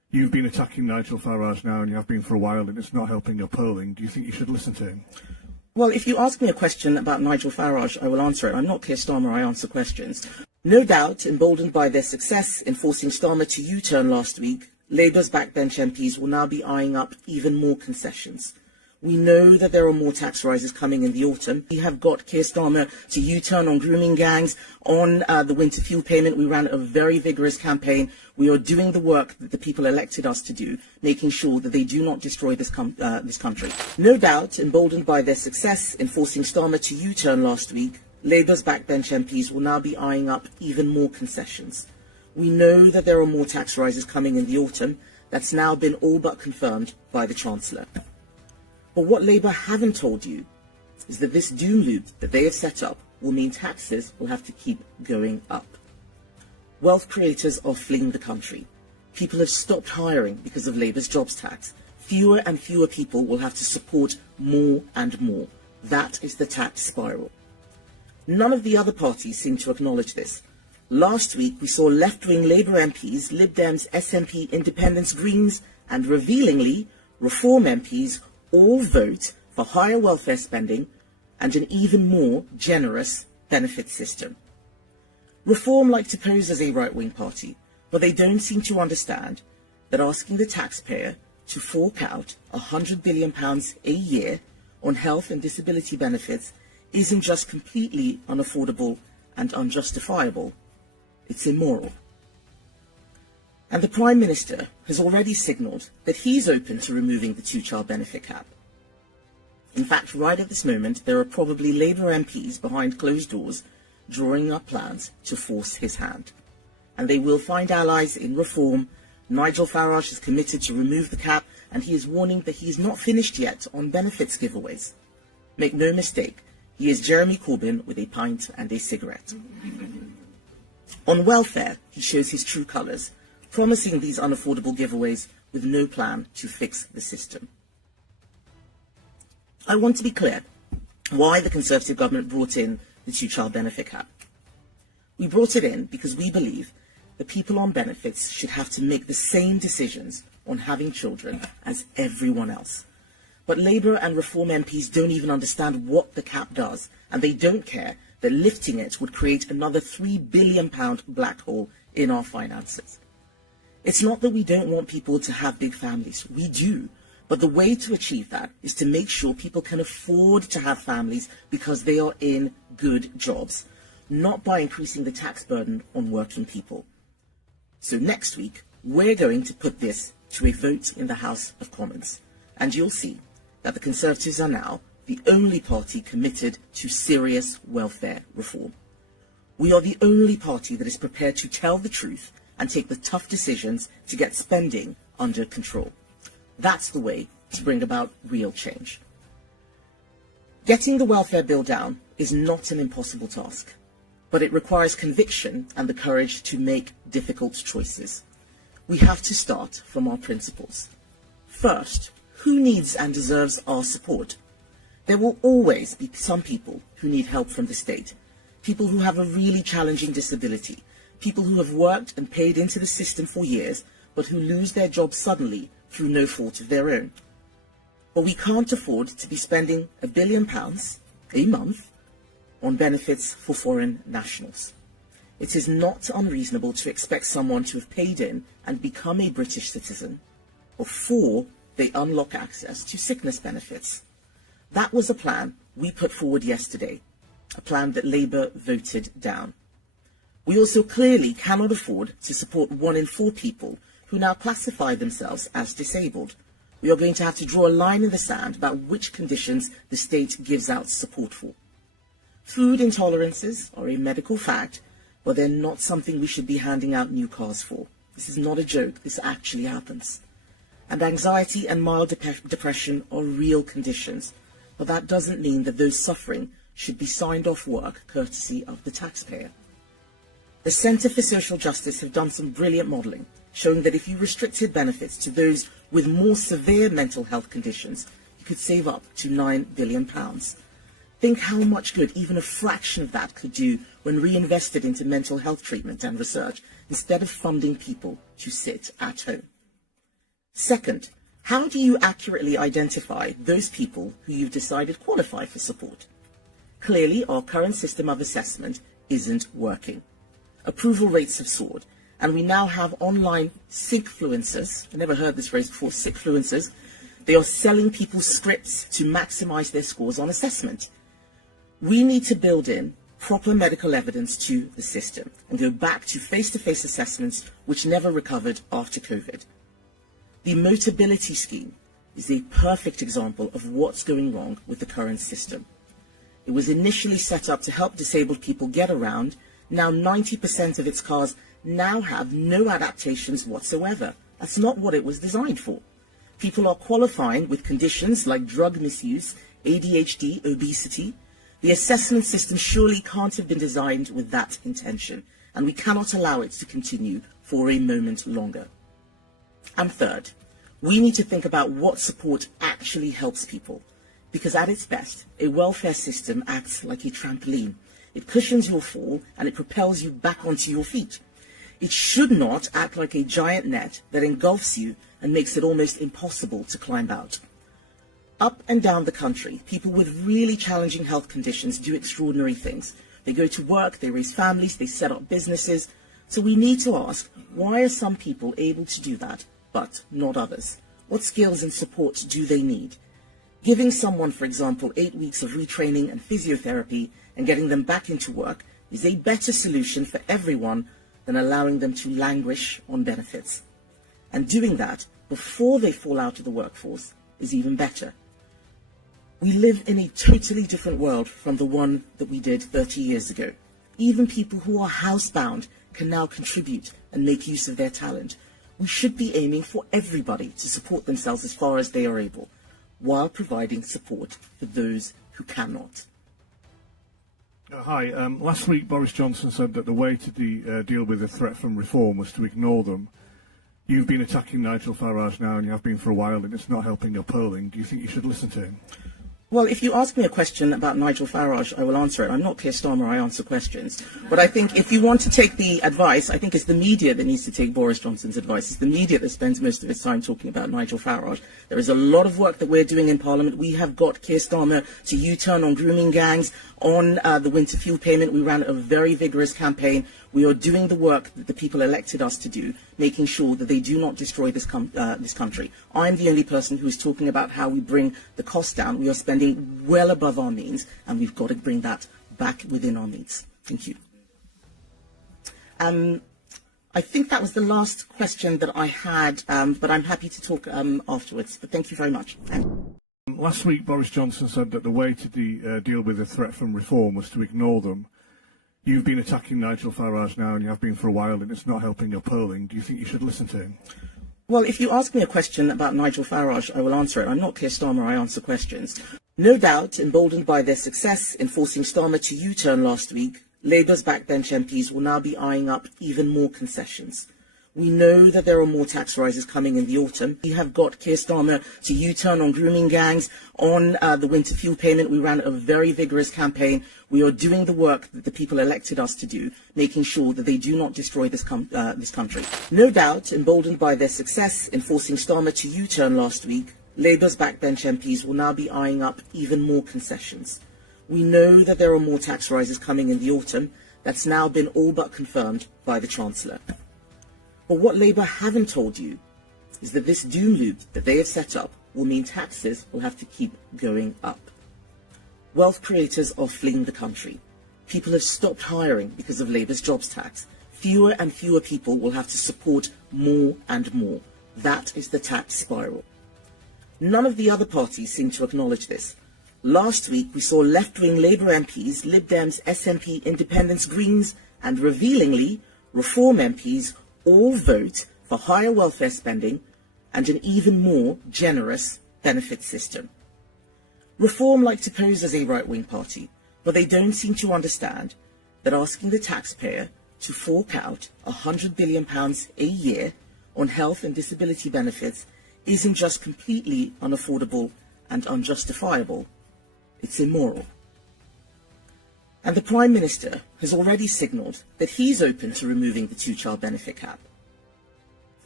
You've been attacking Nigel Farage now, and you have been for a while, and it's not helping your polling. Do you think you should listen to him? Well, if you ask me a question about Nigel Farage, I will answer it. I'm not Keir Starmer, I answer questions. No doubt, emboldened by their success in forcing Starmer to U-turn last week, Labour's backbench MPs will now be eyeing up even more concessions. We know that there are more tax rises coming in the autumn. We have got Keir Starmer to U-turn on grooming gangs, on the winter fuel payment. We ran a very vigorous campaign. We are doing the work that the people elected us to do, making sure that they do not destroy this country. No doubt, emboldened by their success in forcing Starmer to U-turn last week, Labour's backbench MPs will now be eyeing up even more concessions. We know that there are more tax rises coming in the autumn. That's now been all but confirmed by the Chancellor. But what Labour haven't told you is that this doom loop that they have set up will mean taxes will have to keep going up. Wealth creators are fleeing the country. People have stopped hiring because of Labour's jobs tax. Fewer and fewer people will have to support more and more. That is the tax spiral. None of the other parties seem to acknowledge this. Last week we saw left-wing Labour MPs, Lib Dems, SNP, Independents, Greens and, revealingly, Reform MPs all vote for higher welfare spending and an even more generous benefit system. Reform like to pose as a right-wing party, but they don't seem to understand that asking the taxpayer to fork out £100 billion a year on health and disability benefits isn't just completely unaffordable and unjustifiable, it's immoral. And the Prime Minister has already signalled that he's open to removing the two-child benefit cap. In fact, right at this moment, there are probably Labour MPs behind closed doors drawing up plans to force his hand. And they will find allies in Reform. Nigel Farage is committed to remove the cap, and he is warning that he is not finished yet on benefits giveaways. Make no mistake, he is Jeremy Corbyn with a pint and a cigarette. On welfare, he shows his true colours, promising these unaffordable giveaways with no plan to fix the system. I want to be clear why the Conservative government brought in the two-child benefit cap. We brought it in because we believe that people on benefits should have to make the same decisions on having children as everyone else. But Labour and Reform MPs don't even understand what the cap does, and they don't care that lifting it would create another £3 billion black hole in our finances. It's not that we don't want people to have big families. We do. But the way to achieve that is to make sure people can afford to have families because they are in good jobs, not by increasing the tax burden on working people. So next week, we're going to put this to a vote in the House of Commons. And you'll see that the Conservatives are now the only party committed to serious welfare reform. We are the only party that is prepared to tell the truth and take the tough decisions to get spending under control. That's the way to bring about real change. Getting the welfare bill down is not an impossible task, but it requires conviction and the courage to make difficult choices. We have to start from our principles. First, who needs and deserves our support? There will always be some people who need help from the state, people who have a really challenging disability, people who have worked and paid into the system for years, but who lose their jobs suddenly through no fault of their own. But we can't afford to be spending £1 billion a month on benefits for foreign nationals. It is not unreasonable to expect someone to have paid in and become a British citizen before they unlock access to sickness benefits. That was a plan we put forward yesterday, a plan that Labour voted down. We also clearly cannot afford to support 1 in 4 people who now classify themselves as disabled. We are going to have to draw a line in the sand about which conditions the state gives out support for. Food intolerances are a medical fact, but they're not something we should be handing out new cars for. This is not a joke, this actually happens. And anxiety and mild depression are real conditions, but that doesn't mean that those suffering should be signed off work courtesy of the taxpayer. The Centre for Social Justice have done some brilliant modelling, showing that if you restricted benefits to those with more severe mental health conditions, you could save up to £9 billion. Think how much good even a fraction of that could do when reinvested into mental health treatment and research, instead of funding people to sit at home. Second, how do you accurately identify those people who you've decided qualify for support? Clearly, our current system of assessment isn't working. Approval rates have soared, and we now have online sickfluencers. I never heard this phrase before, sickfluencers. They are selling people scripts to maximize their scores on assessment. We need to build in proper medical evidence to the system and go back to face-to-face assessments which never recovered after COVID. The Motability scheme is a perfect example of what's going wrong with the current system. It was initially set up to help disabled people get around. Now 90% of its cars now have no adaptations whatsoever. That's not what it was designed for. People are qualifying with conditions like drug misuse, ADHD, obesity. The assessment system surely can't have been designed with that intention, and we cannot allow it to continue for a moment longer. And third, we need to think about what support actually helps people, because at its best, a welfare system acts like a trampoline. It cushions your fall and it propels you back onto your feet. It should not act like a giant net that engulfs you and makes it almost impossible to climb out. Up and down the country, people with really challenging health conditions do extraordinary things. They go to work, they raise families, they set up businesses. So we need to ask, why are some people able to do that, but not others? What skills and support do they need? Giving someone, for example, 8 weeks of retraining and physiotherapy and getting them back into work is a better solution for everyone than allowing them to languish on benefits. And doing that before they fall out of the workforce is even better. We live in a totally different world from the one that we did 30 years ago. Even people who are housebound can now contribute and make use of their talent. We should be aiming for everybody to support themselves as far as they are able, while providing support for those who cannot. Hi. Last week, Boris Johnson said that the way to deal with the threat from reform was to ignore them. You've been attacking Nigel Farage now, and you have been for a while, and it's not helping your polling. Do you think you should listen to him? Well, if you ask me a question about Nigel Farage, I will answer it. I'm not Keir Starmer, I answer questions. But I think if you want to take the advice, I think it's the media that needs to take Boris Johnson's advice. It's the media that spends most of its time talking about Nigel Farage. There is a lot of work that we're doing in Parliament. We have got Keir Starmer to U-turn on grooming gangs, on the winter fuel payment. We ran a very vigorous campaign. We are doing the work that the people elected us to do, making sure that they do not destroy this country. I'm the only person who is talking about how we bring the cost down. We are spending well above our means, and we've got to bring that back within our means. Thank you. I think that was the last question that I had, but I'm happy to talk afterwards. But thank you very much. Last week, Boris Johnson said that the way to deal with the threat from reform was to ignore them. You've been attacking Nigel Farage now, and you have been for a while, and it's not helping your polling. Do you think you should listen to him? Well, if you ask me a question about Nigel Farage, I will answer it. I'm not Keir Starmer, I answer questions. No doubt, emboldened by their success in forcing Starmer to U-turn last week, Labour's backbench MPs will now be eyeing up even more concessions. We know that there are more tax rises coming in the autumn. We have got Keir Starmer to U-turn on grooming gangs, on the winter fuel payment. We ran a very vigorous campaign. We are doing the work that the people elected us to do, making sure that they do not destroy this country. No doubt, emboldened by their success in forcing Starmer to U-turn last week, Labour's backbench MPs will now be eyeing up even more concessions. We know that there are more tax rises coming in the autumn. That's now been all but confirmed by the Chancellor. But what Labour haven't told you is that this doom loop that they have set up will mean taxes will have to keep going up. Wealth creators are fleeing the country. People have stopped hiring because of Labour's jobs tax. Fewer and fewer people will have to support more and more. That is the tax spiral. None of the other parties seem to acknowledge this. Last week, we saw left-wing Labour MPs, Lib Dems, SNP, Independents, Greens, and revealingly, Reform MPs all vote for higher welfare spending and an even more generous benefit system. Reform like to pose as a right-wing party, but they don't seem to understand that asking the taxpayer to fork out £100 billion a year on health and disability benefits isn't just completely unaffordable and unjustifiable, it's immoral. And the Prime Minister has already signalled that he's open to removing the two-child benefit cap.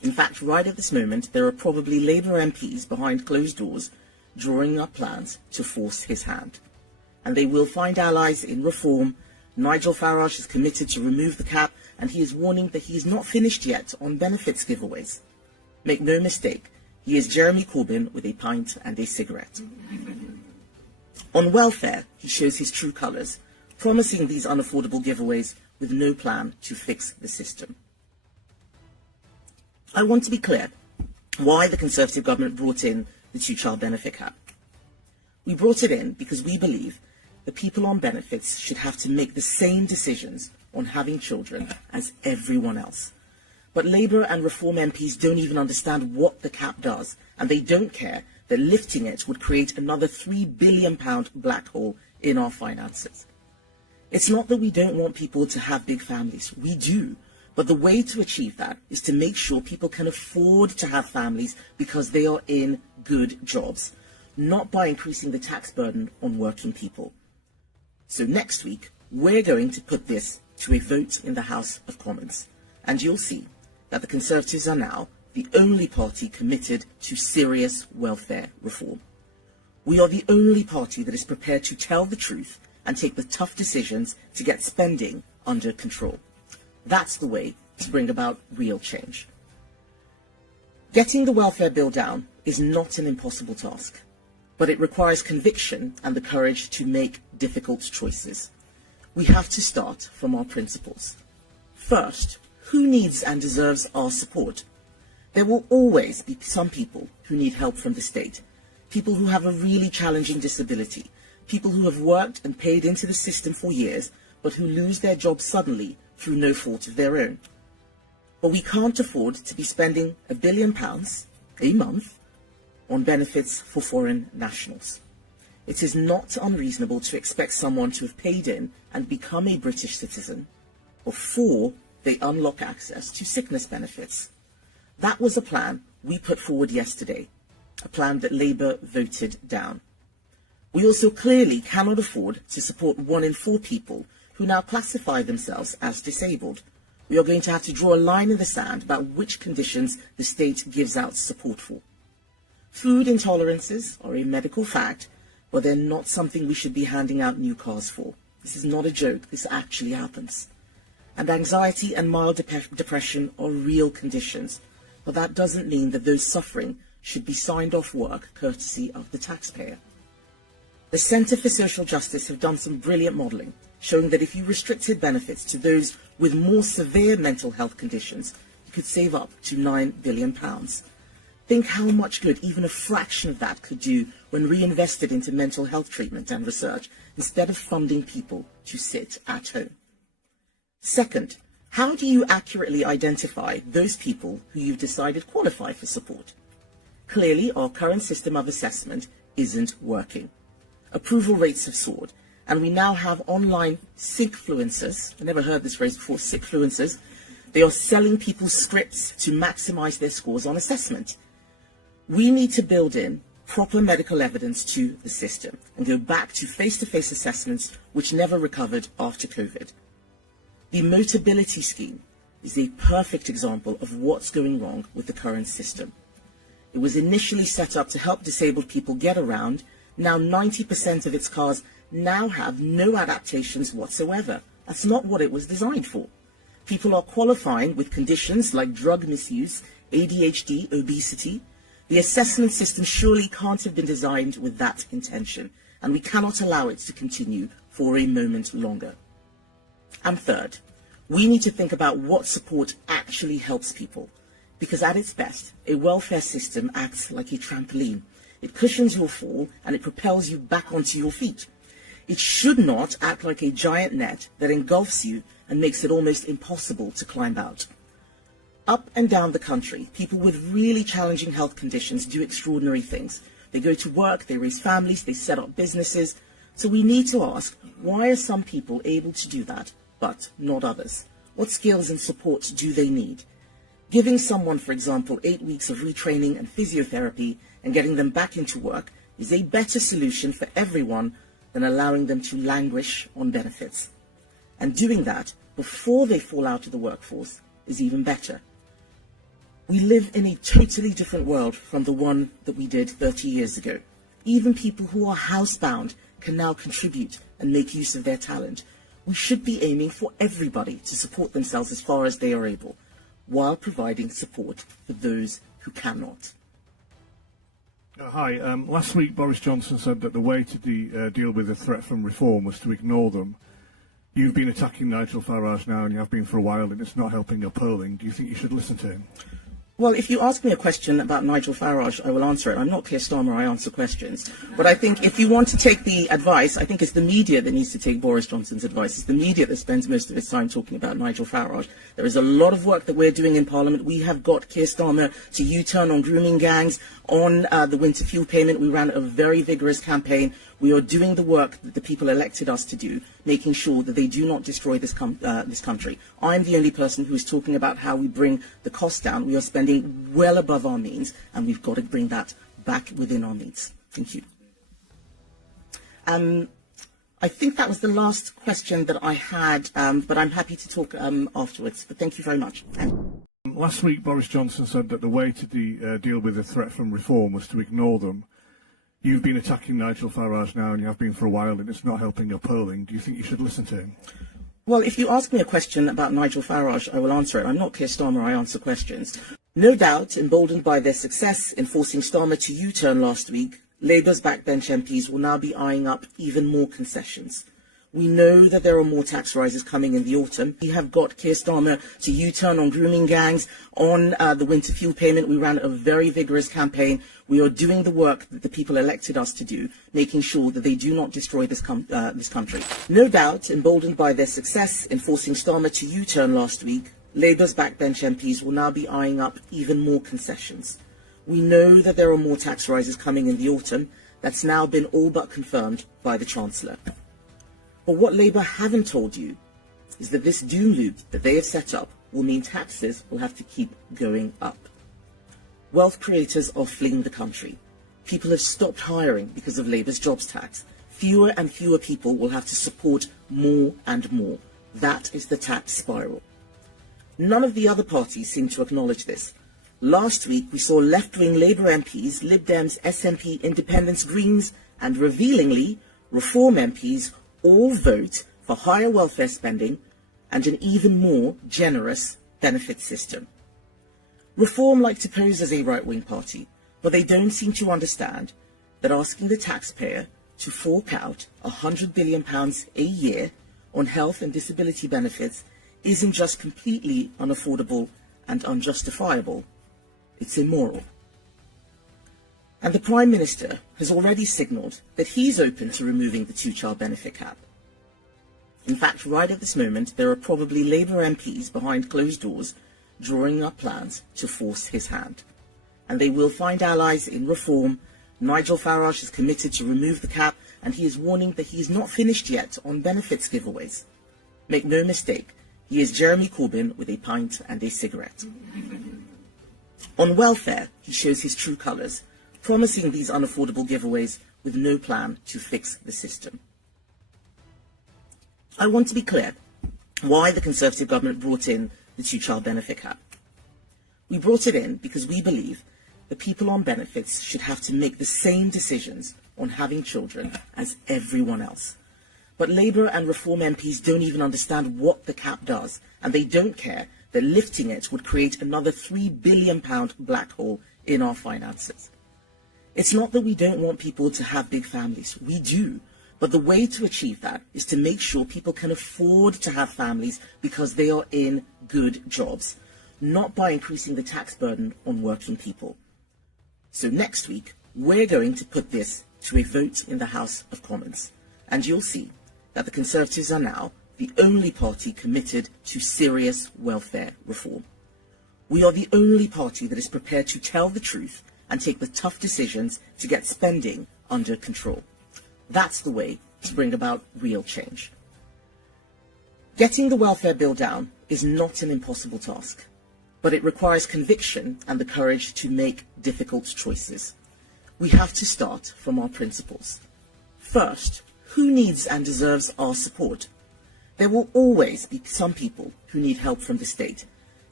In fact, right at this moment, there are probably Labour MPs behind closed doors drawing up plans to force his hand. And they will find allies in reform. Nigel Farage is committed to remove the cap, and he is warning that he is not finished yet on benefits giveaways. Make no mistake, he is Jeremy Corbyn with a pint and a cigarette. On welfare, he shows his true colours, promising these unaffordable giveaways with no plan to fix the system. I want to be clear why the Conservative government brought in the two-child benefit cap. We brought it in because we believe the people on benefits should have to make the same decisions on having children as everyone else. But Labour and Reform MPs don't even understand what the cap does, and they don't care that lifting it would create another £3 billion black hole in our finances. It's not that we don't want people to have big families. We do. But the way to achieve that is to make sure people can afford to have families because they are in good jobs, not by increasing the tax burden on working people. So next week, we're going to put this to a vote in the House of Commons, and you'll see that the Conservatives are now the only party committed to serious welfare reform. We are the only party that is prepared to tell the truth and take the tough decisions to get spending under control. That's the way to bring about real change. Getting the welfare bill down is not an impossible task, but it requires conviction and the courage to make difficult choices. We have to start from our principles. First, who needs and deserves our support? There will always be some people who need help from the state, people who have a really challenging disability, people who have worked and paid into the system for years, but who lose their jobs suddenly through no fault of their own. But we can't afford to be spending £1 billion a month on benefits for foreign nationals. It is not unreasonable to expect someone to have paid in and become a British citizen before they unlock access to sickness benefits. That was a plan we put forward yesterday, a plan that Labour voted down. We also clearly cannot afford to support 1 in 4 people who now classify themselves as disabled. We are going to have to draw a line in the sand about which conditions the state gives out support for. Food intolerances are a medical fact, but they're not something we should be handing out new cars for. This is not a joke, this actually happens. And anxiety and mild depression are real conditions, but that doesn't mean that those suffering should be signed off work courtesy of the taxpayer. The Centre for Social Justice have done some brilliant modelling, showing that if you restricted benefits to those with more severe mental health conditions, you could save up to £9 billion. Think how much good even a fraction of that could do when reinvested into mental health treatment and research, instead of funding people to sit at home. Second, how do you accurately identify those people who you've decided qualify for support? Clearly, our current system of assessment isn't working. Approval rates have soared, and we now have online sickfluencers. I never heard this phrase before, sickfluencers. They are selling people scripts to maximise their scores on assessment. We need to build in proper medical evidence to the system and go back to face-to-face assessments which never recovered after COVID. The Motability scheme is a perfect example of what's going wrong with the current system. It was initially set up to help disabled people get around. Now 90% of its cars now have no adaptations whatsoever. That's not what it was designed for. People are qualifying with conditions like drug misuse, ADHD, obesity. The assessment system surely can't have been designed with that intention, and we cannot allow it to continue for a moment longer. And third, we need to think about what support actually helps people, because at its best, a welfare system acts like a trampoline. It cushions your fall and it propels you back onto your feet. It should not act like a giant net that engulfs you and makes it almost impossible to climb out. Up and down the country, people with really challenging health conditions do extraordinary things. They go to work, they raise families, they set up businesses. So we need to ask, why are some people able to do that, but not others? What skills and support do they need? Giving someone, for example, 8 weeks of retraining and physiotherapy and getting them back into work is a better solution for everyone than allowing them to languish on benefits. And doing that before they fall out of the workforce is even better. We live in a totally different world from the one that we did 30 years ago. Even people who are housebound can now contribute and make use of their talent. We should be aiming for everybody to support themselves as far as they are able, while providing support for those who cannot. Hi. Last week, Boris Johnson said that the way to deal with the threat from reform was to ignore them. You've been attacking Nigel Farage now, and you have been for a while, and it's not helping your polling. Do you think you should listen to him? Well, if you ask me a question about Nigel Farage, I will answer it. I'm not Keir Starmer, I answer questions. But I think if you want to take the advice, I think it's the media that needs to take Boris Johnson's advice. It's the media that spends most of its time talking about Nigel Farage. There is a lot of work that we're doing in Parliament. We have got Keir Starmer to U-turn on grooming gangs, on the winter fuel payment. We ran a very vigorous campaign. We are doing the work that the people elected us to do, making sure that they do not destroy this country. I'm the only person who is talking about how we bring the cost down. We are spending well above our means, and we've got to bring that back within our means. Thank you. I think that was the last question that I had, but I'm happy to talk afterwards. But thank you very much. Last week, Boris Johnson said that the way to deal with the threat from reform was to ignore them. You've been attacking Nigel Farage now, and you have been for a while, and it's not helping your polling. Do you think you should listen to him? Well, if you ask me a question about Nigel Farage, I will answer it. I'm not Keir Starmer, I answer questions. No doubt, emboldened by their success in forcing Starmer to U-turn last week, Labour's backbench MPs will now be eyeing up even more concessions. We know that there are more tax rises coming in the autumn. We have got Keir Starmer to U-turn on grooming gangs, on the winter fuel payment. We ran a very vigorous campaign. We are doing the work that the people elected us to do, making sure that they do not destroy this country. No doubt, emboldened by their success in forcing Starmer to U-turn last week, Labour's backbench MPs will now be eyeing up even more concessions. We know that there are more tax rises coming in the autumn. That's now been all but confirmed by the Chancellor. But what Labour haven't told you is that this doom loop that they have set up will mean taxes will have to keep going up. Wealth creators are fleeing the country. People have stopped hiring because of Labour's jobs tax. Fewer and fewer people will have to support more and more. That is the tax spiral. None of the other parties seem to acknowledge this. Last week we saw left-wing Labour MPs, Lib Dems, SNP, Independents, Greens and, revealingly, Reform MPs all vote for higher welfare spending and an even more generous benefit system. Reform like to pose as a right-wing party, but they don't seem to understand that asking the taxpayer to fork out £100 billion a year on health and disability benefits isn't just completely unaffordable and unjustifiable, it's immoral. And the Prime Minister has already signalled that he's open to removing the two-child benefit cap. In fact, right at this moment, there are probably Labour MPs behind closed doors drawing up plans to force his hand. And they will find allies in Reform. Nigel Farage is committed to remove the cap, and he is warning that he is not finished yet on benefits giveaways. Make no mistake, he is Jeremy Corbyn with a pint and a cigarette. On welfare, he shows his true colours, promising these unaffordable giveaways with no plan to fix the system. I want to be clear why the Conservative government brought in the two-child benefit cap. We brought it in because we believe that people on benefits should have to make the same decisions on having children as everyone else. But Labour and Reform MPs don't even understand what the cap does, and they don't care that lifting it would create another £3 billion black hole in our finances. It's not that we don't want people to have big families. We do. But the way to achieve that is to make sure people can afford to have families because they are in good jobs, not by increasing the tax burden on working people. So next week, we're going to put this to a vote in the House of Commons, and you'll see that the Conservatives are now the only party committed to serious welfare reform. We are the only party that is prepared to tell the truth and take the tough decisions to get spending under control. That's the way to bring about real change. Getting the welfare bill down is not an impossible task, but it requires conviction and the courage to make difficult choices. We have to start from our principles. First, who needs and deserves our support? There will always be some people who need help from the state.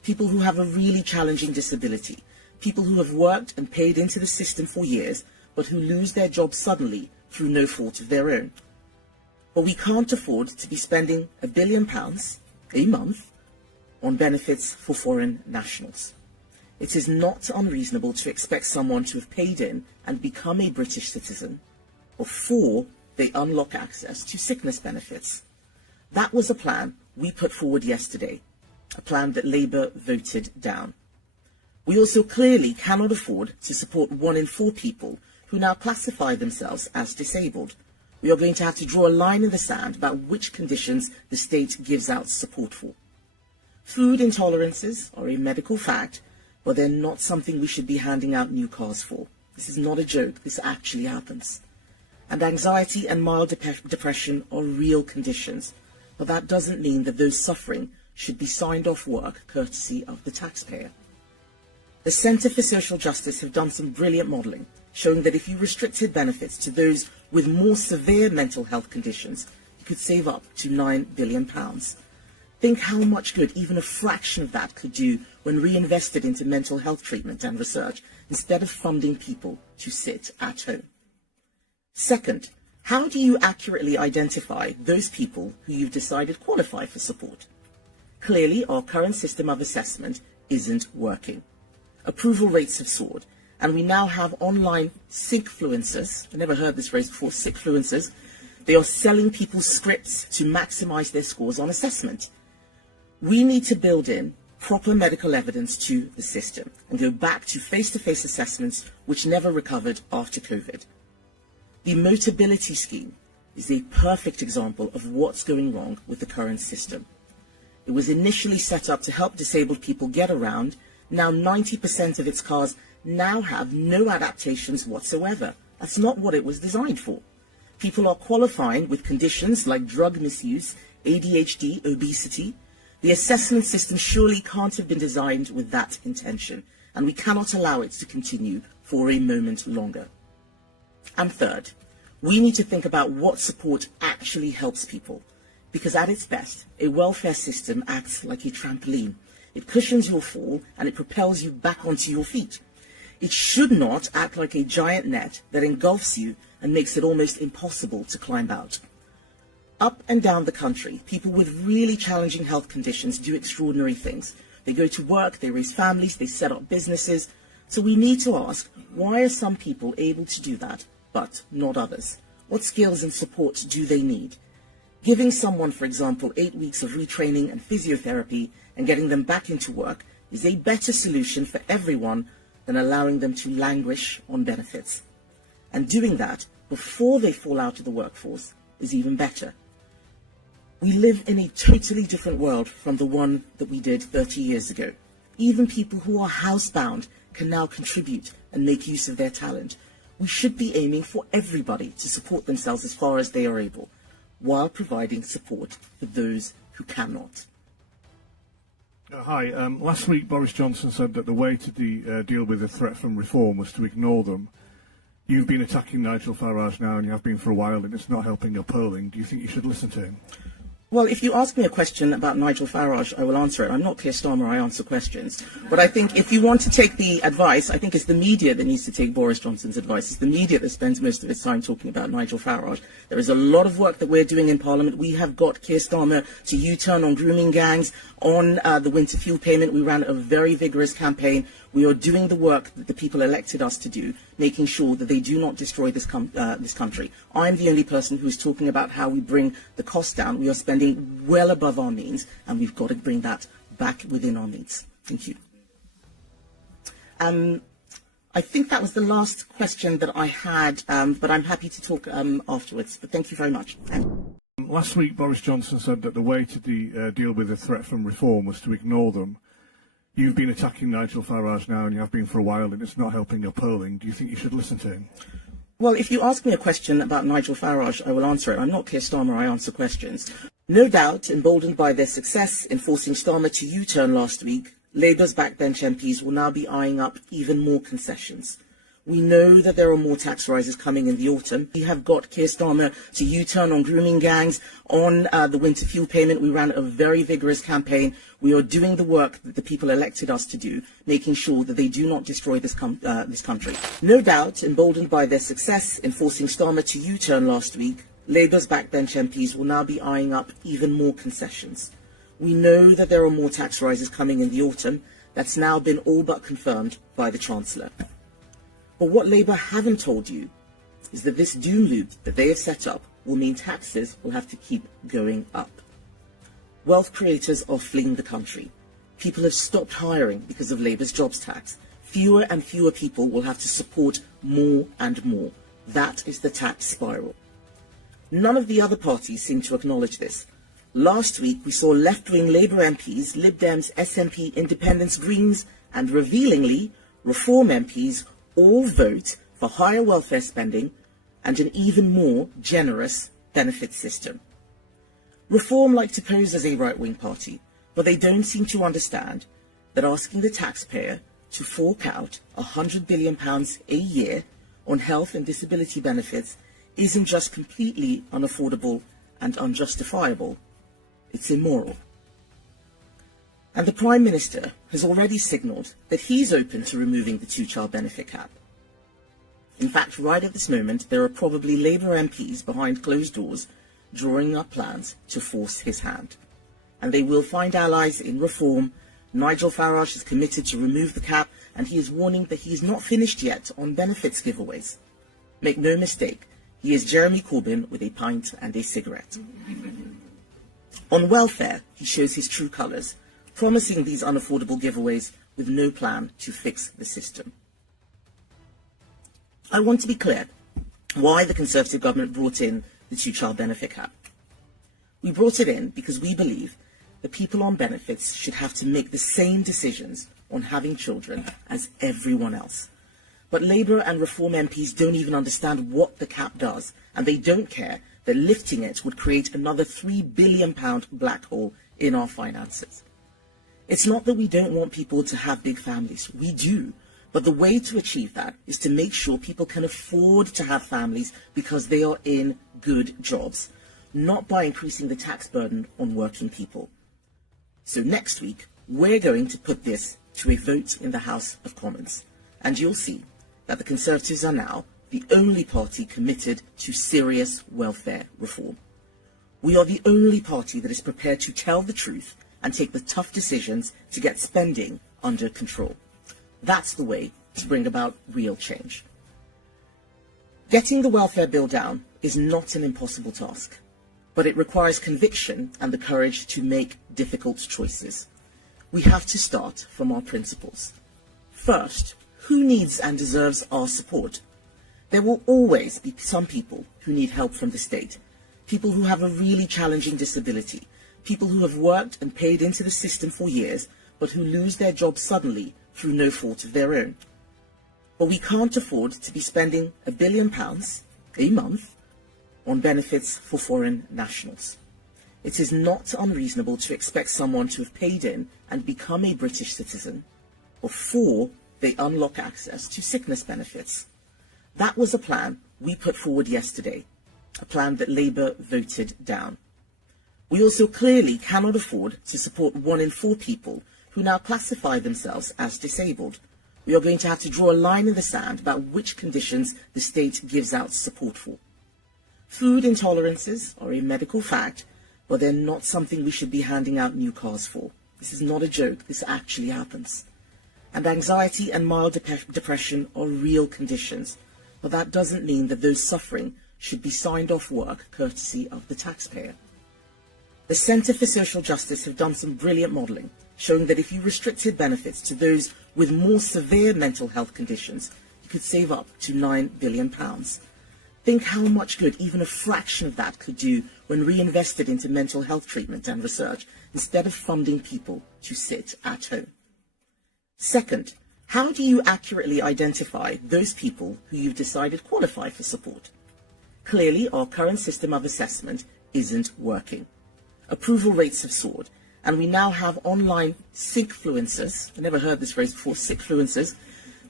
people who have a really challenging disability, people who have worked and paid into the system for years, but who lose their jobs suddenly through no fault of their own. But we can't afford to be spending £1 billion a month on benefits for foreign nationals. It is not unreasonable to expect someone to have paid in and become a British citizen before they unlock access to sickness benefits. That was a plan we put forward yesterday, a plan that Labour voted down. We also clearly cannot afford to support 1 in 4 people who now classify themselves as disabled. We are going to have to draw a line in the sand about which conditions the state gives out support for. Food intolerances are a medical fact, but they're not something we should be handing out new cars for. This is not a joke, this actually happens. And anxiety and mild depression are real conditions, but that doesn't mean that those suffering should be signed off work courtesy of the taxpayer. The Centre for Social Justice have done some brilliant modelling, showing that if you restricted benefits to those with more severe mental health conditions, you could save up to £9 billion. Think how much good even a fraction of that could do when reinvested into mental health treatment and research, instead of funding people to sit at home. Second, how do you accurately identify those people who you've decided qualify for support? Clearly, our current system of assessment isn't working. Approval rates have soared, and we now have online sickfluencers. I never heard this phrase before, sickfluencers. They are selling people scripts to maximise their scores on assessment. We need to build in proper medical evidence to the system and go back to face-to-face assessments which never recovered after COVID. The Motability Scheme is a perfect example of what's going wrong with the current system. It was initially set up to help disabled people get around. Now 90% of its cars now have no adaptations whatsoever. That's not what it was designed for. People are qualifying with conditions like drug misuse, ADHD, obesity. The assessment system surely can't have been designed with that intention, and we cannot allow it to continue for a moment longer. And third, we need to think about what support actually helps people, because at its best, a welfare system acts like a trampoline. It cushions your fall and it propels you back onto your feet. It should not act like a giant net that engulfs you and makes it almost impossible to climb out. Up and down the country, people with really challenging health conditions do extraordinary things. They go to work, they raise families, they set up businesses. So we need to ask, why are some people able to do that, but not others? What skills and support do they need? Giving someone, for example, 8 weeks of retraining and physiotherapy and getting them back into work is a better solution for everyone than allowing them to languish on benefits. And doing that before they fall out of the workforce is even better. We live in a totally different world from the one that we did 30 years ago. Even people who are housebound can now contribute and make use of their talent. We should be aiming for everybody to support themselves as far as they are able, while providing support for those who cannot. Hi. Last week Boris Johnson said that the way to deal with the threat from reform was to ignore them. You've been attacking Nigel Farage now, and you have been for a while, and it's not helping your polling. Do you think you should listen to him? Well, if you ask me a question about Nigel Farage, I will answer it. I'm not Keir Starmer, I answer questions. But I think if you want to take the advice, I think it's the media that needs to take Boris Johnson's advice. It's the media that spends most of its time talking about Nigel Farage. There is a lot of work that we're doing in Parliament. We have got Keir Starmer to U-turn on grooming gangs, on the winter fuel payment. We ran a very vigorous campaign. We are doing the work that the people elected us to do, making sure that they do not destroy this country. I'm the only person who is talking about how we bring the cost down. We are spending well above our means, and we've got to bring that back within our means. Thank you. I think that was the last question that I had, but I'm happy to talk afterwards. But thank you very much. Last week, Boris Johnson said that the way to deal with the threat from reform was to ignore them. You've been attacking Nigel Farage now, and you have been for a while, and it's not helping your polling. Do you think you should listen to him? Well, if you ask me a question about Nigel Farage, I will answer it. I'm not Keir Starmer, I answer questions. No doubt, emboldened by their success in forcing Starmer to U-turn last week, Labour's backbench MPs will now be eyeing up even more concessions. We know that there are more tax rises coming in the autumn. We have got Keir Starmer to U-turn on grooming gangs, on the winter fuel payment. We ran a very vigorous campaign. We are doing the work that the people elected us to do, making sure that they do not destroy this country. No doubt, emboldened by their success in forcing Starmer to U-turn last week, Labour's backbench MPs will now be eyeing up even more concessions. We know that there are more tax rises coming in the autumn. That's now been all but confirmed by the Chancellor. But what Labour haven't told you is that this doom loop that they have set up will mean taxes will have to keep going up. Wealth creators are fleeing the country. People have stopped hiring because of Labour's jobs tax. Fewer and fewer people will have to support more and more. That is the tax spiral. None of the other parties seem to acknowledge this. Last week we saw left-wing Labour MPs, Lib Dems, SNP, Independents, Greens and, revealingly, Reform MPs all vote for higher welfare spending and an even more generous benefit system. Reform like to pose as a right-wing party, but they don't seem to understand that asking the taxpayer to fork out £100 billion a year on health and disability benefits isn't just completely unaffordable and unjustifiable, it's immoral. And the Prime Minister has already signalled that he's open to removing the two-child benefit cap. In fact, right at this moment, there are probably Labour MPs behind closed doors drawing up plans to force his hand. And they will find allies in Reform. Nigel Farage is committed to remove the cap, and he is warning that he is not finished yet on benefits giveaways. Make no mistake, he is Jeremy Corbyn with a pint and a cigarette. On welfare, he shows his true colours, promising these unaffordable giveaways with no plan to fix the system. I want to be clear why the Conservative government brought in the two-child benefit cap. We brought it in because we believe that people on benefits should have to make the same decisions on having children as everyone else. But Labour and Reform MPs don't even understand what the cap does, and they don't care that lifting it would create another £3 billion black hole in our finances. It's not that we don't want people to have big families. We do. But the way to achieve that is to make sure people can afford to have families because they are in good jobs, not by increasing the tax burden on working people. So next week, we're going to put this to a vote in the House of Commons. And you'll see that the Conservatives are now the only party committed to serious welfare reform. We are the only party that is prepared to tell the truth and take the tough decisions to get spending under control. That's the way to bring about real change. Getting the welfare bill down is not an impossible task, but it requires conviction and the courage to make difficult choices. We have to start from our principles. First, who needs and deserves our support? There will always be some people who need help from the state, people who have a really challenging disability, people who have worked and paid into the system for years, but who lose their jobs suddenly through no fault of their own. But we can't afford to be spending £1 billion a month on benefits for foreign nationals. It is not unreasonable to expect someone to have paid in and become a British citizen before they unlock access to sickness benefits. That was a plan we put forward yesterday, a plan that Labour voted down. We also clearly cannot afford to support 1 in 4 people who now classify themselves as disabled. We are going to have to draw a line in the sand about which conditions the state gives out support for. Food intolerances are a medical fact, but they're not something we should be handing out new cars for. This is not a joke, this actually happens. And anxiety and mild depression are real conditions, but that doesn't mean that those suffering should be signed off work courtesy of the taxpayer. The Centre for Social Justice have done some brilliant modelling, showing that if you restricted benefits to those with more severe mental health conditions, you could save up to £9 billion. Think how much good even a fraction of that could do when reinvested into mental health treatment and research, instead of funding people to sit at home. Second, how do you accurately identify those people who you've decided qualify for support? Clearly, our current system of assessment isn't working. Approval rates have soared, and we now have online sickfluencers, I never heard this phrase before, sickfluencers,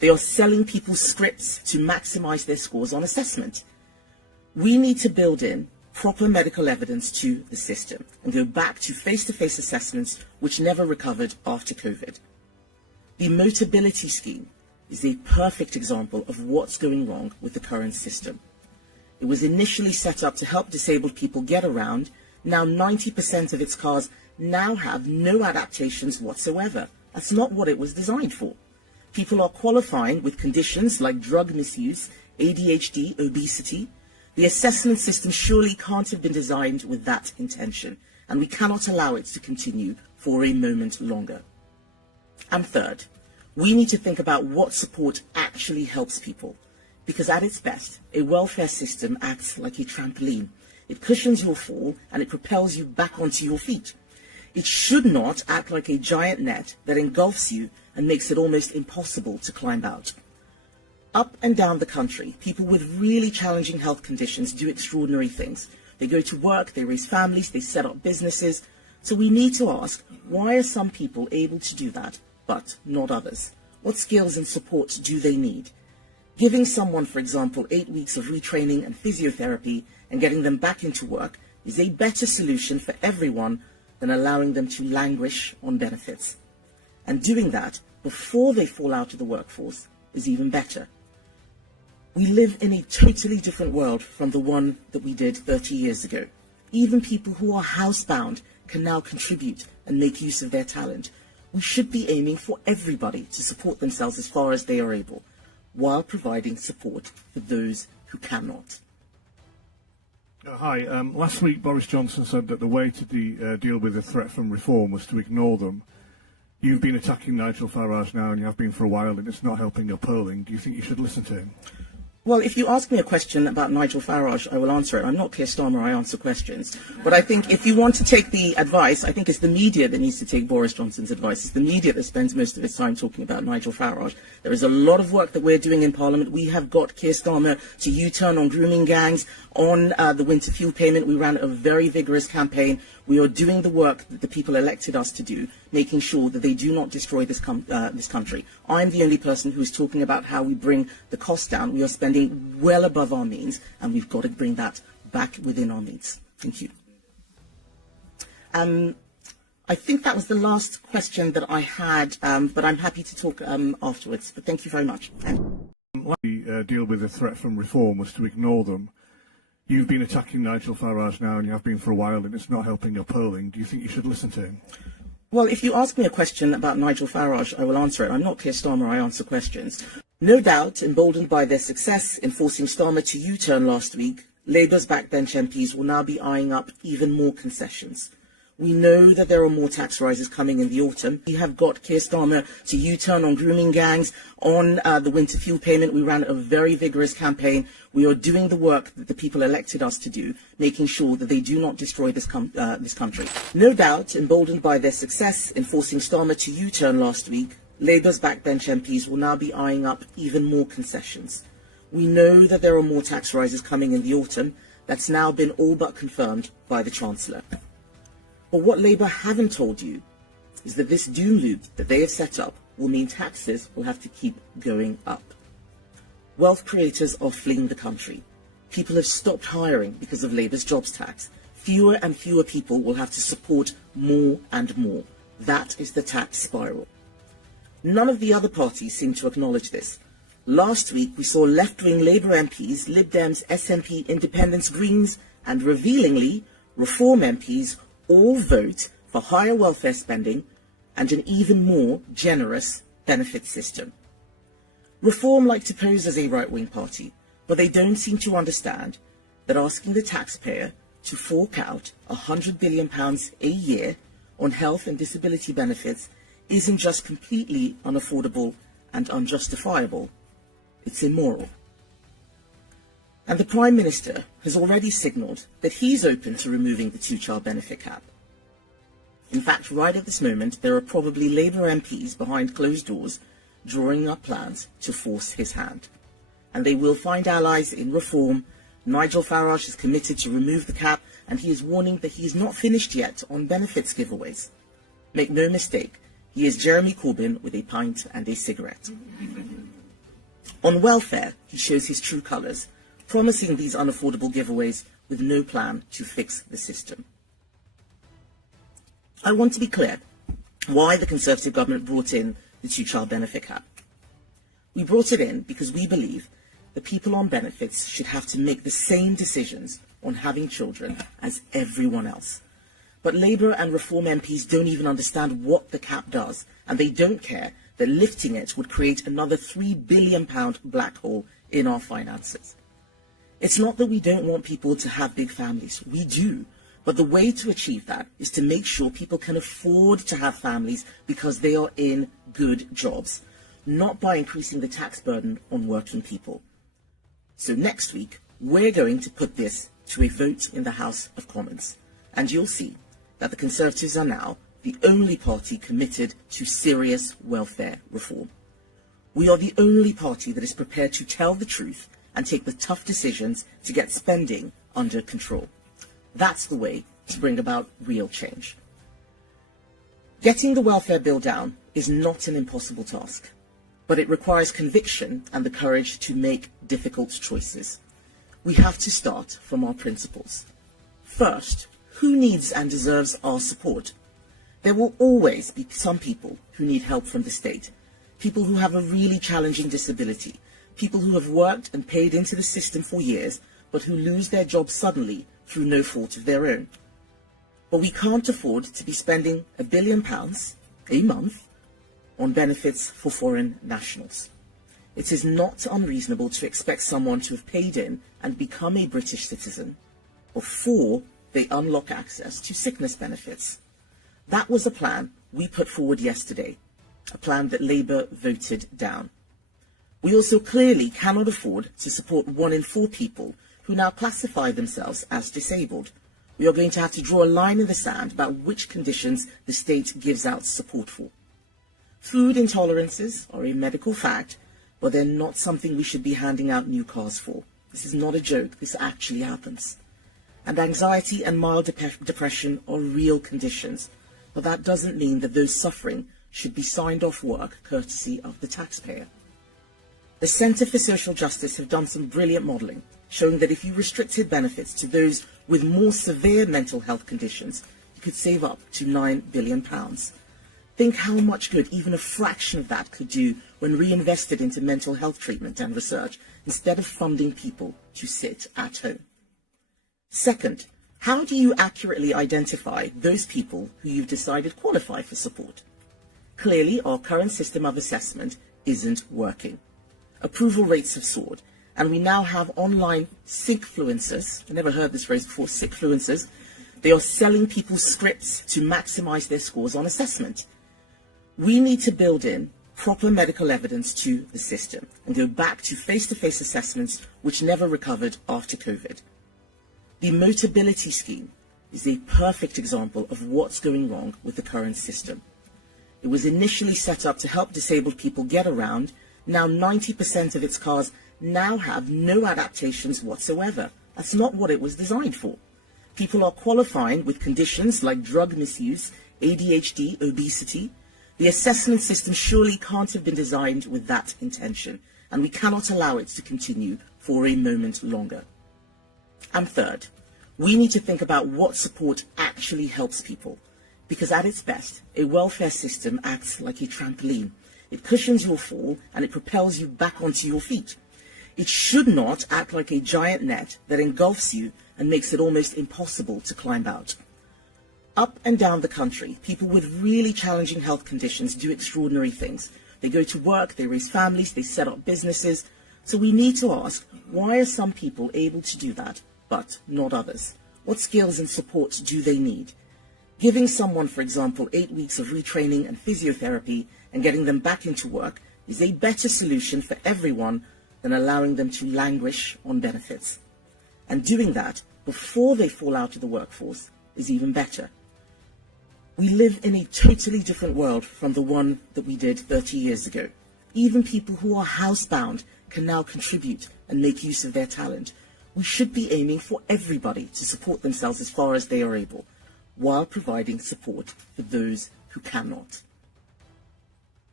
They are selling people scripts to maximise their scores on assessment. We need to build in proper medical evidence to the system and go back to face-to-face assessments which never recovered after COVID. The Motability Scheme is a perfect example of what's going wrong with the current system. It was initially set up to help disabled people get around. Now 90% of its cars now have no adaptations whatsoever. That's not what it was designed for. People are qualifying with conditions like drug misuse, ADHD, obesity. The assessment system surely can't have been designed with that intention, and we cannot allow it to continue for a moment longer. And third, we need to think about what support actually helps people, because at its best, a welfare system acts like a trampoline. It cushions your fall and it propels you back onto your feet. It should not act like a giant net that engulfs you and makes it almost impossible to climb out. Up and down the country, people with really challenging health conditions do extraordinary things. They go to work, they raise families, they set up businesses. So we need to ask, why are some people able to do that, but not others? What skills and support do they need? Giving someone, for example, 8 weeks of retraining and physiotherapy and getting them back into work is a better solution for everyone than allowing them to languish on benefits. And doing that before they fall out of the workforce is even better. We live in a totally different world from the one that we did 30 years ago. Even people who are housebound can now contribute and make use of their talent. We should be aiming for everybody to support themselves as far as they are able, while providing support for those who cannot. Hi. Last week, Boris Johnson said that the way to deal with the threat from reform was to ignore them. You've been attacking Nigel Farage now, and you have been for a while, and it's not helping your polling. Do you think you should listen to him? Well, if you ask me a question about Nigel Farage, I will answer it. I'm not Keir Starmer, I answer questions. But I think if you want to take the advice, I think it's the media that needs to take Boris Johnson's advice. It's the media that spends most of its time talking about Nigel Farage. There is a lot of work that we're doing in Parliament. We have got Keir Starmer to U-turn on grooming gangs, on the winter fuel payment. We ran a very vigorous campaign. We are doing the work that the people elected us to do, making sure that they do not destroy this country. I'm the only person who is talking about how we bring the cost down. We are spending well above our means, and we've got to bring that back within our means. Thank you. I think that was the last question that I had, but I'm happy to talk afterwards. But thank you very much. Deal with the threat from reform was to ignore them. You've been attacking Nigel Farage now, and you have been for a while, and it's not helping your polling. Do you think you should listen to him? Well, if you ask me a question about Nigel Farage, I will answer it. I'm not Keir Starmer, I answer questions. No doubt, emboldened by their success in forcing Starmer to U-turn last week, Labour's backbench MPs will now be eyeing up even more concessions. We know that there are more tax rises coming in the autumn. We have got Keir Starmer to U-turn on grooming gangs, on the winter fuel payment. We ran a very vigorous campaign. We are doing the work that the people elected us to do, making sure that they do not destroy this country. No doubt, emboldened by their success in forcing Starmer to U-turn last week, Labour's backbench MPs will now be eyeing up even more concessions. We know that there are more tax rises coming in the autumn. That's now been all but confirmed by the Chancellor. But what Labour haven't told you is that this doom loop that they have set up will mean taxes will have to keep going up. Wealth creators are fleeing the country. People have stopped hiring because of Labour's jobs tax. Fewer and fewer people will have to support more and more. That is the tax spiral. None of the other parties seem to acknowledge this. Last week we saw left-wing Labour MPs, Lib Dems, SNP, Independents, Greens and, revealingly, Reform MPs all vote for higher welfare spending and an even more generous benefit system. Reform like to pose as a right-wing party, but they don't seem to understand that asking the taxpayer to fork out £100 billion a year on health and disability benefits isn't just completely unaffordable and unjustifiable, it's immoral. And the Prime Minister has already signalled that he's open to removing the two-child benefit cap. In fact, right at this moment, there are probably Labour MPs behind closed doors drawing up plans to force his hand. And they will find allies in Reform. Nigel Farage is committed to remove the cap, and he is warning that he is not finished yet on benefits giveaways. Make no mistake, he is Jeremy Corbyn with a pint and a cigarette. On welfare, he shows his true colours, promising these unaffordable giveaways with no plan to fix the system. I want to be clear why the Conservative government brought in the two-child benefit cap. We brought it in because we believe the people on benefits should have to make the same decisions on having children as everyone else. But Labour and Reform MPs don't even understand what the cap does, and they don't care that lifting it would create another £3 billion black hole in our finances. It's not that we don't want people to have big families. We do. But the way to achieve that is to make sure people can afford to have families because they are in good jobs, not by increasing the tax burden on working people. So next week, we're going to put this to a vote in the House of Commons, and you'll see that the Conservatives are now the only party committed to serious welfare reform. We are the only party that is prepared to tell the truth and take the tough decisions to get spending under control. That's the way to bring about real change. Getting the welfare bill down is not an impossible task, but it requires conviction and the courage to make difficult choices. We have to start from our principles. First, who needs and deserves our support? There will always be some people who need help from the state, people who have a really challenging disability, people who have worked and paid into the system for years, but who lose their jobs suddenly through no fault of their own. But we can't afford to be spending £1 billion a month on benefits for foreign nationals. It is not unreasonable to expect someone to have paid in and become a British citizen before they unlock access to sickness benefits. That was a plan we put forward yesterday, a plan that Labour voted down. We also clearly cannot afford to support 1 in 4 people who now classify themselves as disabled. We are going to have to draw a line in the sand about which conditions the state gives out support for. Food intolerances are a medical fact, but they're not something we should be handing out new cars for. This is not a joke, this actually happens. And anxiety and mild depression are real conditions, but that doesn't mean that those suffering should be signed off work courtesy of the taxpayer. The Centre for Social Justice have done some brilliant modelling, showing that if you restricted benefits to those with more severe mental health conditions, you could save up to £9 billion. Think how much good even a fraction of that could do when reinvested into mental health treatment and research, instead of funding people to sit at home. Second, how do you accurately identify those people who you've decided qualify for support? Clearly, our current system of assessment isn't working. Approval rates have soared, and we now have online sickfluencers. I never heard this phrase before, sickfluencers. They are selling people scripts to maximize their scores on assessment. We need to build in proper medical evidence to the system and go back to face-to-face assessments which never recovered after COVID. The Motability scheme is a perfect example of what's going wrong with the current system. It was initially set up to help disabled people get around. Now 90% of its cars now have no adaptations whatsoever. That's not what it was designed for. People are qualifying with conditions like drug misuse, ADHD, obesity. The assessment system surely can't have been designed with that intention, and we cannot allow it to continue for a moment longer. And third, we need to think about what support actually helps people, because at its best, a welfare system acts like a trampoline. It cushions your fall and it propels you back onto your feet. It should not act like a giant net that engulfs you and makes it almost impossible to climb out. Up and down the country, people with really challenging health conditions do extraordinary things. They go to work, they raise families, they set up businesses. So we need to ask, why are some people able to do that, but not others? What skills and support do they need? Giving someone, for example, 8 weeks of retraining and physiotherapy and getting them back into work is a better solution for everyone than allowing them to languish on benefits. And doing that before they fall out of the workforce is even better. We live in a totally different world from the one that we did 30 years ago. Even people who are housebound can now contribute and make use of their talent. We should be aiming for everybody to support themselves as far as they are able, while providing support for those who cannot.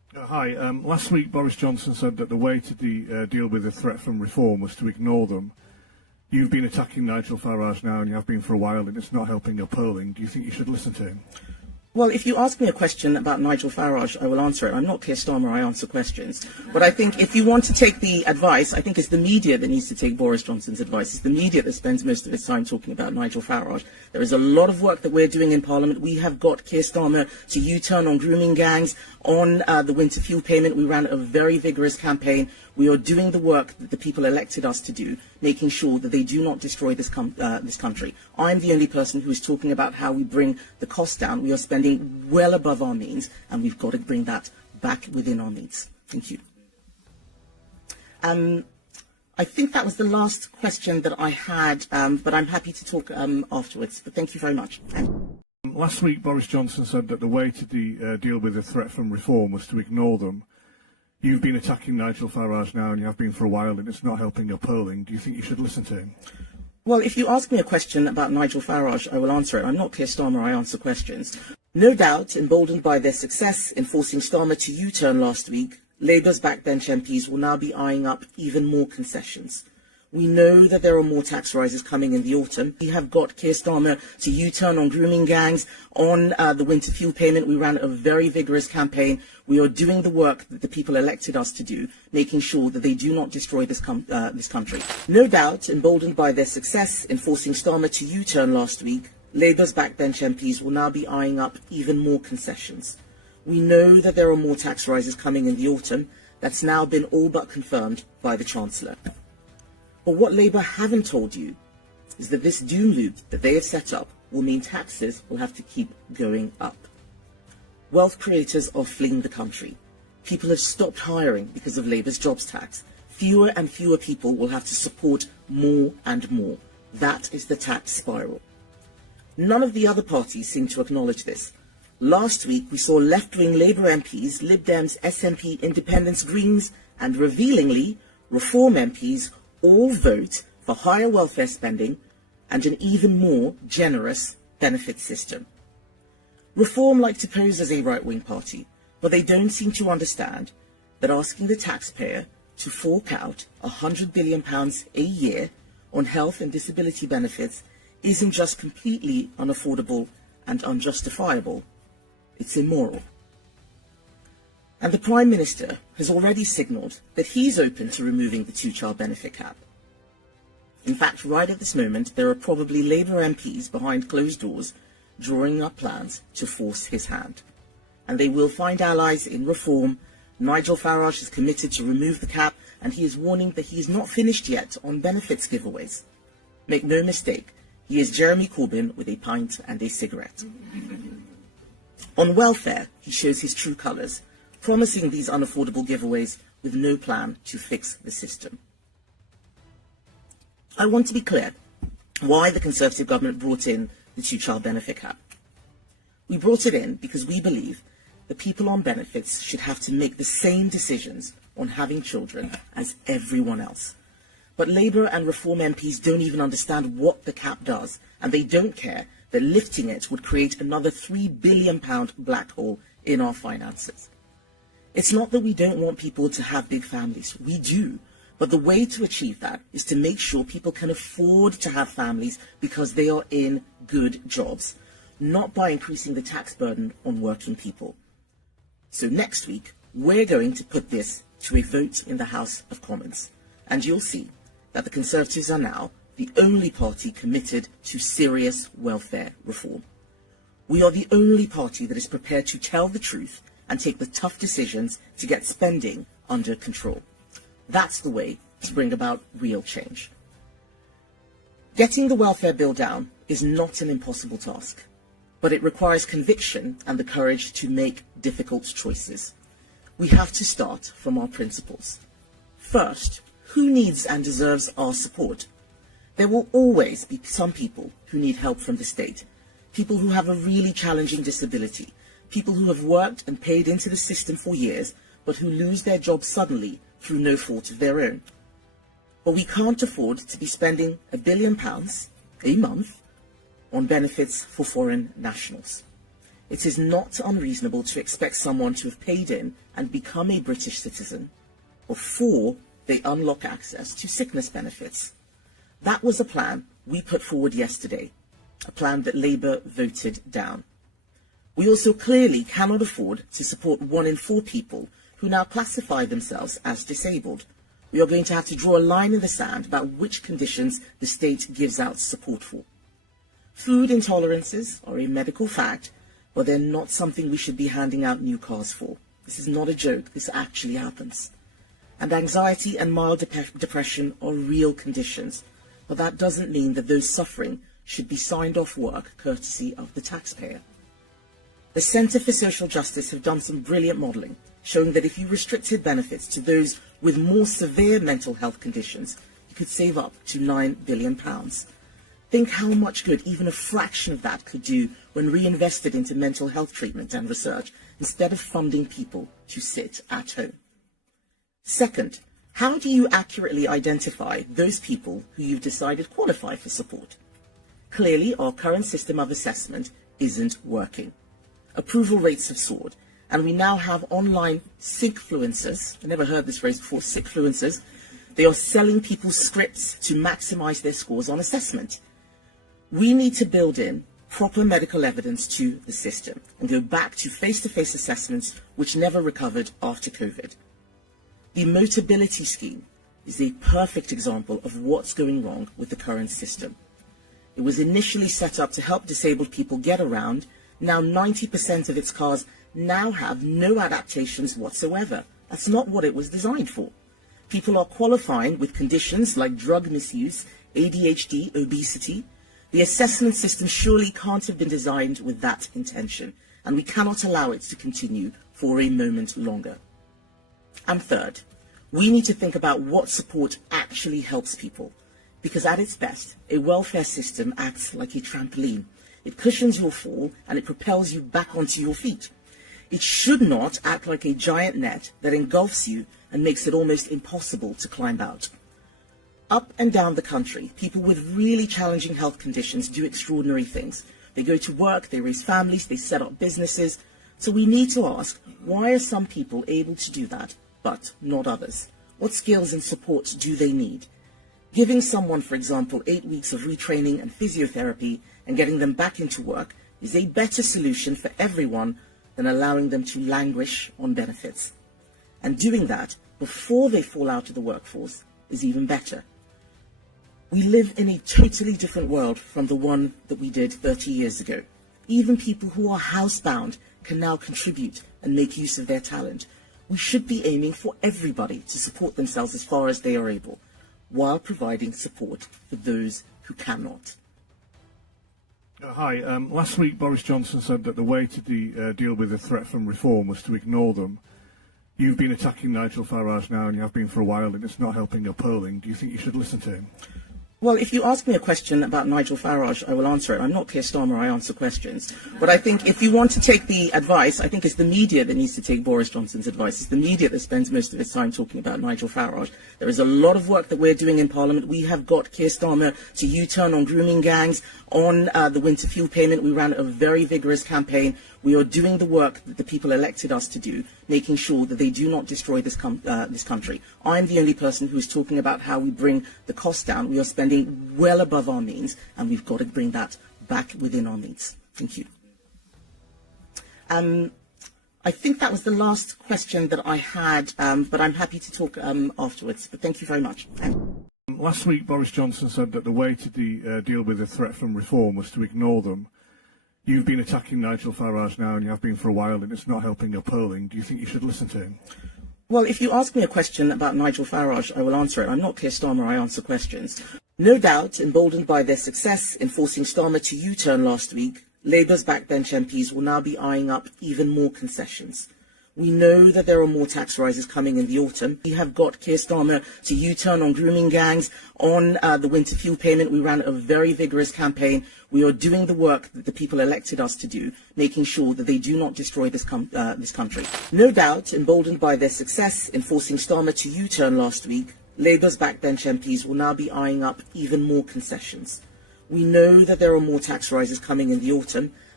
Hi. Last week, Boris Johnson said that the way to deal with the threat from reform was to ignore them. You've been attacking Nigel Farage now, and you have been for a while, and it's not helping your polling. Do you think you should listen to him? Well, if you ask me a question about Nigel Farage, I will answer it. I'm not Keir Starmer, I answer questions. But I think if you want to take the advice, I think it's the media that needs to take Boris Johnson's advice. It's the media that spends most of its time talking about Nigel Farage. There is a lot of work that we're doing in Parliament. We have got Keir Starmer to U-turn on grooming gangs, on the winter fuel payment. We ran a very vigorous campaign. We are doing the work that the people elected us to do, making sure that they do not destroy this country. I'm the only person who is talking about how we bring the cost down. We are spending well above our means, and we've got to bring that back within our means. Thank you. I think that was the last question that I had, but I'm happy to talk afterwards. But thank you very much. Last week, Boris Johnson said that the way to deal with the threat from reform was to ignore them. You've been attacking Nigel Farage now, and you have been for a while, and it's not helping your polling. Do you think you should listen to him? Well, if you ask me a question about Nigel Farage, I will answer it. I'm not Keir Starmer, I answer questions. No doubt, emboldened by their success in forcing Starmer to U-turn last week, Labour's backbench MPs will now be eyeing up even more concessions. We know that there are more tax rises coming in the autumn. We have got Keir Starmer to U-turn on grooming gangs, on the winter fuel payment. We ran a very vigorous campaign. We are doing the work that the people elected us to do, making sure that they do not destroy this country. No doubt, emboldened by their success in forcing Starmer to U-turn last week, Labour's backbench MPs will now be eyeing up even more concessions. We know that there are more tax rises coming in the autumn. That's now been all but confirmed by the Chancellor. But what Labour haven't told you is that this doom loop that they have set up will mean taxes will have to keep going up. Wealth creators are fleeing the country. People have stopped hiring because of Labour's jobs tax. Fewer and fewer people will have to support more and more. That is the tax spiral. None of the other parties seem to acknowledge this. Last week we saw left-wing Labour MPs, Lib Dems, SNP, Independents, Greens and, revealingly, Reform MPs all vote for higher welfare spending and an even more generous benefit system. Reform like to pose as a right-wing party, but they don't seem to understand that asking the taxpayer to fork out £100 billion a year on health and disability benefits isn't just completely unaffordable and unjustifiable, it's immoral. And the Prime Minister has already signalled that he's open to removing the two-child benefit cap. In fact, right at this moment, there are probably Labour MPs behind closed doors drawing up plans to force his hand. And they will find allies in Reform. Nigel Farage is committed to remove the cap, and he is warning that he is not finished yet on benefits giveaways. Make no mistake, he is Jeremy Corbyn with a pint and a cigarette. On welfare, he shows his true colours, promising these unaffordable giveaways with no plan to fix the system. I want to be clear why the Conservative government brought in the two-child benefit cap. We brought it in because we believe that people on benefits should have to make the same decisions on having children as everyone else. But Labour and Reform MPs don't even understand what the cap does, and they don't care that lifting it would create another £3 billion black hole in our finances. It's not that we don't want people to have big families. We do. But the way to achieve that is to make sure people can afford to have families because they are in good jobs, not by increasing the tax burden on working people. So next week, we're going to put this to a vote in the House of Commons. And you'll see that the Conservatives are now the only party committed to serious welfare reform. We are the only party that is prepared to tell the truth and take the tough decisions to get spending under control. That's the way to bring about real change. Getting the welfare bill down is not an impossible task, but it requires conviction and the courage to make difficult choices. We have to start from our principles. First, who needs and deserves our support? There will always be some people who need help from the state, people who have a really challenging disability, people who have worked and paid into the system for years, but who lose their jobs suddenly through no fault of their own. But we can't afford to be spending £1 billion a month on benefits for foreign nationals. it is not unreasonable to expect someone to have paid in and become a British citizen before they unlock access to sickness benefits. That was a plan we put forward yesterday, a plan that Labour voted down. We also clearly cannot afford to support 1 in 4 people who now classify themselves as disabled. We are going to have to draw a line in the sand about which conditions the state gives out support for. Food intolerances are a medical fact, but they're not something we should be handing out new cars for. This is not a joke, this actually happens. And anxiety and mild depression are real conditions, but that doesn't mean that those suffering should be signed off work courtesy of the taxpayer. The Centre for Social Justice have done some brilliant modelling, showing that if you restricted benefits to those with more severe mental health conditions, you could save up to £9 billion. Think how much good even a fraction of that could do when reinvested into mental health treatment and research, instead of funding people to sit at home. Second, how do you accurately identify those people who you've decided qualify for support? Clearly, our current system of assessment isn't working. Approval rates have soared, and we now have online sickfluencers. I never heard this phrase before, sickfluencers. They are selling people scripts to maximize their scores on assessment. We need to build in proper medical evidence to the system and go back to face-to-face assessments which never recovered after COVID. The Motability Scheme is a perfect example of what's going wrong with the current system. It was initially set up to help disabled people get around. Now 90% of its cars now have no adaptations whatsoever. That's not what it was designed for. People are qualifying with conditions like drug misuse, ADHD, obesity. The assessment system surely can't have been designed with that intention, and we cannot allow it to continue for a moment longer. And third, we need to think about what support actually helps people, because at its best, a welfare system acts like a trampoline. It cushions your fall and it propels you back onto your feet. It should not act like a giant net that engulfs you and makes it almost impossible to climb out. Up and down the country, people with really challenging health conditions do extraordinary things. They go to work, they raise families, they set up businesses. So we need to ask, why are some people able to do that, but not others? What skills and support do they need? Giving someone, for example, 8 weeks of retraining and physiotherapy and getting them back into work is a better solution for everyone than allowing them to languish on benefits. And doing that before they fall out of the workforce is even better. We live in a totally different world from the one that we did 30 years ago. Even people who are housebound can now contribute and make use of their talent. We should be aiming for everybody to support themselves as far as they are able, while providing support for those who cannot. Hi. Last week Boris Johnson said that the way to deal with the threat from reform was to ignore them. You've been attacking Nigel Farage now, and you have been for a while, and it's not helping your polling. Do you think you should listen to him? Well, if you ask me a question about Nigel Farage, I will answer it. I'm not Keir Starmer, I answer questions. But I think if you want to take the advice, I think it's the media that needs to take Boris Johnson's advice. It's the media that spends most of its time talking about Nigel Farage. There is a lot of work that we're doing in Parliament. We have got Keir Starmer to U-turn on grooming gangs, on the winter fuel payment. We ran a very vigorous campaign. We are doing the work that the people elected us to do, making sure that they do not destroy this country. I'm the only person who is talking about how we bring the cost down. We are spending well above our means, and we've got to bring that back within our means. Thank you. I think that was the last question that I had, but I'm happy to talk afterwards. But thank you very much. Last week Boris Johnson said that the way to deal with the threat from reform was to ignore them. You've been attacking Nigel Farage now, and you have been for a while, and it's not helping your polling. Do you think you should listen to him? Well, if you ask me a question about Nigel Farage, I will answer it. I'm not Keir Starmer, I answer questions. No doubt, emboldened by their success in forcing Starmer to U-turn last week, Labour's backbench MPs will now be eyeing up even more concessions. We know that there are more tax rises coming in the autumn. We have got Keir Starmer to U-turn on grooming gangs, on the winter fuel payment. We ran a very vigorous campaign. We are doing the work that the people elected us to do, making sure that they do not destroy this country. No doubt, emboldened by their success in forcing Starmer to U-turn last week, Labour's backbench MPs will now be eyeing up even more concessions. We know that there are more tax rises coming in the autumn,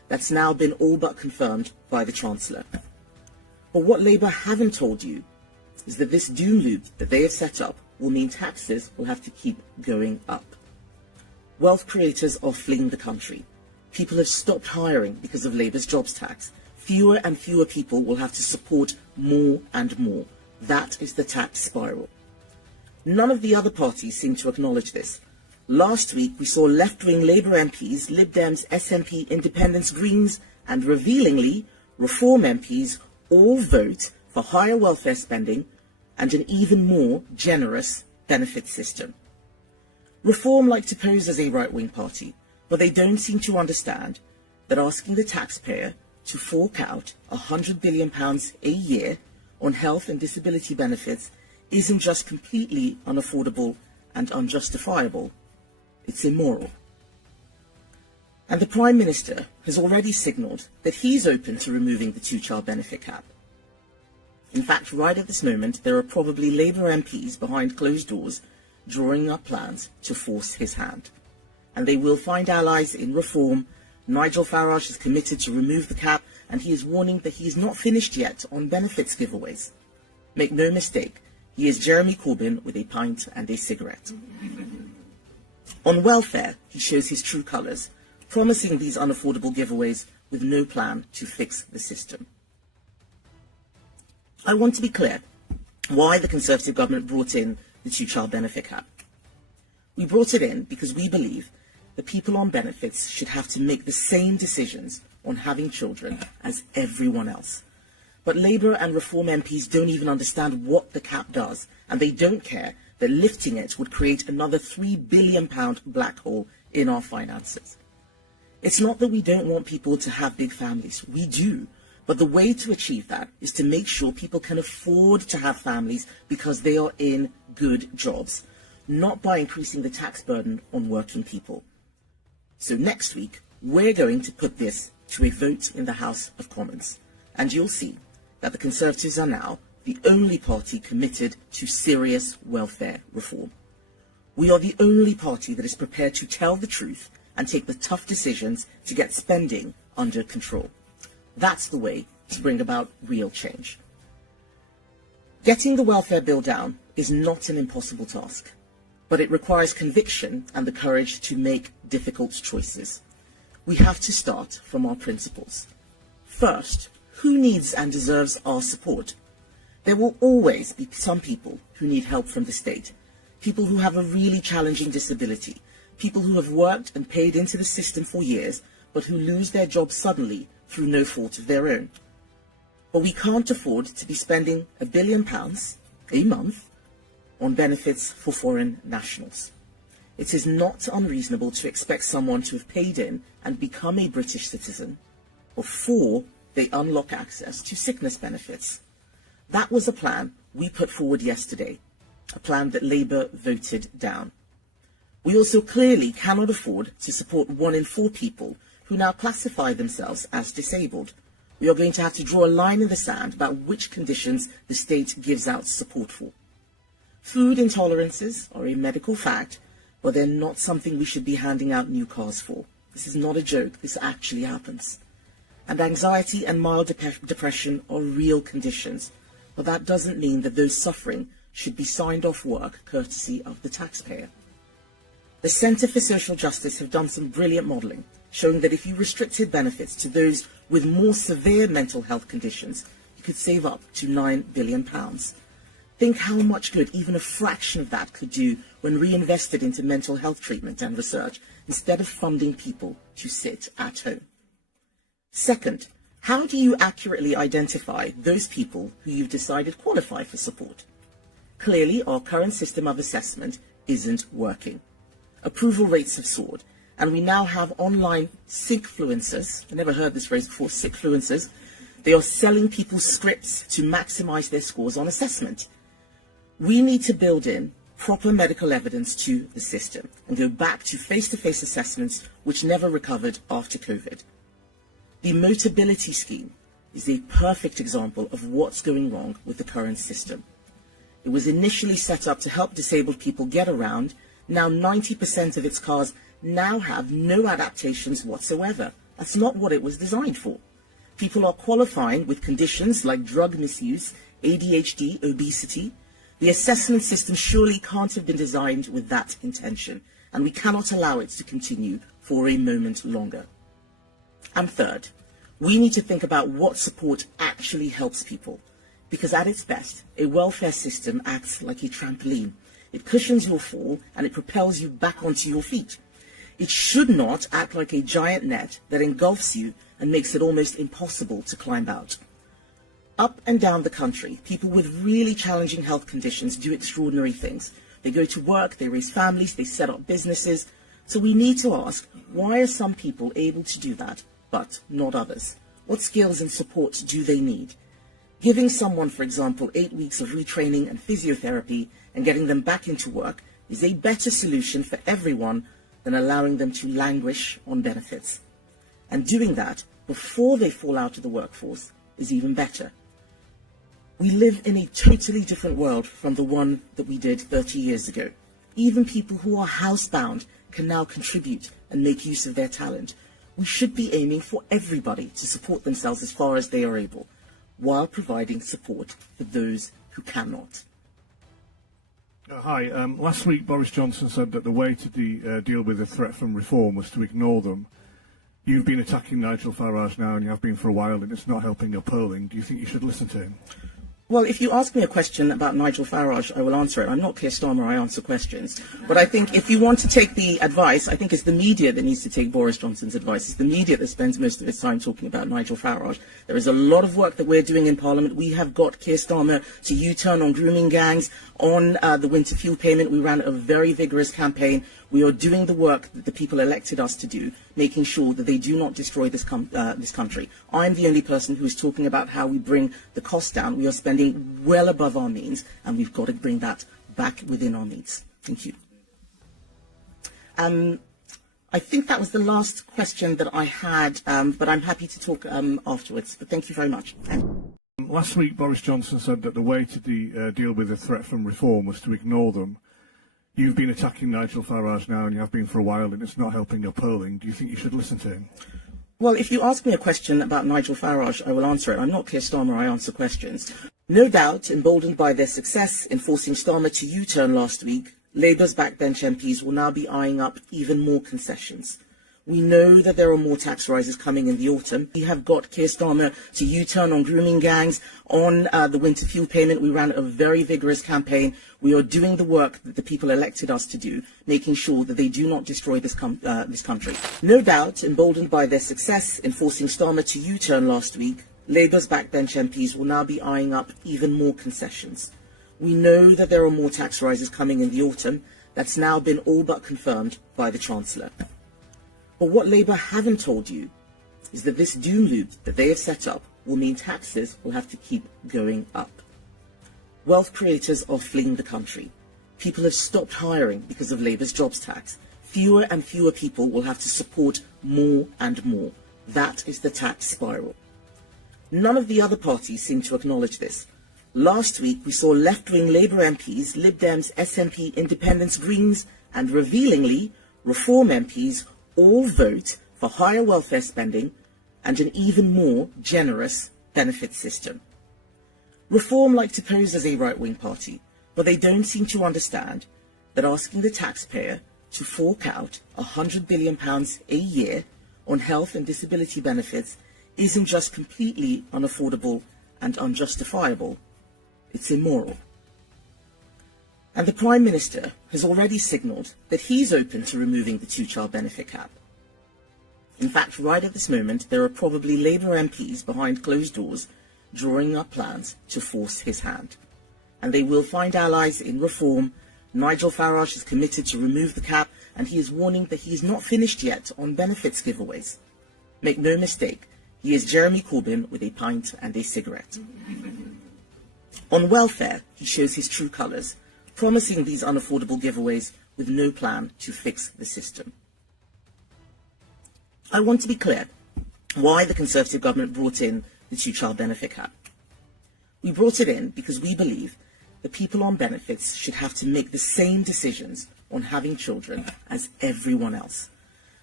that's now been all but confirmed by the Chancellor. But what Labour haven't told you is that this doom loop that they have set up will mean taxes will have to keep going up. Wealth creators are fleeing the country. People have stopped hiring because of Labour's jobs tax. Fewer and fewer people will have to support more and more. That is the tax spiral. None of the other parties seem to acknowledge this. Last week, we saw left-wing Labour MPs, Lib Dems, SNP, Independents, Greens, and revealingly, Reform MPs all vote for higher welfare spending and an even more generous benefit system. Reform like to pose as a right-wing party, but they don't seem to understand that asking the taxpayer to fork out £100 billion a year on health and disability benefits isn't just completely unaffordable and unjustifiable, it's immoral. And the Prime Minister has already signalled that he's open to removing the two-child benefit cap. In fact, right at this moment, there are probably Labour MPs behind closed doors drawing up plans to force his hand. And they will find allies in Reform. Nigel Farage is committed to remove the cap, and he is warning that he is not finished yet on benefits giveaways. Make no mistake, he is Jeremy Corbyn with a pint and a cigarette. On welfare, he shows his true colours, promising these unaffordable giveaways with no plan to fix the system. I want to be clear why the Conservative government brought in the two-child benefit cap. We brought it in because we believe that people on benefits should have to make the same decisions on having children as everyone else. But Labour and Reform MPs don't even understand what the cap does, and they don't care that lifting it would create another £3 billion black hole in our finances. It's not that we don't want people to have big families. We do. But the way to achieve that is to make sure people can afford to have families because they are in good jobs, not by increasing the tax burden on working people. So next week, we're going to put this to a vote in the House of Commons, and you'll see that the Conservatives are now the only party committed to serious welfare reform. We are the only party that is prepared to tell the truth and take the tough decisions to get spending under control. That's the way to bring about real change. Getting the welfare bill down is not an impossible task, but it requires conviction and the courage to make difficult choices. We have to start from our principles. First, who needs and deserves our support? There will always be some people who need help from the state, people who have a really challenging disability, people who have worked and paid into the system for years, but who lose their jobs suddenly through no fault of their own. But we can't afford to be spending £1 billion a month on benefits for foreign nationals. It is not unreasonable to expect someone to have paid in and become a British citizen before they unlock access to sickness benefits. That was a plan we put forward yesterday, a plan that Labour voted down. We also clearly cannot afford to support 1 in 4 people who now classify themselves as disabled. We are going to have to draw a line in the sand about which conditions the state gives out support for. Food intolerances are a medical fact, but they're not something we should be handing out new cars for. This is not a joke, this actually happens. And anxiety and mild depression are real conditions, but that doesn't mean that those suffering should be signed off work courtesy of the taxpayer. The Centre for Social Justice have done some brilliant modelling, showing that if you restricted benefits to those with more severe mental health conditions, you could save up to £9 billion. Think how much good even a fraction of that could do when reinvested into mental health treatment and research, instead of funding people to sit at home. Second, how do you accurately identify those people who you've decided qualify for support? Clearly, our current system of assessment isn't working. Approval rates have soared, and we now have online sickfluencers. I never heard this phrase before, sickfluencers. They are selling people scripts to maximise their scores on assessment. We need to build in proper medical evidence to the system and go back to face-to-face assessments which never recovered after COVID. The Motability scheme is a perfect example of what's going wrong with the current system. It was initially set up to help disabled people get around. Now 90% of its cars now have no adaptations whatsoever. That's not what it was designed for. People are qualifying with conditions like drug misuse, ADHD, obesity. The assessment system surely can't have been designed with that intention, and we cannot allow it to continue for a moment longer. And third, we need to think about what support actually helps people, because at its best, a welfare system acts like a trampoline. It cushions your fall and it propels you back onto your feet. It should not act like a giant net that engulfs you and makes it almost impossible to climb out. Up and down the country, people with really challenging health conditions do extraordinary things. They go to work, they raise families, they set up businesses. So we need to ask, why are some people able to do that, but not others? What skills and support do they need? Giving someone, for example, 8 weeks of retraining and physiotherapy and getting them back into work is a better solution for everyone than allowing them to languish on benefits. And doing that before they fall out of the workforce is even better. We live in a totally different world from the one that we did 30 years ago. Even people who are housebound can now contribute and make use of their talent. We should be aiming for everybody to support themselves as far as they are able, while providing support for those who cannot. Hi. Last week, Boris Johnson said that the way to deal with the threat from reform was to ignore them. You've been attacking Nigel Farage now, and you have been for a while, and it's not helping your polling. Do you think you should listen to him? Well, if you ask me a question about Nigel Farage, I will answer it. I'm not Keir Starmer, I answer questions. But I think if you want to take the advice, I think it's the media that needs to take Boris Johnson's advice. It's the media that spends most of its time talking about Nigel Farage. There is a lot of work that we're doing in Parliament. We have got Keir Starmer to U-turn on grooming gangs, on the winter fuel payment. We ran a very vigorous campaign. We are doing the work that the people elected us to do, making sure that they do not destroy this country. I'm the only person who is talking about how we bring the cost down. We are spending well above our means, and we've got to bring that back within our means. Thank you. I think that was the last question that I had, but I'm happy to talk afterwards. But thank you very much. Last week, Boris Johnson said that the way to deal with the threat from reform was to ignore them. You've been attacking Nigel Farage now, and you have been for a while, and it's not helping your polling. Do you think you should listen to him? Well, if you ask me a question about Nigel Farage, I will answer it. I'm not Keir Starmer, I answer questions. No doubt, emboldened by their success in forcing Starmer to U-turn last week, Labour's backbench MPs will now be eyeing up even more concessions. We know that there are more tax rises coming in the autumn. We have got Keir Starmer to U-turn on grooming gangs, on the winter fuel payment. We ran a very vigorous campaign. We are doing the work that the people elected us to do, making sure that they do not destroy this country. No doubt, emboldened by their success in forcing Starmer to U-turn last week, Labour's backbench MPs will now be eyeing up even more concessions. We know that there are more tax rises coming in the autumn. That's now been all but confirmed by the Chancellor. But what Labour haven't told you is that this doom loop that they have set up will mean taxes will have to keep going up. Wealth creators are fleeing the country. People have stopped hiring because of Labour's jobs tax. Fewer and fewer people will have to support more and more. That is the tax spiral. None of the other parties seem to acknowledge this. Last week we saw left-wing Labour MPs, Lib Dems, SNP, Independents, Greens and, revealingly, Reform MPs all vote for higher welfare spending and an even more generous benefit system. Reform like to pose as a right-wing party, but they don't seem to understand that asking the taxpayer to fork out £100 billion a year on health and disability benefits isn't just completely unaffordable and unjustifiable, it's immoral. And the Prime Minister has already signalled that he's open to removing the two-child benefit cap. In fact, right at this moment, there are probably Labour MPs behind closed doors drawing up plans to force his hand. And they will find allies in Reform. Nigel Farage is committed to remove the cap, and he is warning that he is not finished yet on benefits giveaways. Make no mistake, he is Jeremy Corbyn with a pint and a cigarette. On welfare, he shows his true colours, promising these unaffordable giveaways with no plan to fix the system. I want to be clear why the Conservative government brought in the two-child benefit cap. We brought it in because we believe that people on benefits should have to make the same decisions on having children as everyone else.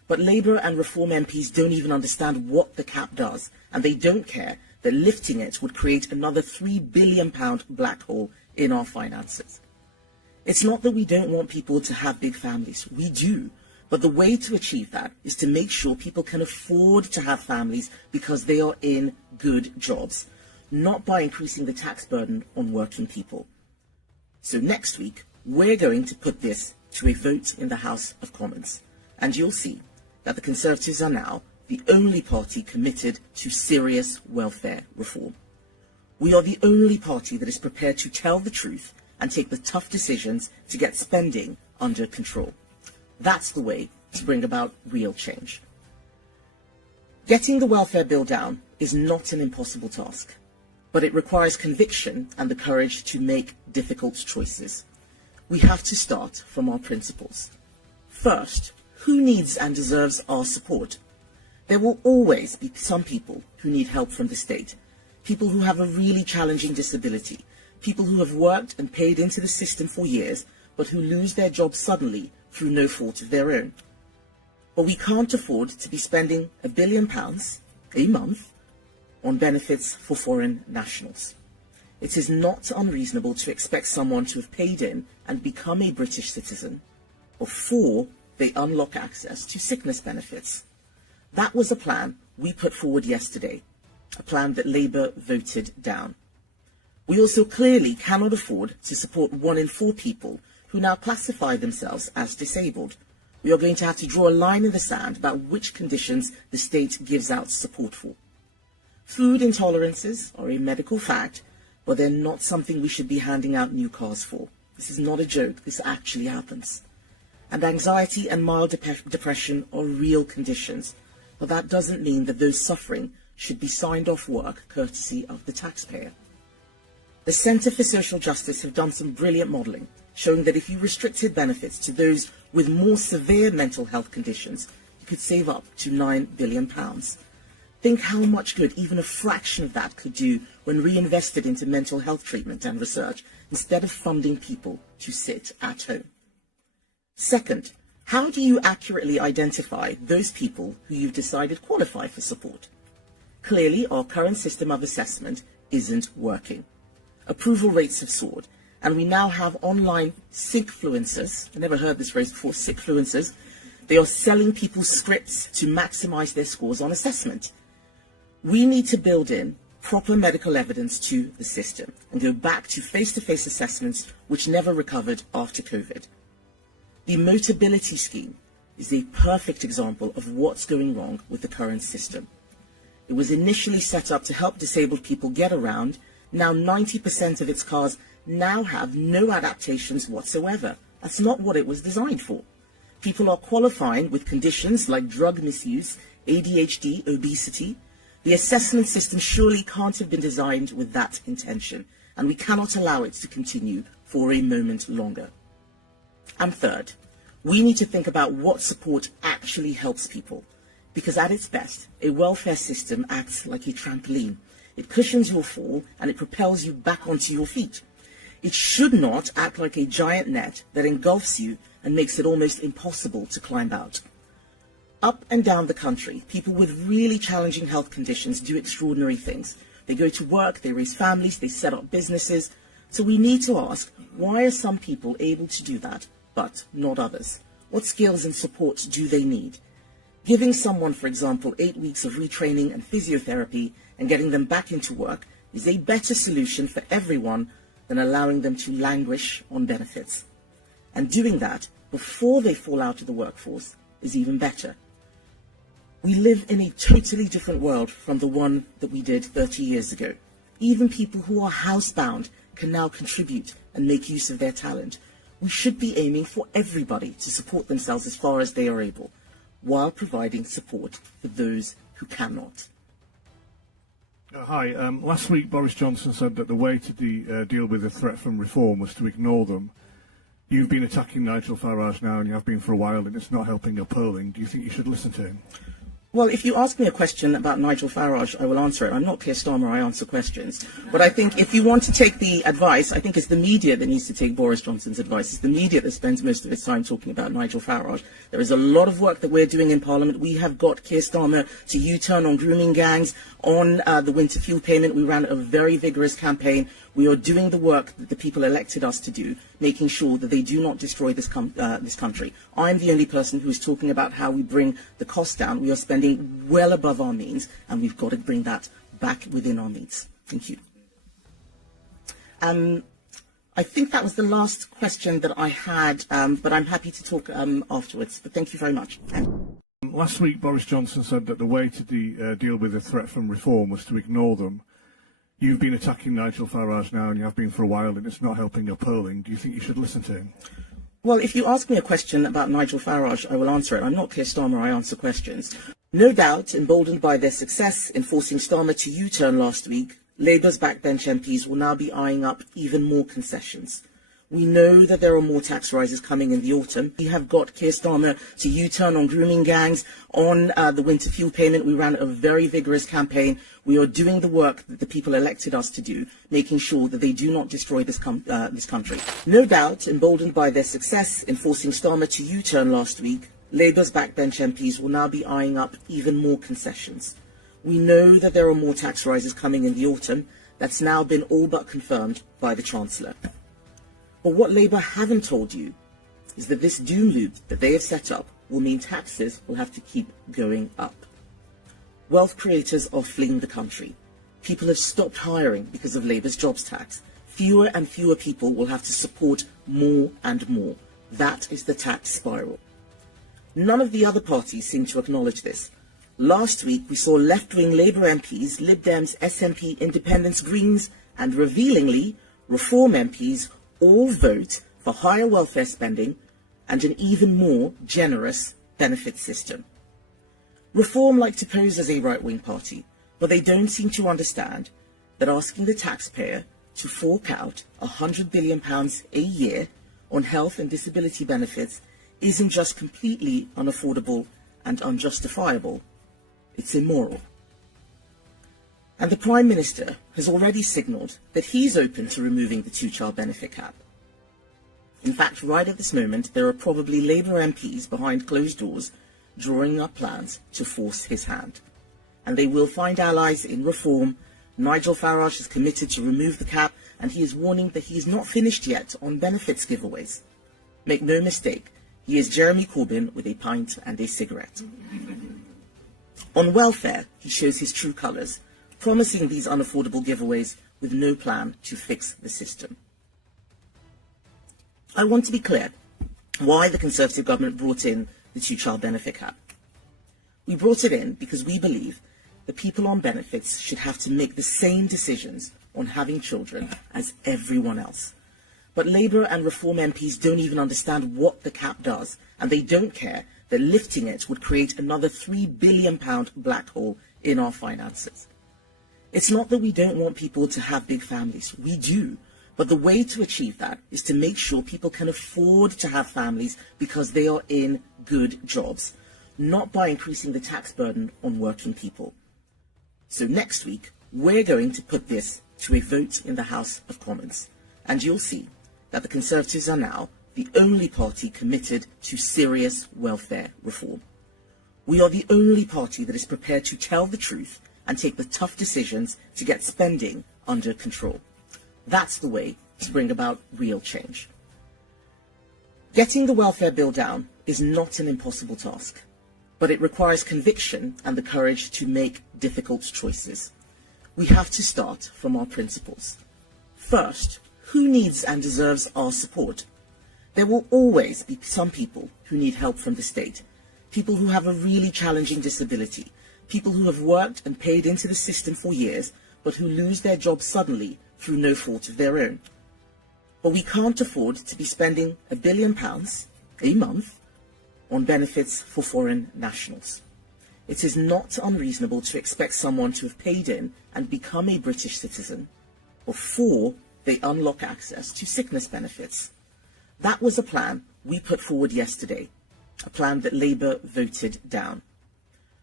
But Labour and Reform MPs don't even understand what the cap does, and they don't care that lifting it would create another £3 billion black hole in our finances. It's not that we don't want people to have big families. We do. But the way to achieve that is to make sure people can afford to have families because they are in good jobs, not by increasing the tax burden on working people. So next week, we're going to put this to a vote in the House of Commons, and you'll see that the Conservatives are now the only party committed to serious welfare reform. We are the only party that is prepared to tell the truth and take the tough decisions to get spending under control. That's the way to bring about real change. Getting the welfare bill down is not an impossible task, but it requires conviction and the courage to make difficult choices. We have to start from our principles. First, who needs and deserves our support? There will always be some people who need help from the state, people who have a really challenging disability, people who have worked and paid into the system for years, but who lose their jobs suddenly through no fault of their own. But we can't afford to be spending £1 billion a month on benefits for foreign nationals. It is not unreasonable to expect someone to have paid in and become a British citizen before they unlock access to sickness benefits. That was a plan we put forward yesterday, a plan that Labour voted down. We also clearly cannot afford to support 1 in 4 people who now classify themselves as disabled. We are going to have to draw a line in the sand about which conditions the state gives out support for. Food intolerances are a medical fact, but they're not something we should be handing out new cars for. This is not a joke, this actually happens. And anxiety and mild depression are real conditions, but that doesn't mean that those suffering should be signed off work courtesy of the taxpayer. The Centre for Social Justice have done some brilliant modelling, showing that if you restricted benefits to those with more severe mental health conditions, you could save up to £9 billion. Think how much good even a fraction of that could do when reinvested into mental health treatment and research, instead of funding people to sit at home. Second, how do you accurately identify those people who you've decided qualify for support? Clearly, our current system of assessment isn't working. Approval rates have soared, and we now have online sickfluencers. I never heard this phrase before, sickfluencers. They are selling people scripts to maximize their scores on assessment. We need to build in proper medical evidence to the system and go back to face-to-face assessments which never recovered after COVID. The Motability Scheme is a perfect example of what's going wrong with the current system. It was initially set up to help disabled people get around. Now 90% of its cars now have no adaptations whatsoever. That's not what it was designed for. People are qualifying with conditions like drug misuse, ADHD, obesity. The assessment system surely can't have been designed with that intention, and we cannot allow it to continue for a moment longer. And third, we need to think about what support actually helps people, because at its best, a welfare system acts like a trampoline. It cushions your fall and it propels you back onto your feet. It should not act like a giant net that engulfs you and makes it almost impossible to climb out. Up and down the country, people with really challenging health conditions do extraordinary things. They go to work, they raise families, they set up businesses. So we need to ask, why are some people able to do that, but not others? What skills and support do they need? Giving someone, for example, 8 weeks of retraining and physiotherapy and getting them back into work is a better solution for everyone than allowing them to languish on benefits. And doing that before they fall out of the workforce is even better. We live in a totally different world from the one that we did 30 years ago. Even people who are housebound can now contribute and make use of their talent. We should be aiming for everybody to support themselves as far as they are able, while providing support for those who cannot. Hi. Last week, Boris Johnson said that the way to deal with the threat from reform was to ignore them. You've been attacking Nigel Farage now, and you have been for a while, and it's not helping your polling. Do you think you should listen to him? Well, if you ask me a question about Nigel Farage, I will answer it. I'm not Keir Starmer, I answer questions. But I think if you want to take the advice, I think it's the media that needs to take Boris Johnson's advice. It's the media that spends most of its time talking about Nigel Farage. There is a lot of work that we're doing in Parliament. We have got Keir Starmer to U-turn on grooming gangs, on the winter fuel payment. We ran a very vigorous campaign. We are doing the work that the people elected us to do, making sure that they do not destroy this country. I'm the only person who is talking about how we bring the cost down. We are spending well above our means, and we've got to bring that back within our means. Thank you. I think that was the last question that I had, but I'm happy to talk afterwards. But thank you very much. Last week, Boris Johnson said that the way to deal with the threat from reform was to ignore them. You've been attacking Nigel Farage now, and you have been for a while, and it's not helping your polling. Do you think you should listen to him? Well, if you ask me a question about Nigel Farage, I will answer it. I'm not Keir Starmer, I answer questions. No doubt, emboldened by their success in forcing Starmer to U-turn last week, Labour's backbench MPs will now be eyeing up even more concessions. We know that there are more tax rises coming in the autumn. We have got Keir Starmer to U-turn on grooming gangs, on the winter fuel payment. We ran a very vigorous campaign. We are doing the work that the people elected us to do, making sure that they do not destroy this country. No doubt, emboldened by their success in forcing Starmer to U-turn last week, Labour's backbench MPs will now be eyeing up even more concessions. We know that there are more tax rises coming in the autumn. That's now been all but confirmed by the Chancellor. But what Labour haven't told you is that this doom loop that they have set up will mean taxes will have to keep going up. Wealth creators are fleeing the country. People have stopped hiring because of Labour's jobs tax. Fewer and fewer people will have to support more and more. That is the tax spiral. None of the other parties seem to acknowledge this. Last week we saw left-wing Labour MPs, Lib Dems, SNP, Independents, Greens and, revealingly, Reform MPs all vote for higher welfare spending and an even more generous benefit system. Reform like to pose as a right-wing party, but they don't seem to understand that asking the taxpayer to fork out £100 billion a year on health and disability benefits isn't just completely unaffordable and unjustifiable, it's immoral. And the Prime Minister has already signalled that he's open to removing the two-child benefit cap. In fact, right at this moment, there are probably Labour MPs behind closed doors drawing up plans to force his hand. And they will find allies in Reform. Nigel Farage has committed to remove the cap, and he is warning that he is not finished yet on benefits giveaways. Make no mistake, he is Jeremy Corbyn with a pint and a cigarette. On welfare, he shows his true colours, promising these unaffordable giveaways with no plan to fix the system. I want to be clear why the Conservative government brought in the two-child benefit cap. We brought it in because we believe that people on benefits should have to make the same decisions on having children as everyone else. But Labour and Reform MPs don't even understand what the cap does, and they don't care that lifting it would create another £3 billion black hole in our finances. It's not that we don't want people to have big families. We do. But the way to achieve that is to make sure people can afford to have families because they are in good jobs, not by increasing the tax burden on working people. So next week, we're going to put this to a vote in the House of Commons, and you'll see that the Conservatives are now the only party committed to serious welfare reform. We are the only party that is prepared to tell the truth and take the tough decisions to get spending under control. That's the way to bring about real change. Getting the welfare bill down is not an impossible task, but it requires conviction and the courage to make difficult choices. We have to start from our principles. First, who needs and deserves our support? There will always be some people who need help from the state, people who have a really challenging disability, people who have worked and paid into the system for years, but who lose their jobs suddenly through no fault of their own. But we can't afford to be spending £1 billion a month on benefits for foreign nationals. It is not unreasonable to expect someone to have paid in and become a British citizen before they unlock access to sickness benefits. That was a plan we put forward yesterday, a plan that Labour voted down.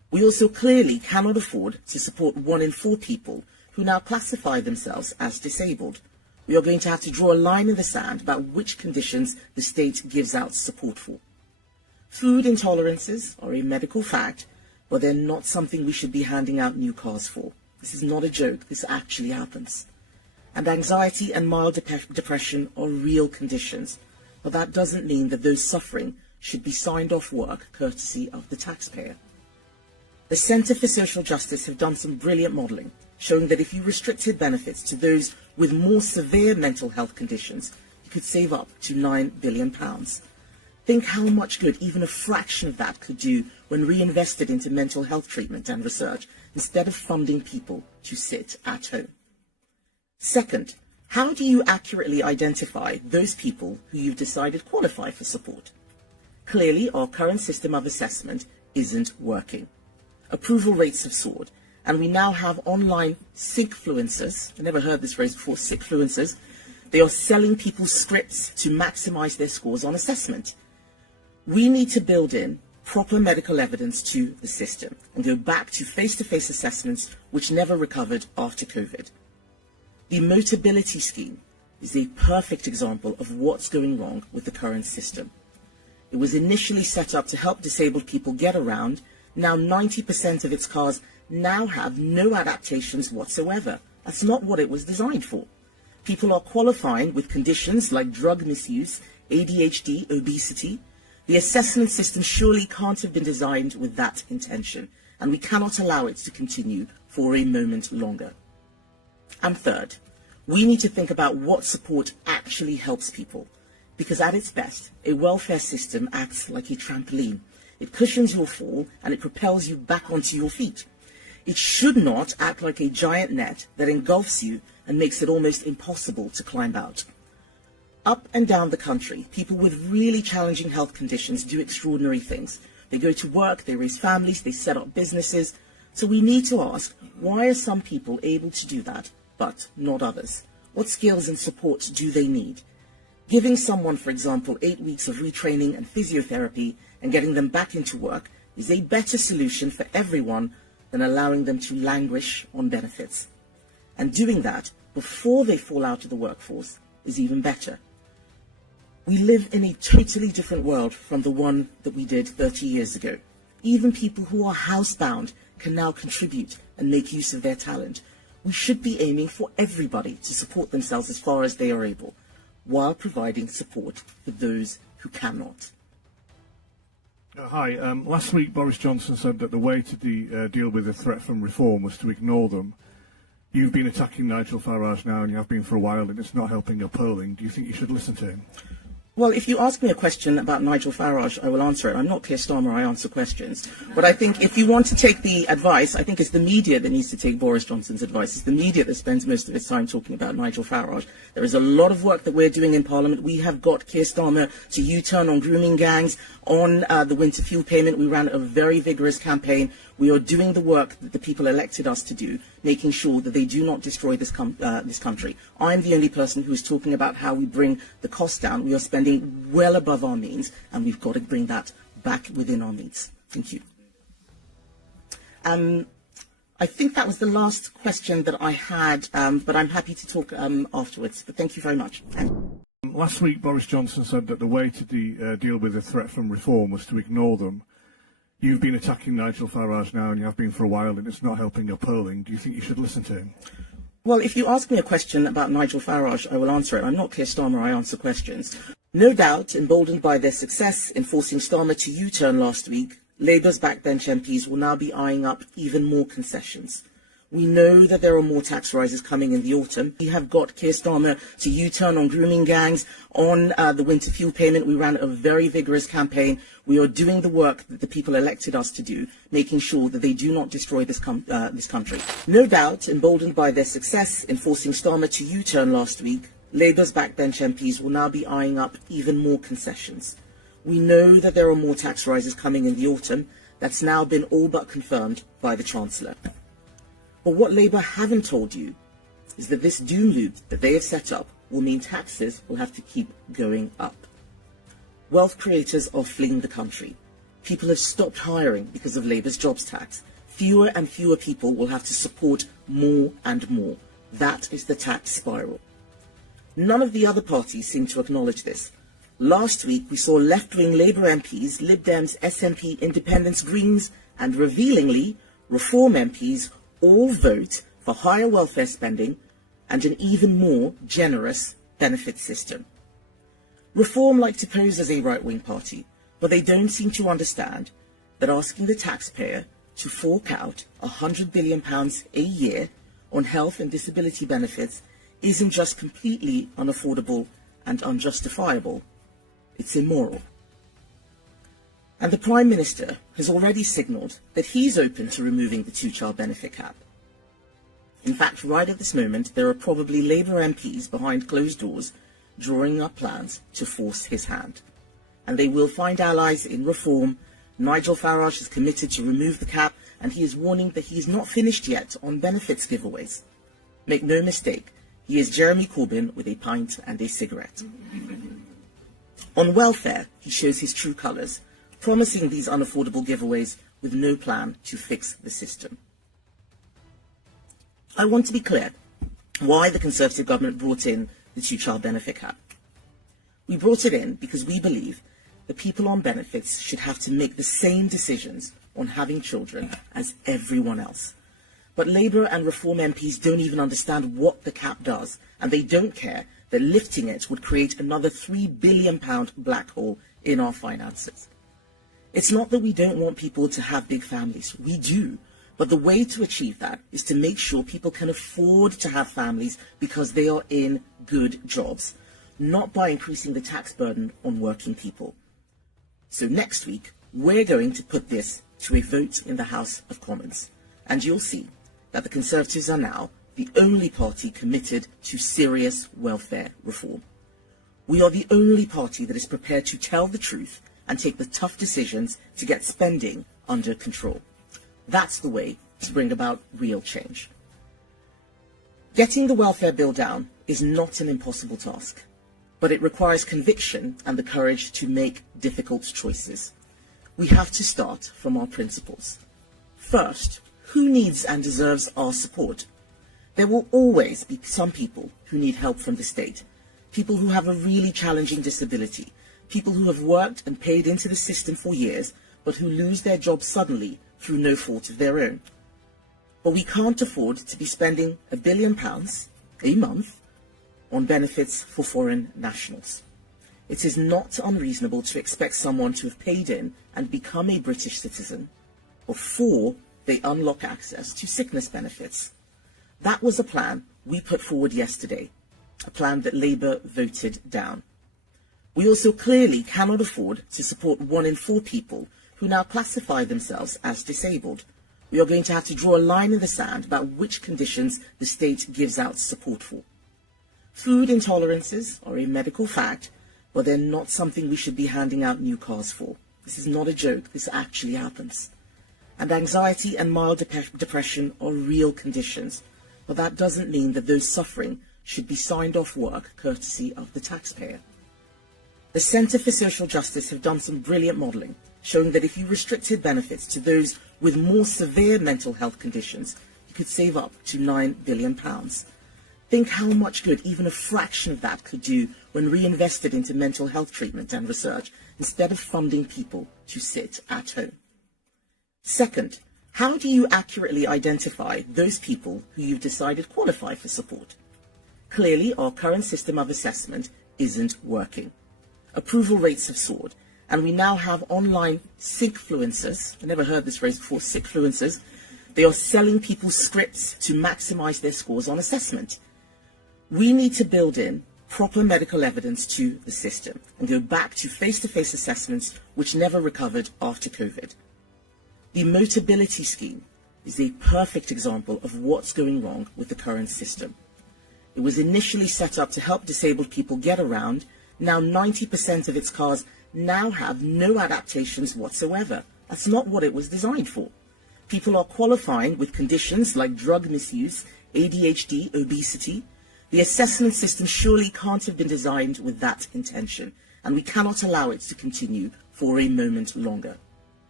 We also clearly cannot afford to support 1 in 4 people who now classify themselves as disabled. We are going to have to draw a line in the sand about which conditions the state gives out support for. Food intolerances are a medical fact, but they're not something we should be handing out new cars for. This is not a joke, this actually happens. And anxiety and mild depression are real conditions, but that doesn't mean that those suffering should be signed off work courtesy of the taxpayer. The Centre for Social Justice have done some brilliant modelling, showing that if you restricted benefits to those with more severe mental health conditions, you could save up to £9 billion. Think how much good even a fraction of that could do when reinvested into mental health treatment and research, instead of funding people to sit at home. Second, how do you accurately identify those people who you've decided qualify for support? Clearly, our current system of assessment isn't working. Approval rates have soared, and we now have online sickfluencers. I never heard this phrase before, sickfluencers. They are selling people scripts to maximize their scores on assessment. We need to build in proper medical evidence to the system and go back to face-to-face assessments which never recovered after COVID. The Motability Scheme is a perfect example of what's going wrong with the current system. It was initially set up to help disabled people get around. Now 90% of its cars now have no adaptations whatsoever. That's not what it was designed for. People are qualifying with conditions like drug misuse, ADHD, obesity. The assessment system surely can't have been designed with that intention, and we cannot allow it to continue for a moment longer. And third, we need to think about what support actually helps people, because at its best, a welfare system acts like a trampoline. It cushions your fall and it propels you back onto your feet. It should not act like a giant net that engulfs you and makes it almost impossible to climb out. Up and down the country, people with really challenging health conditions do extraordinary things. They go to work, they raise families, they set up businesses. So we need to ask, why are some people able to do that, but not others? What skills and support do they need? Giving someone, for example, 8 weeks of retraining and physiotherapy and getting them back into work is a better solution for everyone than allowing them to languish on benefits. And doing that before they fall out of the workforce is even better. We live in a totally different world from the one that we did 30 years ago. Even people who are housebound can now contribute and make use of their talent. We should be aiming for everybody to support themselves as far as they are able, while providing support for those who cannot. Hi. Last week Boris Johnson said that the way to deal with the threat from reform was to ignore them. You've been attacking Nigel Farage now, and you have been for a while, and it's not helping your polling. Do you think you should listen to him? Well, if you ask me a question about Nigel Farage, I will answer it. I'm not Keir Starmer, I answer questions. But I think if you want to take the advice, I think it's the media that needs to take Boris Johnson's advice. It's the media that spends most of its time talking about Nigel Farage. There is a lot of work that we're doing in Parliament. We have got Keir Starmer to U-turn on grooming gangs, on the winter fuel payment. We ran a very vigorous campaign. We are doing the work that the people elected us to do, making sure that they do not destroy this country. I'm the only person who is talking about how we bring the cost down. We are spending well above our means, and we've got to bring that back within our means. Thank you. I think that was the last question that I had, but I'm happy to talk afterwards. But thank you very much. Last week Boris Johnson said that the way to deal with the threat from reform was to ignore them. You've been attacking Nigel Farage now, and you have been for a while, and it's not helping your polling. Do you think you should listen to him? Well, if you ask me a question about Nigel Farage, I will answer it. I'm not Keir Starmer, I answer questions. No doubt, emboldened by their success in forcing Starmer to U-turn last week, Labour's backbench MPs will now be eyeing up even more concessions. We know that there are more tax rises coming in the autumn. We have got Keir Starmer to U-turn on grooming gangs, on the winter fuel payment. We ran a very vigorous campaign. We are doing the work that the people elected us to do, making sure that they do not destroy this country. No doubt, emboldened by their success in forcing Starmer to U-turn last week, Labour's backbench MPs will now be eyeing up even more concessions. We know that there are more tax rises coming in the autumn. That's now been all but confirmed by the Chancellor. But what Labour haven't told you is that this doom loop that they have set up will mean taxes will have to keep going up. Wealth creators are fleeing the country. People have stopped hiring because of Labour's jobs tax. Fewer and fewer people will have to support more and more. That is the tax spiral. None of the other parties seem to acknowledge this. Last week, we saw left-wing Labour MPs, Lib Dems, SNP, Independents, Greens, and revealingly, Reform MPs all vote for higher welfare spending and an even more generous benefit system. Reform like to pose as a right-wing party, but they don't seem to understand that asking the taxpayer to fork out £100 billion a year on health and disability benefits isn't just completely unaffordable and unjustifiable, it's immoral. And the Prime Minister has already signalled that he's open to removing the two-child benefit cap. In fact, right at this moment, there are probably Labour MPs behind closed doors drawing up plans to force his hand. And they will find allies in Reform. Nigel Farage is committed to remove the cap, and he is warning that he is not finished yet on benefits giveaways. Make no mistake, he is Jeremy Corbyn with a pint and a cigarette. On welfare, he shows his true colours, promising these unaffordable giveaways with no plan to fix the system. I want to be clear why the Conservative government brought in the two-child benefit cap. We brought it in because we believe that people on benefits should have to make the same decisions on having children as everyone else. But Labour and Reform MPs don't even understand what the cap does, and they don't care that lifting it would create another £3 billion black hole in our finances. It's not that we don't want people to have big families. We do. But the way to achieve that is to make sure people can afford to have families because they are in good jobs, not by increasing the tax burden on working people. So next week, we're going to put this to a vote in the House of Commons. And you'll see that the Conservatives are now the only party committed to serious welfare reform. We are the only party that is prepared to tell the truth and take the tough decisions to get spending under control. That's the way to bring about real change. Getting the welfare bill down is not an impossible task, but it requires conviction and the courage to make difficult choices. We have to start from our principles. First, who needs and deserves our support? There will always be some people who need help from the state, people who have a really challenging disability, people who have worked and paid into the system for years, but who lose their jobs suddenly through no fault of their own. But we can't afford to be spending £1 billion a month on benefits for foreign nationals. It is not unreasonable to expect someone to have paid in and become a British citizen before they unlock access to sickness benefits. That was a plan we put forward yesterday, a plan that Labour voted down. We also clearly cannot afford to support 1 in 4 people who now classify themselves as disabled. We are going to have to draw a line in the sand about which conditions the state gives out support for. Food intolerances are a medical fact, but they're not something we should be handing out new cars for. This is not a joke, this actually happens. And anxiety and mild depression are real conditions, but that doesn't mean that those suffering should be signed off work courtesy of the taxpayer. The Centre for Social Justice have done some brilliant modelling, showing that if you restricted benefits to those with more severe mental health conditions, you could save up to £9 billion. Think how much good even a fraction of that could do when reinvested into mental health treatment and research, instead of funding people to sit at home. Second, how do you accurately identify those people who you've decided qualify for support? Clearly, our current system of assessment isn't working. Approval rates have soared, and we now have online sickfluencers. I never heard this phrase before, sickfluencers. They are selling people scripts to maximise their scores on assessment. We need to build in proper medical evidence to the system and go back to face-to-face assessments which never recovered after COVID. The Motability Scheme is a perfect example of what's going wrong with the current system. It was initially set up to help disabled people get around. Now 90% of its cars now have no adaptations whatsoever. That's not what it was designed for. People are qualifying with conditions like drug misuse, ADHD, obesity. The assessment system surely can't have been designed with that intention, and we cannot allow it to continue for a moment longer.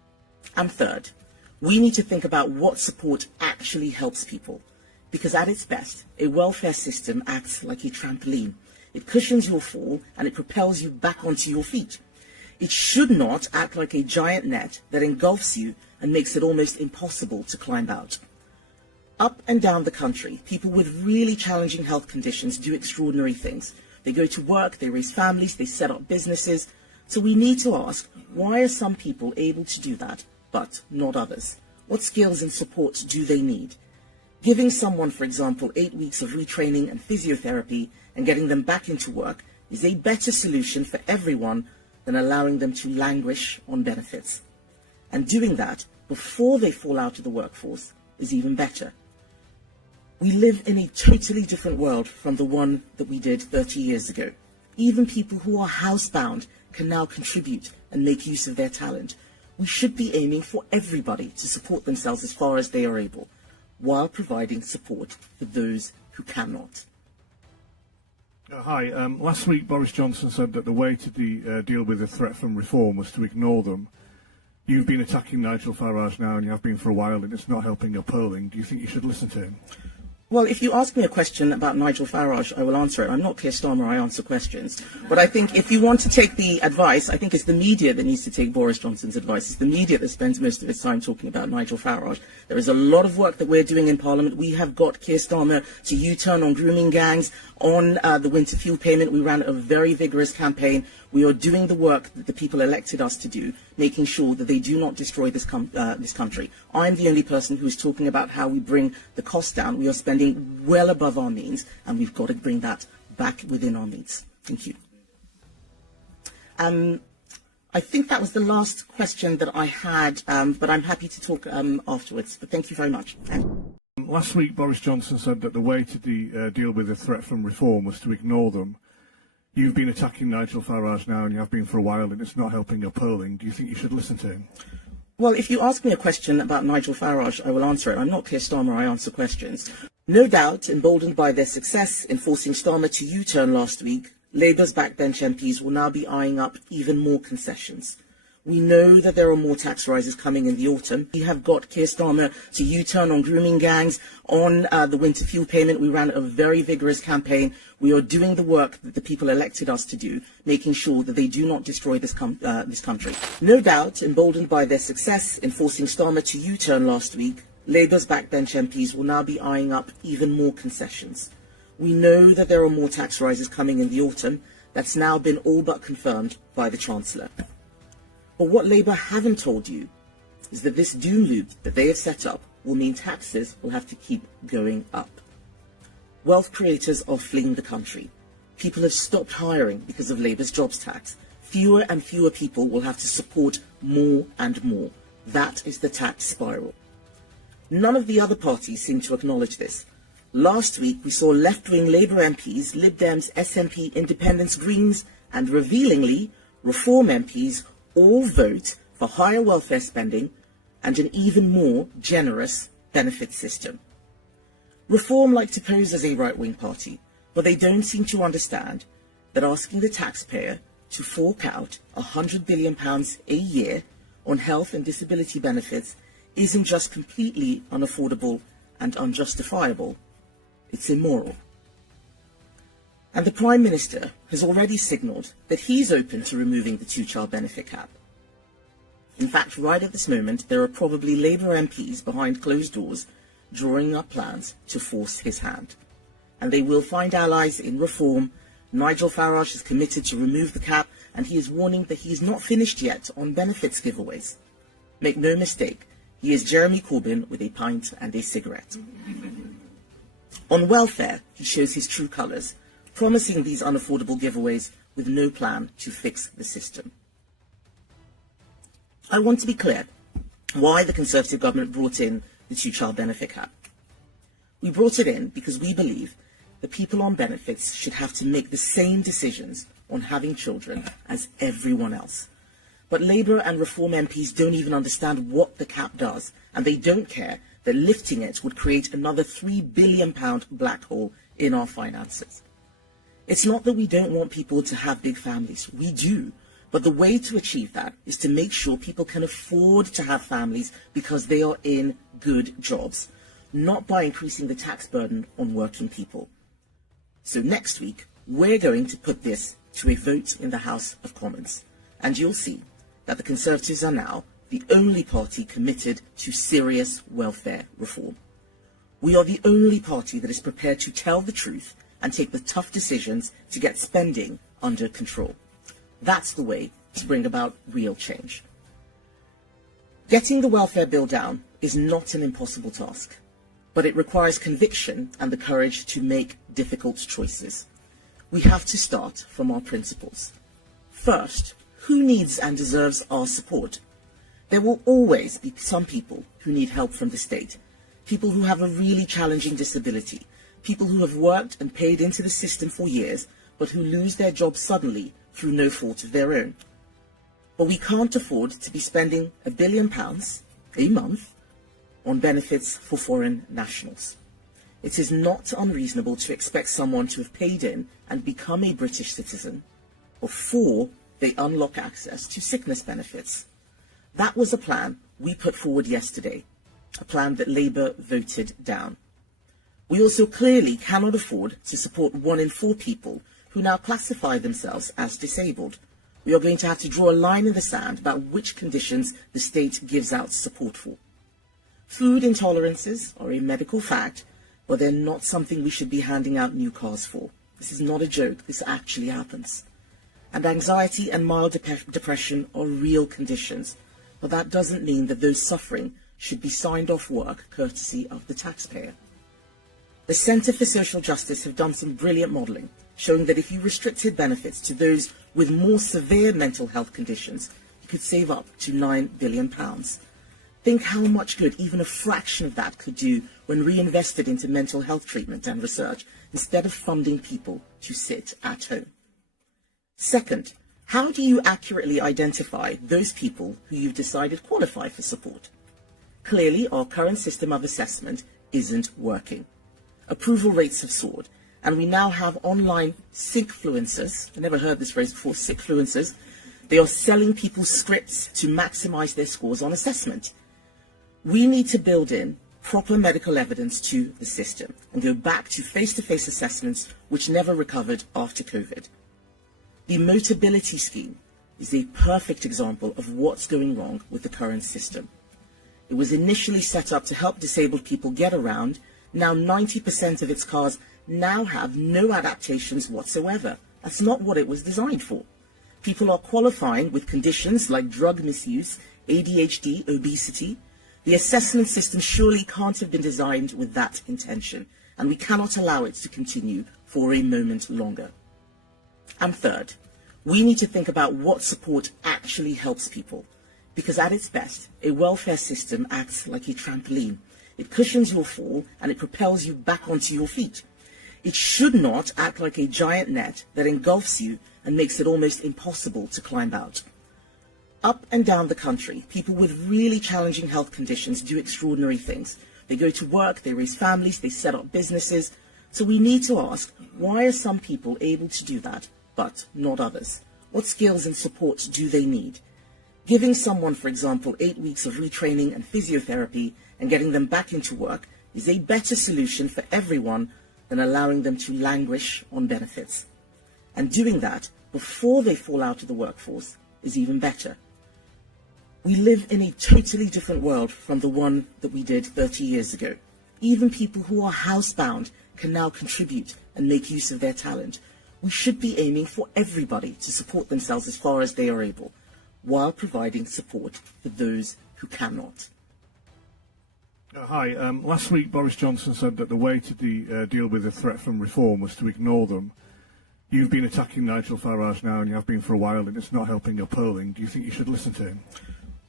And third, we need to think about what support actually helps people. Because at its best, a welfare system acts like a trampoline. It cushions your fall and it propels you back onto your feet. It should not act like a giant net that engulfs you and makes it almost impossible to climb out. Up and down the country, people with really challenging health conditions do extraordinary things. They go to work, they raise families, they set up businesses. So we need to ask, why are some people able to do that, but not others? What skills and support do they need? Giving someone, for example, 8 weeks of retraining and physiotherapy and getting them back into work is a better solution for everyone than allowing them to languish on benefits. And doing that before they fall out of the workforce is even better. We live in a totally different world from the one that we did 30 years ago. Even people who are housebound can now contribute and make use of their talent. We should be aiming for everybody to support themselves as far as they are able, while providing support for those who cannot. Hi. Last week, Boris Johnson said that the way to deal with the threat from reform was to ignore them. You've been attacking Nigel Farage now, and you have been for a while, and it's not helping your polling. Do you think you should listen to him? Well, if you ask me a question about Nigel Farage, I will answer it. I'm not Keir Starmer, I answer questions. But I think if you want to take the advice, I think it's the media that needs to take Boris Johnson's advice. It's the media that spends most of its time talking about Nigel Farage. There is a lot of work that we're doing in Parliament. We have got Keir Starmer to U-turn on grooming gangs, on the winter fuel payment. We ran a very vigorous campaign. We are doing the work that the people elected us to do, making sure that they do not destroy this country. I'm the only person who is talking about how we bring the cost down. We are spending well above our means, and we've got to bring that back within our means. Thank you. I think that was the last question that I had, but I'm happy to talk afterwards. But thank you very much. Last week, Boris Johnson said that the way to deal with the threat from reform was to ignore them. You've been attacking Nigel Farage now, and you have been for a while, and it's not helping your polling. Do you think you should listen to him? Well, if you ask me a question about Nigel Farage, I will answer it. I'm not Keir Starmer, I answer questions. No doubt, emboldened by their success in forcing Starmer to U-turn last week, Labour's backbench MPs will now be eyeing up even more concessions. We know that there are more tax rises coming in the autumn. We have got Keir Starmer to U-turn on grooming gangs, on the winter fuel payment. We ran a very vigorous campaign. We are doing the work that the people elected us to do, making sure that they do not destroy this country. No doubt, emboldened by their success in forcing Starmer to U-turn last week, Labour's backbench MPs will now be eyeing up even more concessions. We know that there are more tax rises coming in the autumn. That's now been all but confirmed by the Chancellor. But what Labour haven't told you is that this doom loop that they have set up will mean taxes will have to keep going up. Wealth creators are fleeing the country. People have stopped hiring because of Labour's jobs tax. Fewer and fewer people will have to support more and more. That is the tax spiral. None of the other parties seem to acknowledge this. Last week we saw left-wing Labour MPs, Lib Dems, SNP, Independents, Greens and, revealingly, Reform MPs all vote for higher welfare spending and an even more generous benefit system. Reform like to pose as a right-wing party, but they don't seem to understand that asking the taxpayer to fork out £100 billion a year on health and disability benefits isn't just completely unaffordable and unjustifiable, it's immoral. And the Prime Minister has already signalled that he's open to removing the two-child benefit cap. In fact, right at this moment, there are probably Labour MPs behind closed doors drawing up plans to force his hand. And they will find allies in Reform. Nigel Farage is committed to remove the cap, and he is warning that he is not finished yet on benefits giveaways. Make no mistake, he is Jeremy Corbyn with a pint and a cigarette. On welfare, he shows his true colours, promising these unaffordable giveaways with no plan to fix the system. I want to be clear why the Conservative government brought in the two-child benefit cap. We brought it in because we believe that people on benefits should have to make the same decisions on having children as everyone else. But Labour and Reform MPs don't even understand what the cap does, and they don't care that lifting it would create another £3 billion black hole in our finances. It's not that we don't want people to have big families. We do. But the way to achieve that is to make sure people can afford to have families because they are in good jobs, not by increasing the tax burden on working people. So next week, we're going to put this to a vote in the House of Commons, and you'll see that the Conservatives are now the only party committed to serious welfare reform. We are the only party that is prepared to tell the truth and take the tough decisions to get spending under control. That's the way to bring about real change. Getting the welfare bill down is not an impossible task, but it requires conviction and the courage to make difficult choices. We have to start from our principles. First, who needs and deserves our support? There will always be some people who need help from the state, people who have a really challenging disability, people who have worked and paid into the system for years, but who lose their jobs suddenly through no fault of their own. But we can't afford to be spending £1 billion a month on benefits for foreign nationals. It is not unreasonable to expect someone to have paid in and become a British citizen before they unlock access to sickness benefits. That was a plan we put forward yesterday, a plan that Labour voted down. We also clearly cannot afford to support 1 in 4 people who now classify themselves as disabled. We are going to have to draw a line in the sand about which conditions the state gives out support for. Food intolerances are a medical fact, but they're not something we should be handing out new cars for. This is not a joke, this actually happens. And anxiety and mild depression are real conditions, but that doesn't mean that those suffering should be signed off work courtesy of the taxpayer. The Centre for Social Justice have done some brilliant modelling, showing that if you restricted benefits to those with more severe mental health conditions, you could save up to £9 billion. Think how much good even a fraction of that could do when reinvested into mental health treatment and research, instead of funding people to sit at home. Second, how do you accurately identify those people who you've decided qualify for support? Clearly, our current system of assessment isn't working. Approval rates have soared, and we now have online sickfluencers. I never heard this phrase before, sickfluencers. They are selling people scripts to maximize their scores on assessment. We need to build in proper medical evidence to the system and go back to face-to-face assessments which never recovered after COVID. The Motability Scheme is a perfect example of what's going wrong with the current system. It was initially set up to help disabled people get around. Now 90% of its cars now have no adaptations whatsoever. That's not what it was designed for. People are qualifying with conditions like drug misuse, ADHD, obesity. The assessment system surely can't have been designed with that intention, and we cannot allow it to continue for a moment longer. And third, we need to think about what support actually helps people, because at its best, a welfare system acts like a trampoline. It cushions your fall and it propels you back onto your feet. It should not act like a giant net that engulfs you and makes it almost impossible to climb out. Up and down the country, people with really challenging health conditions do extraordinary things. They go to work, they raise families, they set up businesses. So we need to ask, why are some people able to do that, but not others? What skills and support do they need? Giving someone, for example, 8 weeks of retraining and physiotherapy and getting them back into work is a better solution for everyone than allowing them to languish on benefits. And doing that before they fall out of the workforce is even better. We live in a totally different world from the one that we did 30 years ago. Even people who are housebound can now contribute and make use of their talent. We should be aiming for everybody to support themselves as far as they are able, while providing support for those who cannot. Hi. Last week, Boris Johnson said that the way to deal with the threat from reform was to ignore them. You've been attacking Nigel Farage now, and you have been for a while, and it's not helping your polling. Do you think you should listen to him?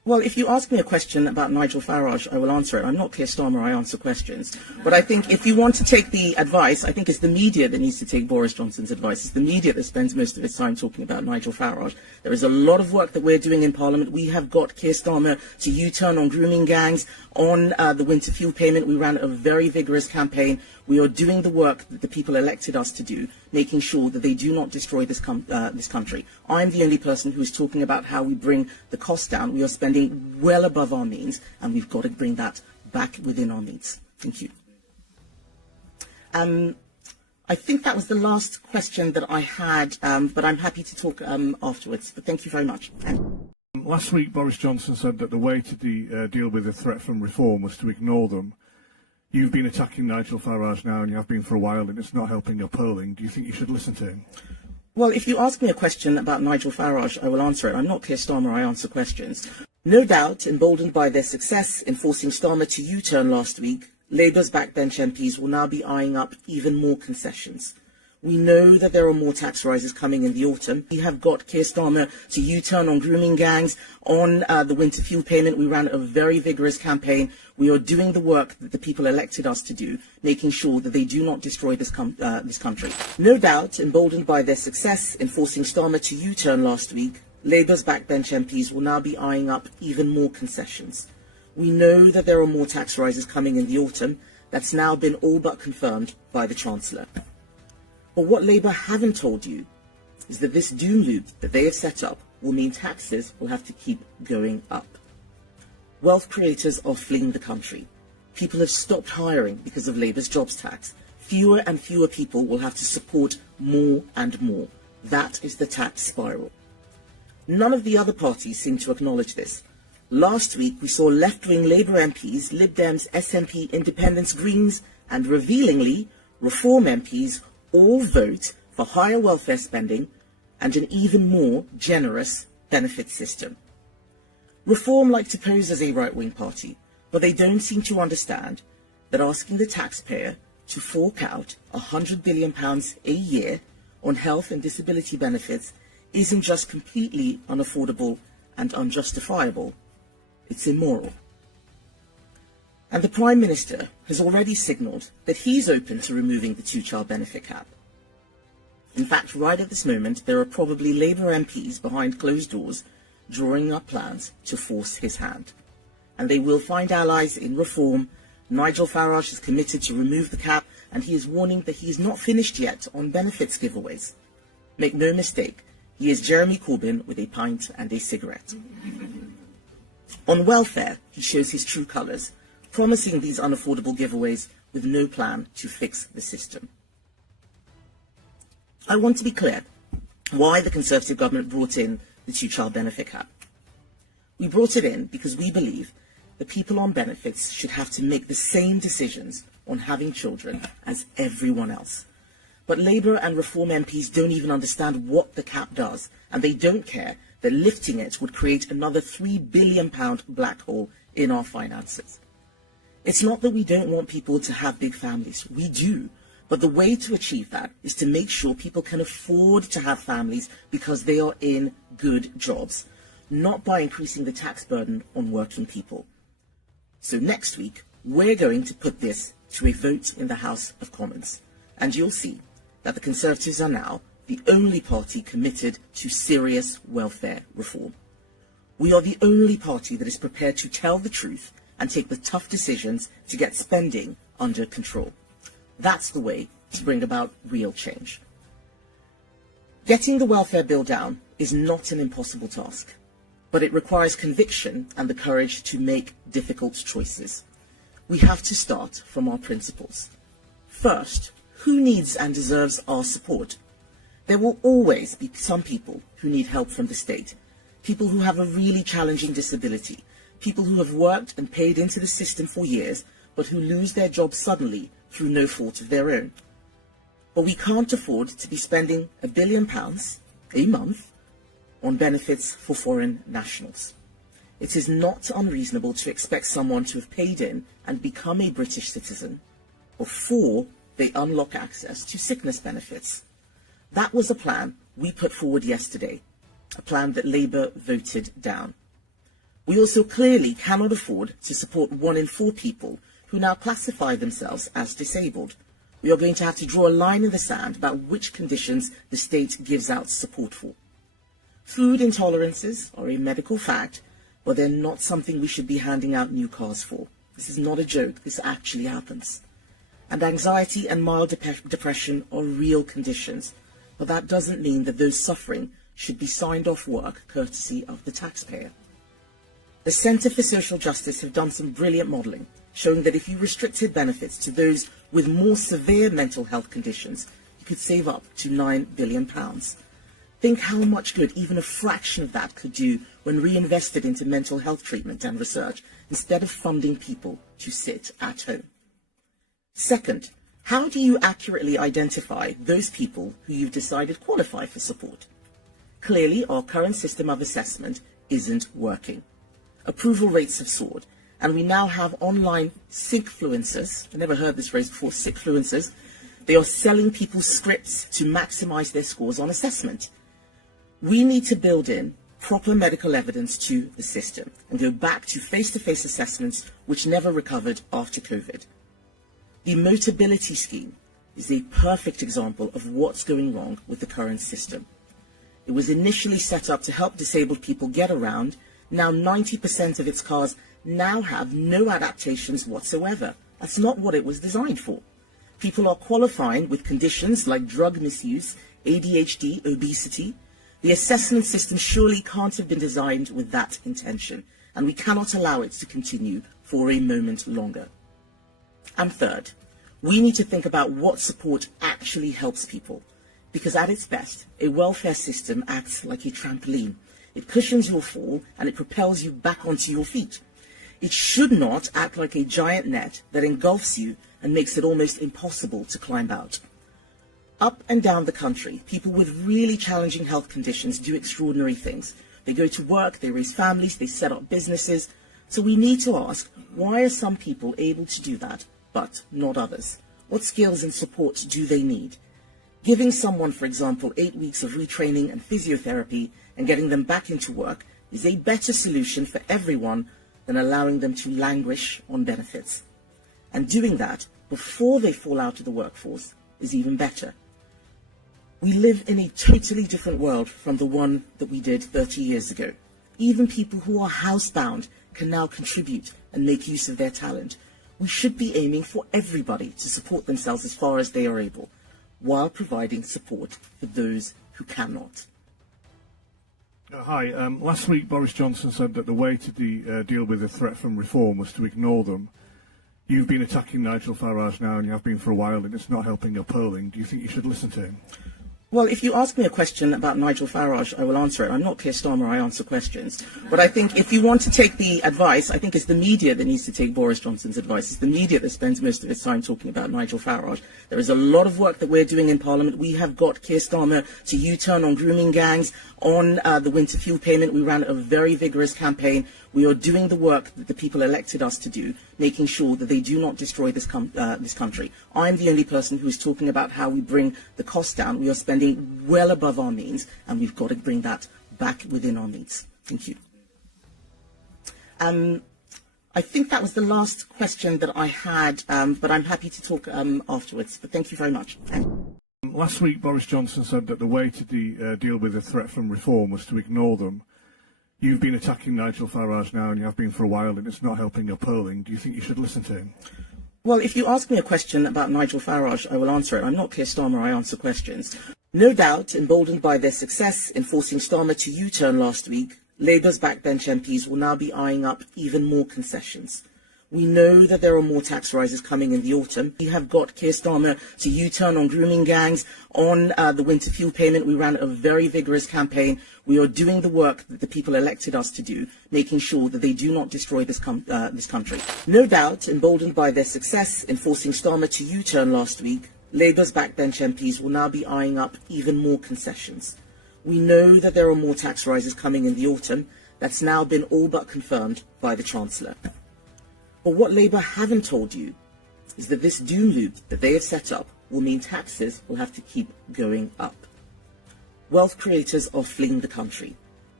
Well, if you ask me a question about Nigel Farage, I will answer it. I'm not Keir Starmer, I answer questions. But I think if you want to take the advice, I think it's the media that needs to take Boris Johnson's advice. It's the media that spends most of its time talking about Nigel Farage. There is a lot of work that we're doing in Parliament. We have got Keir Starmer to U-turn on grooming gangs, on the winter fuel payment. We ran a very vigorous campaign. We are doing the work that the people elected us to do, making sure that they do not destroy this country. I'm the only person who is talking about how we bring the cost down. We are spending well above our means, and we've got to bring that back within our means. Thank you. I think that was the last question that I had, but I'm happy to talk afterwards. But thank you very much. Last week, Boris Johnson said that the way to deal with the threat from reform was to ignore them. You've been attacking Nigel Farage now, and you have been for a while, and it's not helping your polling. Do you think you should listen to him? Well, if you ask me a question about Nigel Farage, I will answer it. I'm not Keir Starmer, I answer questions. No doubt, emboldened by their success in forcing Starmer to U-turn last week, Labour's backbench MPs will now be eyeing up even more concessions. We know that there are more tax rises coming in the autumn. We have got Keir Starmer to U-turn on grooming gangs, on the winter fuel payment. We ran a very vigorous campaign. We are doing the work that the people elected us to do, making sure that they do not destroy this country. No doubt, emboldened by their success in forcing Starmer to U-turn last week, Labour's backbench MPs will now be eyeing up even more concessions. We know that there are more tax rises coming in the autumn. That's now been all but confirmed by the Chancellor. But what Labour haven't told you is that this doom loop that they have set up will mean taxes will have to keep going up. Wealth creators are fleeing the country. People have stopped hiring because of Labour's jobs tax. Fewer and fewer people will have to support more and more. That is the tax spiral. None of the other parties seem to acknowledge this. Last week we saw left-wing Labour MPs, Lib Dems, SNP, Independents, Greens and, revealingly, Reform MPs all vote for higher welfare spending and an even more generous benefit system. Reform like to pose as a right-wing party, but they don't seem to understand that asking the taxpayer to fork out £100 billion a year on health and disability benefits isn't just completely unaffordable and unjustifiable, it's immoral. And the Prime Minister has already signalled that he's open to removing the two-child benefit cap. In fact, right at this moment, there are probably Labour MPs behind closed doors drawing up plans to force his hand. And they will find allies in Reform. Nigel Farage is committed to remove the cap, and he is warning that he is not finished yet on benefits giveaways. Make no mistake, he is Jeremy Corbyn with a pint and a cigarette. On welfare, he shows his true colours, promising these unaffordable giveaways with no plan to fix the system. I want to be clear why the Conservative government brought in the two-child benefit cap. We brought it in because we believe that people on benefits should have to make the same decisions on having children as everyone else. But Labour and Reform MPs don't even understand what the cap does, and they don't care that lifting it would create another £3 billion black hole in our finances. It's not that we don't want people to have big families. We do. But the way to achieve that is to make sure people can afford to have families because they are in good jobs, not by increasing the tax burden on working people. So next week, we're going to put this to a vote in the House of Commons. And you'll see that the Conservatives are now the only party committed to serious welfare reform. We are the only party that is prepared to tell the truth and take the tough decisions to get spending under control. That's the way to bring about real change. Getting the welfare bill down is not an impossible task, but it requires conviction and the courage to make difficult choices. We have to start from our principles. First, who needs and deserves our support? There will always be some people who need help from the state, people who have a really challenging disability, people who have worked and paid into the system for years, but who lose their jobs suddenly through no fault of their own. But we can't afford to be spending £1 billion a month on benefits for foreign nationals. It is not unreasonable to expect someone to have paid in and become a British citizen before they unlock access to sickness benefits. That was a plan we put forward yesterday, a plan that Labour voted down. We also clearly cannot afford to support 1 in 4 people who now classify themselves as disabled. We are going to have to draw a line in the sand about which conditions the state gives out support for. Food intolerances are a medical fact, but they're not something we should be handing out new cars for. This is not a joke, this actually happens. And anxiety and mild depression are real conditions, but that doesn't mean that those suffering should be signed off work courtesy of the taxpayer. The Centre for Social Justice have done some brilliant modelling, showing that if you restricted benefits to those with more severe mental health conditions, you could save up to £9 billion. Think how much good even a fraction of that could do when reinvested into mental health treatment and research, instead of funding people to sit at home. Second, how do you accurately identify those people who you've decided qualify for support? Clearly, our current system of assessment isn't working. Approval rates have soared, and we now have online sickfluencers. I never heard this phrase before, sickfluencers. They are selling people scripts to maximize their scores on assessment. We need to build in proper medical evidence to the system and go back to face-to-face assessments which never recovered after COVID. The Motability Scheme is a perfect example of what's going wrong with the current system. It was initially set up to help disabled people get around. Now 90% of its cars now have no adaptations whatsoever. That's not what it was designed for. People are qualifying with conditions like drug misuse, ADHD, obesity. The assessment system surely can't have been designed with that intention, and we cannot allow it to continue for a moment longer. And third, we need to think about what support actually helps people, because at its best, a welfare system acts like a trampoline. It cushions your fall and it propels you back onto your feet. It should not act like a giant net that engulfs you and makes it almost impossible to climb out. Up and down the country, people with really challenging health conditions do extraordinary things. They go to work, they raise families, they set up businesses. So we need to ask, why are some people able to do that, but not others? What skills and support do they need? Giving someone, for example, 8 weeks of retraining and physiotherapy and getting them back into work is a better solution for everyone than allowing them to languish on benefits. And doing that before they fall out of the workforce is even better. We live in a totally different world from the one that we did 30 years ago. Even people who are housebound can now contribute and make use of their talent. We should be aiming for everybody to support themselves as far as they are able, while providing support for those who cannot. Hi. Last week, Boris Johnson said that the way to deal with the threat from reform was to ignore them. You've been attacking Nigel Farage now, and you have been for a while, and it's not helping your polling. Do you think you should listen to him? Well, if you ask me a question about Nigel Farage, I will answer it. I'm not Keir Starmer, I answer questions. But I think if you want to take the advice, I think it's the media that needs to take Boris Johnson's advice. It's the media that spends most of its time talking about Nigel Farage. There is a lot of work that we're doing in Parliament. We have got Keir Starmer to U-turn on grooming gangs, on the winter fuel payment. We ran a very vigorous campaign. We are doing the work that the people elected us to do, making sure that they do not destroy this country. I'm the only person who is talking about how we bring the cost down. We are spending well above our means, and we've got to bring that back within our means. Thank you. I think that was the last question that I had, but I'm happy to talk afterwards. But thank you very much. Last week, Boris Johnson said that the way to deal with the threat from reform was to ignore them. You've been attacking Nigel Farage now, and you have been for a while, and it's not helping your polling. Do you think you should listen to him? Well, if you ask me a question about Nigel Farage, I will answer it. I'm not Keir Starmer, I answer questions. No doubt, emboldened by their success in forcing Starmer to U-turn last week, Labour's backbench MPs will now be eyeing up even more concessions. We know that there are more tax rises coming in the autumn. We have got Keir Starmer to U-turn on grooming gangs, on the winter fuel payment. We ran a very vigorous campaign. We are doing the work that the people elected us to do, making sure that they do not destroy this country. No doubt, emboldened by their success in forcing Starmer to U-turn last week, Labour's backbench MPs will now be eyeing up even more concessions. We know that there are more tax rises coming in the autumn. That's now been all but confirmed by the Chancellor. But what Labour haven't told you is that this doom loop that they have set up will mean taxes will have to keep going up. Wealth creators are fleeing the country.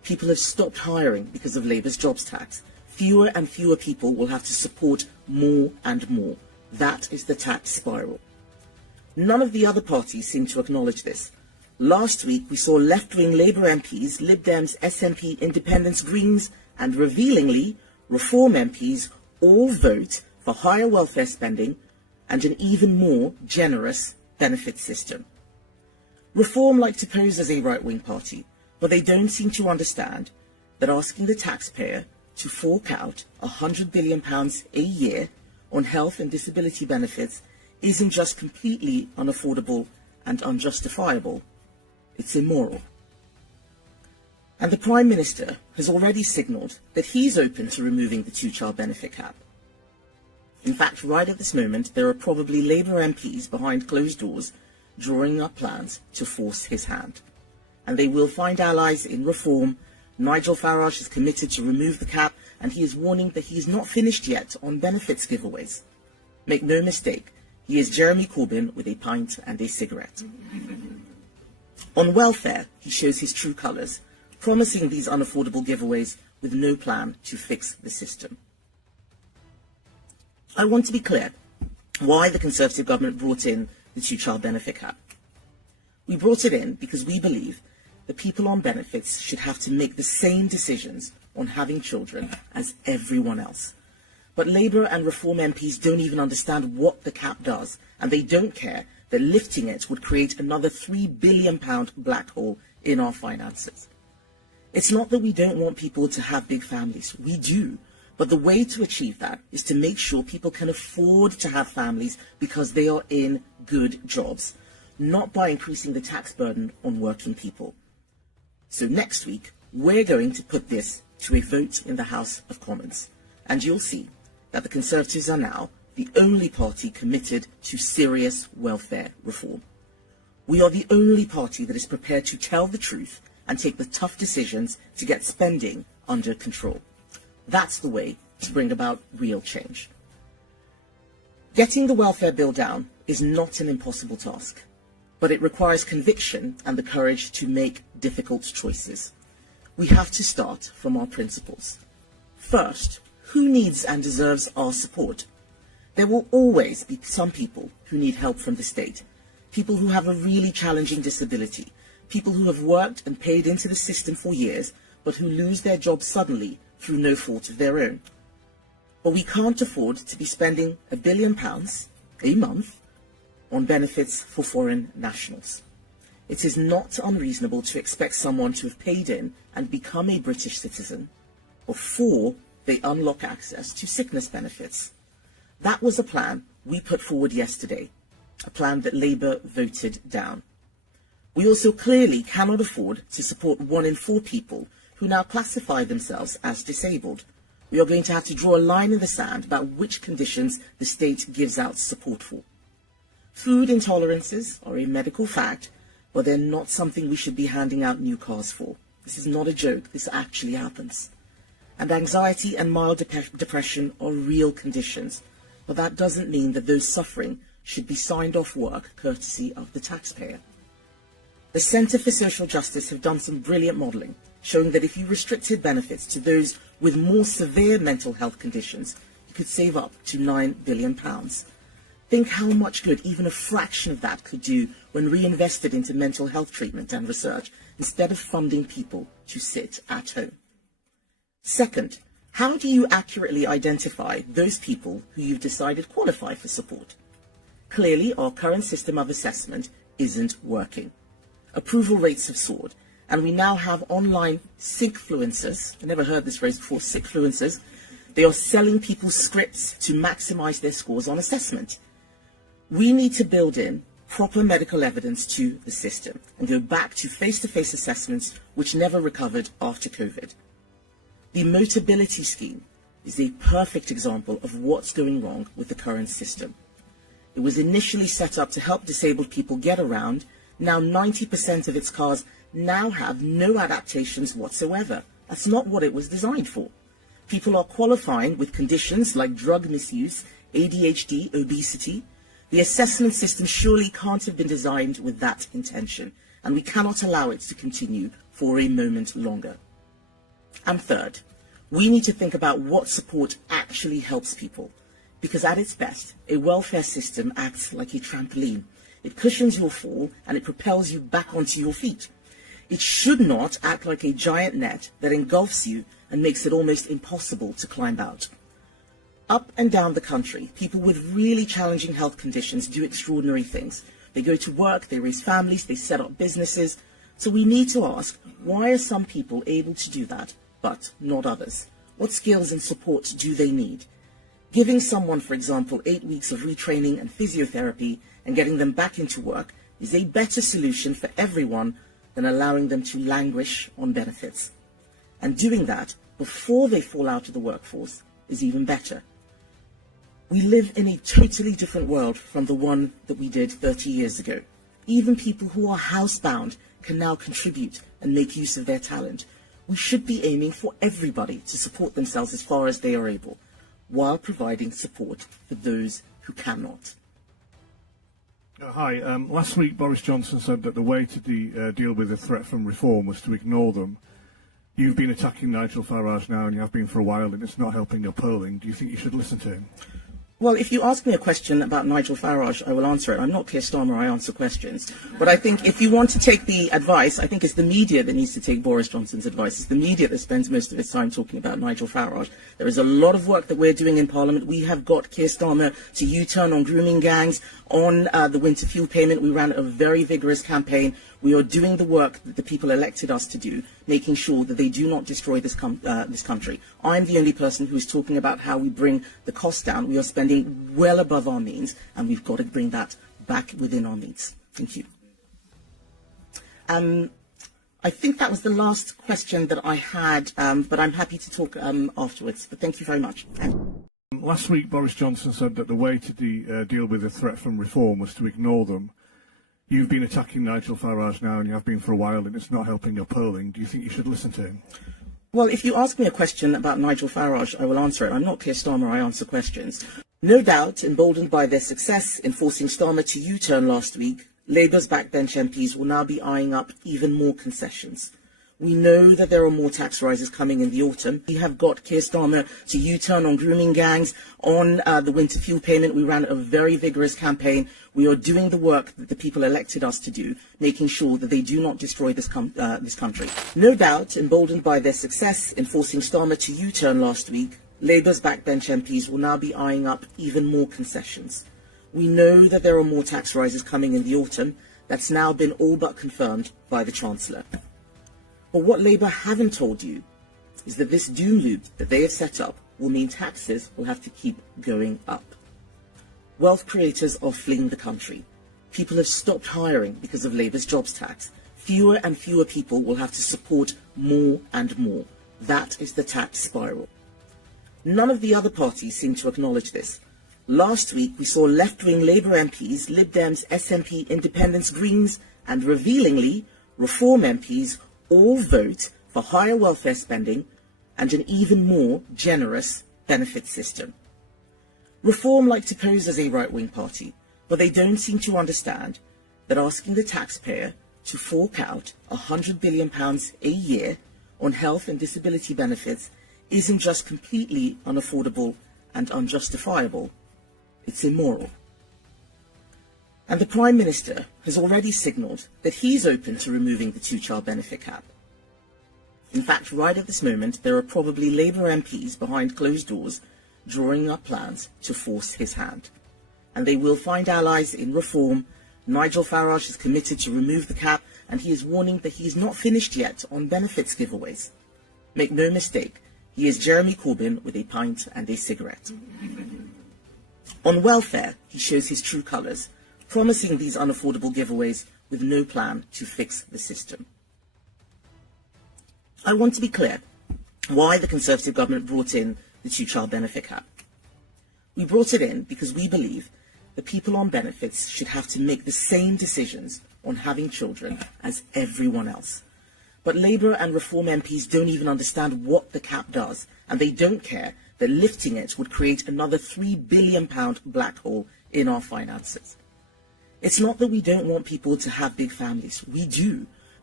People have stopped hiring because of Labour's jobs tax. Fewer and fewer people will have to support more and more. That is the tax spiral. None of the other parties seem to acknowledge this. Last week, we saw left-wing Labour MPs, Lib Dems, SNP, Independents, Greens, and revealingly, Reform MPs all vote for higher welfare spending and an even more generous benefit system. Reform like to pose as a right-wing party, but they don't seem to understand that asking the taxpayer to fork out £100 billion a year on health and disability benefits isn't just completely unaffordable and unjustifiable, it's immoral. And the Prime Minister has already signalled that he's open to removing the two-child benefit cap. In fact, right at this moment, there are probably Labour MPs behind closed doors drawing up plans to force his hand. And they will find allies in Reform. Nigel Farage is committed to remove the cap, and he is warning that he is not finished yet on benefits giveaways. Make no mistake, he is Jeremy Corbyn with a pint and a cigarette. On welfare, he shows his true colours, promising these unaffordable giveaways with no plan to fix the system. I want to be clear why the Conservative government brought in the two-child benefit cap. We brought it in because we believe that people on benefits should have to make the same decisions on having children as everyone else. But Labour and Reform MPs don't even understand what the cap does, and they don't care that lifting it would create another £3 billion black hole in our finances. It's not that we don't want people to have big families. We do. But the way to achieve that is to make sure people can afford to have families because they are in good jobs, not by increasing the tax burden on working people. So next week, we're going to put this to a vote in the House of Commons, and you'll see that the Conservatives are now the only party committed to serious welfare reform. We are the only party that is prepared to tell the truth and take the tough decisions to get spending under control. That's the way to bring about real change. Getting the welfare bill down is not an impossible task, but it requires conviction and the courage to make difficult choices. We have to start from our principles. First, who needs and deserves our support? There will always be some people who need help from the state, people who have a really challenging disability, people who have worked and paid into the system for years, but who lose their jobs suddenly through no fault of their own. But we can't afford to be spending £1 billion a month on benefits for foreign nationals. It is not unreasonable to expect someone to have paid in and become a British citizen before they unlock access to sickness benefits. That was a plan we put forward yesterday, a plan that Labour voted down. We also clearly cannot afford to support 1 in 4 people who now classify themselves as disabled. We are going to have to draw a line in the sand about which conditions the state gives out support for. Food intolerances are a medical fact, but they're not something we should be handing out new cars for. This is not a joke, this actually happens. And anxiety and mild depression are real conditions, but that doesn't mean that those suffering should be signed off work courtesy of the taxpayer. The Centre for Social Justice have done some brilliant modelling, showing that if you restricted benefits to those with more severe mental health conditions, you could save up to £9 billion. Think how much good even a fraction of that could do when reinvested into mental health treatment and research, instead of funding people to sit at home. Second, how do you accurately identify those people who you've decided qualify for support? Clearly, our current system of assessment isn't working. Approval rates have soared, and we now have online sickfluencers. I never heard this phrase before, sickfluencers. They are selling people scripts to maximise their scores on assessment. We need to build in proper medical evidence to the system and go back to face-to-face assessments which never recovered after COVID. The Motability scheme is a perfect example of what's going wrong with the current system. It was initially set up to help disabled people get around. Now 90% of its cars now have no adaptations whatsoever. That's not what it was designed for. People are qualifying with conditions like drug misuse, ADHD, obesity. The assessment system surely can't have been designed with that intention, and we cannot allow it to continue for a moment longer. And third, we need to think about what support actually helps people, because at its best, a welfare system acts like a trampoline. It cushions your fall and it propels you back onto your feet. It should not act like a giant net that engulfs you and makes it almost impossible to climb out. Up and down the country, people with really challenging health conditions do extraordinary things. They go to work, they raise families, they set up businesses. So we need to ask, why are some people able to do that, but not others? What skills and support do they need? Giving someone, for example, 8 weeks of retraining and physiotherapy and getting them back into work is a better solution for everyone than allowing them to languish on benefits. And doing that before they fall out of the workforce is even better. We live in a totally different world from the one that we did 30 years ago. Even people who are housebound can now contribute and make use of their talent. We should be aiming for everybody to support themselves as far as they are able, while providing support for those who cannot. Hi. Last week, Boris Johnson said that the way to deal with the threat from reform was to ignore them. You've been attacking Nigel Farage now, and you have been for a while, and it's not helping your polling. Do you think you should listen to him? Well, if you ask me a question about Nigel Farage, I will answer it. I'm not Keir Starmer, I answer questions. But I think if you want to take the advice, I think it's the media that needs to take Boris Johnson's advice. It's the media that spends most of its time talking about Nigel Farage. There is a lot of work that we're doing in Parliament. We have got Keir Starmer to U-turn on grooming gangs, on the winter fuel payment. We ran a very vigorous campaign. We are doing the work that the people elected us to do, making sure that they do not destroy this country. I'm the only person who is talking about how we bring the cost down. We are spending well above our means, and we've got to bring that back within our means. Thank you. I think that was the last question that I had, but I'm happy to talk afterwards. But thank you very much. Last week, Boris Johnson said that the way to deal with the threat from reform was to ignore them. You've been attacking Nigel Farage now, and you have been for a while, and it's not helping your polling. Do you think you should listen to him? Well, if you ask me a question about Nigel Farage, I will answer it. I'm not Keir Starmer, I answer questions. No doubt, emboldened by their success in forcing Starmer to U-turn last week, Labour's backbench MPs will now be eyeing up even more concessions. We know that there are more tax rises coming in the autumn. We have got Keir Starmer to U-turn on grooming gangs, on the winter fuel payment. We ran a very vigorous campaign. We are doing the work that the people elected us to do, making sure that they do not destroy this country. No doubt, emboldened by their success in forcing Starmer to U-turn last week, Labour's backbench MPs will now be eyeing up even more concessions. We know that there are more tax rises coming in the autumn. That's now been all but confirmed by the Chancellor. But what Labour haven't told you is that this doom loop that they have set up will mean taxes will have to keep going up. Wealth creators are fleeing the country. People have stopped hiring because of Labour's jobs tax. Fewer and fewer people will have to support more and more. That is the tax spiral. None of the other parties seem to acknowledge this. Last week we saw left-wing Labour MPs, Lib Dems, SNP, Independents, Greens and, revealingly, Reform MPs all vote for higher welfare spending and an even more generous benefit system. Reform like to pose as a right-wing party, but they don't seem to understand that asking the taxpayer to fork out £100 billion a year on health and disability benefits isn't just completely unaffordable and unjustifiable, it's immoral. And the Prime Minister has already signalled that he's open to removing the two-child benefit cap. In fact, right at this moment, there are probably Labour MPs behind closed doors drawing up plans to force his hand. And they will find allies in Reform. Nigel Farage is committed to remove the cap, and he is warning that he is not finished yet on benefits giveaways. Make no mistake, he is Jeremy Corbyn with a pint and a cigarette. On welfare, he shows his true colours, promising these unaffordable giveaways with no plan to fix the system. I want to be clear why the Conservative government brought in the two-child benefit cap. We brought it in because we believe that people on benefits should have to make the same decisions on having children as everyone else. But Labour and Reform MPs don't even understand what the cap does, and they don't care that lifting it would create another £3 billion black hole in our finances. It's not that we don't want people to have big families. We do.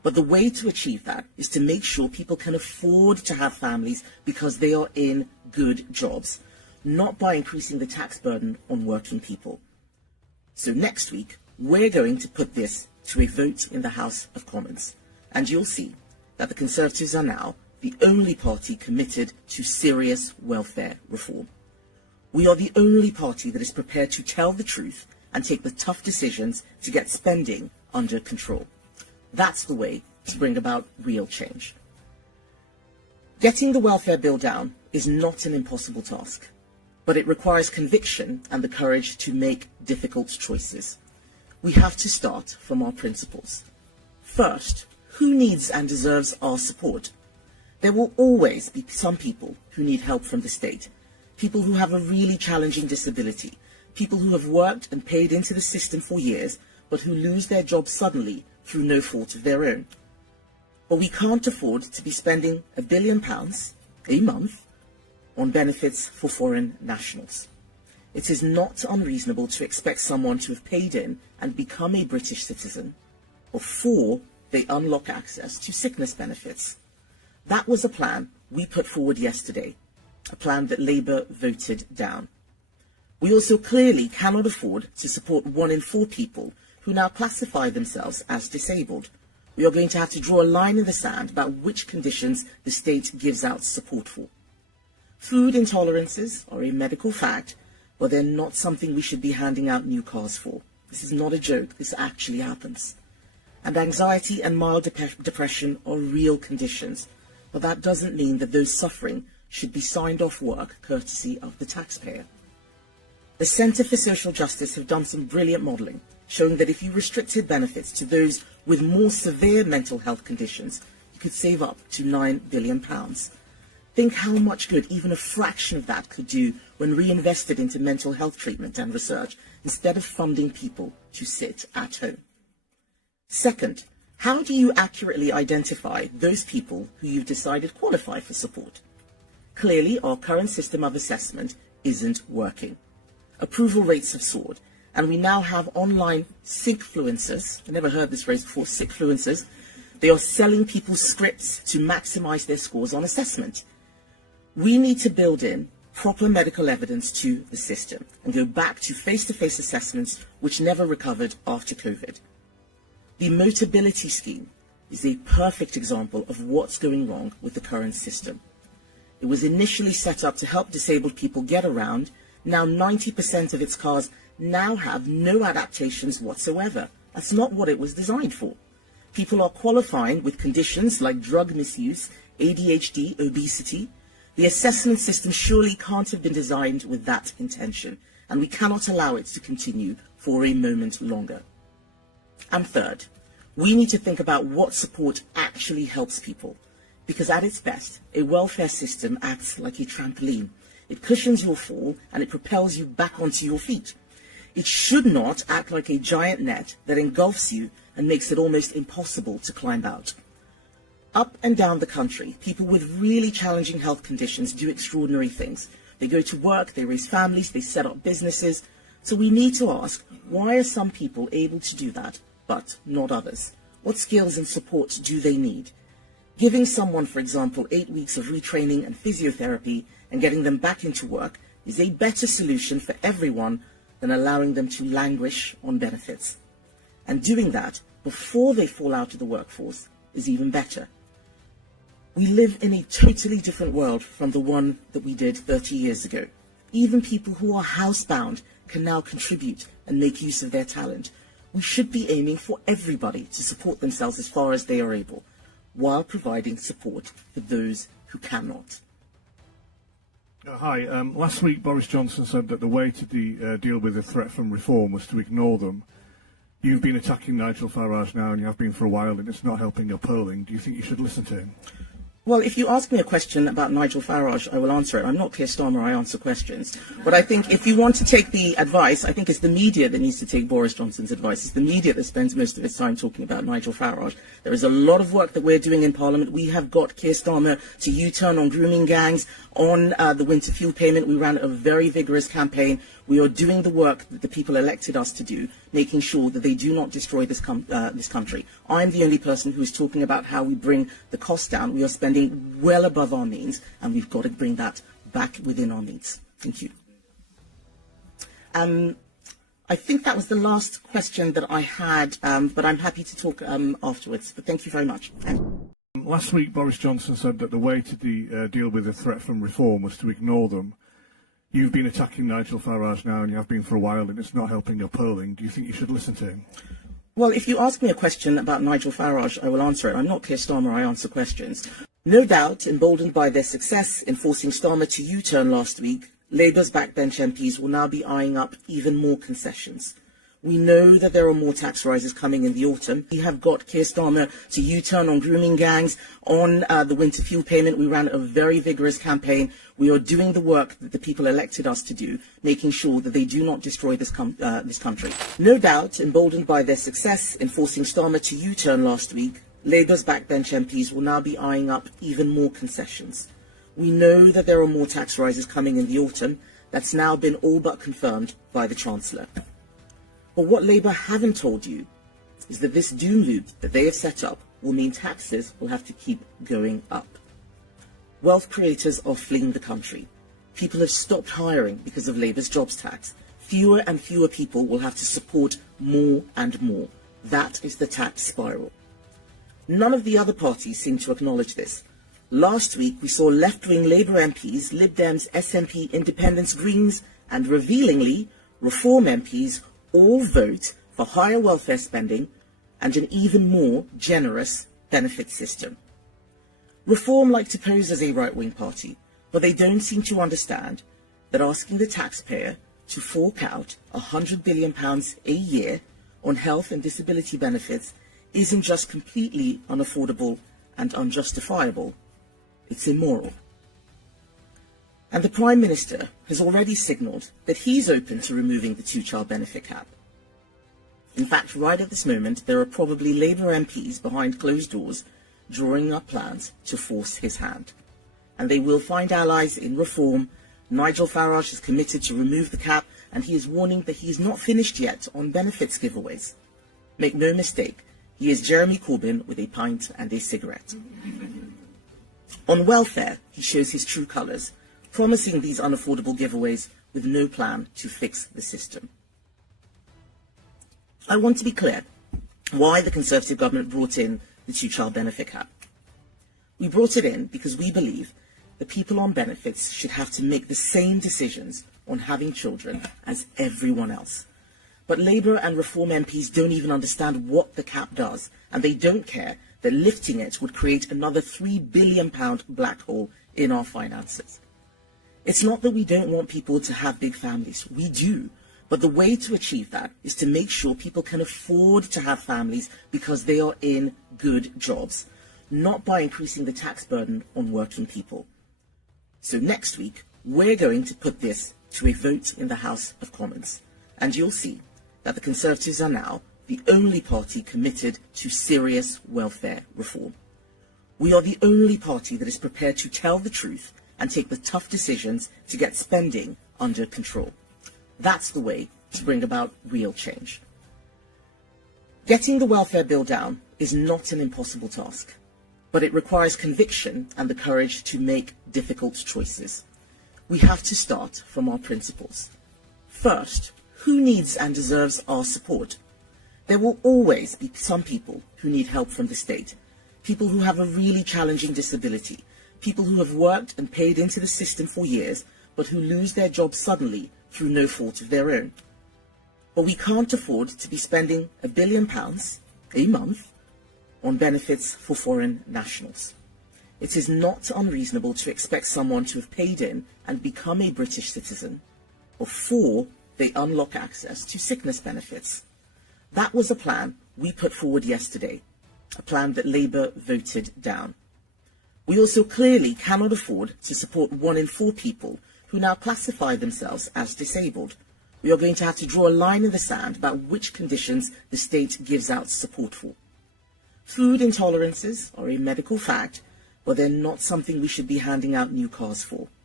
But the way to achieve that is to make sure people can afford to have families because they are in good jobs, not by increasing the tax burden on working people. So next week, we're going to put this to a vote in the House of Commons, and you'll see that the Conservatives are now the only party committed to serious welfare reform. We are the only party that is prepared to tell the truth and take the tough decisions to get spending under control. That's the way to bring about real change. Getting the welfare bill down is not an impossible task, but it requires conviction and the courage to make difficult choices. We have to start from our principles. First, who needs and deserves our support? There will always be some people who need help from the state, people who have a really challenging disability, people who have worked and paid into the system for years, but who lose their jobs suddenly through no fault of their own. But we can't afford to be spending £1 billion a month on benefits for foreign nationals. It is not unreasonable to expect someone to have paid in and become a British citizen before they unlock access to sickness benefits. That was a plan we put forward yesterday, a plan that Labour voted down. We also clearly cannot afford to support 1 in 4 people who now classify themselves as disabled. We are going to have to draw a line in the sand about which conditions the state gives out support for. Food intolerances are a medical fact, but they're not something we should be handing out new cars for. This is not a joke, this actually happens. And anxiety and mild depression are real conditions, but that doesn't mean that those suffering should be signed off work courtesy of the taxpayer. The Centre for Social Justice have done some brilliant modelling, showing that if you restricted benefits to those with more severe mental health conditions, you could save up to £9 billion. Think how much good even a fraction of that could do when reinvested into mental health treatment and research, instead of funding people to sit at home. Second, how do you accurately identify those people who you've decided qualify for support? Clearly, our current system of assessment isn't working. Approval rates have soared, and we now have online sickfluencers. I never heard this phrase before, sickfluencers. They are selling people's scripts to maximize their scores on assessment. We need to build in proper medical evidence to the system and go back to face-to-face assessments which never recovered after COVID. The Motability Scheme is a perfect example of what's going wrong with the current system. It was initially set up to help disabled people get around. Now 90% of its cars now have no adaptations whatsoever. That's not what it was designed for. People are qualifying with conditions like drug misuse, ADHD, obesity. The assessment system surely can't have been designed with that intention, and we cannot allow it to continue for a moment longer. And third, we need to think about what support actually helps people, because at its best, a welfare system acts like a trampoline. It cushions your fall and it propels you back onto your feet. It should not act like a giant net that engulfs you and makes it almost impossible to climb out. Up and down the country, people with really challenging health conditions do extraordinary things. They go to work, they raise families, they set up businesses. So we need to ask, why are some people able to do that, but not others? What skills and support do they need? Giving someone, for example, 8 weeks of retraining and physiotherapy and getting them back into work is a better solution for everyone than allowing them to languish on benefits. And doing that before they fall out of the workforce is even better. We live in a totally different world from the one that we did 30 years ago. Even people who are housebound can now contribute and make use of their talent. We should be aiming for everybody to support themselves as far as they are able, while providing support for those who cannot. Hi. Last week, Boris Johnson said that the way to deal with the threat from reform was to ignore them. You've been attacking Nigel Farage now, and you have been for a while, and it's not helping your polling. Do you think you should listen to him? Well, if you ask me a question about Nigel Farage, I will answer it. I'm not Keir Starmer, I answer questions. But I think if you want to take the advice, I think it's the media that needs to take Boris Johnson's advice. It's the media that spends most of its time talking about Nigel Farage. There is a lot of work that we're doing in Parliament. We have got Keir Starmer to U-turn on grooming gangs, On the winter fuel payment, we ran a very vigorous campaign. We are doing the work that the people elected us to do, making sure that they do not destroy this country. I'm the only person who is talking about how we bring the cost down. We are spending well above our means, and we've got to bring that back within our means. Thank you. I think that was the last question that I had, but I'm happy to talk afterwards. But thank you very much. Last week, Boris Johnson said that the way to deal with the threat from reform was to ignore them. You've been attacking Nigel Farage now, and you have been for a while, and it's not helping your polling. Do you think you should listen to him? Well, if you ask me a question about Nigel Farage, I will answer it. I'm not Keir Starmer, I answer questions. No doubt, emboldened by their success in forcing Starmer to U-turn last week, Labour's backbench MPs will now be eyeing up even more concessions. We know that there are more tax rises coming in the autumn. We have got Keir Starmer to U-turn on grooming gangs. On the winter fuel payment, we ran a very vigorous campaign. We are doing the work that the people elected us to do, making sure that they do not destroy this country. No doubt, emboldened by their success in forcing Starmer to U-turn last week, Labour's backbench MPs will now be eyeing up even more concessions. We know that there are more tax rises coming in the autumn. That's now been all but confirmed by the Chancellor. But what Labour haven't told you is that this doom loop that they have set up will mean taxes will have to keep going up. Wealth creators are fleeing the country. People have stopped hiring because of Labour's jobs tax. Fewer and fewer people will have to support more and more. That is the tax spiral. None of the other parties seem to acknowledge this. Last week we saw left-wing Labour MPs, Lib Dems, SNP, Independents, Greens and, revealingly, Reform MPs all vote for higher welfare spending and an even more generous benefit system. Reform like to pose as a right-wing party, but they don't seem to understand that asking the taxpayer to fork out £100 billion a year on health and disability benefits isn't just completely unaffordable and unjustifiable, it's immoral. And the Prime Minister has already signalled that he's open to removing the two-child benefit cap. In fact, right at this moment, there are probably Labour MPs behind closed doors drawing up plans to force his hand. And they will find allies in Reform. Nigel Farage is committed to remove the cap, and he is warning that he is not finished yet on benefits giveaways. Make no mistake, he is Jeremy Corbyn with a pint and a cigarette. On welfare, he shows his true colours, promising these unaffordable giveaways with no plan to fix the system. I want to be clear why the Conservative government brought in the two-child benefit cap. We brought it in because we believe that people on benefits should have to make the same decisions on having children as everyone else. But Labour and Reform MPs don't even understand what the cap does, and they don't care that lifting it would create another £3 billion black hole in our finances. It's not that we don't want people to have big families. We do. But the way to achieve that is to make sure people can afford to have families because they are in good jobs, not by increasing the tax burden on working people. So next week, we're going to put this to a vote in the House of Commons. And you'll see that the Conservatives are now the only party committed to serious welfare reform. We are the only party that is prepared to tell the truth and take the tough decisions to get spending under control. That's the way to bring about real change. Getting the welfare bill down is not an impossible task, but it requires conviction and the courage to make difficult choices. We have to start from our principles. First, who needs and deserves our support? There will always be some people who need help from the state, people who have a really challenging disability, people who have worked and paid into the system for years, but who lose their jobs suddenly through no fault of their own. But we can't afford to be spending £1 billion a month on benefits for foreign nationals. It is not unreasonable to expect someone to have paid in and become a British citizen before they unlock access to sickness benefits. That was a plan we put forward yesterday, a plan that Labour voted down. We also clearly cannot afford to support 1 in 4 people who now classify themselves as disabled. We are going to have to draw a line in the sand about which conditions the state gives out support for. Food intolerances are a medical fact, but they're not something we should be handing out new cars for.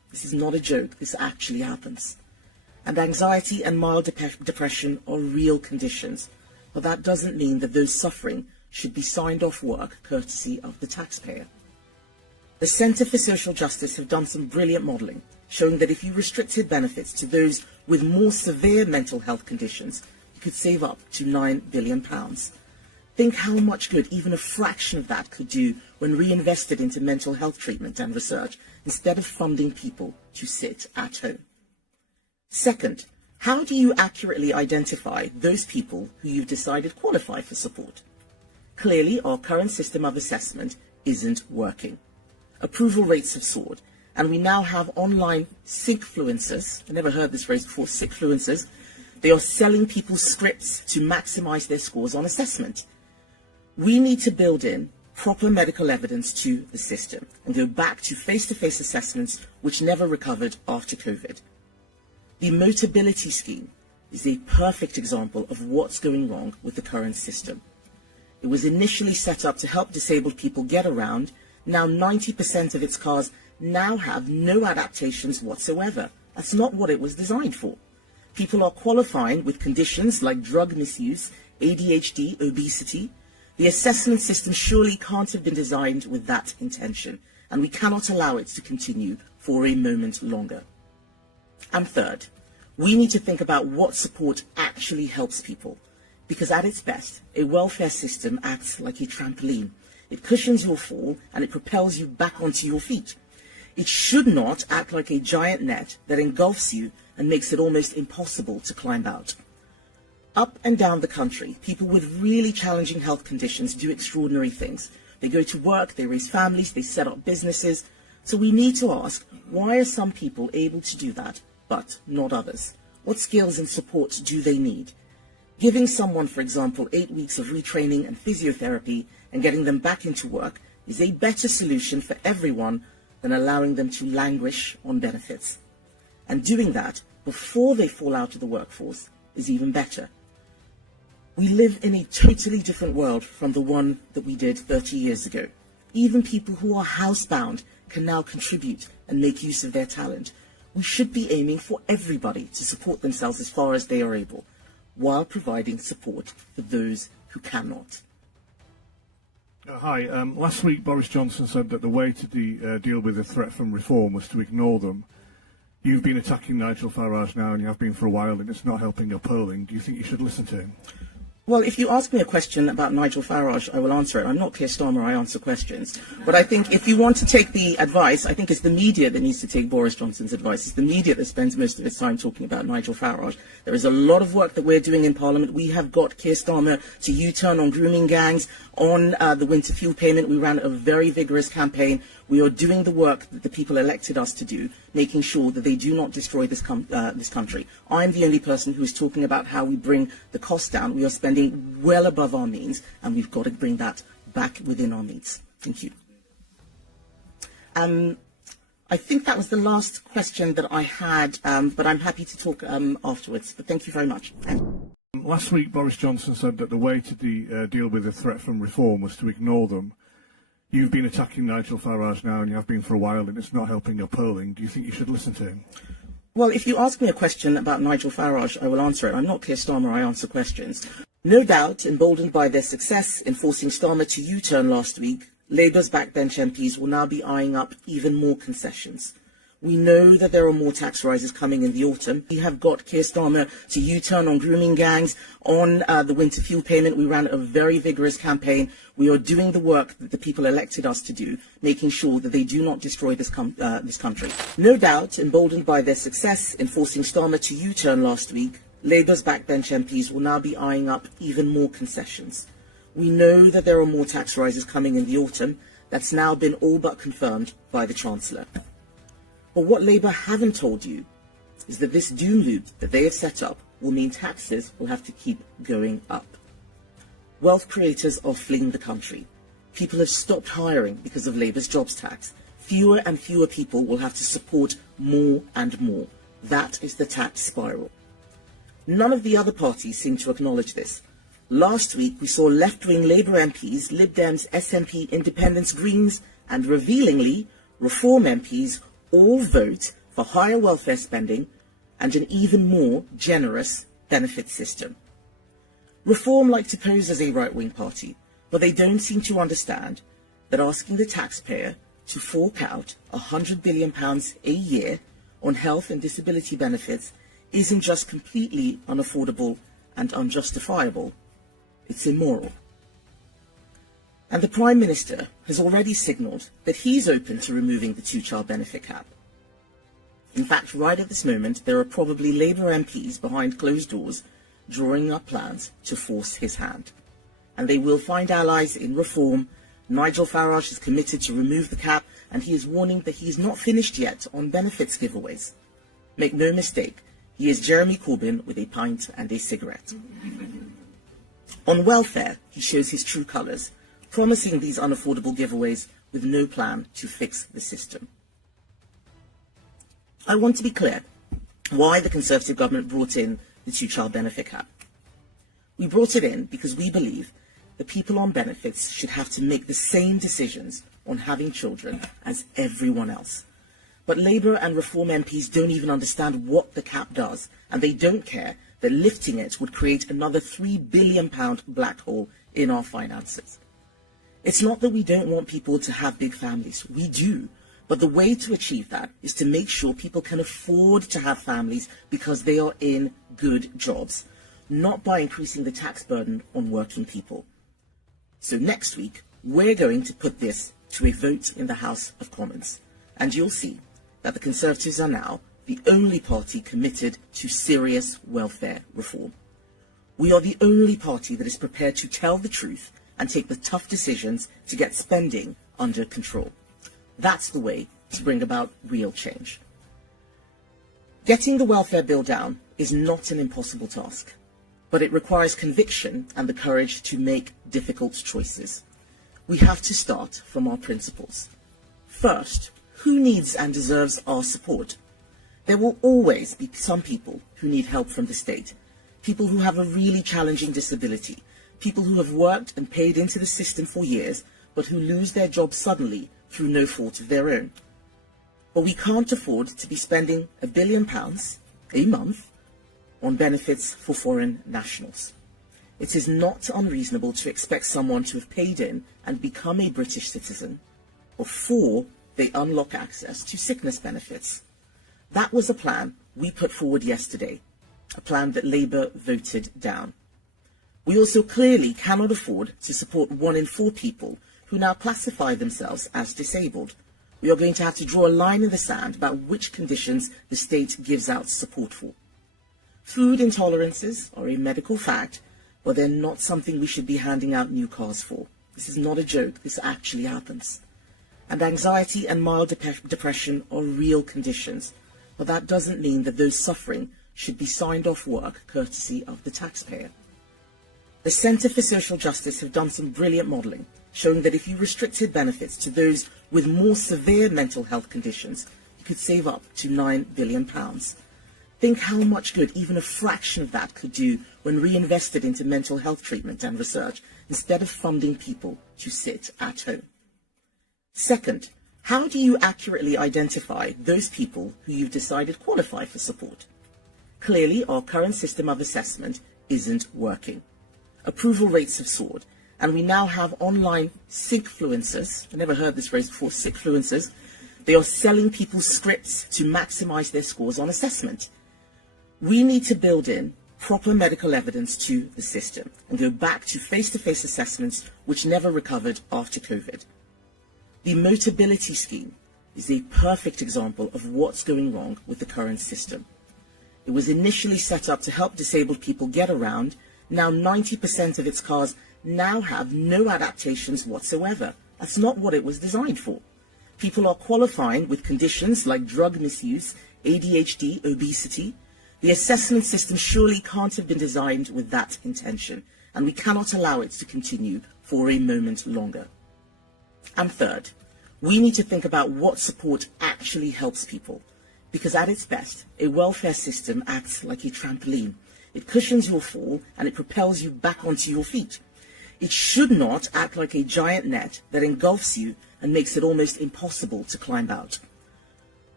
This is not a joke. This actually happens. And anxiety and mild depression are real conditions, but that doesn't mean that those suffering should be signed off work courtesy of the taxpayer. The Centre for Social Justice have done some brilliant modelling, showing that if you restricted benefits to those with more severe mental health conditions, you could save up to £9 billion. Think how much good even a fraction of that could do when reinvested into mental health treatment and research, instead of funding people to sit at home. Second, how do you accurately identify those people who you've decided qualify for support? Clearly, our current system of assessment isn't working. Approval rates have soared, and we now have online sickfluencers. I never heard this phrase before, sickfluencers. They are selling people scripts to maximize their scores on assessment. We need to build in proper medical evidence to the system and go back to face-to-face assessments which never recovered after COVID. The Motability Scheme is a perfect example of what's going wrong with the current system. It was initially set up to help disabled people get around. Now 90% of its cars now have no adaptations whatsoever. That's not what it was designed for. People are qualifying with conditions like drug misuse, ADHD, obesity. The assessment system surely can't have been designed with that intention, and we cannot allow it to continue for a moment longer. And third, we need to think about what support actually helps people, because at its best, a welfare system acts like a trampoline. It cushions your fall and it propels you back onto your feet. It should not act like a giant net that engulfs you and makes it almost impossible to climb out. Up and down the country, people with really challenging health conditions do extraordinary things. They go to work, they raise families, they set up businesses. So we need to ask, why are some people able to do that, but not others? What skills and support do they need? Giving someone, for example, 8 weeks of retraining and physiotherapy and getting them back into work is a better solution for everyone than allowing them to languish on benefits. And doing that before they fall out of the workforce is even better. We live in a totally different world from the one that we did 30 years ago. Even people who are housebound can now contribute and make use of their talent. We should be aiming for everybody to support themselves as far as they are able, while providing support for those who cannot. Hi. Last week, Boris Johnson said that the way to deal with the threat from reform was to ignore them. You've been attacking Nigel Farage now, and you have been for a while, and it's not helping your polling. Do you think you should listen to him? Well, if you ask me a question about Nigel Farage, I will answer it. I'm not Keir Starmer, I answer questions. But I think if you want to take the advice, I think it's the media that needs to take Boris Johnson's advice. It's the media that spends most of its time talking about Nigel Farage. There is a lot of work that we're doing in Parliament. We have got Keir Starmer to U-turn on grooming gangs, on the winter fuel payment. We ran a very vigorous campaign. We are doing the work that the people elected us to do, making sure that they do not destroy this country. I'm the only person who is talking about how we bring the cost down. We are spending well above our means, and we've got to bring that back within our means. Thank you. I think that was the last question that I had, but I'm happy to talk afterwards. But thank you very much. Last week, Boris Johnson said that the way to deal with the threat from reform was to ignore them. You've been attacking Nigel Farage now, and you have been for a while, and it's not helping your polling. Do you think you should listen to him? Well, if you ask me a question about Nigel Farage, I will answer it. I'm not Keir Starmer, I answer questions. No doubt, emboldened by their success in forcing Starmer to U-turn last week, Labour's backbench MPs will now be eyeing up even more concessions. We know that there are more tax rises coming in the autumn. We have got Keir Starmer to U-turn on grooming gangs, on the winter fuel payment. We ran a very vigorous campaign. We are doing the work that the people elected us to do, making sure that they do not destroy this country. No doubt, emboldened by their success in forcing Starmer to U-turn last week, Labour's backbench MPs will now be eyeing up even more concessions. We know that there are more tax rises coming in the autumn. That's now been all but confirmed by the Chancellor. But what Labour haven't told you is that this doom loop that they have set up will mean taxes will have to keep going up. Wealth creators are fleeing the country. People have stopped hiring because of Labour's jobs tax. Fewer and fewer people will have to support more and more. That is the tax spiral. None of the other parties seem to acknowledge this. Last week we saw left-wing Labour MPs, Lib Dems, SNP, Independents, Greens and, revealingly, Reform MPs all vote for higher welfare spending and an even more generous benefit system. Reform like to pose as a right-wing party, but they don't seem to understand that asking the taxpayer to fork out £100 billion a year on health and disability benefits isn't just completely unaffordable and unjustifiable, it's immoral. And the Prime Minister has already signalled that he's open to removing the two-child benefit cap. In fact, right at this moment, there are probably Labour MPs behind closed doors drawing up plans to force his hand. And they will find allies in reform. Nigel Farage is committed to remove the cap, and he is warning that he is not finished yet on benefits giveaways. Make no mistake, he is Jeremy Corbyn with a pint and a cigarette. On welfare, he shows his true colours, promising these unaffordable giveaways with no plan to fix the system. I want to be clear why the Conservative government brought in the two-child benefit cap. We brought it in because we believe that people on benefits should have to make the same decisions on having children as everyone else. But Labour and Reform MPs don't even understand what the cap does, and they don't care that lifting it would create another £3 billion black hole in our finances. It's not that we don't want people to have big families. We do. But the way to achieve that is to make sure people can afford to have families because they are in good jobs, not by increasing the tax burden on working people. So next week, we're going to put this to a vote in the House of Commons, and you'll see that the Conservatives are now the only party committed to serious welfare reform. We are the only party that is prepared to tell the truth and take the tough decisions to get spending under control. That's the way to bring about real change. Getting the welfare bill down is not an impossible task, but it requires conviction and the courage to make difficult choices. We have to start from our principles. First, who needs and deserves our support? There will always be some people who need help from the state, people who have a really challenging disability, people who have worked and paid into the system for years, but who lose their jobs suddenly through no fault of their own. But we can't afford to be spending £1 billion a month on benefits for foreign nationals. It is not unreasonable to expect someone to have paid in and become a British citizen before they unlock access to sickness benefits. That was a plan we put forward yesterday, a plan that Labour voted down. We also clearly cannot afford to support 1 in 4 people who now classify themselves as disabled. We are going to have to draw a line in the sand about which conditions the state gives out support for. Food intolerances are a medical fact, but they're not something we should be handing out new cars for. This is not a joke, this actually happens. And anxiety and mild depression are real conditions, but that doesn't mean that those suffering should be signed off work courtesy of the taxpayer. The Centre for Social Justice have done some brilliant modelling, showing that if you restricted benefits to those with more severe mental health conditions, you could save up to £9 billion. Think how much good even a fraction of that could do when reinvested into mental health treatment and research, instead of funding people to sit at home. Second, how do you accurately identify those people who you've decided qualify for support? Clearly, our current system of assessment isn't working. Approval rates have soared, and we now have online sickfluencers. I never heard this phrase before, sickfluencers. They are selling people's scripts to maximise their scores on assessment. We need to build in proper medical evidence to the system and go back to face-to-face assessments which never recovered after COVID. The Motability scheme is a perfect example of what's going wrong with the current system. It was initially set up to help disabled people get around. Now 90% of its cars now have no adaptations whatsoever. That's not what it was designed for. People are qualifying with conditions like drug misuse, ADHD, obesity. The assessment system surely can't have been designed with that intention, and we cannot allow it to continue for a moment longer. And third, we need to think about what support actually helps people, because at its best, a welfare system acts like a trampoline. It cushions your fall and it propels you back onto your feet. It should not act like a giant net that engulfs you and makes it almost impossible to climb out.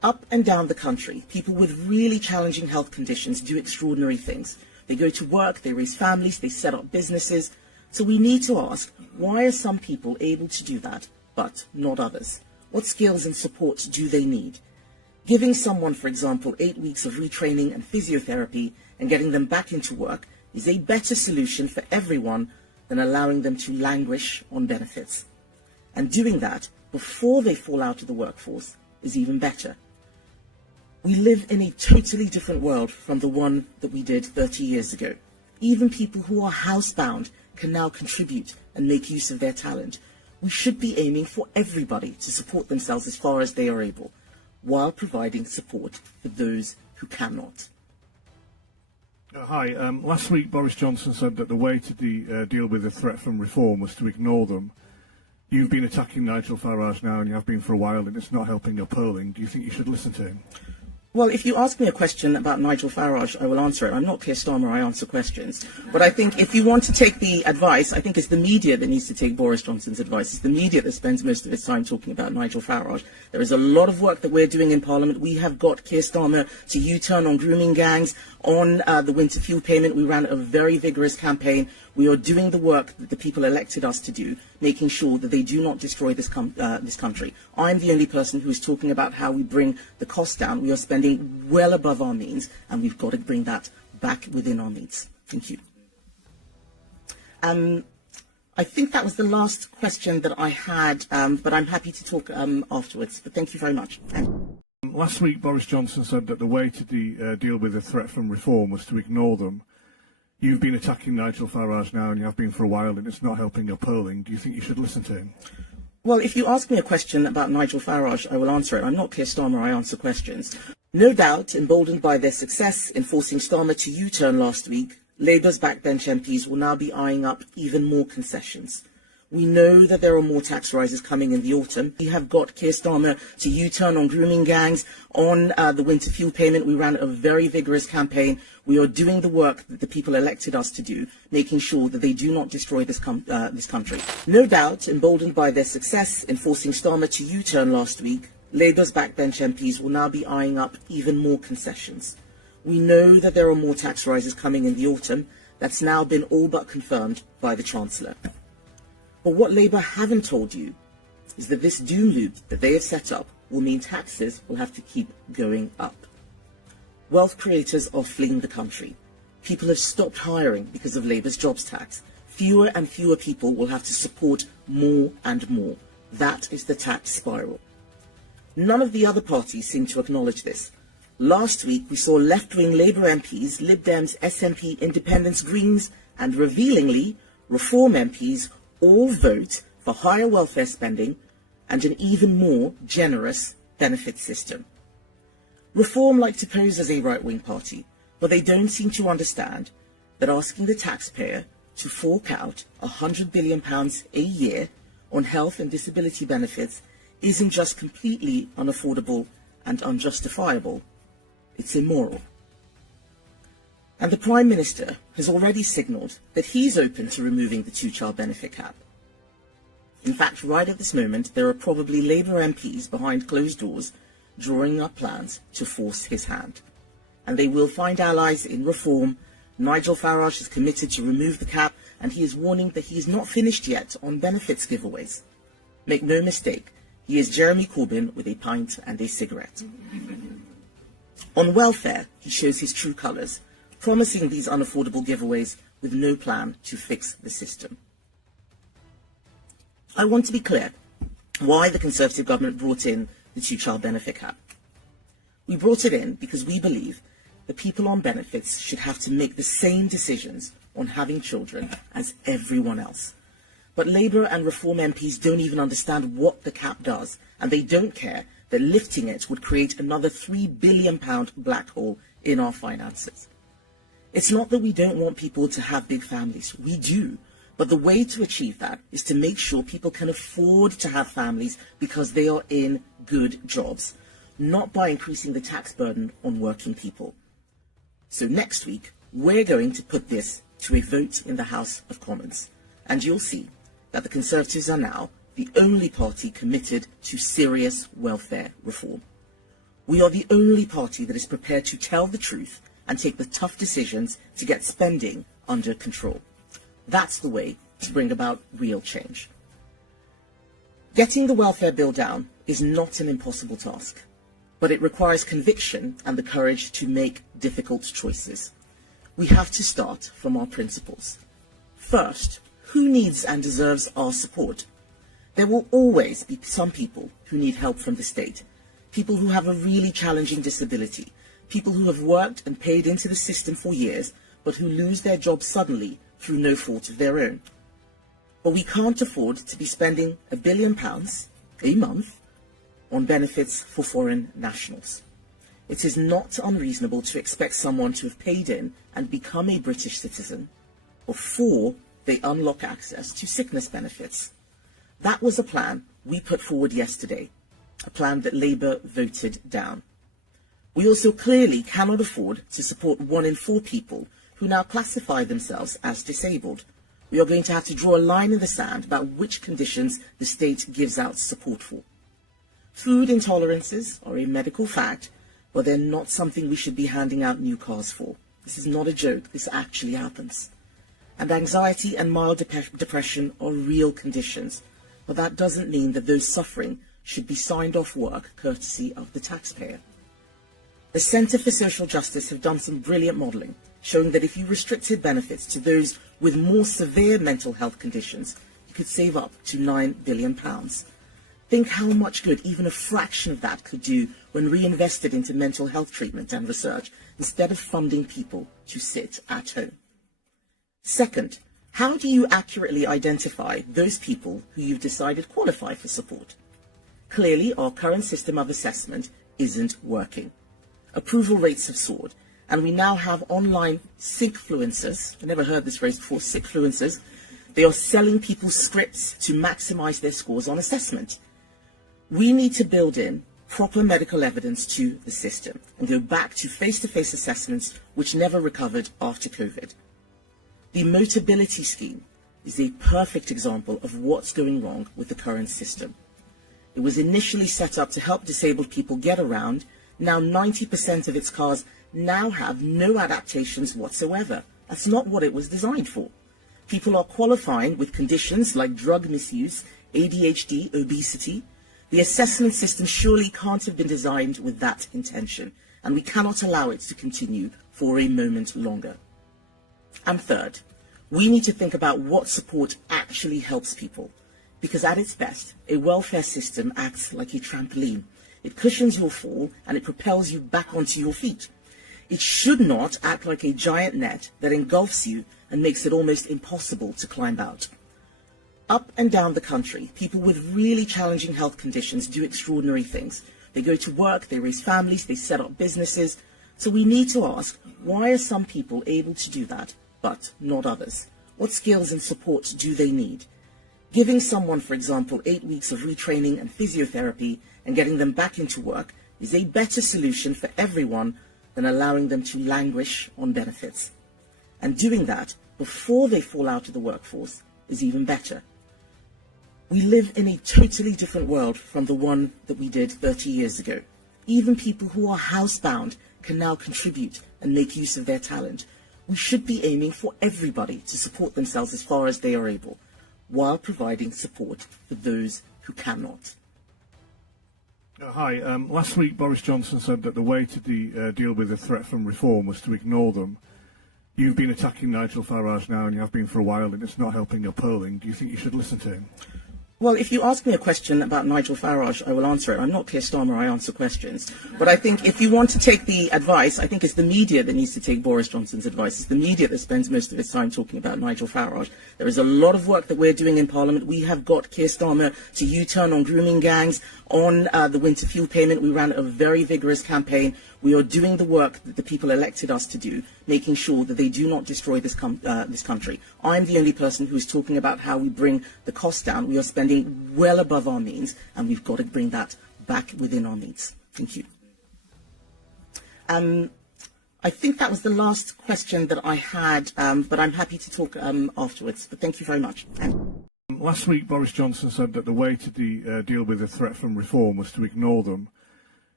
Up and down the country, people with really challenging health conditions do extraordinary things. They go to work, they raise families, they set up businesses. So we need to ask, why are some people able to do that, but not others? What skills and support do they need? Giving someone, for example, 8 weeks of retraining and physiotherapy and getting them back into work is a better solution for everyone than allowing them to languish on benefits. And doing that before they fall out of the workforce is even better. We live in a totally different world from the one that we did 30 years ago. Even people who are housebound can now contribute and make use of their talent. We should be aiming for everybody to support themselves as far as they are able, while providing support for those who cannot. Hi. Last week, Boris Johnson said that the way to deal with the threat from reform was to ignore them. You've been attacking Nigel Farage now, and you have been for a while, and it's not helping your polling. Do you think you should listen to him? Well, if you ask me a question about Nigel Farage, I will answer it. I'm not Keir Starmer, I answer questions. But I think if you want to take the advice, I think it's the media that needs to take Boris Johnson's advice. It's the media that spends most of its time talking about Nigel Farage. There is a lot of work that we're doing in Parliament. We have got Keir Starmer to U-turn on grooming gangs, on the winter fuel payment. We ran a very vigorous campaign. We are doing the work that the people elected us to do, making sure that they do not destroy this country. I'm the only person who is talking about how we bring the cost down. We are spending well above our means, and we've got to bring that back within our means. Thank you. I think that was the last question that I had, but I'm happy to talk afterwards. But thank you very much. Last week, Boris Johnson said that the way to deal with the threat from reform was to ignore them. You've been attacking Nigel Farage now, and you have been for a while, and it's not helping your polling. Do you think you should listen to him? Well, if you ask me a question about Nigel Farage, I will answer it. I'm not Keir Starmer, I answer questions. No doubt, emboldened by their success in forcing Starmer to U-turn last week, Labour's backbench MPs will now be eyeing up even more concessions. We know that there are more tax rises coming in the autumn. We have got Keir Starmer to U-turn on grooming gangs, on the winter fuel payment. We ran a very vigorous campaign. We are doing the work that the people elected us to do, making sure that they do not destroy this country. No doubt, emboldened by their success in forcing Starmer to U-turn last week, Labour's backbench MPs will now be eyeing up even more concessions. We know that there are more tax rises coming in the autumn. That's now been all but confirmed by the Chancellor. But what Labour haven't told you is that this doom loop that they have set up will mean taxes will have to keep going up. Wealth creators are fleeing the country. People have stopped hiring because of Labour's jobs tax. Fewer and fewer people will have to support more and more. That is the tax spiral. None of the other parties seem to acknowledge this. Last week we saw left-wing Labour MPs, Lib Dems, SNP, Independents, Greens and, revealingly, Reform MPs all vote for higher welfare spending and an even more generous benefit system. Reform like to pose as a right-wing party, but they don't seem to understand that asking the taxpayer to fork out £100 billion a year on health and disability benefits isn't just completely unaffordable and unjustifiable, it's immoral. And the Prime Minister has already signalled that he's open to removing the two-child benefit cap. In fact, right at this moment, there are probably Labour MPs behind closed doors drawing up plans to force his hand. And they will find allies in Reform. Nigel Farage is committed to remove the cap, and he is warning that he is not finished yet on benefits giveaways. Make no mistake, he is Jeremy Corbyn with a pint and a cigarette. On welfare, he shows his true colours, promising these unaffordable giveaways with no plan to fix the system. I want to be clear why the Conservative government brought in the two-child benefit cap. We brought it in because we believe that people on benefits should have to make the same decisions on having children as everyone else. But Labour and Reform MPs don't even understand what the cap does, and they don't care that lifting it would create another £3 billion black hole in our finances. It's not that we don't want people to have big families. We do. But the way to achieve that is to make sure people can afford to have families because they are in good jobs, not by increasing the tax burden on working people. So next week, we're going to put this to a vote in the House of Commons, and you'll see that the Conservatives are now the only party committed to serious welfare reform. We are the only party that is prepared to tell the truth and take the tough decisions to get spending under control. That's the way to bring about real change. Getting the welfare bill down is not an impossible task, but it requires conviction and the courage to make difficult choices. We have to start from our principles. First, who needs and deserves our support? There will always be some people who need help from the state, people who have a really challenging disability, people who have worked and paid into the system for years, but who lose their jobs suddenly through no fault of their own. But we can't afford to be spending £1 billion a month on benefits for foreign nationals. It is not unreasonable to expect someone to have paid in and become a British citizen before they unlock access to sickness benefits. That was a plan we put forward yesterday, a plan that Labour voted down. We also clearly cannot afford to support 1 in 4 people who now classify themselves as disabled. We are going to have to draw a line in the sand about which conditions the state gives out support for. Food intolerances are a medical fact, but they're not something we should be handing out new cars for. This is not a joke, this actually happens. And anxiety and mild depression are real conditions, but that doesn't mean that those suffering should be signed off work courtesy of the taxpayer. The Centre for Social Justice have done some brilliant modelling, showing that if you restricted benefits to those with more severe mental health conditions, you could save up to £9 billion. Think how much good even a fraction of that could do when reinvested into mental health treatment and research, instead of funding people to sit at home. Second, how do you accurately identify those people who you've decided qualify for support? Clearly, our current system of assessment isn't working. Approval rates have soared, and we now have online sickfluencers. I never heard this phrase before, sickfluencers. They are selling people scripts to maximize their scores on assessment. We need to build in proper medical evidence to the system and go back to face-to-face assessments which never recovered after COVID. The Motability Scheme is a perfect example of what's going wrong with the current system. It was initially set up to help disabled people get around. Now 90% of its cars now have no adaptations whatsoever. That's not what it was designed for. People are qualifying with conditions like drug misuse, ADHD, obesity. The assessment system surely can't have been designed with that intention, and we cannot allow it to continue for a moment longer. And third, we need to think about what support actually helps people, because at its best, a welfare system acts like a trampoline. It cushions your fall and it propels you back onto your feet. It should not act like a giant net that engulfs you and makes it almost impossible to climb out. Up and down the country, people with really challenging health conditions do extraordinary things. They go to work, they raise families, they set up businesses. So we need to ask, why are some people able to do that, but not others? What skills and support do they need? Giving someone, for example, 8 weeks of retraining and physiotherapy and getting them back into work is a better solution for everyone than allowing them to languish on benefits. And doing that before they fall out of the workforce is even better. We live in a totally different world from the one that we did 30 years ago. Even people who are housebound can now contribute and make use of their talent. We should be aiming for everybody to support themselves as far as they are able, while providing support for those who cannot. Hi. Last week, Boris Johnson said that the way to deal with the threat from reform was to ignore them. You've been attacking Nigel Farage now, and you have been for a while, and it's not helping your polling. Do you think you should listen to him? Well, if you ask me a question about Nigel Farage, I will answer it. I'm not Keir Starmer, I answer questions. But I think if you want to take the advice, I think it's the media that needs to take Boris Johnson's advice. It's the media that spends most of its time talking about Nigel Farage. There is a lot of work that we're doing in Parliament. We have got Keir Starmer to U-turn on grooming gangs, on the winter fuel payment. We ran a very vigorous campaign. We are doing the work that the people elected us to do, making sure that they do not destroy this country. I'm the only person who is talking about how we bring the cost down. We are spending well above our means, and we've got to bring that back within our means. Thank you. I think that was the last question that I had, but I'm happy to talk afterwards. But thank you very much. Last week, Boris Johnson said that the way to deal with the threat from reform was to ignore them.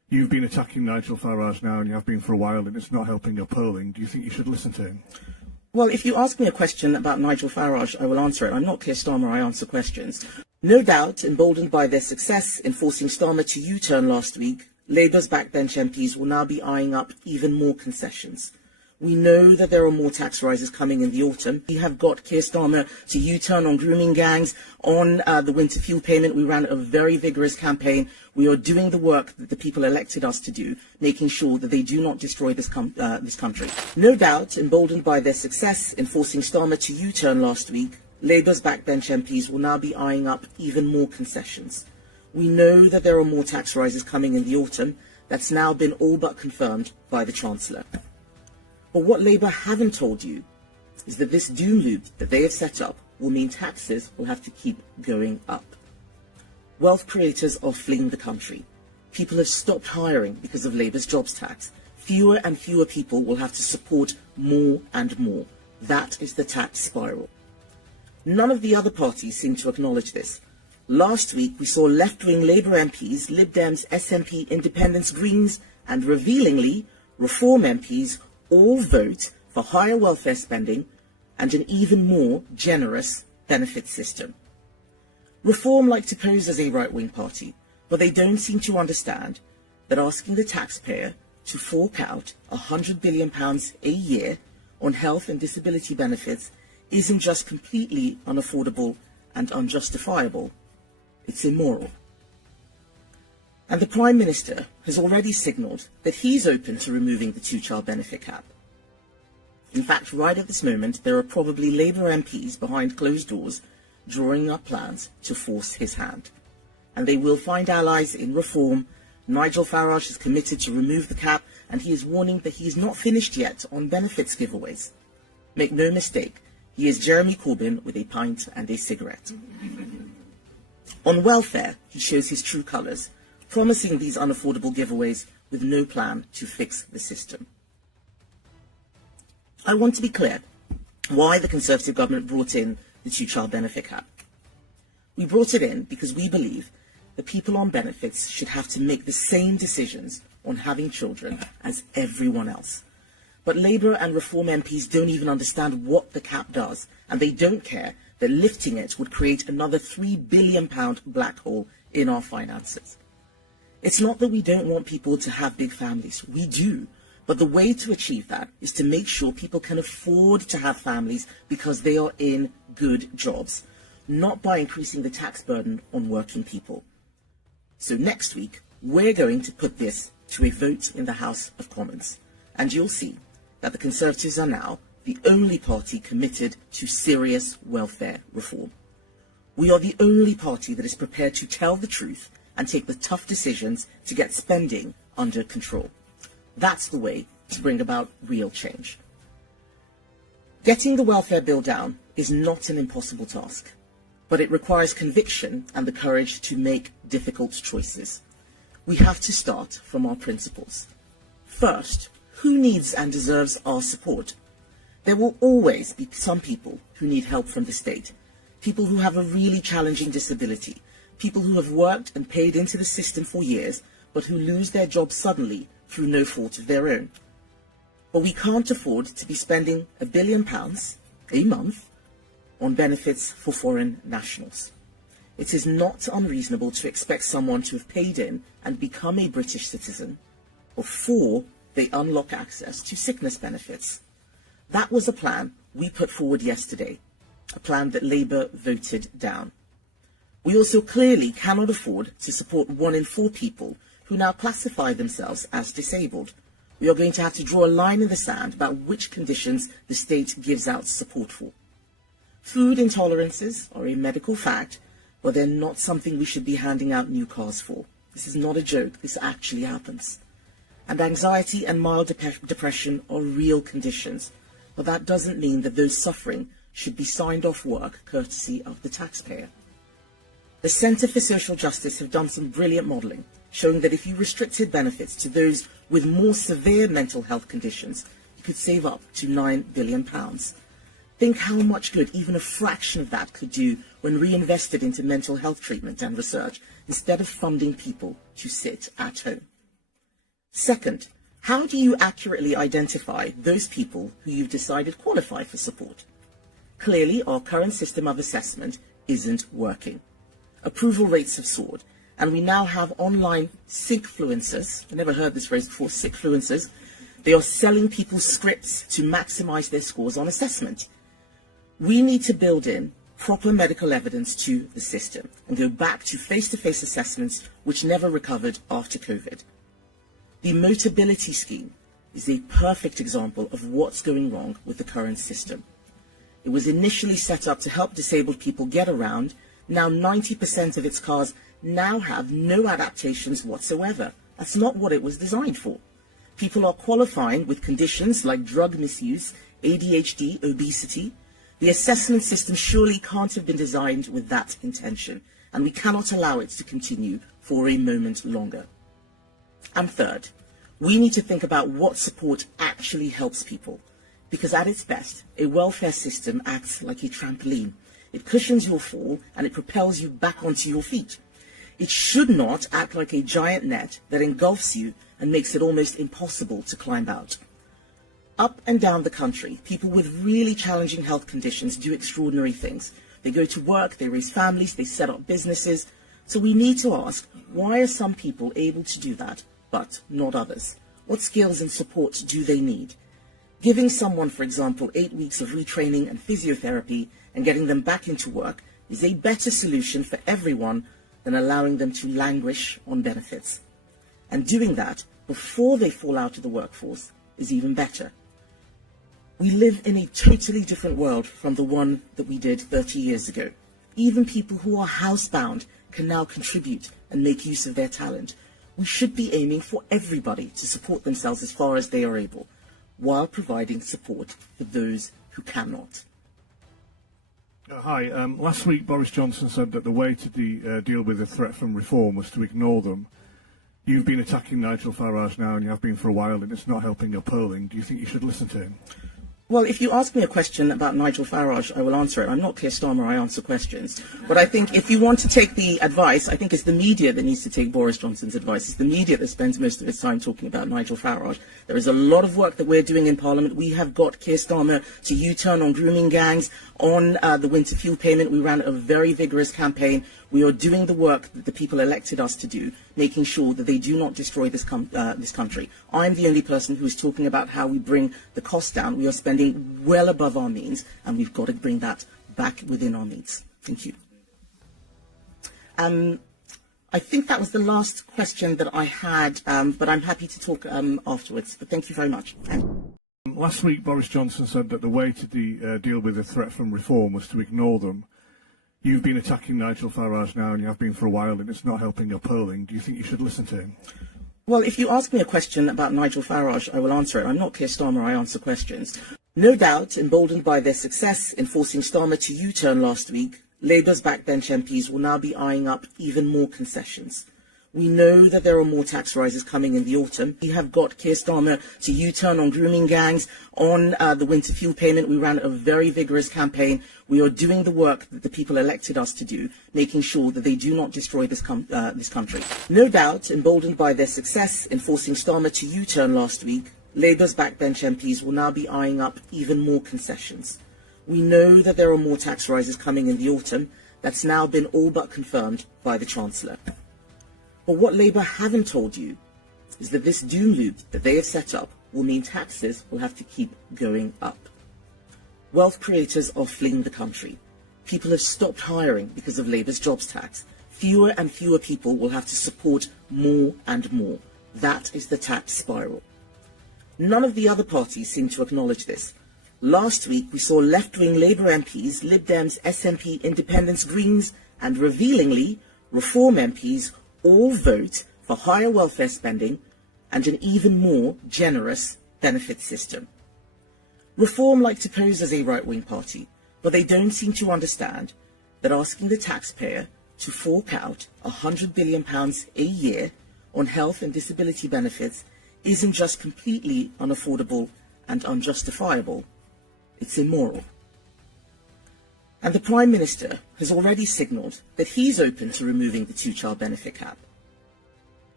You've been attacking Nigel Farage now, and you have been for a while, and it's not helping your polling. Do you think you should listen to him? Well, if you ask me a question about Nigel Farage, I will answer it. I'm not Keir Starmer, I answer questions. No doubt, emboldened by their success in forcing Starmer to U-turn last week, Labour's backbench MPs will now be eyeing up even more concessions. We know that there are more tax rises coming in the autumn. We have got Keir Starmer to U-turn on grooming gangs, on the winter fuel payment. We ran a very vigorous campaign. We are doing the work that the people elected us to do, making sure that they do not destroy this country. No doubt, emboldened by their success in forcing Starmer to U-turn last week, Labour's backbench MPs will now be eyeing up even more concessions. We know that there are more tax rises coming in the autumn. That's now been all but confirmed by the Chancellor. But what Labour haven't told you is that this doom loop that they have set up will mean taxes will have to keep going up. Wealth creators are fleeing the country. People have stopped hiring because of Labour's jobs tax. Fewer and fewer people will have to support more and more. That is the tax spiral. None of the other parties seem to acknowledge this. Last week we saw left-wing Labour MPs, Lib Dems, SNP, Independents, Greens and, revealingly, Reform MPs all vote for higher welfare spending and an even more generous benefit system. Reform like to pose as a right-wing party, but they don't seem to understand that asking the taxpayer to fork out £100 billion a year on health and disability benefits isn't just completely unaffordable and unjustifiable, it's immoral. And the Prime Minister has already signalled that he's open to removing the two-child benefit cap. In fact, right at this moment, there are probably Labour MPs behind closed doors drawing up plans to force his hand. And they will find allies in Reform. Nigel Farage is committed to remove the cap, and he is warning that he is not finished yet on benefits giveaways. Make no mistake, he is Jeremy Corbyn with a pint and a cigarette. On welfare, he shows his true colours, promising these unaffordable giveaways with no plan to fix the system. I want to be clear why the Conservative government brought in the two-child benefit cap. We brought it in because we believe that people on benefits should have to make the same decisions on having children as everyone else. But Labour and Reform MPs don't even understand what the cap does, and they don't care that lifting it would create another £3 billion black hole in our finances. It's not that we don't want people to have big families. We do. But the way to achieve that is to make sure people can afford to have families because they are in good jobs, not by increasing the tax burden on working people. So next week, we're going to put this to a vote in the House of Commons. And you'll see that the Conservatives are now the only party committed to serious welfare reform. We are the only party that is prepared to tell the truth and take the tough decisions to get spending under control. That's the way to bring about real change. Getting the welfare bill down is not an impossible task, but it requires conviction and the courage to make difficult choices. We have to start from our principles. First, who needs and deserves our support? There will always be some people who need help from the state, people who have a really challenging disability, people who have worked and paid into the system for years, but who lose their jobs suddenly through no fault of their own. But we can't afford to be spending £1 billion a month on benefits for foreign nationals. It is not unreasonable to expect someone to have paid in and become a British citizen before they unlock access to sickness benefits. That was a plan we put forward yesterday, a plan that Labour voted down. We also clearly cannot afford to support 1 in 4 people who now classify themselves as disabled. We are going to have to draw a line in the sand about which conditions the state gives out support for. Food intolerances are a medical fact, but they're not something we should be handing out new cars for. This is not a joke, this actually happens. And anxiety and mild depression are real conditions, but that doesn't mean that those suffering should be signed off work courtesy of the taxpayer. The Centre for Social Justice have done some brilliant modelling, showing that if you restricted benefits to those with more severe mental health conditions, you could save up to £9 billion. Think how much good even a fraction of that could do when reinvested into mental health treatment and research, instead of funding people to sit at home. Second, how do you accurately identify those people who you've decided qualify for support? Clearly, our current system of assessment isn't working. Approval rates have soared, and we now have online sickfluencers. I never heard this phrase before, sickfluencers. They are selling people scripts to maximize their scores on assessment. We need to build in proper medical evidence to the system and go back to face-to-face assessments which never recovered after COVID. The Motability Scheme is a perfect example of what's going wrong with the current system. It was initially set up to help disabled people get around. Now 90% of its cars now have no adaptations whatsoever. That's not what it was designed for. People are qualifying with conditions like drug misuse, ADHD, obesity. The assessment system surely can't have been designed with that intention, and we cannot allow it to continue for a moment longer. And third, we need to think about what support actually helps people, because at its best, a welfare system acts like a trampoline. It cushions your fall and it propels you back onto your feet. It should not act like a giant net that engulfs you and makes it almost impossible to climb out. Up and down the country, people with really challenging health conditions do extraordinary things. They go to work, they raise families, they set up businesses. So we need to ask, why are some people able to do that, but not others? What skills and support do they need? Giving someone, for example, 8 weeks of retraining and physiotherapy and getting them back into work is a better solution for everyone than allowing them to languish on benefits. And doing that before they fall out of the workforce is even better. We live in a totally different world from the one that we did 30 years ago. Even people who are housebound can now contribute and make use of their talent. We should be aiming for everybody to support themselves as far as they are able, while providing support for those who cannot. Hi. Last week, Boris Johnson said that the way to deal with the threat from reform was to ignore them. You've been attacking Nigel Farage now, and you have been for a while, and it's not helping your polling. Do you think you should listen to him? Well, if you ask me a question about Nigel Farage, I will answer it. I'm not Keir Starmer, I answer questions. But I think if you want to take the advice, I think it's the media that needs to take Boris Johnson's advice. It's the media that spends most of its time talking about Nigel Farage. There is a lot of work that we're doing in Parliament. We have got Keir Starmer to U-turn on grooming gangs, on the winter fuel payment. We ran a very vigorous campaign. We are doing the work that the people elected us to do, making sure that they do not destroy this country. I'm the only person who is talking about how we bring the cost down. We are spending well above our means, and we've got to bring that back within our means. Thank you. I think that was the last question that I had, but I'm happy to talk afterwards. But thank you very much. Last week, Boris Johnson said that the way to deal with the threat from reform was to ignore them. You've been attacking Nigel Farage now, and you have been for a while, and it's not helping your polling. Do you think you should listen to him? Well, if you ask me a question about Nigel Farage, I will answer it. I'm not Keir Starmer, I answer questions. No doubt, emboldened by their success in forcing Starmer to U-turn last week, Labour's backbench MPs will now be eyeing up even more concessions. We know that there are more tax rises coming in the autumn. We have got Keir Starmer to U-turn on grooming gangs, on the winter fuel payment. We ran a very vigorous campaign. We are doing the work that the people elected us to do, making sure that they do not destroy this country. No doubt, emboldened by their success in forcing Starmer to U-turn last week, Labour's backbench MPs will now be eyeing up even more concessions. We know that there are more tax rises coming in the autumn. That's now been all but confirmed by the Chancellor. But what Labour haven't told you is that this doom loop that they have set up will mean taxes will have to keep going up. Wealth creators are fleeing the country. People have stopped hiring because of Labour's jobs tax. Fewer and fewer people will have to support more and more. That is the tax spiral. None of the other parties seem to acknowledge this. Last week we saw left-wing Labour MPs, Lib Dems, SNP, Independents, Greens and, revealingly, Reform MPs all vote for higher welfare spending and an even more generous benefit system. Reform like to pose as a right-wing party, but they don't seem to understand that asking the taxpayer to fork out £100 billion a year on health and disability benefits isn't just completely unaffordable and unjustifiable, it's immoral. And the Prime Minister has already signalled that he's open to removing the two-child benefit cap.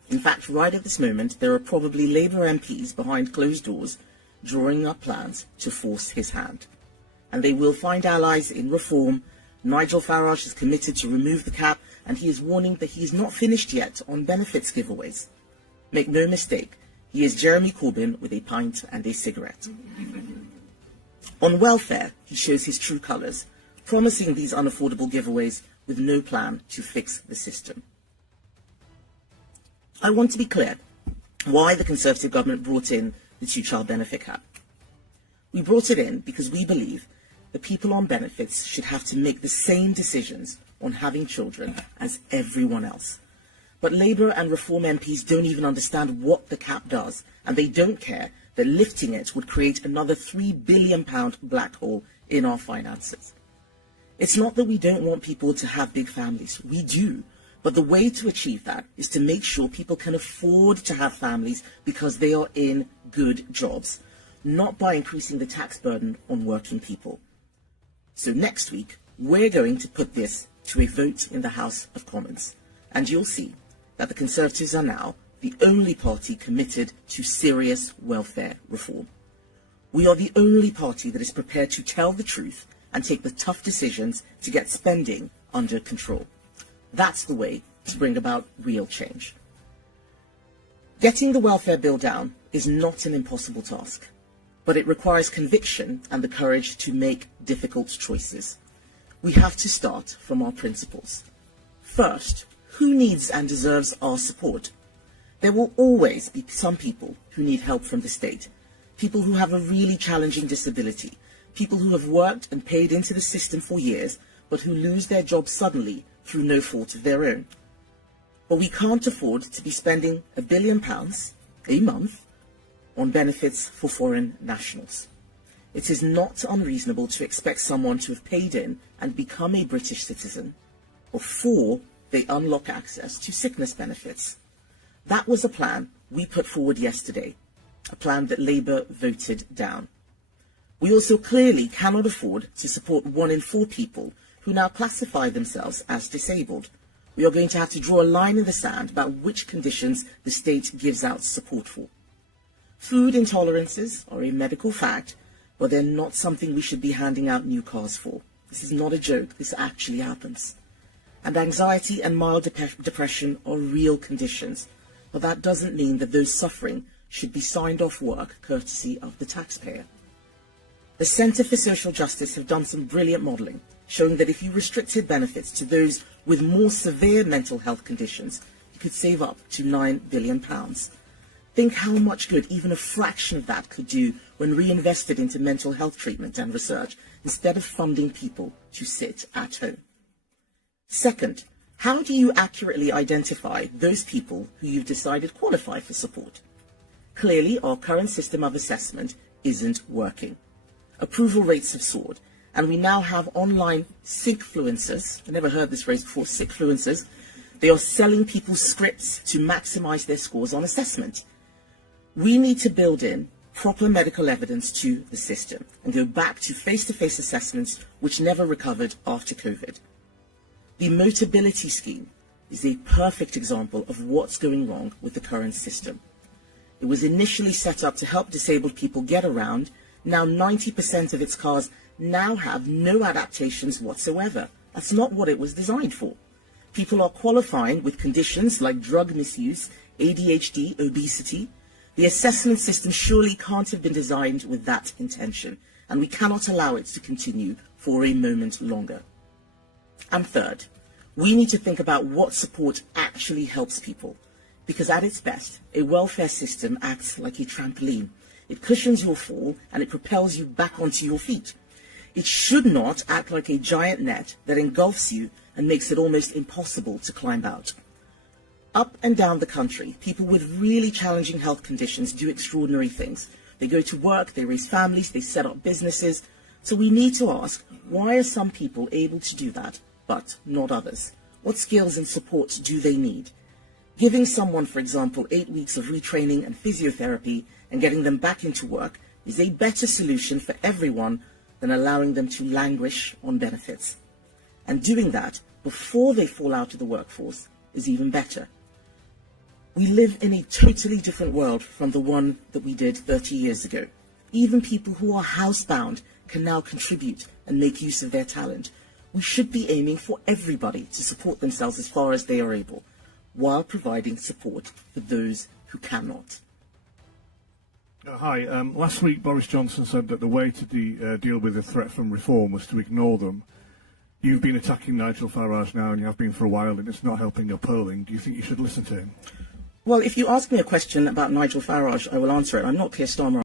In fact, right at this moment, there are probably Labour MPs behind closed doors drawing up plans to force his hand. And they will find allies in reform. Nigel Farage is committed to remove the cap, and he is warning that he is not finished yet on benefits giveaways. Make no mistake, he is Jeremy Corbyn with a pint and a cigarette. On welfare, he shows his true colours, promising these unaffordable giveaways with no plan to fix the system. I want to be clear why the Conservative government brought in the two-child benefit cap. We brought it in because we believe that people on benefits should have to make the same decisions on having children as everyone else. But Labour and Reform MPs don't even understand what the cap does, and they don't care that lifting it would create another £3 billion black hole in our finances. It's not that we don't want people to have big families. We do. But the way to achieve that is to make sure people can afford to have families because they are in good jobs, not by increasing the tax burden on working people. So next week, we're going to put this to a vote in the House of Commons, and you'll see that the Conservatives are now the only party committed to serious welfare reform. We are the only party that is prepared to tell the truth and take the tough decisions to get spending under control. That's the way to bring about real change. Getting the welfare bill down is not an impossible task, but it requires conviction and the courage to make difficult choices. We have to start from our principles. First, who needs and deserves our support? There will always be some people who need help from the state, people who have a really challenging disability, people who have worked and paid into the system for years, but who lose their jobs suddenly through no fault of their own. But we can't afford to be spending £1 billion a month on benefits for foreign nationals. It is not unreasonable to expect someone to have paid in and become a British citizen before they unlock access to sickness benefits. That was a plan we put forward yesterday, a plan that Labour voted down. We also clearly cannot afford to support 1 in 4 people who now classify themselves as disabled. We are going to have to draw a line in the sand about which conditions the state gives out support for. Food intolerances are a medical fact, but they're not something we should be handing out new cars for. This is not a joke, this actually happens. And anxiety and mild depression are real conditions, but that doesn't mean that those suffering should be signed off work courtesy of the taxpayer. The Centre for Social Justice have done some brilliant modelling, showing that if you restricted benefits to those with more severe mental health conditions, you could save up to £9 billion. Think how much good even a fraction of that could do when reinvested into mental health treatment and research, instead of funding people to sit at home. Second, how do you accurately identify those people who you've decided qualify for support? Clearly, our current system of assessment isn't working. Approval rates have soared, and we now have online sickfluencers. I never heard this phrase before, sickfluencers. They are selling people scripts to maximize their scores on assessment. We need to build in proper medical evidence to the system and go back to face-to-face assessments which never recovered after COVID. The Motability Scheme is a perfect example of what's going wrong with the current system. It was initially set up to help disabled people get around. Now 90% of its cars now have no adaptations whatsoever. That's not what it was designed for. People are qualifying with conditions like drug misuse, ADHD, obesity. The assessment system surely can't have been designed with that intention, and we cannot allow it to continue for a moment longer. And third, we need to think about what support actually helps people, because at its best, a welfare system acts like a trampoline. It cushions your fall and it propels you back onto your feet. It should not act like a giant net that engulfs you and makes it almost impossible to climb out. Up and down the country, people with really challenging health conditions do extraordinary things. They go to work, they raise families, they set up businesses. So we need to ask, why are some people able to do that, but not others? What skills and support do they need? Giving someone, for example, 8 weeks of retraining and physiotherapy and getting them back into work is a better solution for everyone than allowing them to languish on benefits. And doing that before they fall out of the workforce is even better. We live in a totally different world from the one that we did 30 years ago. Even people who are housebound can now contribute and make use of their talent. We should be aiming for everybody to support themselves as far as they are able, while providing support for those who cannot. Hi. Last week, Boris Johnson said that the way to deal with the threat from reform was to ignore them. You've been attacking Nigel Farage now, and you have been for a while, and it's not helping your polling. Do you think you should listen to him? Well, if you ask me a question about Nigel Farage, I will answer it. I'm not Keir Starmer.